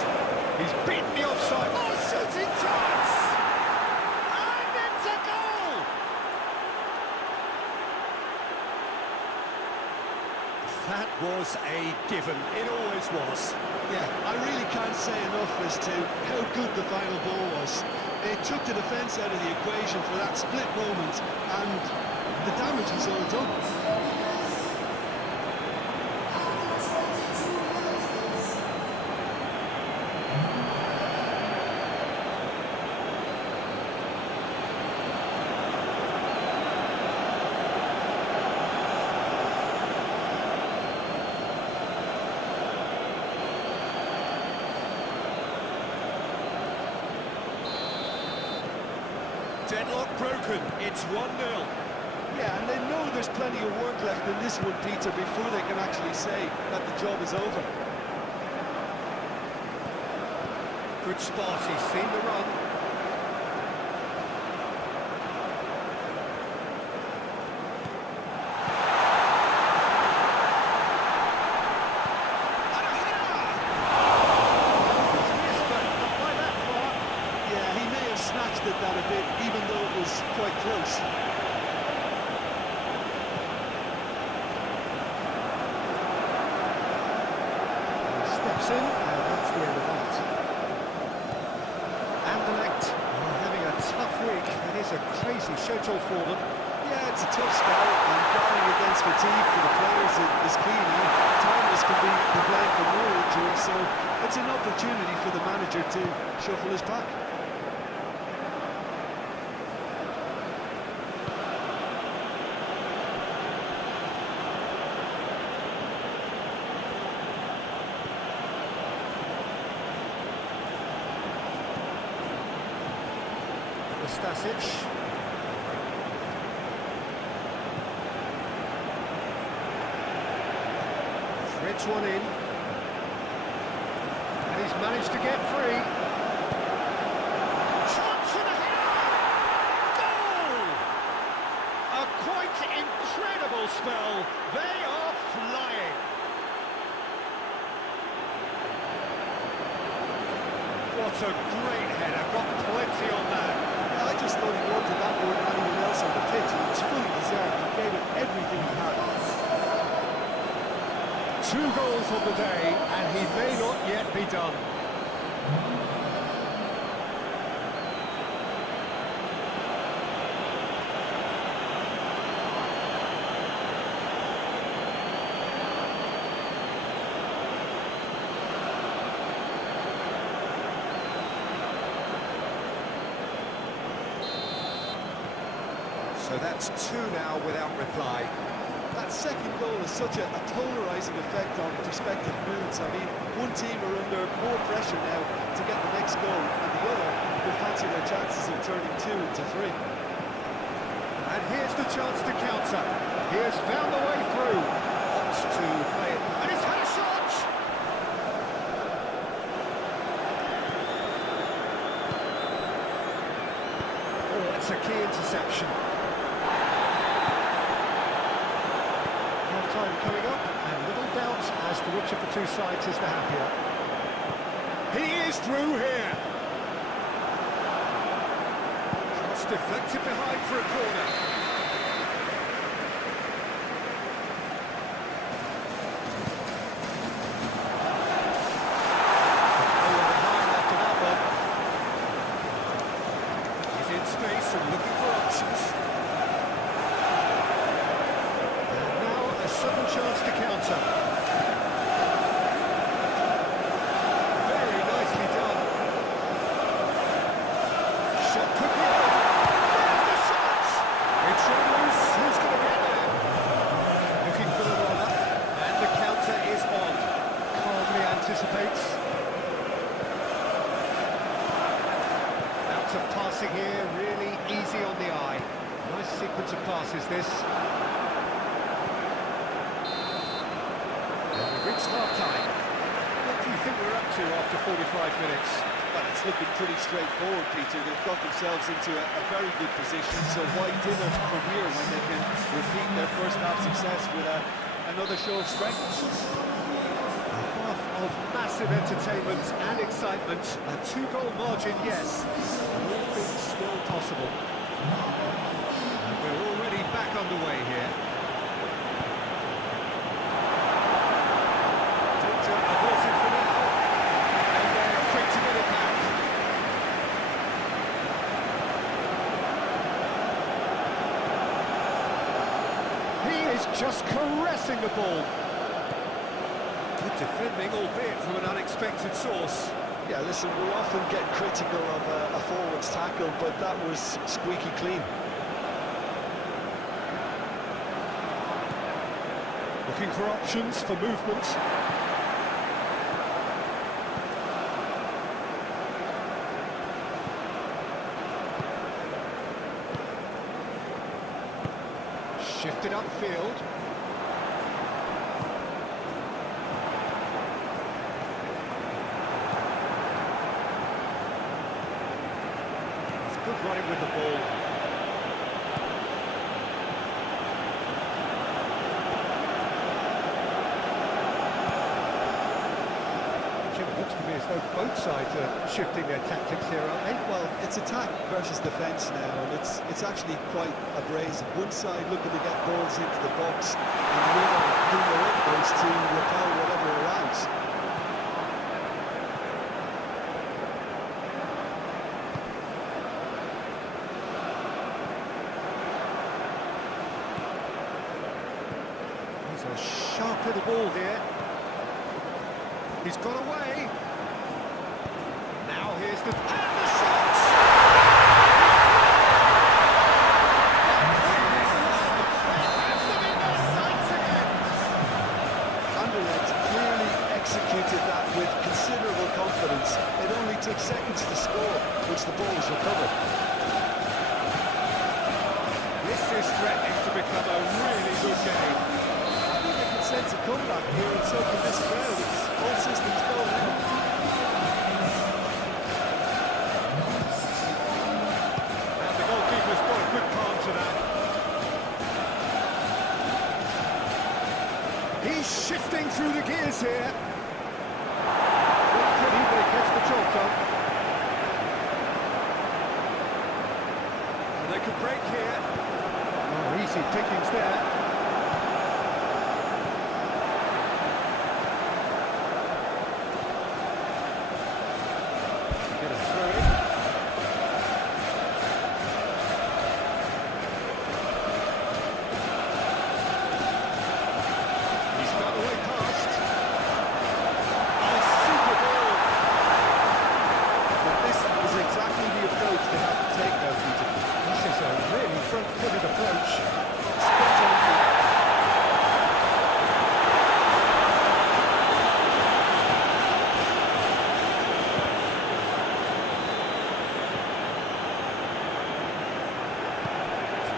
He's beaten the offside. Oh, shooting chance! And it's a goal! That was a given. It always was. Yeah, I really can't say enough as to how good the final ball was. It took the defence out of the equation for that split moment, and the damage is all done. Deadlock broken. It's 1-0. Yeah, and they know there's plenty of work left in this one, Peter, before they can actually say that the job is over. Good spot. He's seen the run. And a header! He's missed, but not by that far. Yeah, he may have snatched at that a bit, even though it was quite close. Steps in, and that's the end of that. Anderlecht are having a tough week. It is a crazy schedule for them. Yeah, it's a tough spell, and guarding against fatigue for the players is key now. Thomas could be the blame for more injuries, so it's an opportunity for the manager to shuffle his pack. Stasic. Threads one in. And he's managed to get free. Chance for the header! Goal! A quite incredible spell. They are flying. What a great header, got plenty on that. I just thought he wanted that more than anyone else on the pitch, and it was fully deserved. He gave it everything he had. 2 goals on the day, and he may not yet be done. So that's 2 now without reply. That second goal has such a polarising effect on prospective moods. I mean, one team are under more pressure now to get the next goal, and the other will fancy their chances of turning 2 into 3. And here's the chance to counter. He has found the way through. Opts to play it. And he's had a shot! Oh, that's a key interception. Time coming up, and little doubt as to which of the 2 sides is the happier. He is through here. Cross deflected behind for a corner. Nowhere behind after that one. He's in space and looking for options. Sudden chance to counter. Very nicely done. Shot could be on. There's the shot! It's run loose. Who's going to get there? Looking for the runner. And the counter is on. Calmly anticipates. Out of passing here, really easy on the eye. Nice sequence of passes this. Half-time. What do you think we're up to after 45 minutes? Well, it's looking pretty straightforward, Peter. They've got themselves into a very good position, so why dinner from here when they can repeat their first half success with another show of strength? A half of massive entertainment and excitement. A 2-goal margin, yes. All things still possible. And we're already back underway here. Averted for now, and they're quick to get it back. He is just caressing the ball. Good defending, albeit from an unexpected source. Yeah, listen, we often get critical of a forward's tackle, but that was squeaky clean. Looking for options for movement. Shifted upfield. It's good running with the ball. Jim, it looks to me as though both sides are shifting their tactics here, aren't they? Well, it's attack versus defence now, and it's actually quite abrasive. One side looking to get balls into the box, and the other doing their utmost to repel whatever arrives. He's a sharp little ball here. He's got away. Now here's the... And the shot! Anderlecht clearly executed that with considerable confidence. It only took seconds to score, which the ball was recovered. become a really good game. I think they can sense a comeback here, and so can this crowd. It's all systems go now. And the goalkeeper's got a good palm to that. He's shifting through the gears here. Pretty, but he gets the job done. And they could break here. Oh, easy pickings there. Get a throw in. He's found a way past. Oh, super ball. But this is exactly the approach they have to take now, Peter. This is a really front-footed approach. Spot on.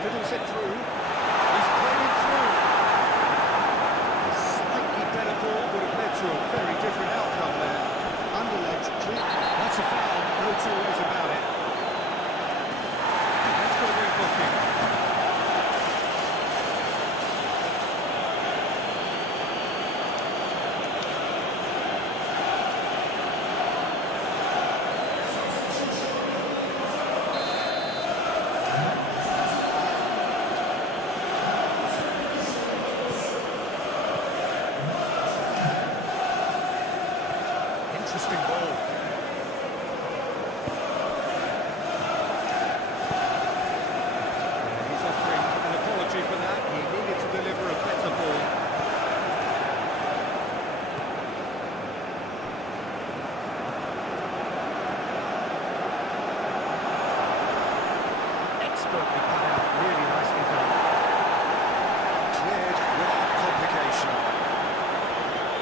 Fiddles it through. He's playing through. A slightly better ball would have led to a very different outcome there. Underlegs, clean. That's a foul. No two ways about it. That's got to be a booking. Interesting ball. He's offering an apology for that. He needed to deliver a better ball. Expertly cut out, really nicely done. Cleared without complication.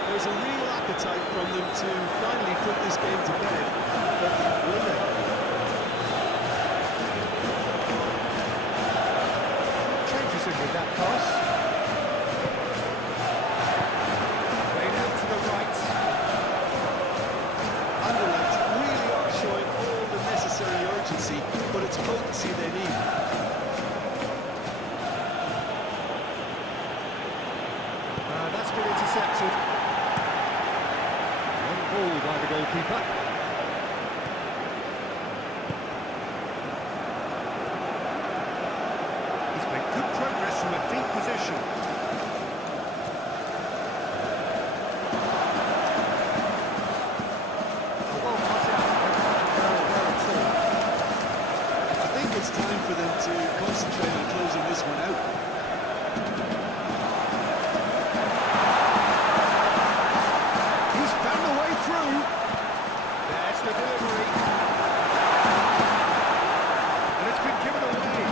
There's a real appetite from them to finally put this game to bed. But will they? Changes him with that pass. Played out to the right. Underlegs really are showing all the necessary urgency, but it's potency they need. That's been intercepted. One ball by the goalkeeper. He's made good progress from a deep position. A well pass out. Well at all. I think it's time for them to concentrate on closing this one out. He's found a way through. There's the delivery. And it's been given away.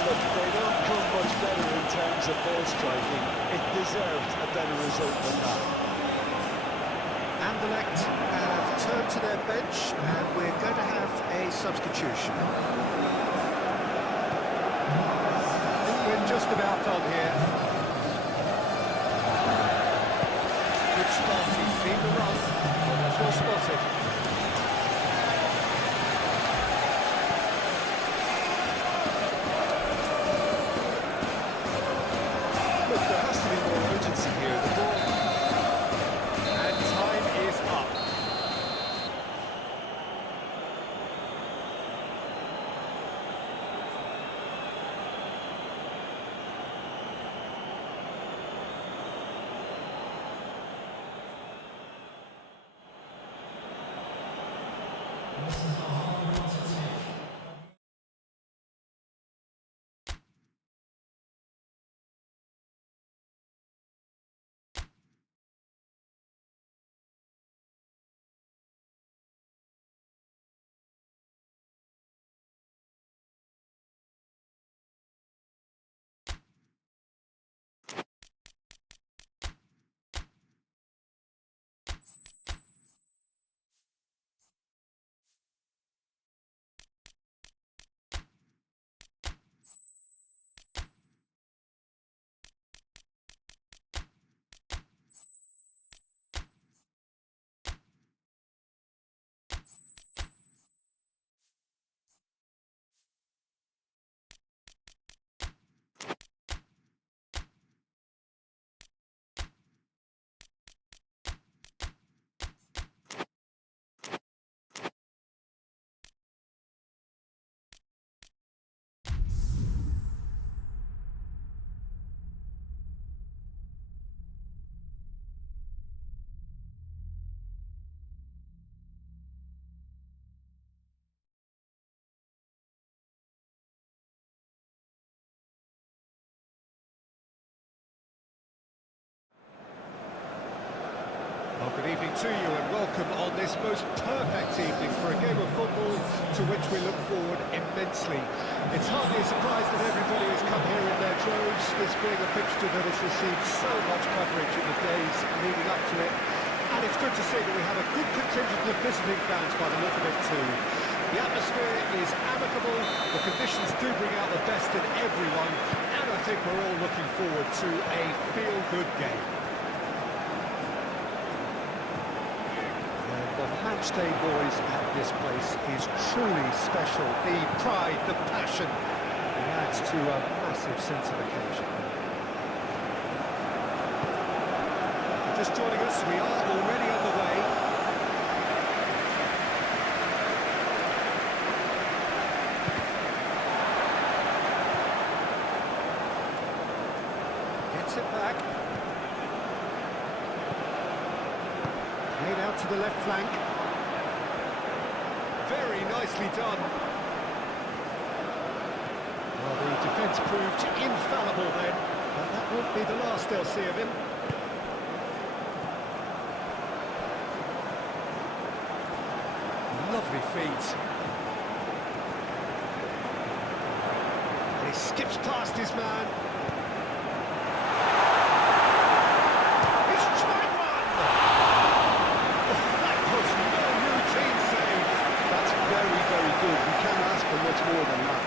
Look, they don't come much better in terms of ball striking. It deserved a better result than that. Anderlecht have turned to their bench and we're going to have a substitution. I think we're just about done here. Good start, he's seen the run. Well, that's well spotted. to you and welcome on this most perfect evening for a game of football to which we look forward immensely. It's hardly a surprise that everybody has come here in their droves, this being a fixture that has received so much coverage in the days leading up to it. And it's good to see that we have a good contingent of visiting fans by the look of it too. The atmosphere is amicable, the conditions do bring out the best in everyone, and I think we're all looking forward to a feel-good game. The matchday boys at this place is truly special. The pride, the passion, it adds to a massive sense of occasion. If you're just joining us, we are already underway. Gets it back. Played out to the left flank. Very nicely done. Well, the defence proved infallible then, but that won't be the last they'll see of him. Lovely feet. And he skips past his man. Good. We can't ask for much more than that.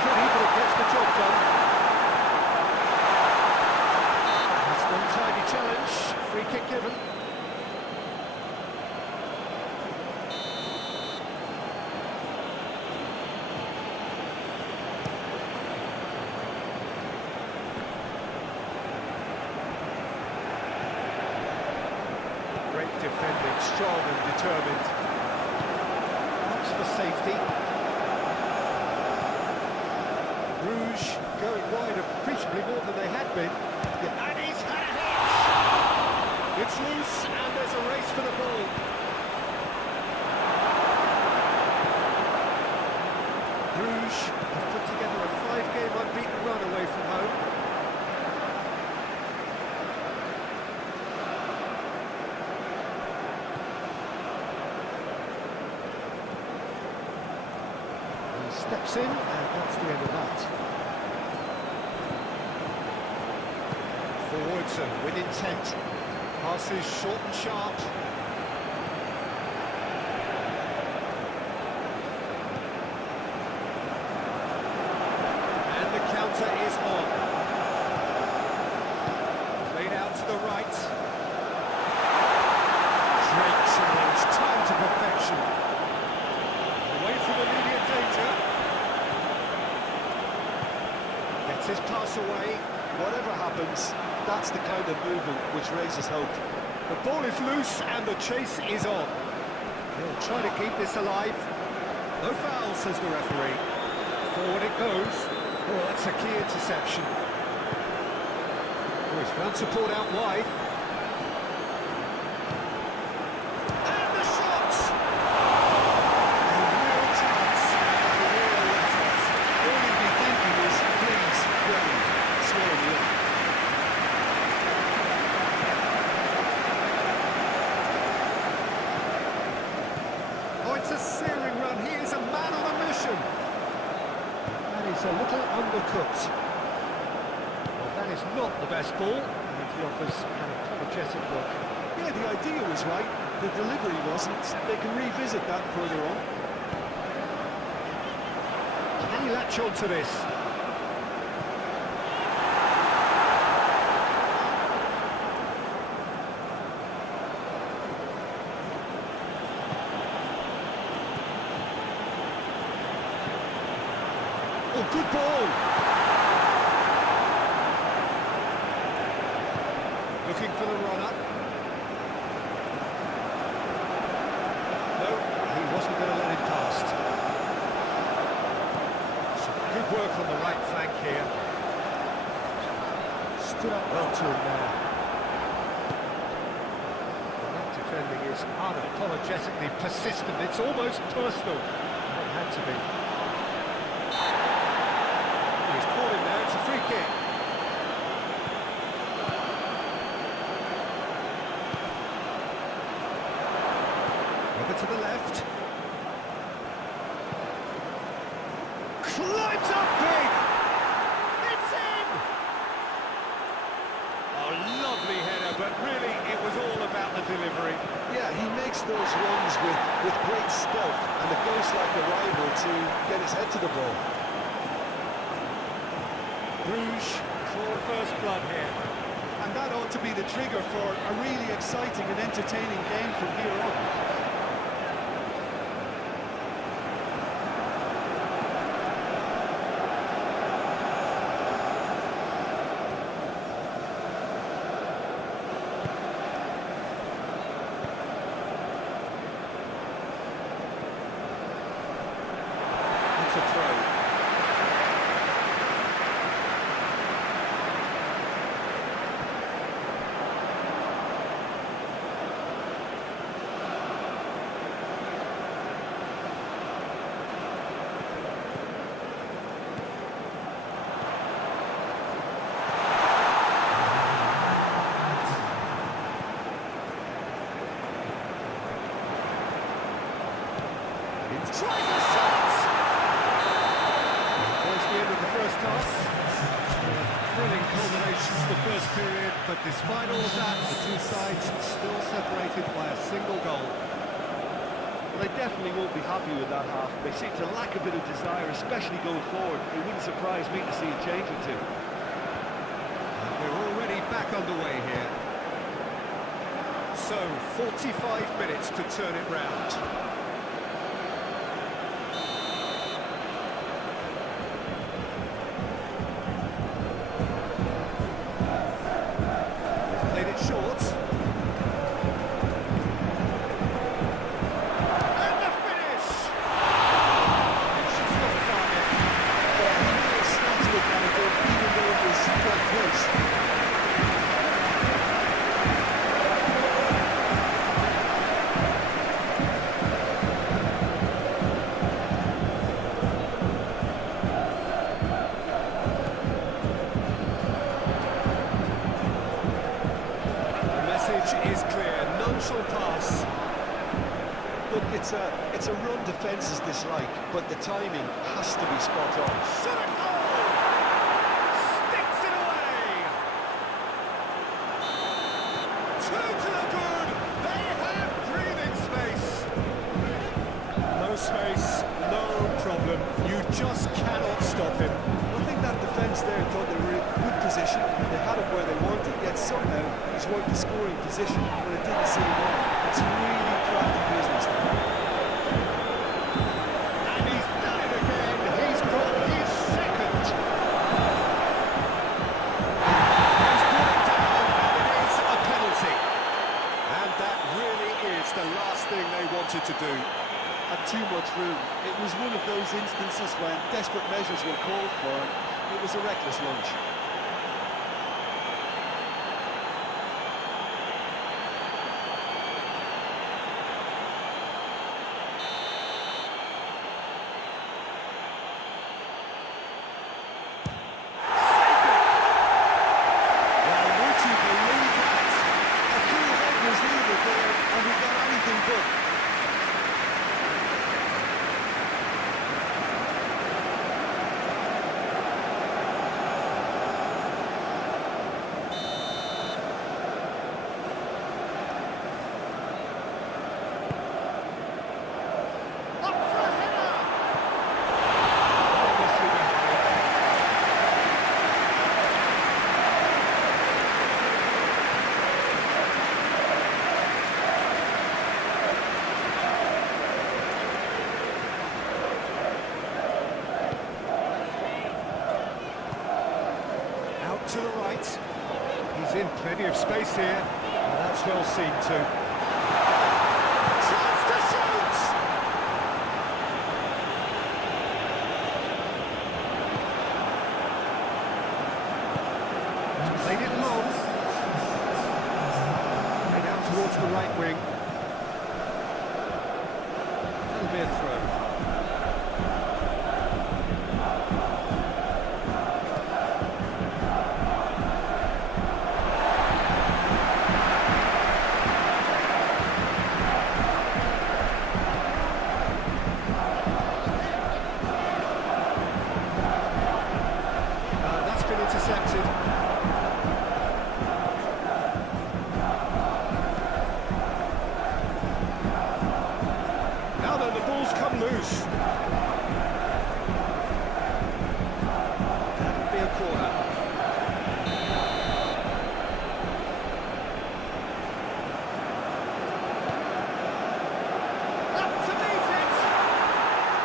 Pretty, but it gets the job done. That's an untidy challenge. Free kick given. Defending, strong and determined. Looks for safety. Rouge going wide appreciably more than they had been. And he's had a hit! It's loose and there's a race for the ball. Rouge have put together a 5-game unbeaten run away from home. Steps in, and that's the end of that. Forwards and with intent. Passes short and sharp. And the counter is on. Played out to the right. Great challenge, timed to perfection. Away from immediate danger. Gets his pass away. Whatever happens, that's the kind of movement which raises hope. The ball is loose and the chase is on. He'll try to keep this alive. No foul, says the referee. Forward it goes. Oh, that's a key interception. Oh, he's found support out wide. And the shot! A real chance. A real let-off. All you'd be thinking is, please, Graham, swallow me up. Oh, it's a searing run. He is a man on a mission. That is a little undercooked. Well, that is not the best ball, and he offers an apologetic look. Yeah, the idea was right, the delivery wasn't. They can revisit that further on. Can he latch on to this? Oh, good ball! Looking for the run-up. No, he wasn't going to let it past. Some good work on the right flank here. Stood up well to him there. defending is unapologetically persistent. It's almost personal. It had to be. He's caught him there. It's a free kick. Over to the left. Climbs up big. It's in. Oh, lovely header, but really it was all about the delivery. Yeah, he makes those runs with great stealth, and it goes like a rival to get his head to the ball. Bruges for first blood here. And that ought to be the trigger for a really exciting and entertaining game from here on. It's a throw. Tries a shot! There's the end of the first half. Thrilling culmination to the first period, but despite all of that, the two sides still separated by a single goal. Well, they definitely won't be happy with that half. They seem to lack a bit of desire, especially going forward. It wouldn't surprise me to see a change or two. And we're already back underway here. So, 45 minutes to turn it round. Played it short. And the finish! It's not target. Yeah, he really snaps the kind of goal, even though it was quite close. Is clear, none shall pass. Look, it's a run defences dislike, but the timing has to be spot on. Shot a goal! Sticks it away! Two to the good! They have breathing space! No space, no problem. You just cannot stop him. I think that defence there thought they were in good position, and they had it where they wanted, yet somehow he's worked the scoring position when it didn't seem on. It's really crafty business there. And he's done it again. He's got his second. He's put it down, and it is a penalty. And that really is the last thing they wanted to do. Had too much room. It was one of those instances when desperate measures were called for. It was a reckless lunge. Well, would you believe that? A cool head was needed there, and we got anything but. Up for a header! Obviously behind. Out to the right. He's in plenty of space here. And that's well seen too. Chance to shoot! He's played it long. Played out towards the right wing. be a throw. That's been intercepted. Now then, the ball's come loose. That'll be a corner. Up to meet it.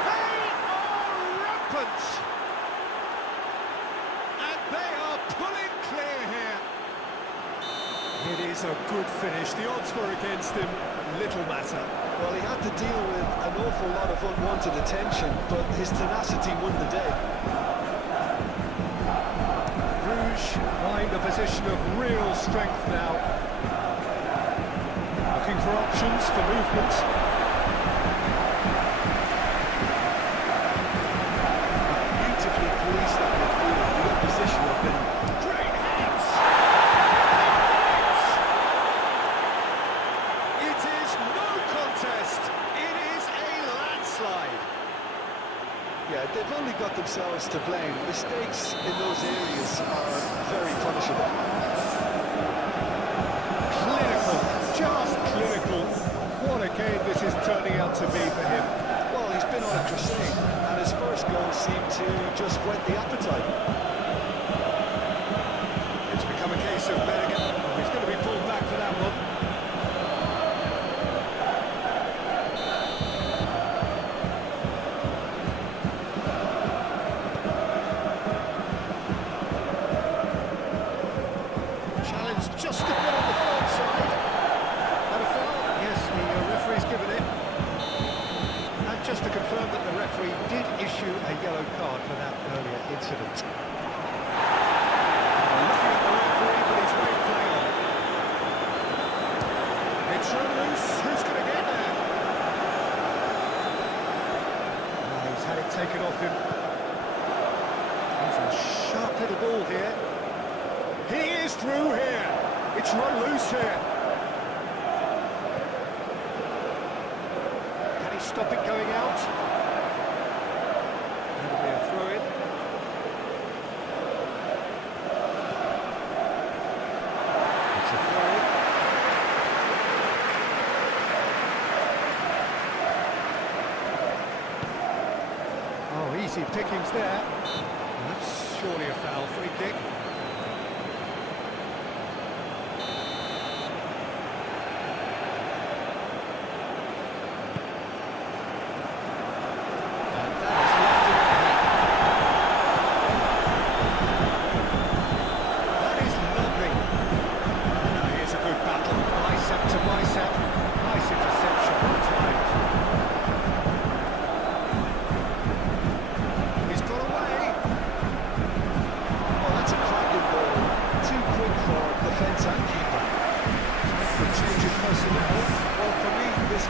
They are rampant. And they are pulling clear here. It is a good finish. The odds were against him. Little matter. Well, he had to deal with an awful lot of unwanted attention, but his tenacity won the day. Rouge find a position of real strength now. Looking for options for movement. Beautifully policed that midfield. The opposition have been Great hits! It is no contest. It is a landslide. Yeah, they've only got themselves to blame. Mistakes in those areas are very punishable. Clinical, just clinical. What a game this is turning out to be for him. Well, he's been on a crusade, and his first goal seemed to just whet the appetite. It's become a case of Bellingham. He's going to be pulled back for that one. Challenge just a bit on the forward side. And a foul? Yes, the referee's given it. And just to confirm that the referee did issue a yellow card for that earlier incident. Looking at the referee, but he's waved play on. It's run loose. Who's going to get there? He's had it taken off him. It's a sharp little ball here. He is through here. It's run loose here. Can he stop it going out? That'll be a throw-in. It's a throw-in. Oh, easy pickings there. That's surely a foul. Free kick.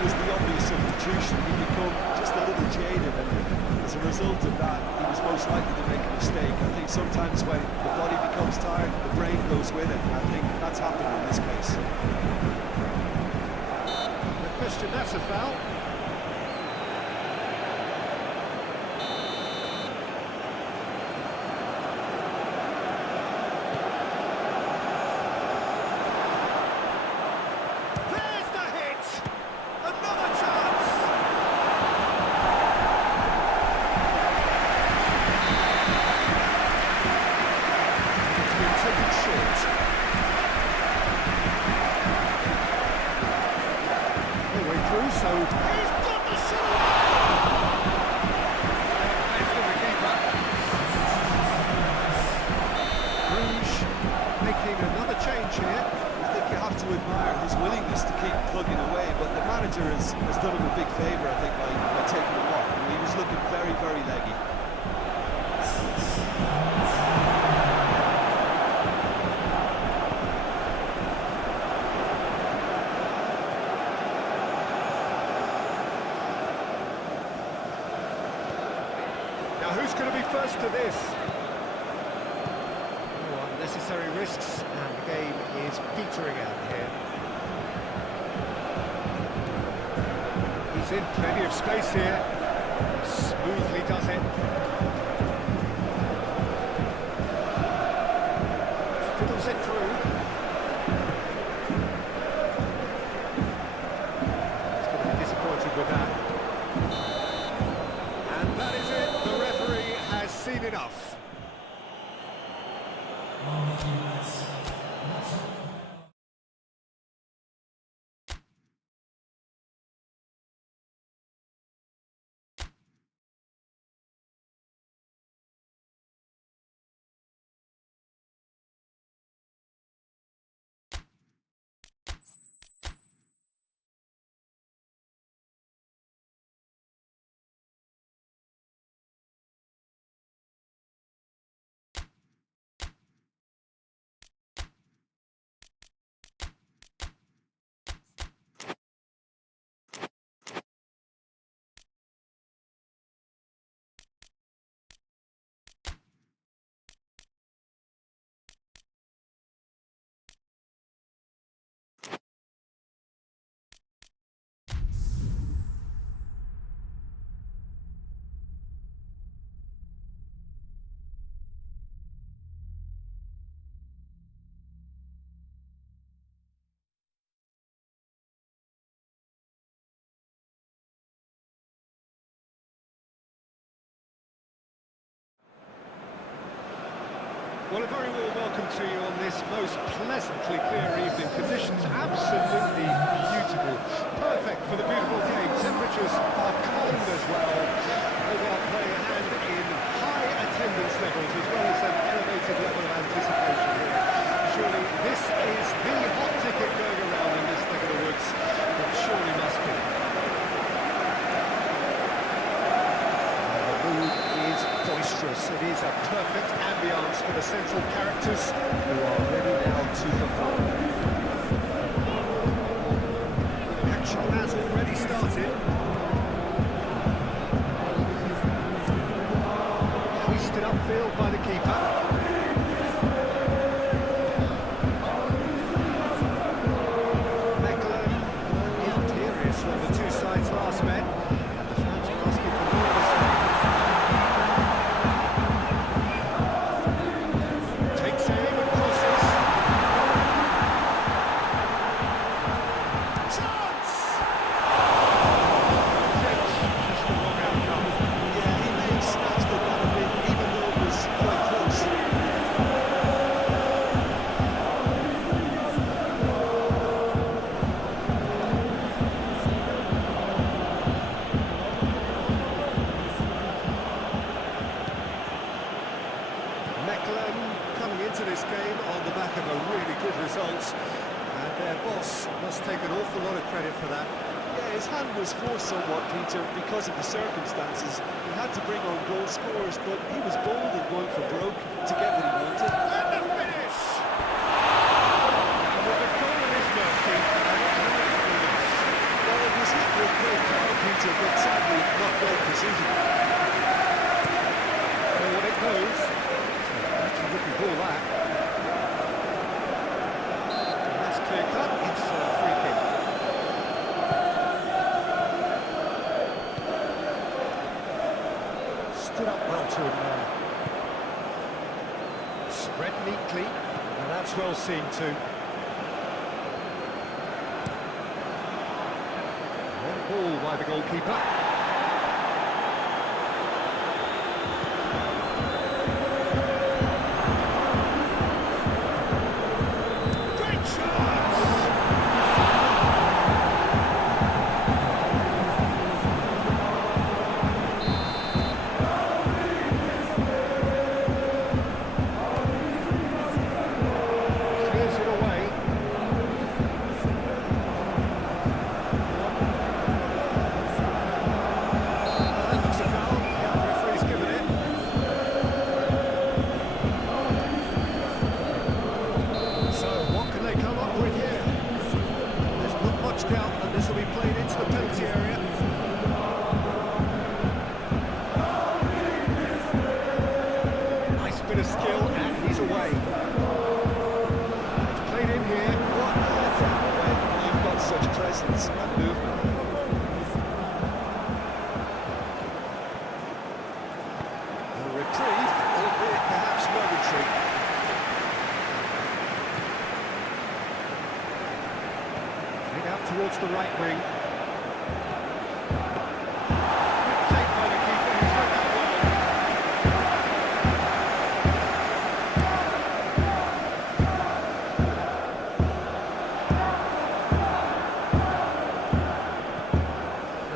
Was the obvious substitution. He become just a little jaded, and as a result of that, he was most likely to make a mistake. I think sometimes when the body becomes tired, the brain goes with it. I think that's happened in this case. No question, that's a foul. So he's got the shot! That's for the keeper. Rouge making another change here. I think you have to admire his willingness to keep plugging away, but the manager has done him a big favour, I think, by taking him off. I mean, he was looking very, very leggy. who's going to be first to this? No unnecessary risks, and the game is petering out here. He's in plenty of space here. Smoothly does it. Fiddles it through. He's going to be disappointed with that. And that is it. The referee has seen enough. Well, a very warm welcome to you on this most pleasantly clear evening. Conditions absolutely beautiful. Perfect for the beautiful game. Temperatures are cold as well. They are playing a hand in high attendance levels as well as an elevated level of anticipation here. Surely this is the hot ticket going around in this neck of the woods. It surely must be. Boisterous. It is a perfect ambience for the central characters who are ready now to perform. Action has already started. Hoisted upfield by the keeper. Imperious when the two sides last met. And the fans are asking for more of the same. This game on the back of a really good result, and their boss must take an awful lot of credit for that. Yeah, his hand was forced somewhat, Peter, because of the circumstances. He had to bring on goal scorers, but he was bold in going for broke to get what he wanted. And the finish! With the goal in his mercy, well, it was hit with great power, Peter, but sadly not great precision. Well, when it goes, that's a looking ball that. Clear cut, it's a free kick. Stood up well to him there. Spread neatly, and that's well seen too. One ball by the goalkeeper. presence and movement. A reprieve, albeit perhaps momentary. Head out towards the right wing. Good take by the keeper, he's read that well.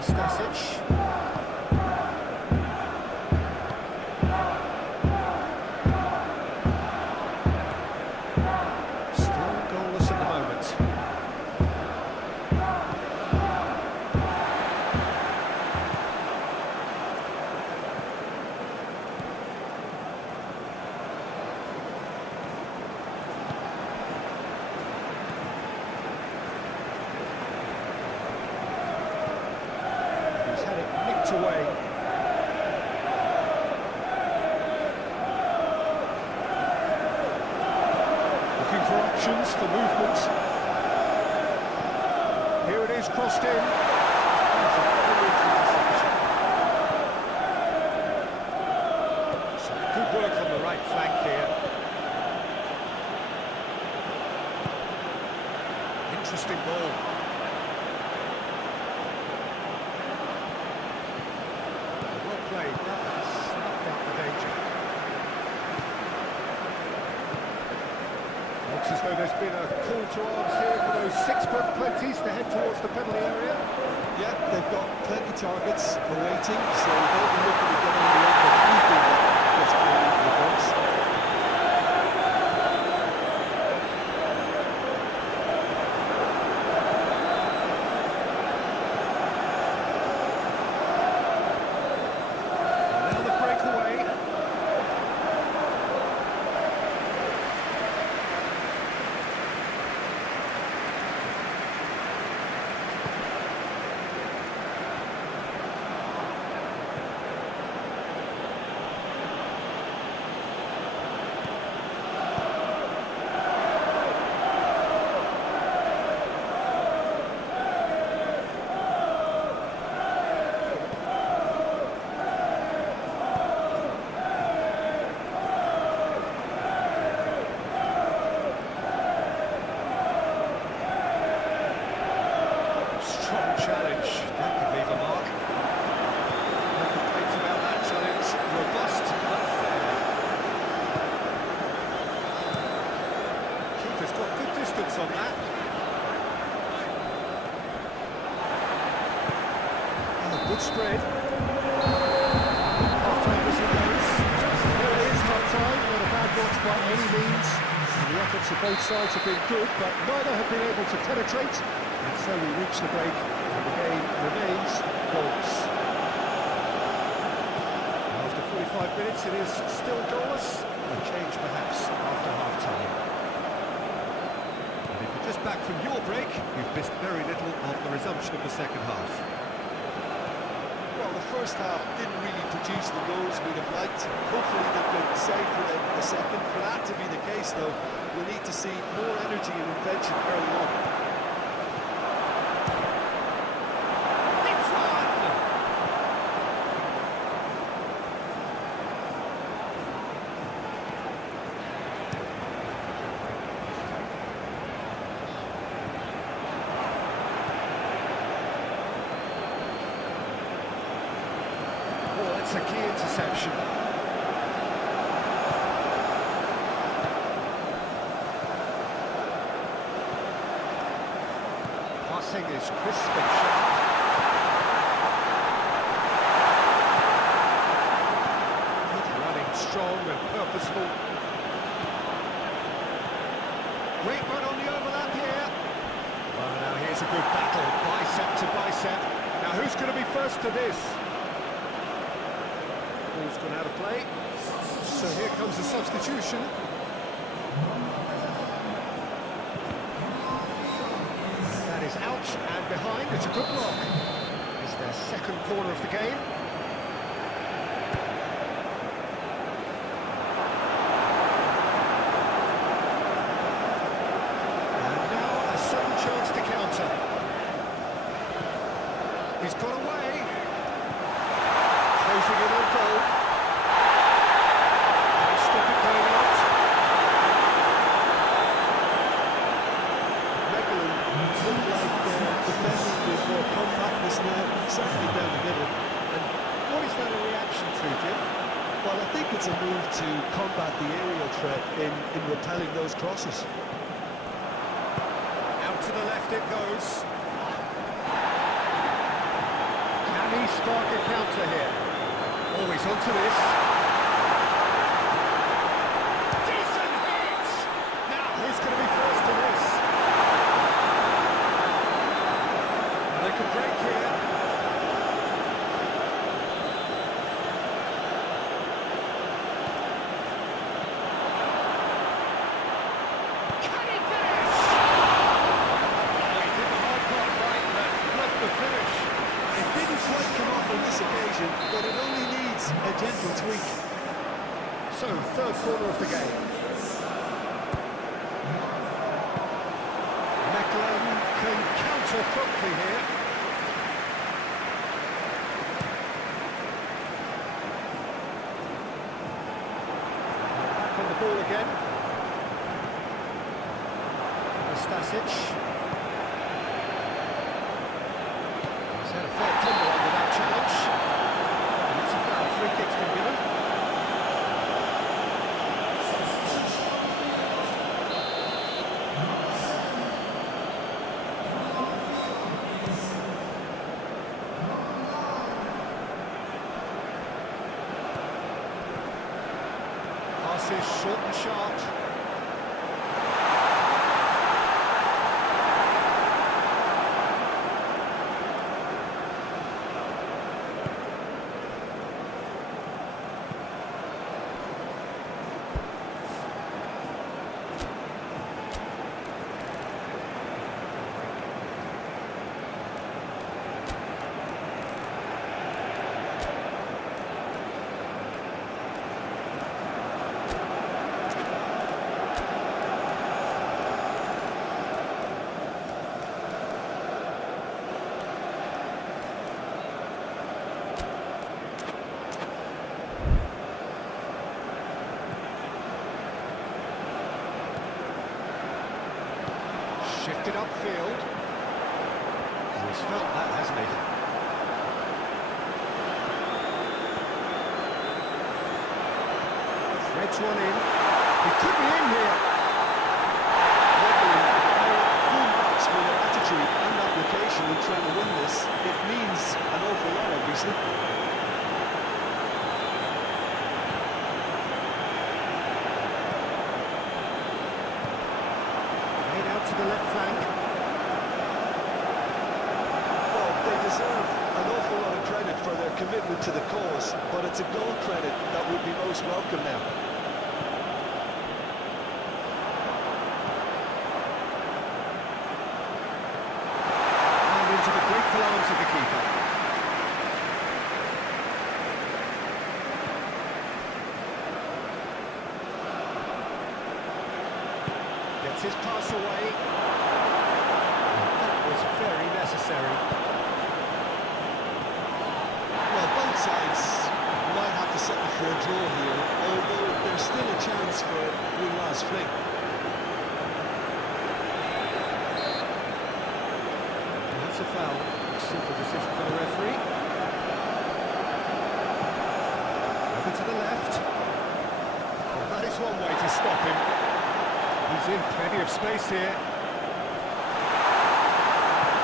Stasic. Still goalless at the moment. He's had it nicked away. Looking for options for movement. Here it is, crossed in. That's a brilliant interception. Some good work on the right flank here. Interesting ball. Well played. That snuffed out the danger. Looks as though there's been a call to arms here for those 6-foot plenties to head towards the penalty area. Yeah, they've got plenty targets awaiting, so they'll be looking to get on the end of anything that gets played into the box. Now the breakaway. Strong challenge. That could leave a mark. No complaints about that challenge. Robust but fair. Keeper's got good distance on that. Oh, good spread. Half-time whistle goes. There it is, half-time. Not a bad watch by any means. And the efforts of both sides have been good, but neither have been able to penetrate. And so we reach the break, and the game remains goalless. After 45 minutes, it is still goalless. A change perhaps after half-time. And if you're just back from your break, you've missed very little of the resumption of the second half. Well, the first half didn't really produce the goals we'd have liked. Hopefully they've been safe for the second. For that to be the case, though, we'll need to see more energy and invention early on. It's one! Oh, it's a key interception. Passing is crisp and sharp. Good running, strong and purposeful. Great run on the overlap here. Well, now here's a good battle, bicep to bicep. Now who's going to be first to this? Ball's gone out of play. So here comes the substitution. That is out and behind. It's a good block. It's their second corner of the game. And now a sudden chance to counter. He's got away. Closing in on goal. Can he stop it going out? Mechelen look like they're defending with more compactness now, certainly down the middle. And what is that a reaction to, Jim? Well, I think it's a move to combat the aerial threat in repelling those crosses. Out to the left it goes. Can he spark a counter here? Oh, he's onto this. Decent hit! Now, who's going to be first to this? They could break here. Can he finish? Oh, he did the hard part right, but left the finish. It didn't quite come off on this occasion, but it only needs a gentle tweak. So, third corner of the game. Mechelen can counter promptly here. Back on the ball again. Stasic. He's had a fair tumble under that challenge. And it's a foul. Free kick's been given. Pass is short and sharp. Shifted upfield. Oh, he's felt that, hasn't he? Threads one in. He could be in here. Fullbacks for their attitude and application in trying to win this. It means an awful lot, obviously. To the left flank. Well, they deserve an awful lot of credit for their commitment to the cause, but it's a goal credit that would be most welcome now. And into the grateful arms of the keeper. Gets his pass away. That was very necessary. Well, both sides might have to settle for a draw here, although there's still a chance for one last fling. That's a foul. Simple decision for the referee. Over to the left. Well, that is one way to stop him. He's in plenty of space here.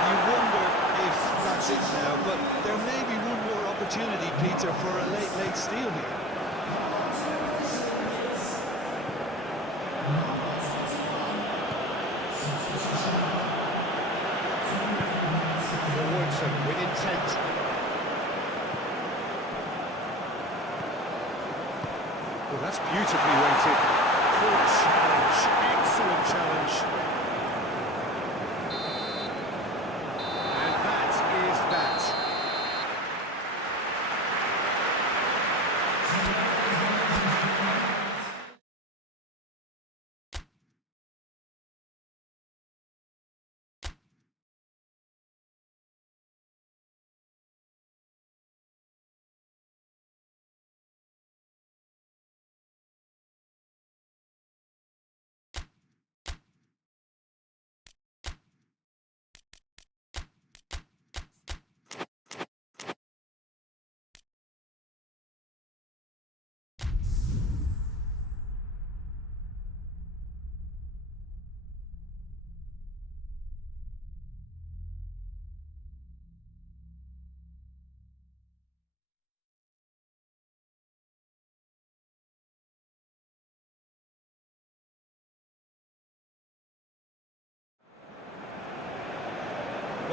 You wonder if that's it now, but there may be one more opportunity, Peter, for a late steal here. Forwards and with intent. Well, that's beautifully weighted. Good challenge, excellent challenge.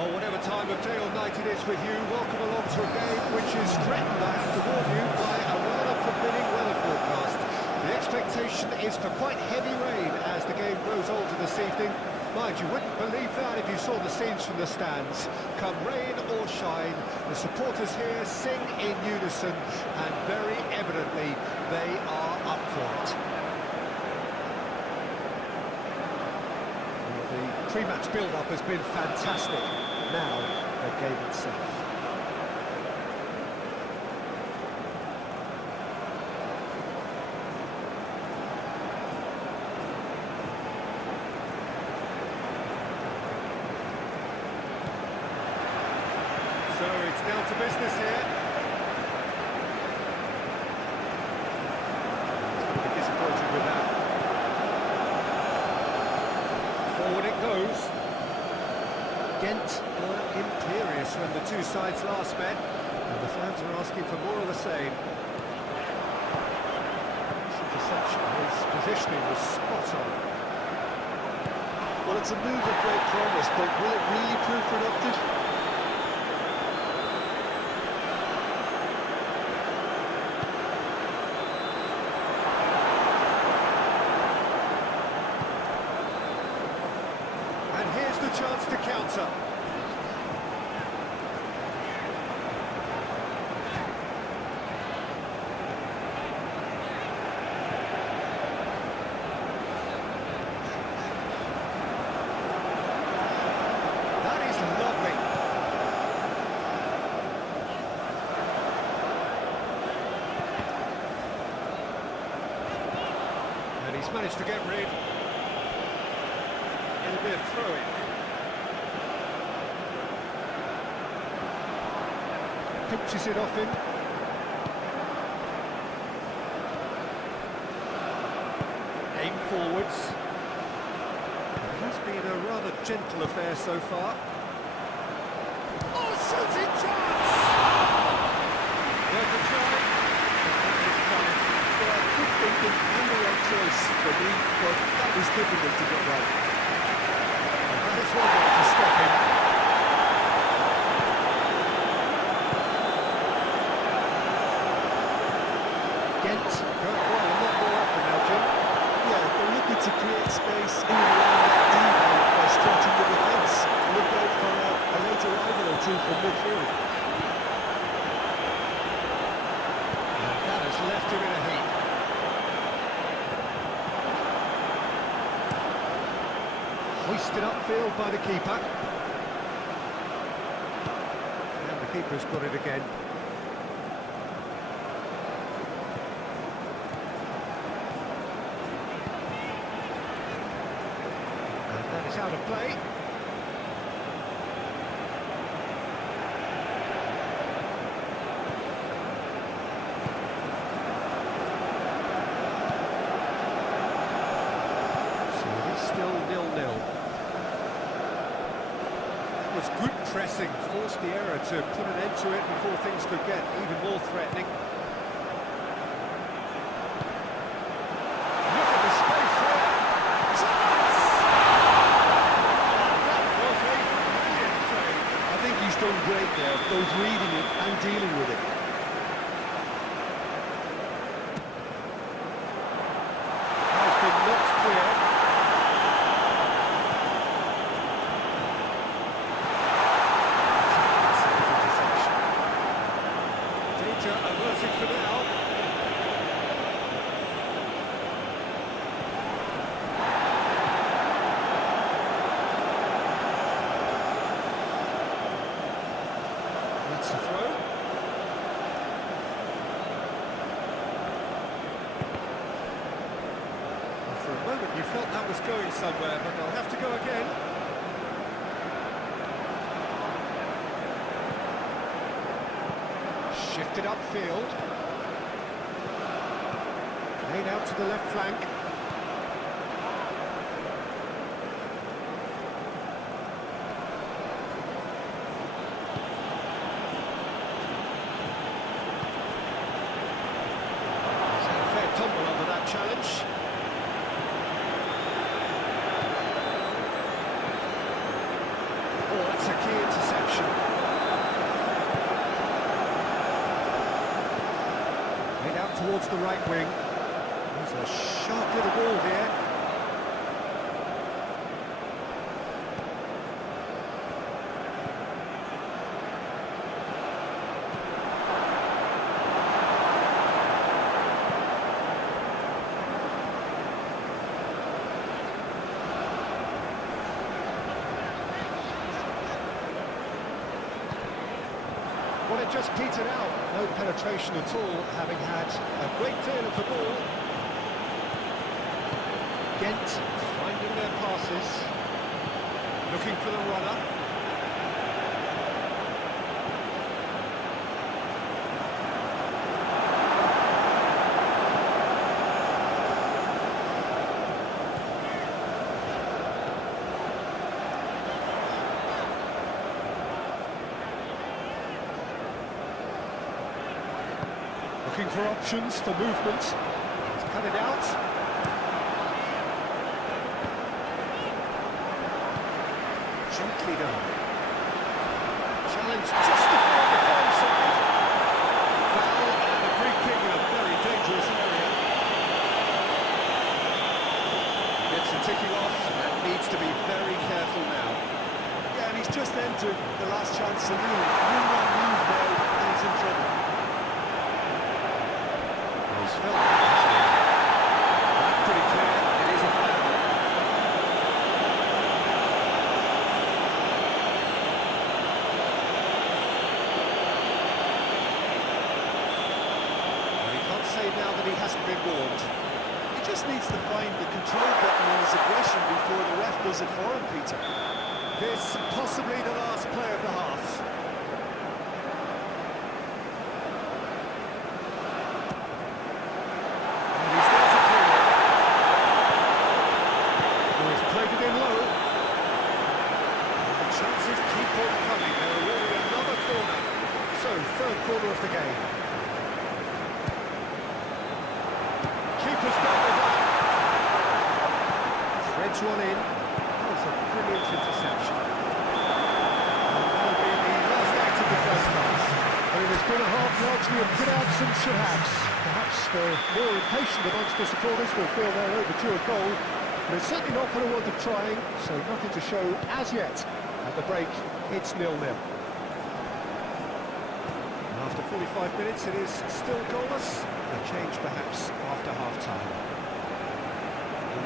Well, whatever time of day or night it is with you, welcome along to a game which is threatened, I have to warn you, by a rather forbidding weather forecast. The expectation is for quite heavy rain as the game grows older this evening. Mind, you wouldn't believe that if you saw the scenes from the stands. Come rain or shine, the supporters here sing in unison, and very evidently they are up for it. The pre-match build-up has been fantastic. Now, the game itself. So it's down to business here. He's going to be disappointed with that. Forward it goes. Ghent were imperious when the two sides last met, and the fans are asking for more of the same. Interception, his positioning was spot on. Well, it's a move of great promise, but will it really prove productive? And here's the chance to counter. That is lovely. And he's managed to get rid. It'll be a throw-in. Pinches it off him. Aim forwards. It has been a rather gentle affair so far. Oh, shooting chance! Worth a try. That is fine. Well, good thinking and the right choice for me, but that was difficult to get right. That is one way to stop him. Ghent going well, a lot more often now, Jim. Yeah, they're looking to create space in and around that D by stretching the defence. Look out for a late arrival or two from midfield. And that has left him in a heap. Hoisted upfield by the keeper. And the keeper's got it again. And that is out of play. So it is still 0-0. Was good pressing, forced the error to put an end to it before things could get even more threatening. Look at the space there! Chance! That was a brilliant save. I think he's done great there, both reading it and dealing with it. Has been knocked clear. Danger averted for now. That's the throw. Well, for a moment you felt that was going somewhere, but they'll have to go again. Shifted upfield. Played out to the left flank. He's had a fair tumble under that challenge. Oh, that's that's a key interception. Made out towards the right wing. There's a sharp little ball here. Well, it just petered out. No penetration at all, having had a great deal of the ball. Ghent finding their passes. Looking for the runner. Looking for options for movement. To cut it out. Gently done. Challenge just before the far side. Foul and a free kick in a very dangerous area. Gets him ticking off and needs to be very careful now. Yeah, and he's just entered the last chance saloon. One move now, and he's in trouble. He's felt that's pretty clear. It is a foul. Well, he can't say now that he hasn't been warned. He just needs to find the control button on his aggression before the ref does it for him, Peter. This possibly the last play of the half. Third corner of the game. Keeper's done with that. Threads one in. That was a brilliant interception. And that'll be the last act of the first half. But it has been a half largely of could-haves and should-haves. Perhaps the more impatient amongst the supporters will feel they're overdue a goal. But it's certainly not for the want of trying, so nothing to show as yet. At the break, it's 0-0. After 45 minutes, it is still goalless. A change, perhaps, after half-time.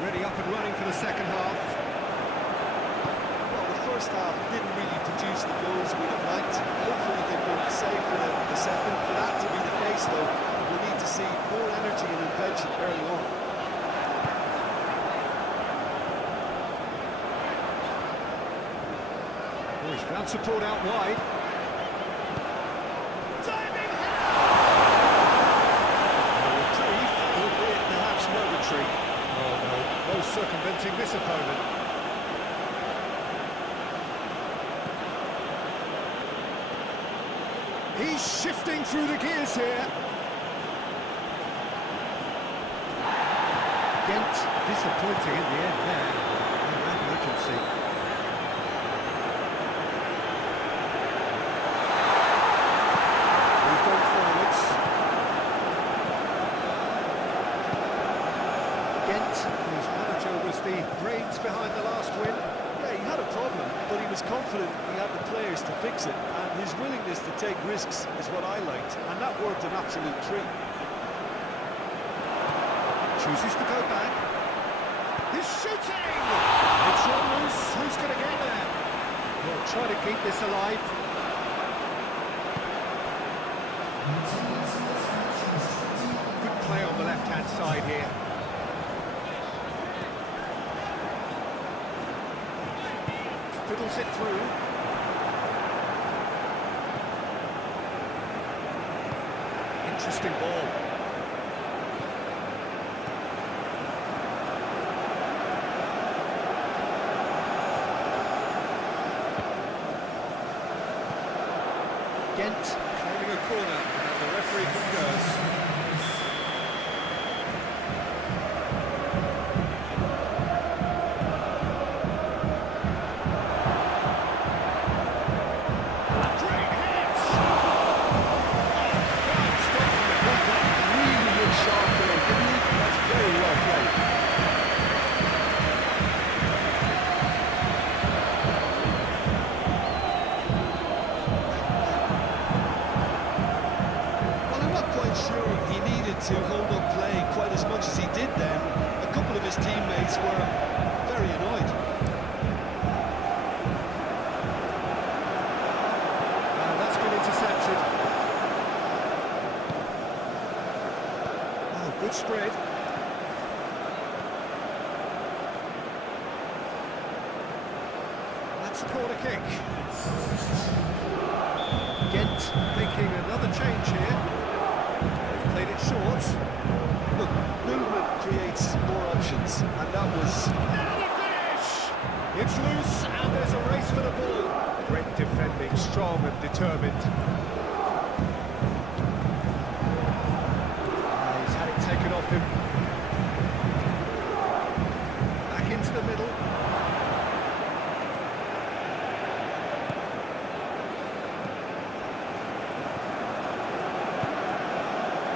Already up and running for the second half. Well, the first half didn't really produce the goals we'd have liked. Hopefully they're going to save for the second. For that to be the case, though, we'll need to see more energy and invention early on. Oh, he's found support out wide. Circumventing this opponent. He's shifting through the gears here. Ghent disappointing in the end there. Emergency. We've gone forwards. Ghent, whose manager was the brains behind the last win. Yeah, he had a problem, but he was confident he had the players to fix it, and his willingness to take risks is what I liked, and that worked an absolute treat. Chooses to go back. He's shooting! It's run loose. Who's going to get there? He'll try to keep this alive. Good play on the left-hand side here. Fiddles it through. Interesting ball. Ghent claiming a corner, and the referee concurs. his teammates were very annoyed. That's been intercepted. Oh, good spread. That's a corner kick. Ghent making another change here. They've played it short. Look, movement creates more options, and that was... Now the finish! It's loose, and there's a race for the ball. Great defending, strong and determined. He's had it taken off him. Back into the middle.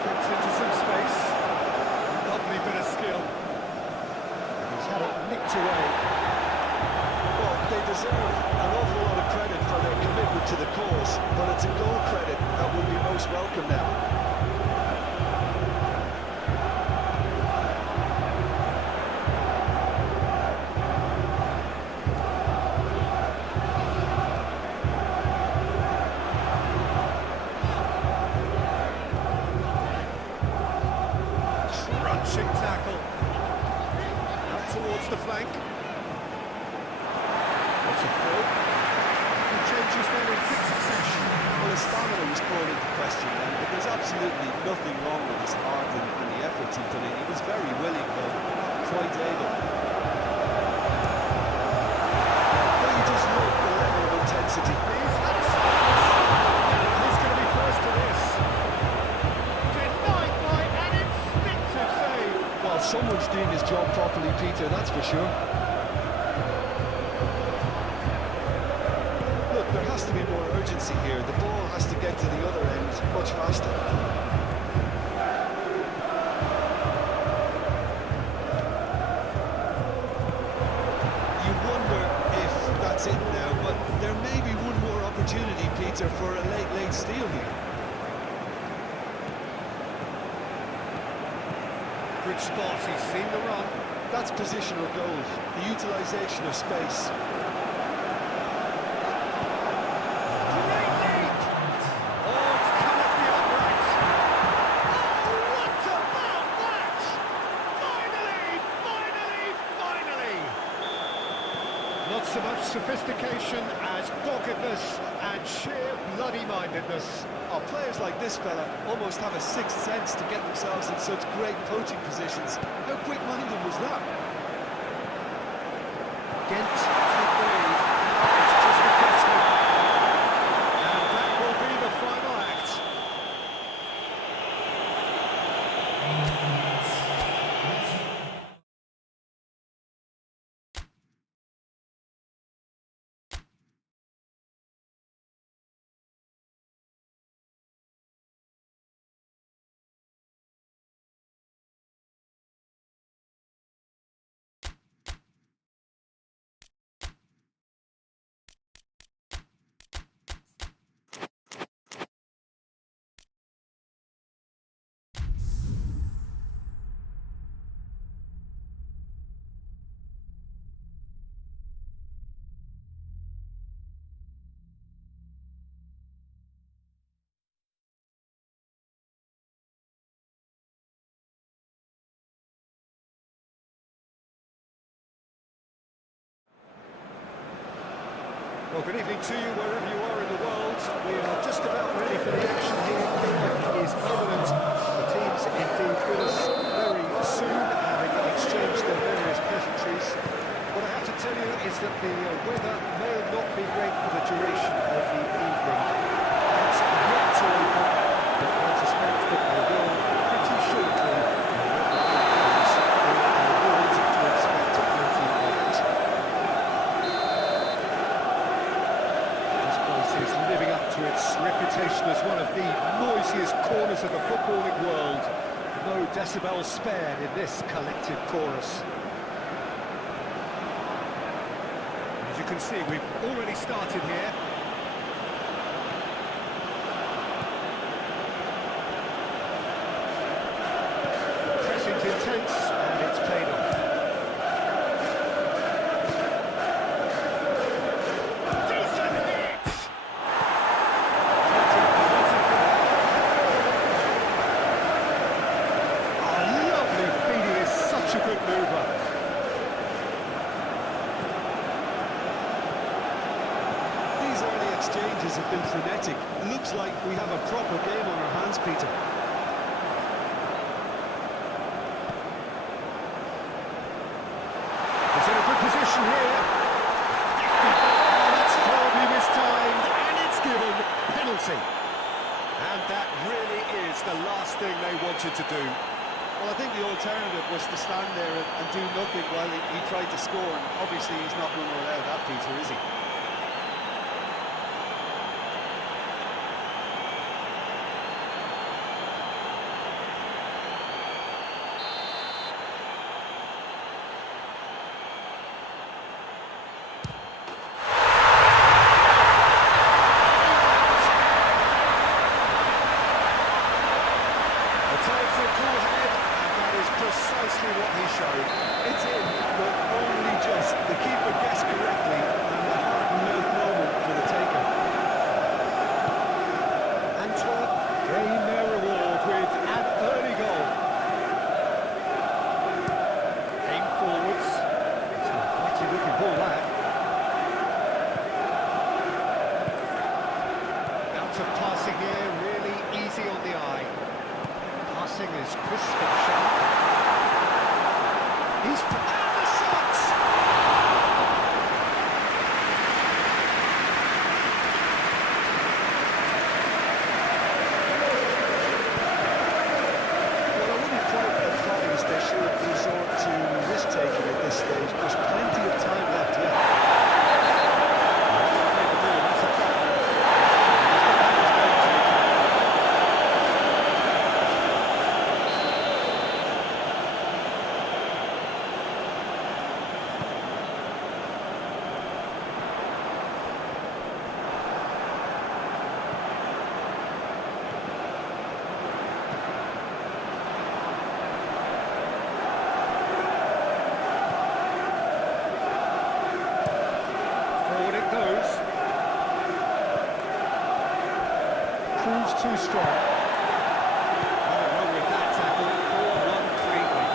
Gets into some space. Lovely bit of skill. He's had it nicked away. Well, they deserve an awful lot of credit for their commitment to the cause, but it's a goal credit that will be most welcome now. Crunching tackle. Up towards the flank. What's a throw? He changes there in quick succession. Well, his stamina was called into question then, but there's absolutely nothing wrong with his heart and the effort he put in. He was very willing, but not quite able. But you just love the level of intensity. He's had a chance. Who's going to be first to this? Denied by an instinctive save. Well, someone's doing his job properly, Peter, that's for sure. Look, there has to be more urgency here. The ball has to get to the other end much faster. You wonder if that's it now, but there may be one more opportunity, Peter, for a late steal here. Good spot, he's seen the run. That's positional goal, the utilisation of space. Great leap! Oh, it's come off the upright. Oh, what about that? Finally! Not so much sophistication as doggedness and sheer bloody-mindedness. Oh, players like this fella almost have a sixth sense to get themselves in such great coaching positions. How quick-minded was that? Ghent take the lead. Now it's just a question. And that will be the final act. Well, good evening to you wherever you are in the world. We are just about ready for the action here. Kickoff is imminent. The teams indeed with us very soon, having exchanged their various pleasantries. What I have to tell you is that the weather may not be great for the duration of the evening. It's yet to open, but I suspect that they will pretty shortly. We are willing to expect plenty of it. Is living up to its reputation as one of the noisiest corners of the footballing world. No decibels spared in this collective chorus. As you can see, we've already started here. Pressing's intense, and it's paid off. have been frenetic. Looks like we have a proper game on our hands, Peter. He's in a good position here. Oh, that's horribly mistimed, and it's given penalty. And that really is the last thing they wanted to do. Well, I think the alternative was to stand there and do nothing while he tried to score. And obviously, he's not going to allow that, Peter, is he? Precisely what he showed. It's in, but only just. The keeper guessed correctly, and a heart-and-mouth moment for the taker. Antwerp gain their reward with an early goal. Aim forwards. It's a quite-looking ball, that. Out of passing here, really easy on the eye. Passing is crisp and sharp. He's found the shots! Well, I wouldn't quite advise they should resort to risk-taking at this stage. There's plenty of time left yet. That's a foul. Too strong. Nothing wrong with that tackle. 4-1 cleanly.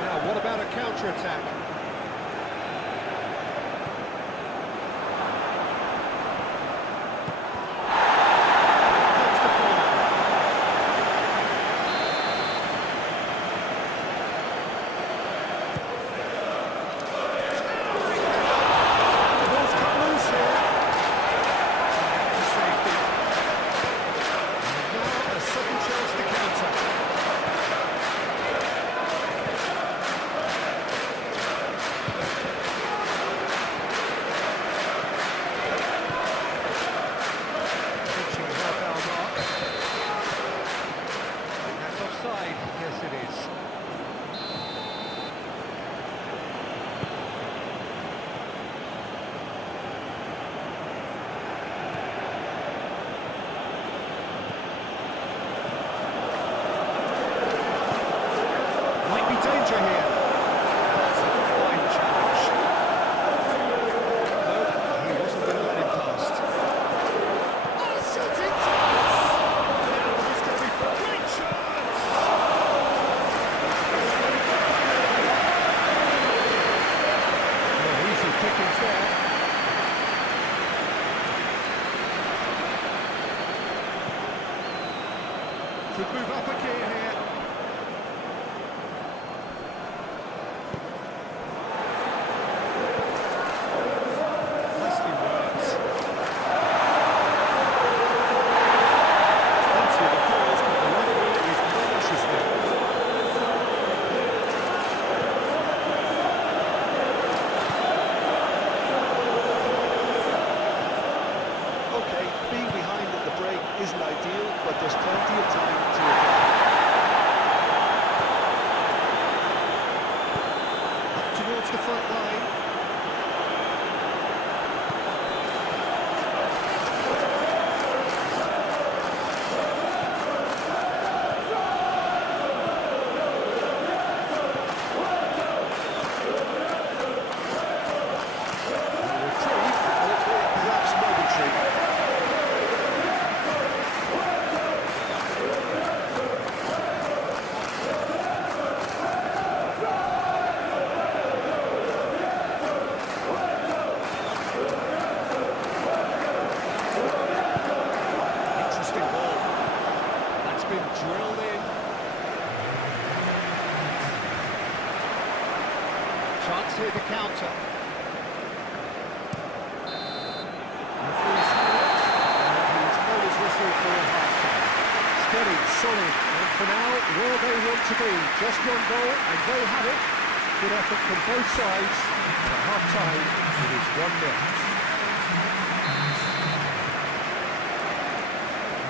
Now, what about a counter-attack? Comes the corner. Yes, it is. Might be danger here. That's a fine challenge. No, he wasn't going to let him past. Oh, shooting chance! Now he's going to be for great chance! Oh, easy pickings there. Could move up a gear here. Nicely worked. Plenty of applause, but the referee is no issues there. Okay, being behind at the break isn't ideal, but there's plenty of time to recover. here to counter. Referee's had it, and he's blown his whistle for half-time. Steady, solid, and for now, where they want to be. Just one goal, and they have it. Good effort from both sides. At half-time, it is 1-0.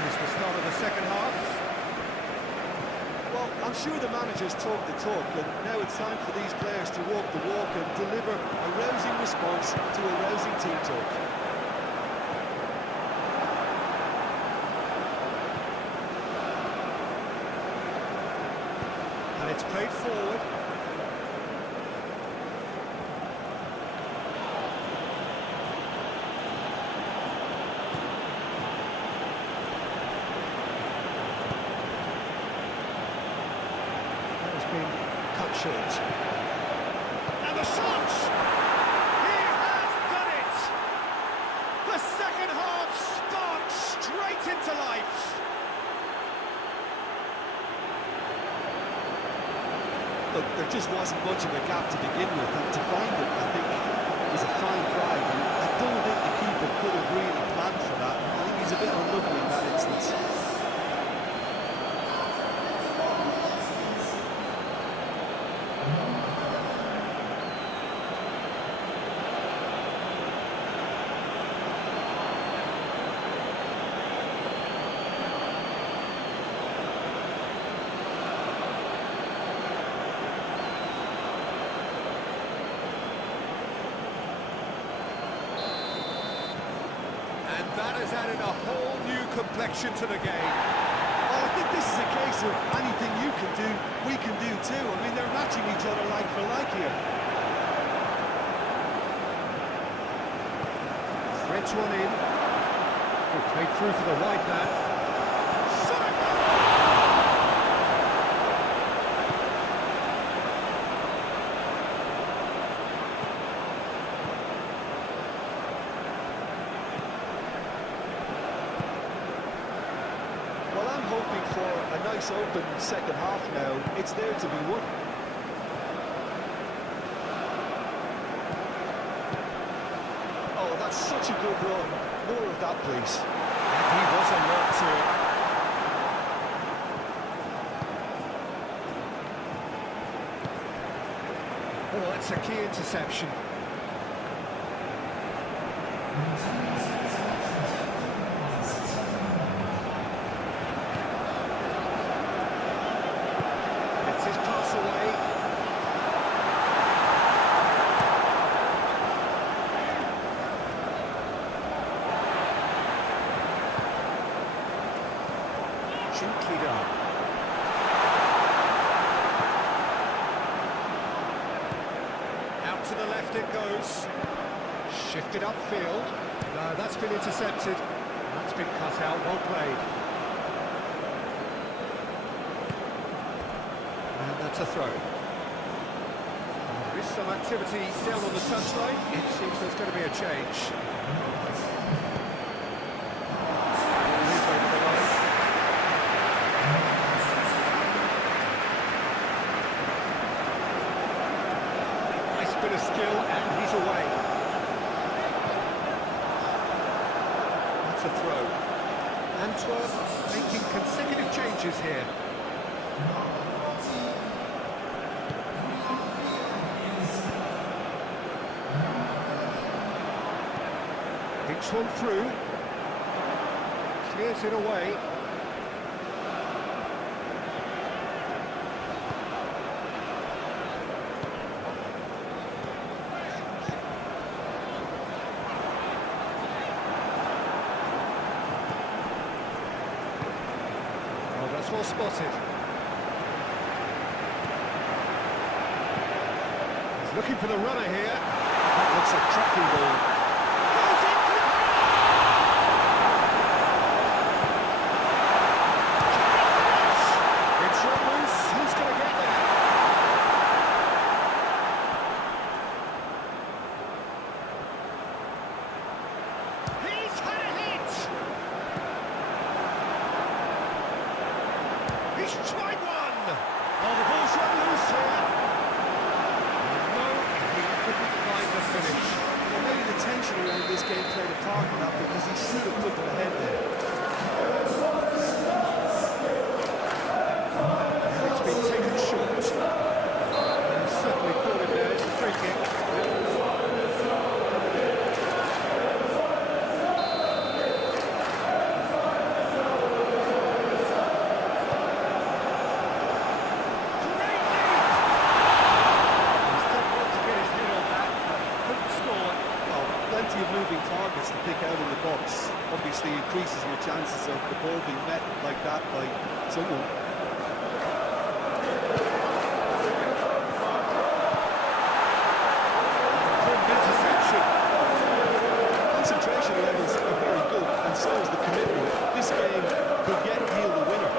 Here's the start of the second half. Well, I'm sure the managers talk the talk, and now it's time for these players to walk the walk and deliver a rousing response to a rousing team talk. And it's played forward. That has been cut short. And the shot! He has done it! The second half sparked straight into life. Look, there just wasn't much of a gap to begin with, and to find it, I think, was a fine drive, and I don't think the keeper could have really planned for that. I think he's a bit unlucky in that instance. And that has added a whole new complexion to the game. Well, I think this is a case of anything you can do, we can do too. I mean, they're matching each other like for like here. Threads one in. Good play through for the wide man. Well, I'm hoping for a nice open second half now. It's there to be won. Oh, that's such a good run. More of that, please. And he was alert to it. Oh, that's a key interception. It's his pass away. Gently done. Out to the left it goes. Shifted upfield. No, that's been intercepted. That's been cut out. Well played. And that's a throw. There is some activity down on the touchline. It seems there's going to be a change. Ball is over the line. Nice bit of skill, and he's away. That's a throw. Antwerp making consecutive changes here. Hits one through. Clears it away. Oh, that's well spotted. He's looking for the runner here. That looks a cracking ball. Goes in for the it's run loose. Who's going to get there? He's had a hit. He's tried one. Oh, the ball's run loose here. No, he this game played a part in that because he should have put them ahead there. It's been taken short. He's certainly caught him there. It's a free kick. Moving targets to pick out in the box obviously increases your chances of the ball being met like that by someone. Good interception. Concentration levels are very good, and so is the commitment. This game could yet yield a winner.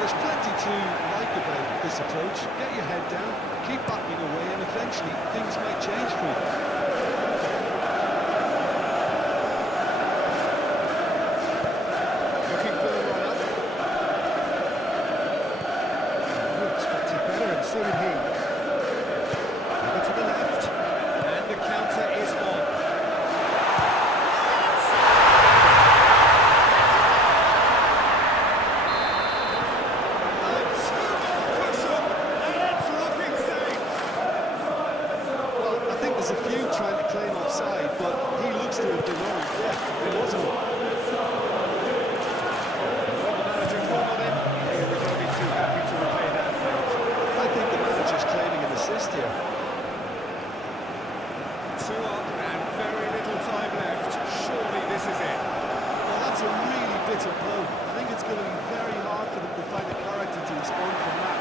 There's plenty to like about this approach. Get your head down, keep battling away, and eventually things might change for you. Looking for the run-up. Oh, expected better, and so did he. Over to the left, and the counter is on. There's a few trying to claim offside, but he looks to have been wrong. Yeah, it wasn't. Well, the manager called on him. He was only too happy to repay that fate. I think the manager's claiming an assist here. 2 up and very little time left. Surely this is it. Well, that's a really bitter blow. I think it's going to be very hard for them to find the character to respond from that.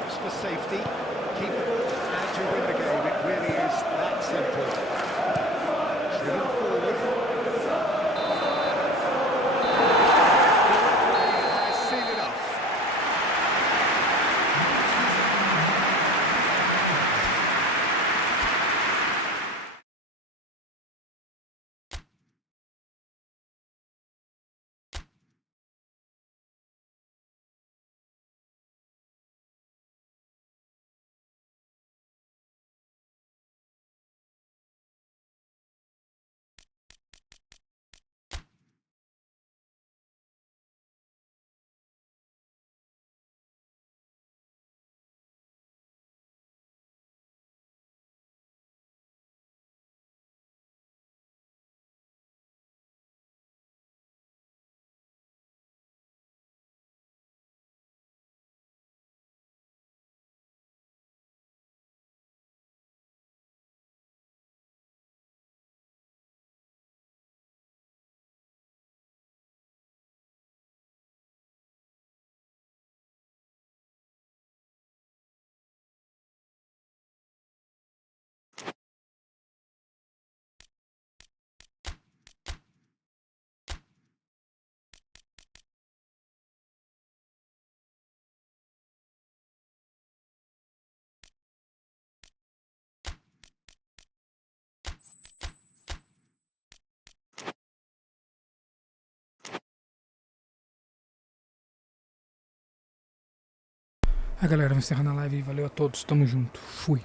Lots for safety. Keep the ball and you win the game. It really is that simple. Driven forward. The referee has seen enough. Galera, vou encerrar na live. Valeu a todos, tamo junto, fui.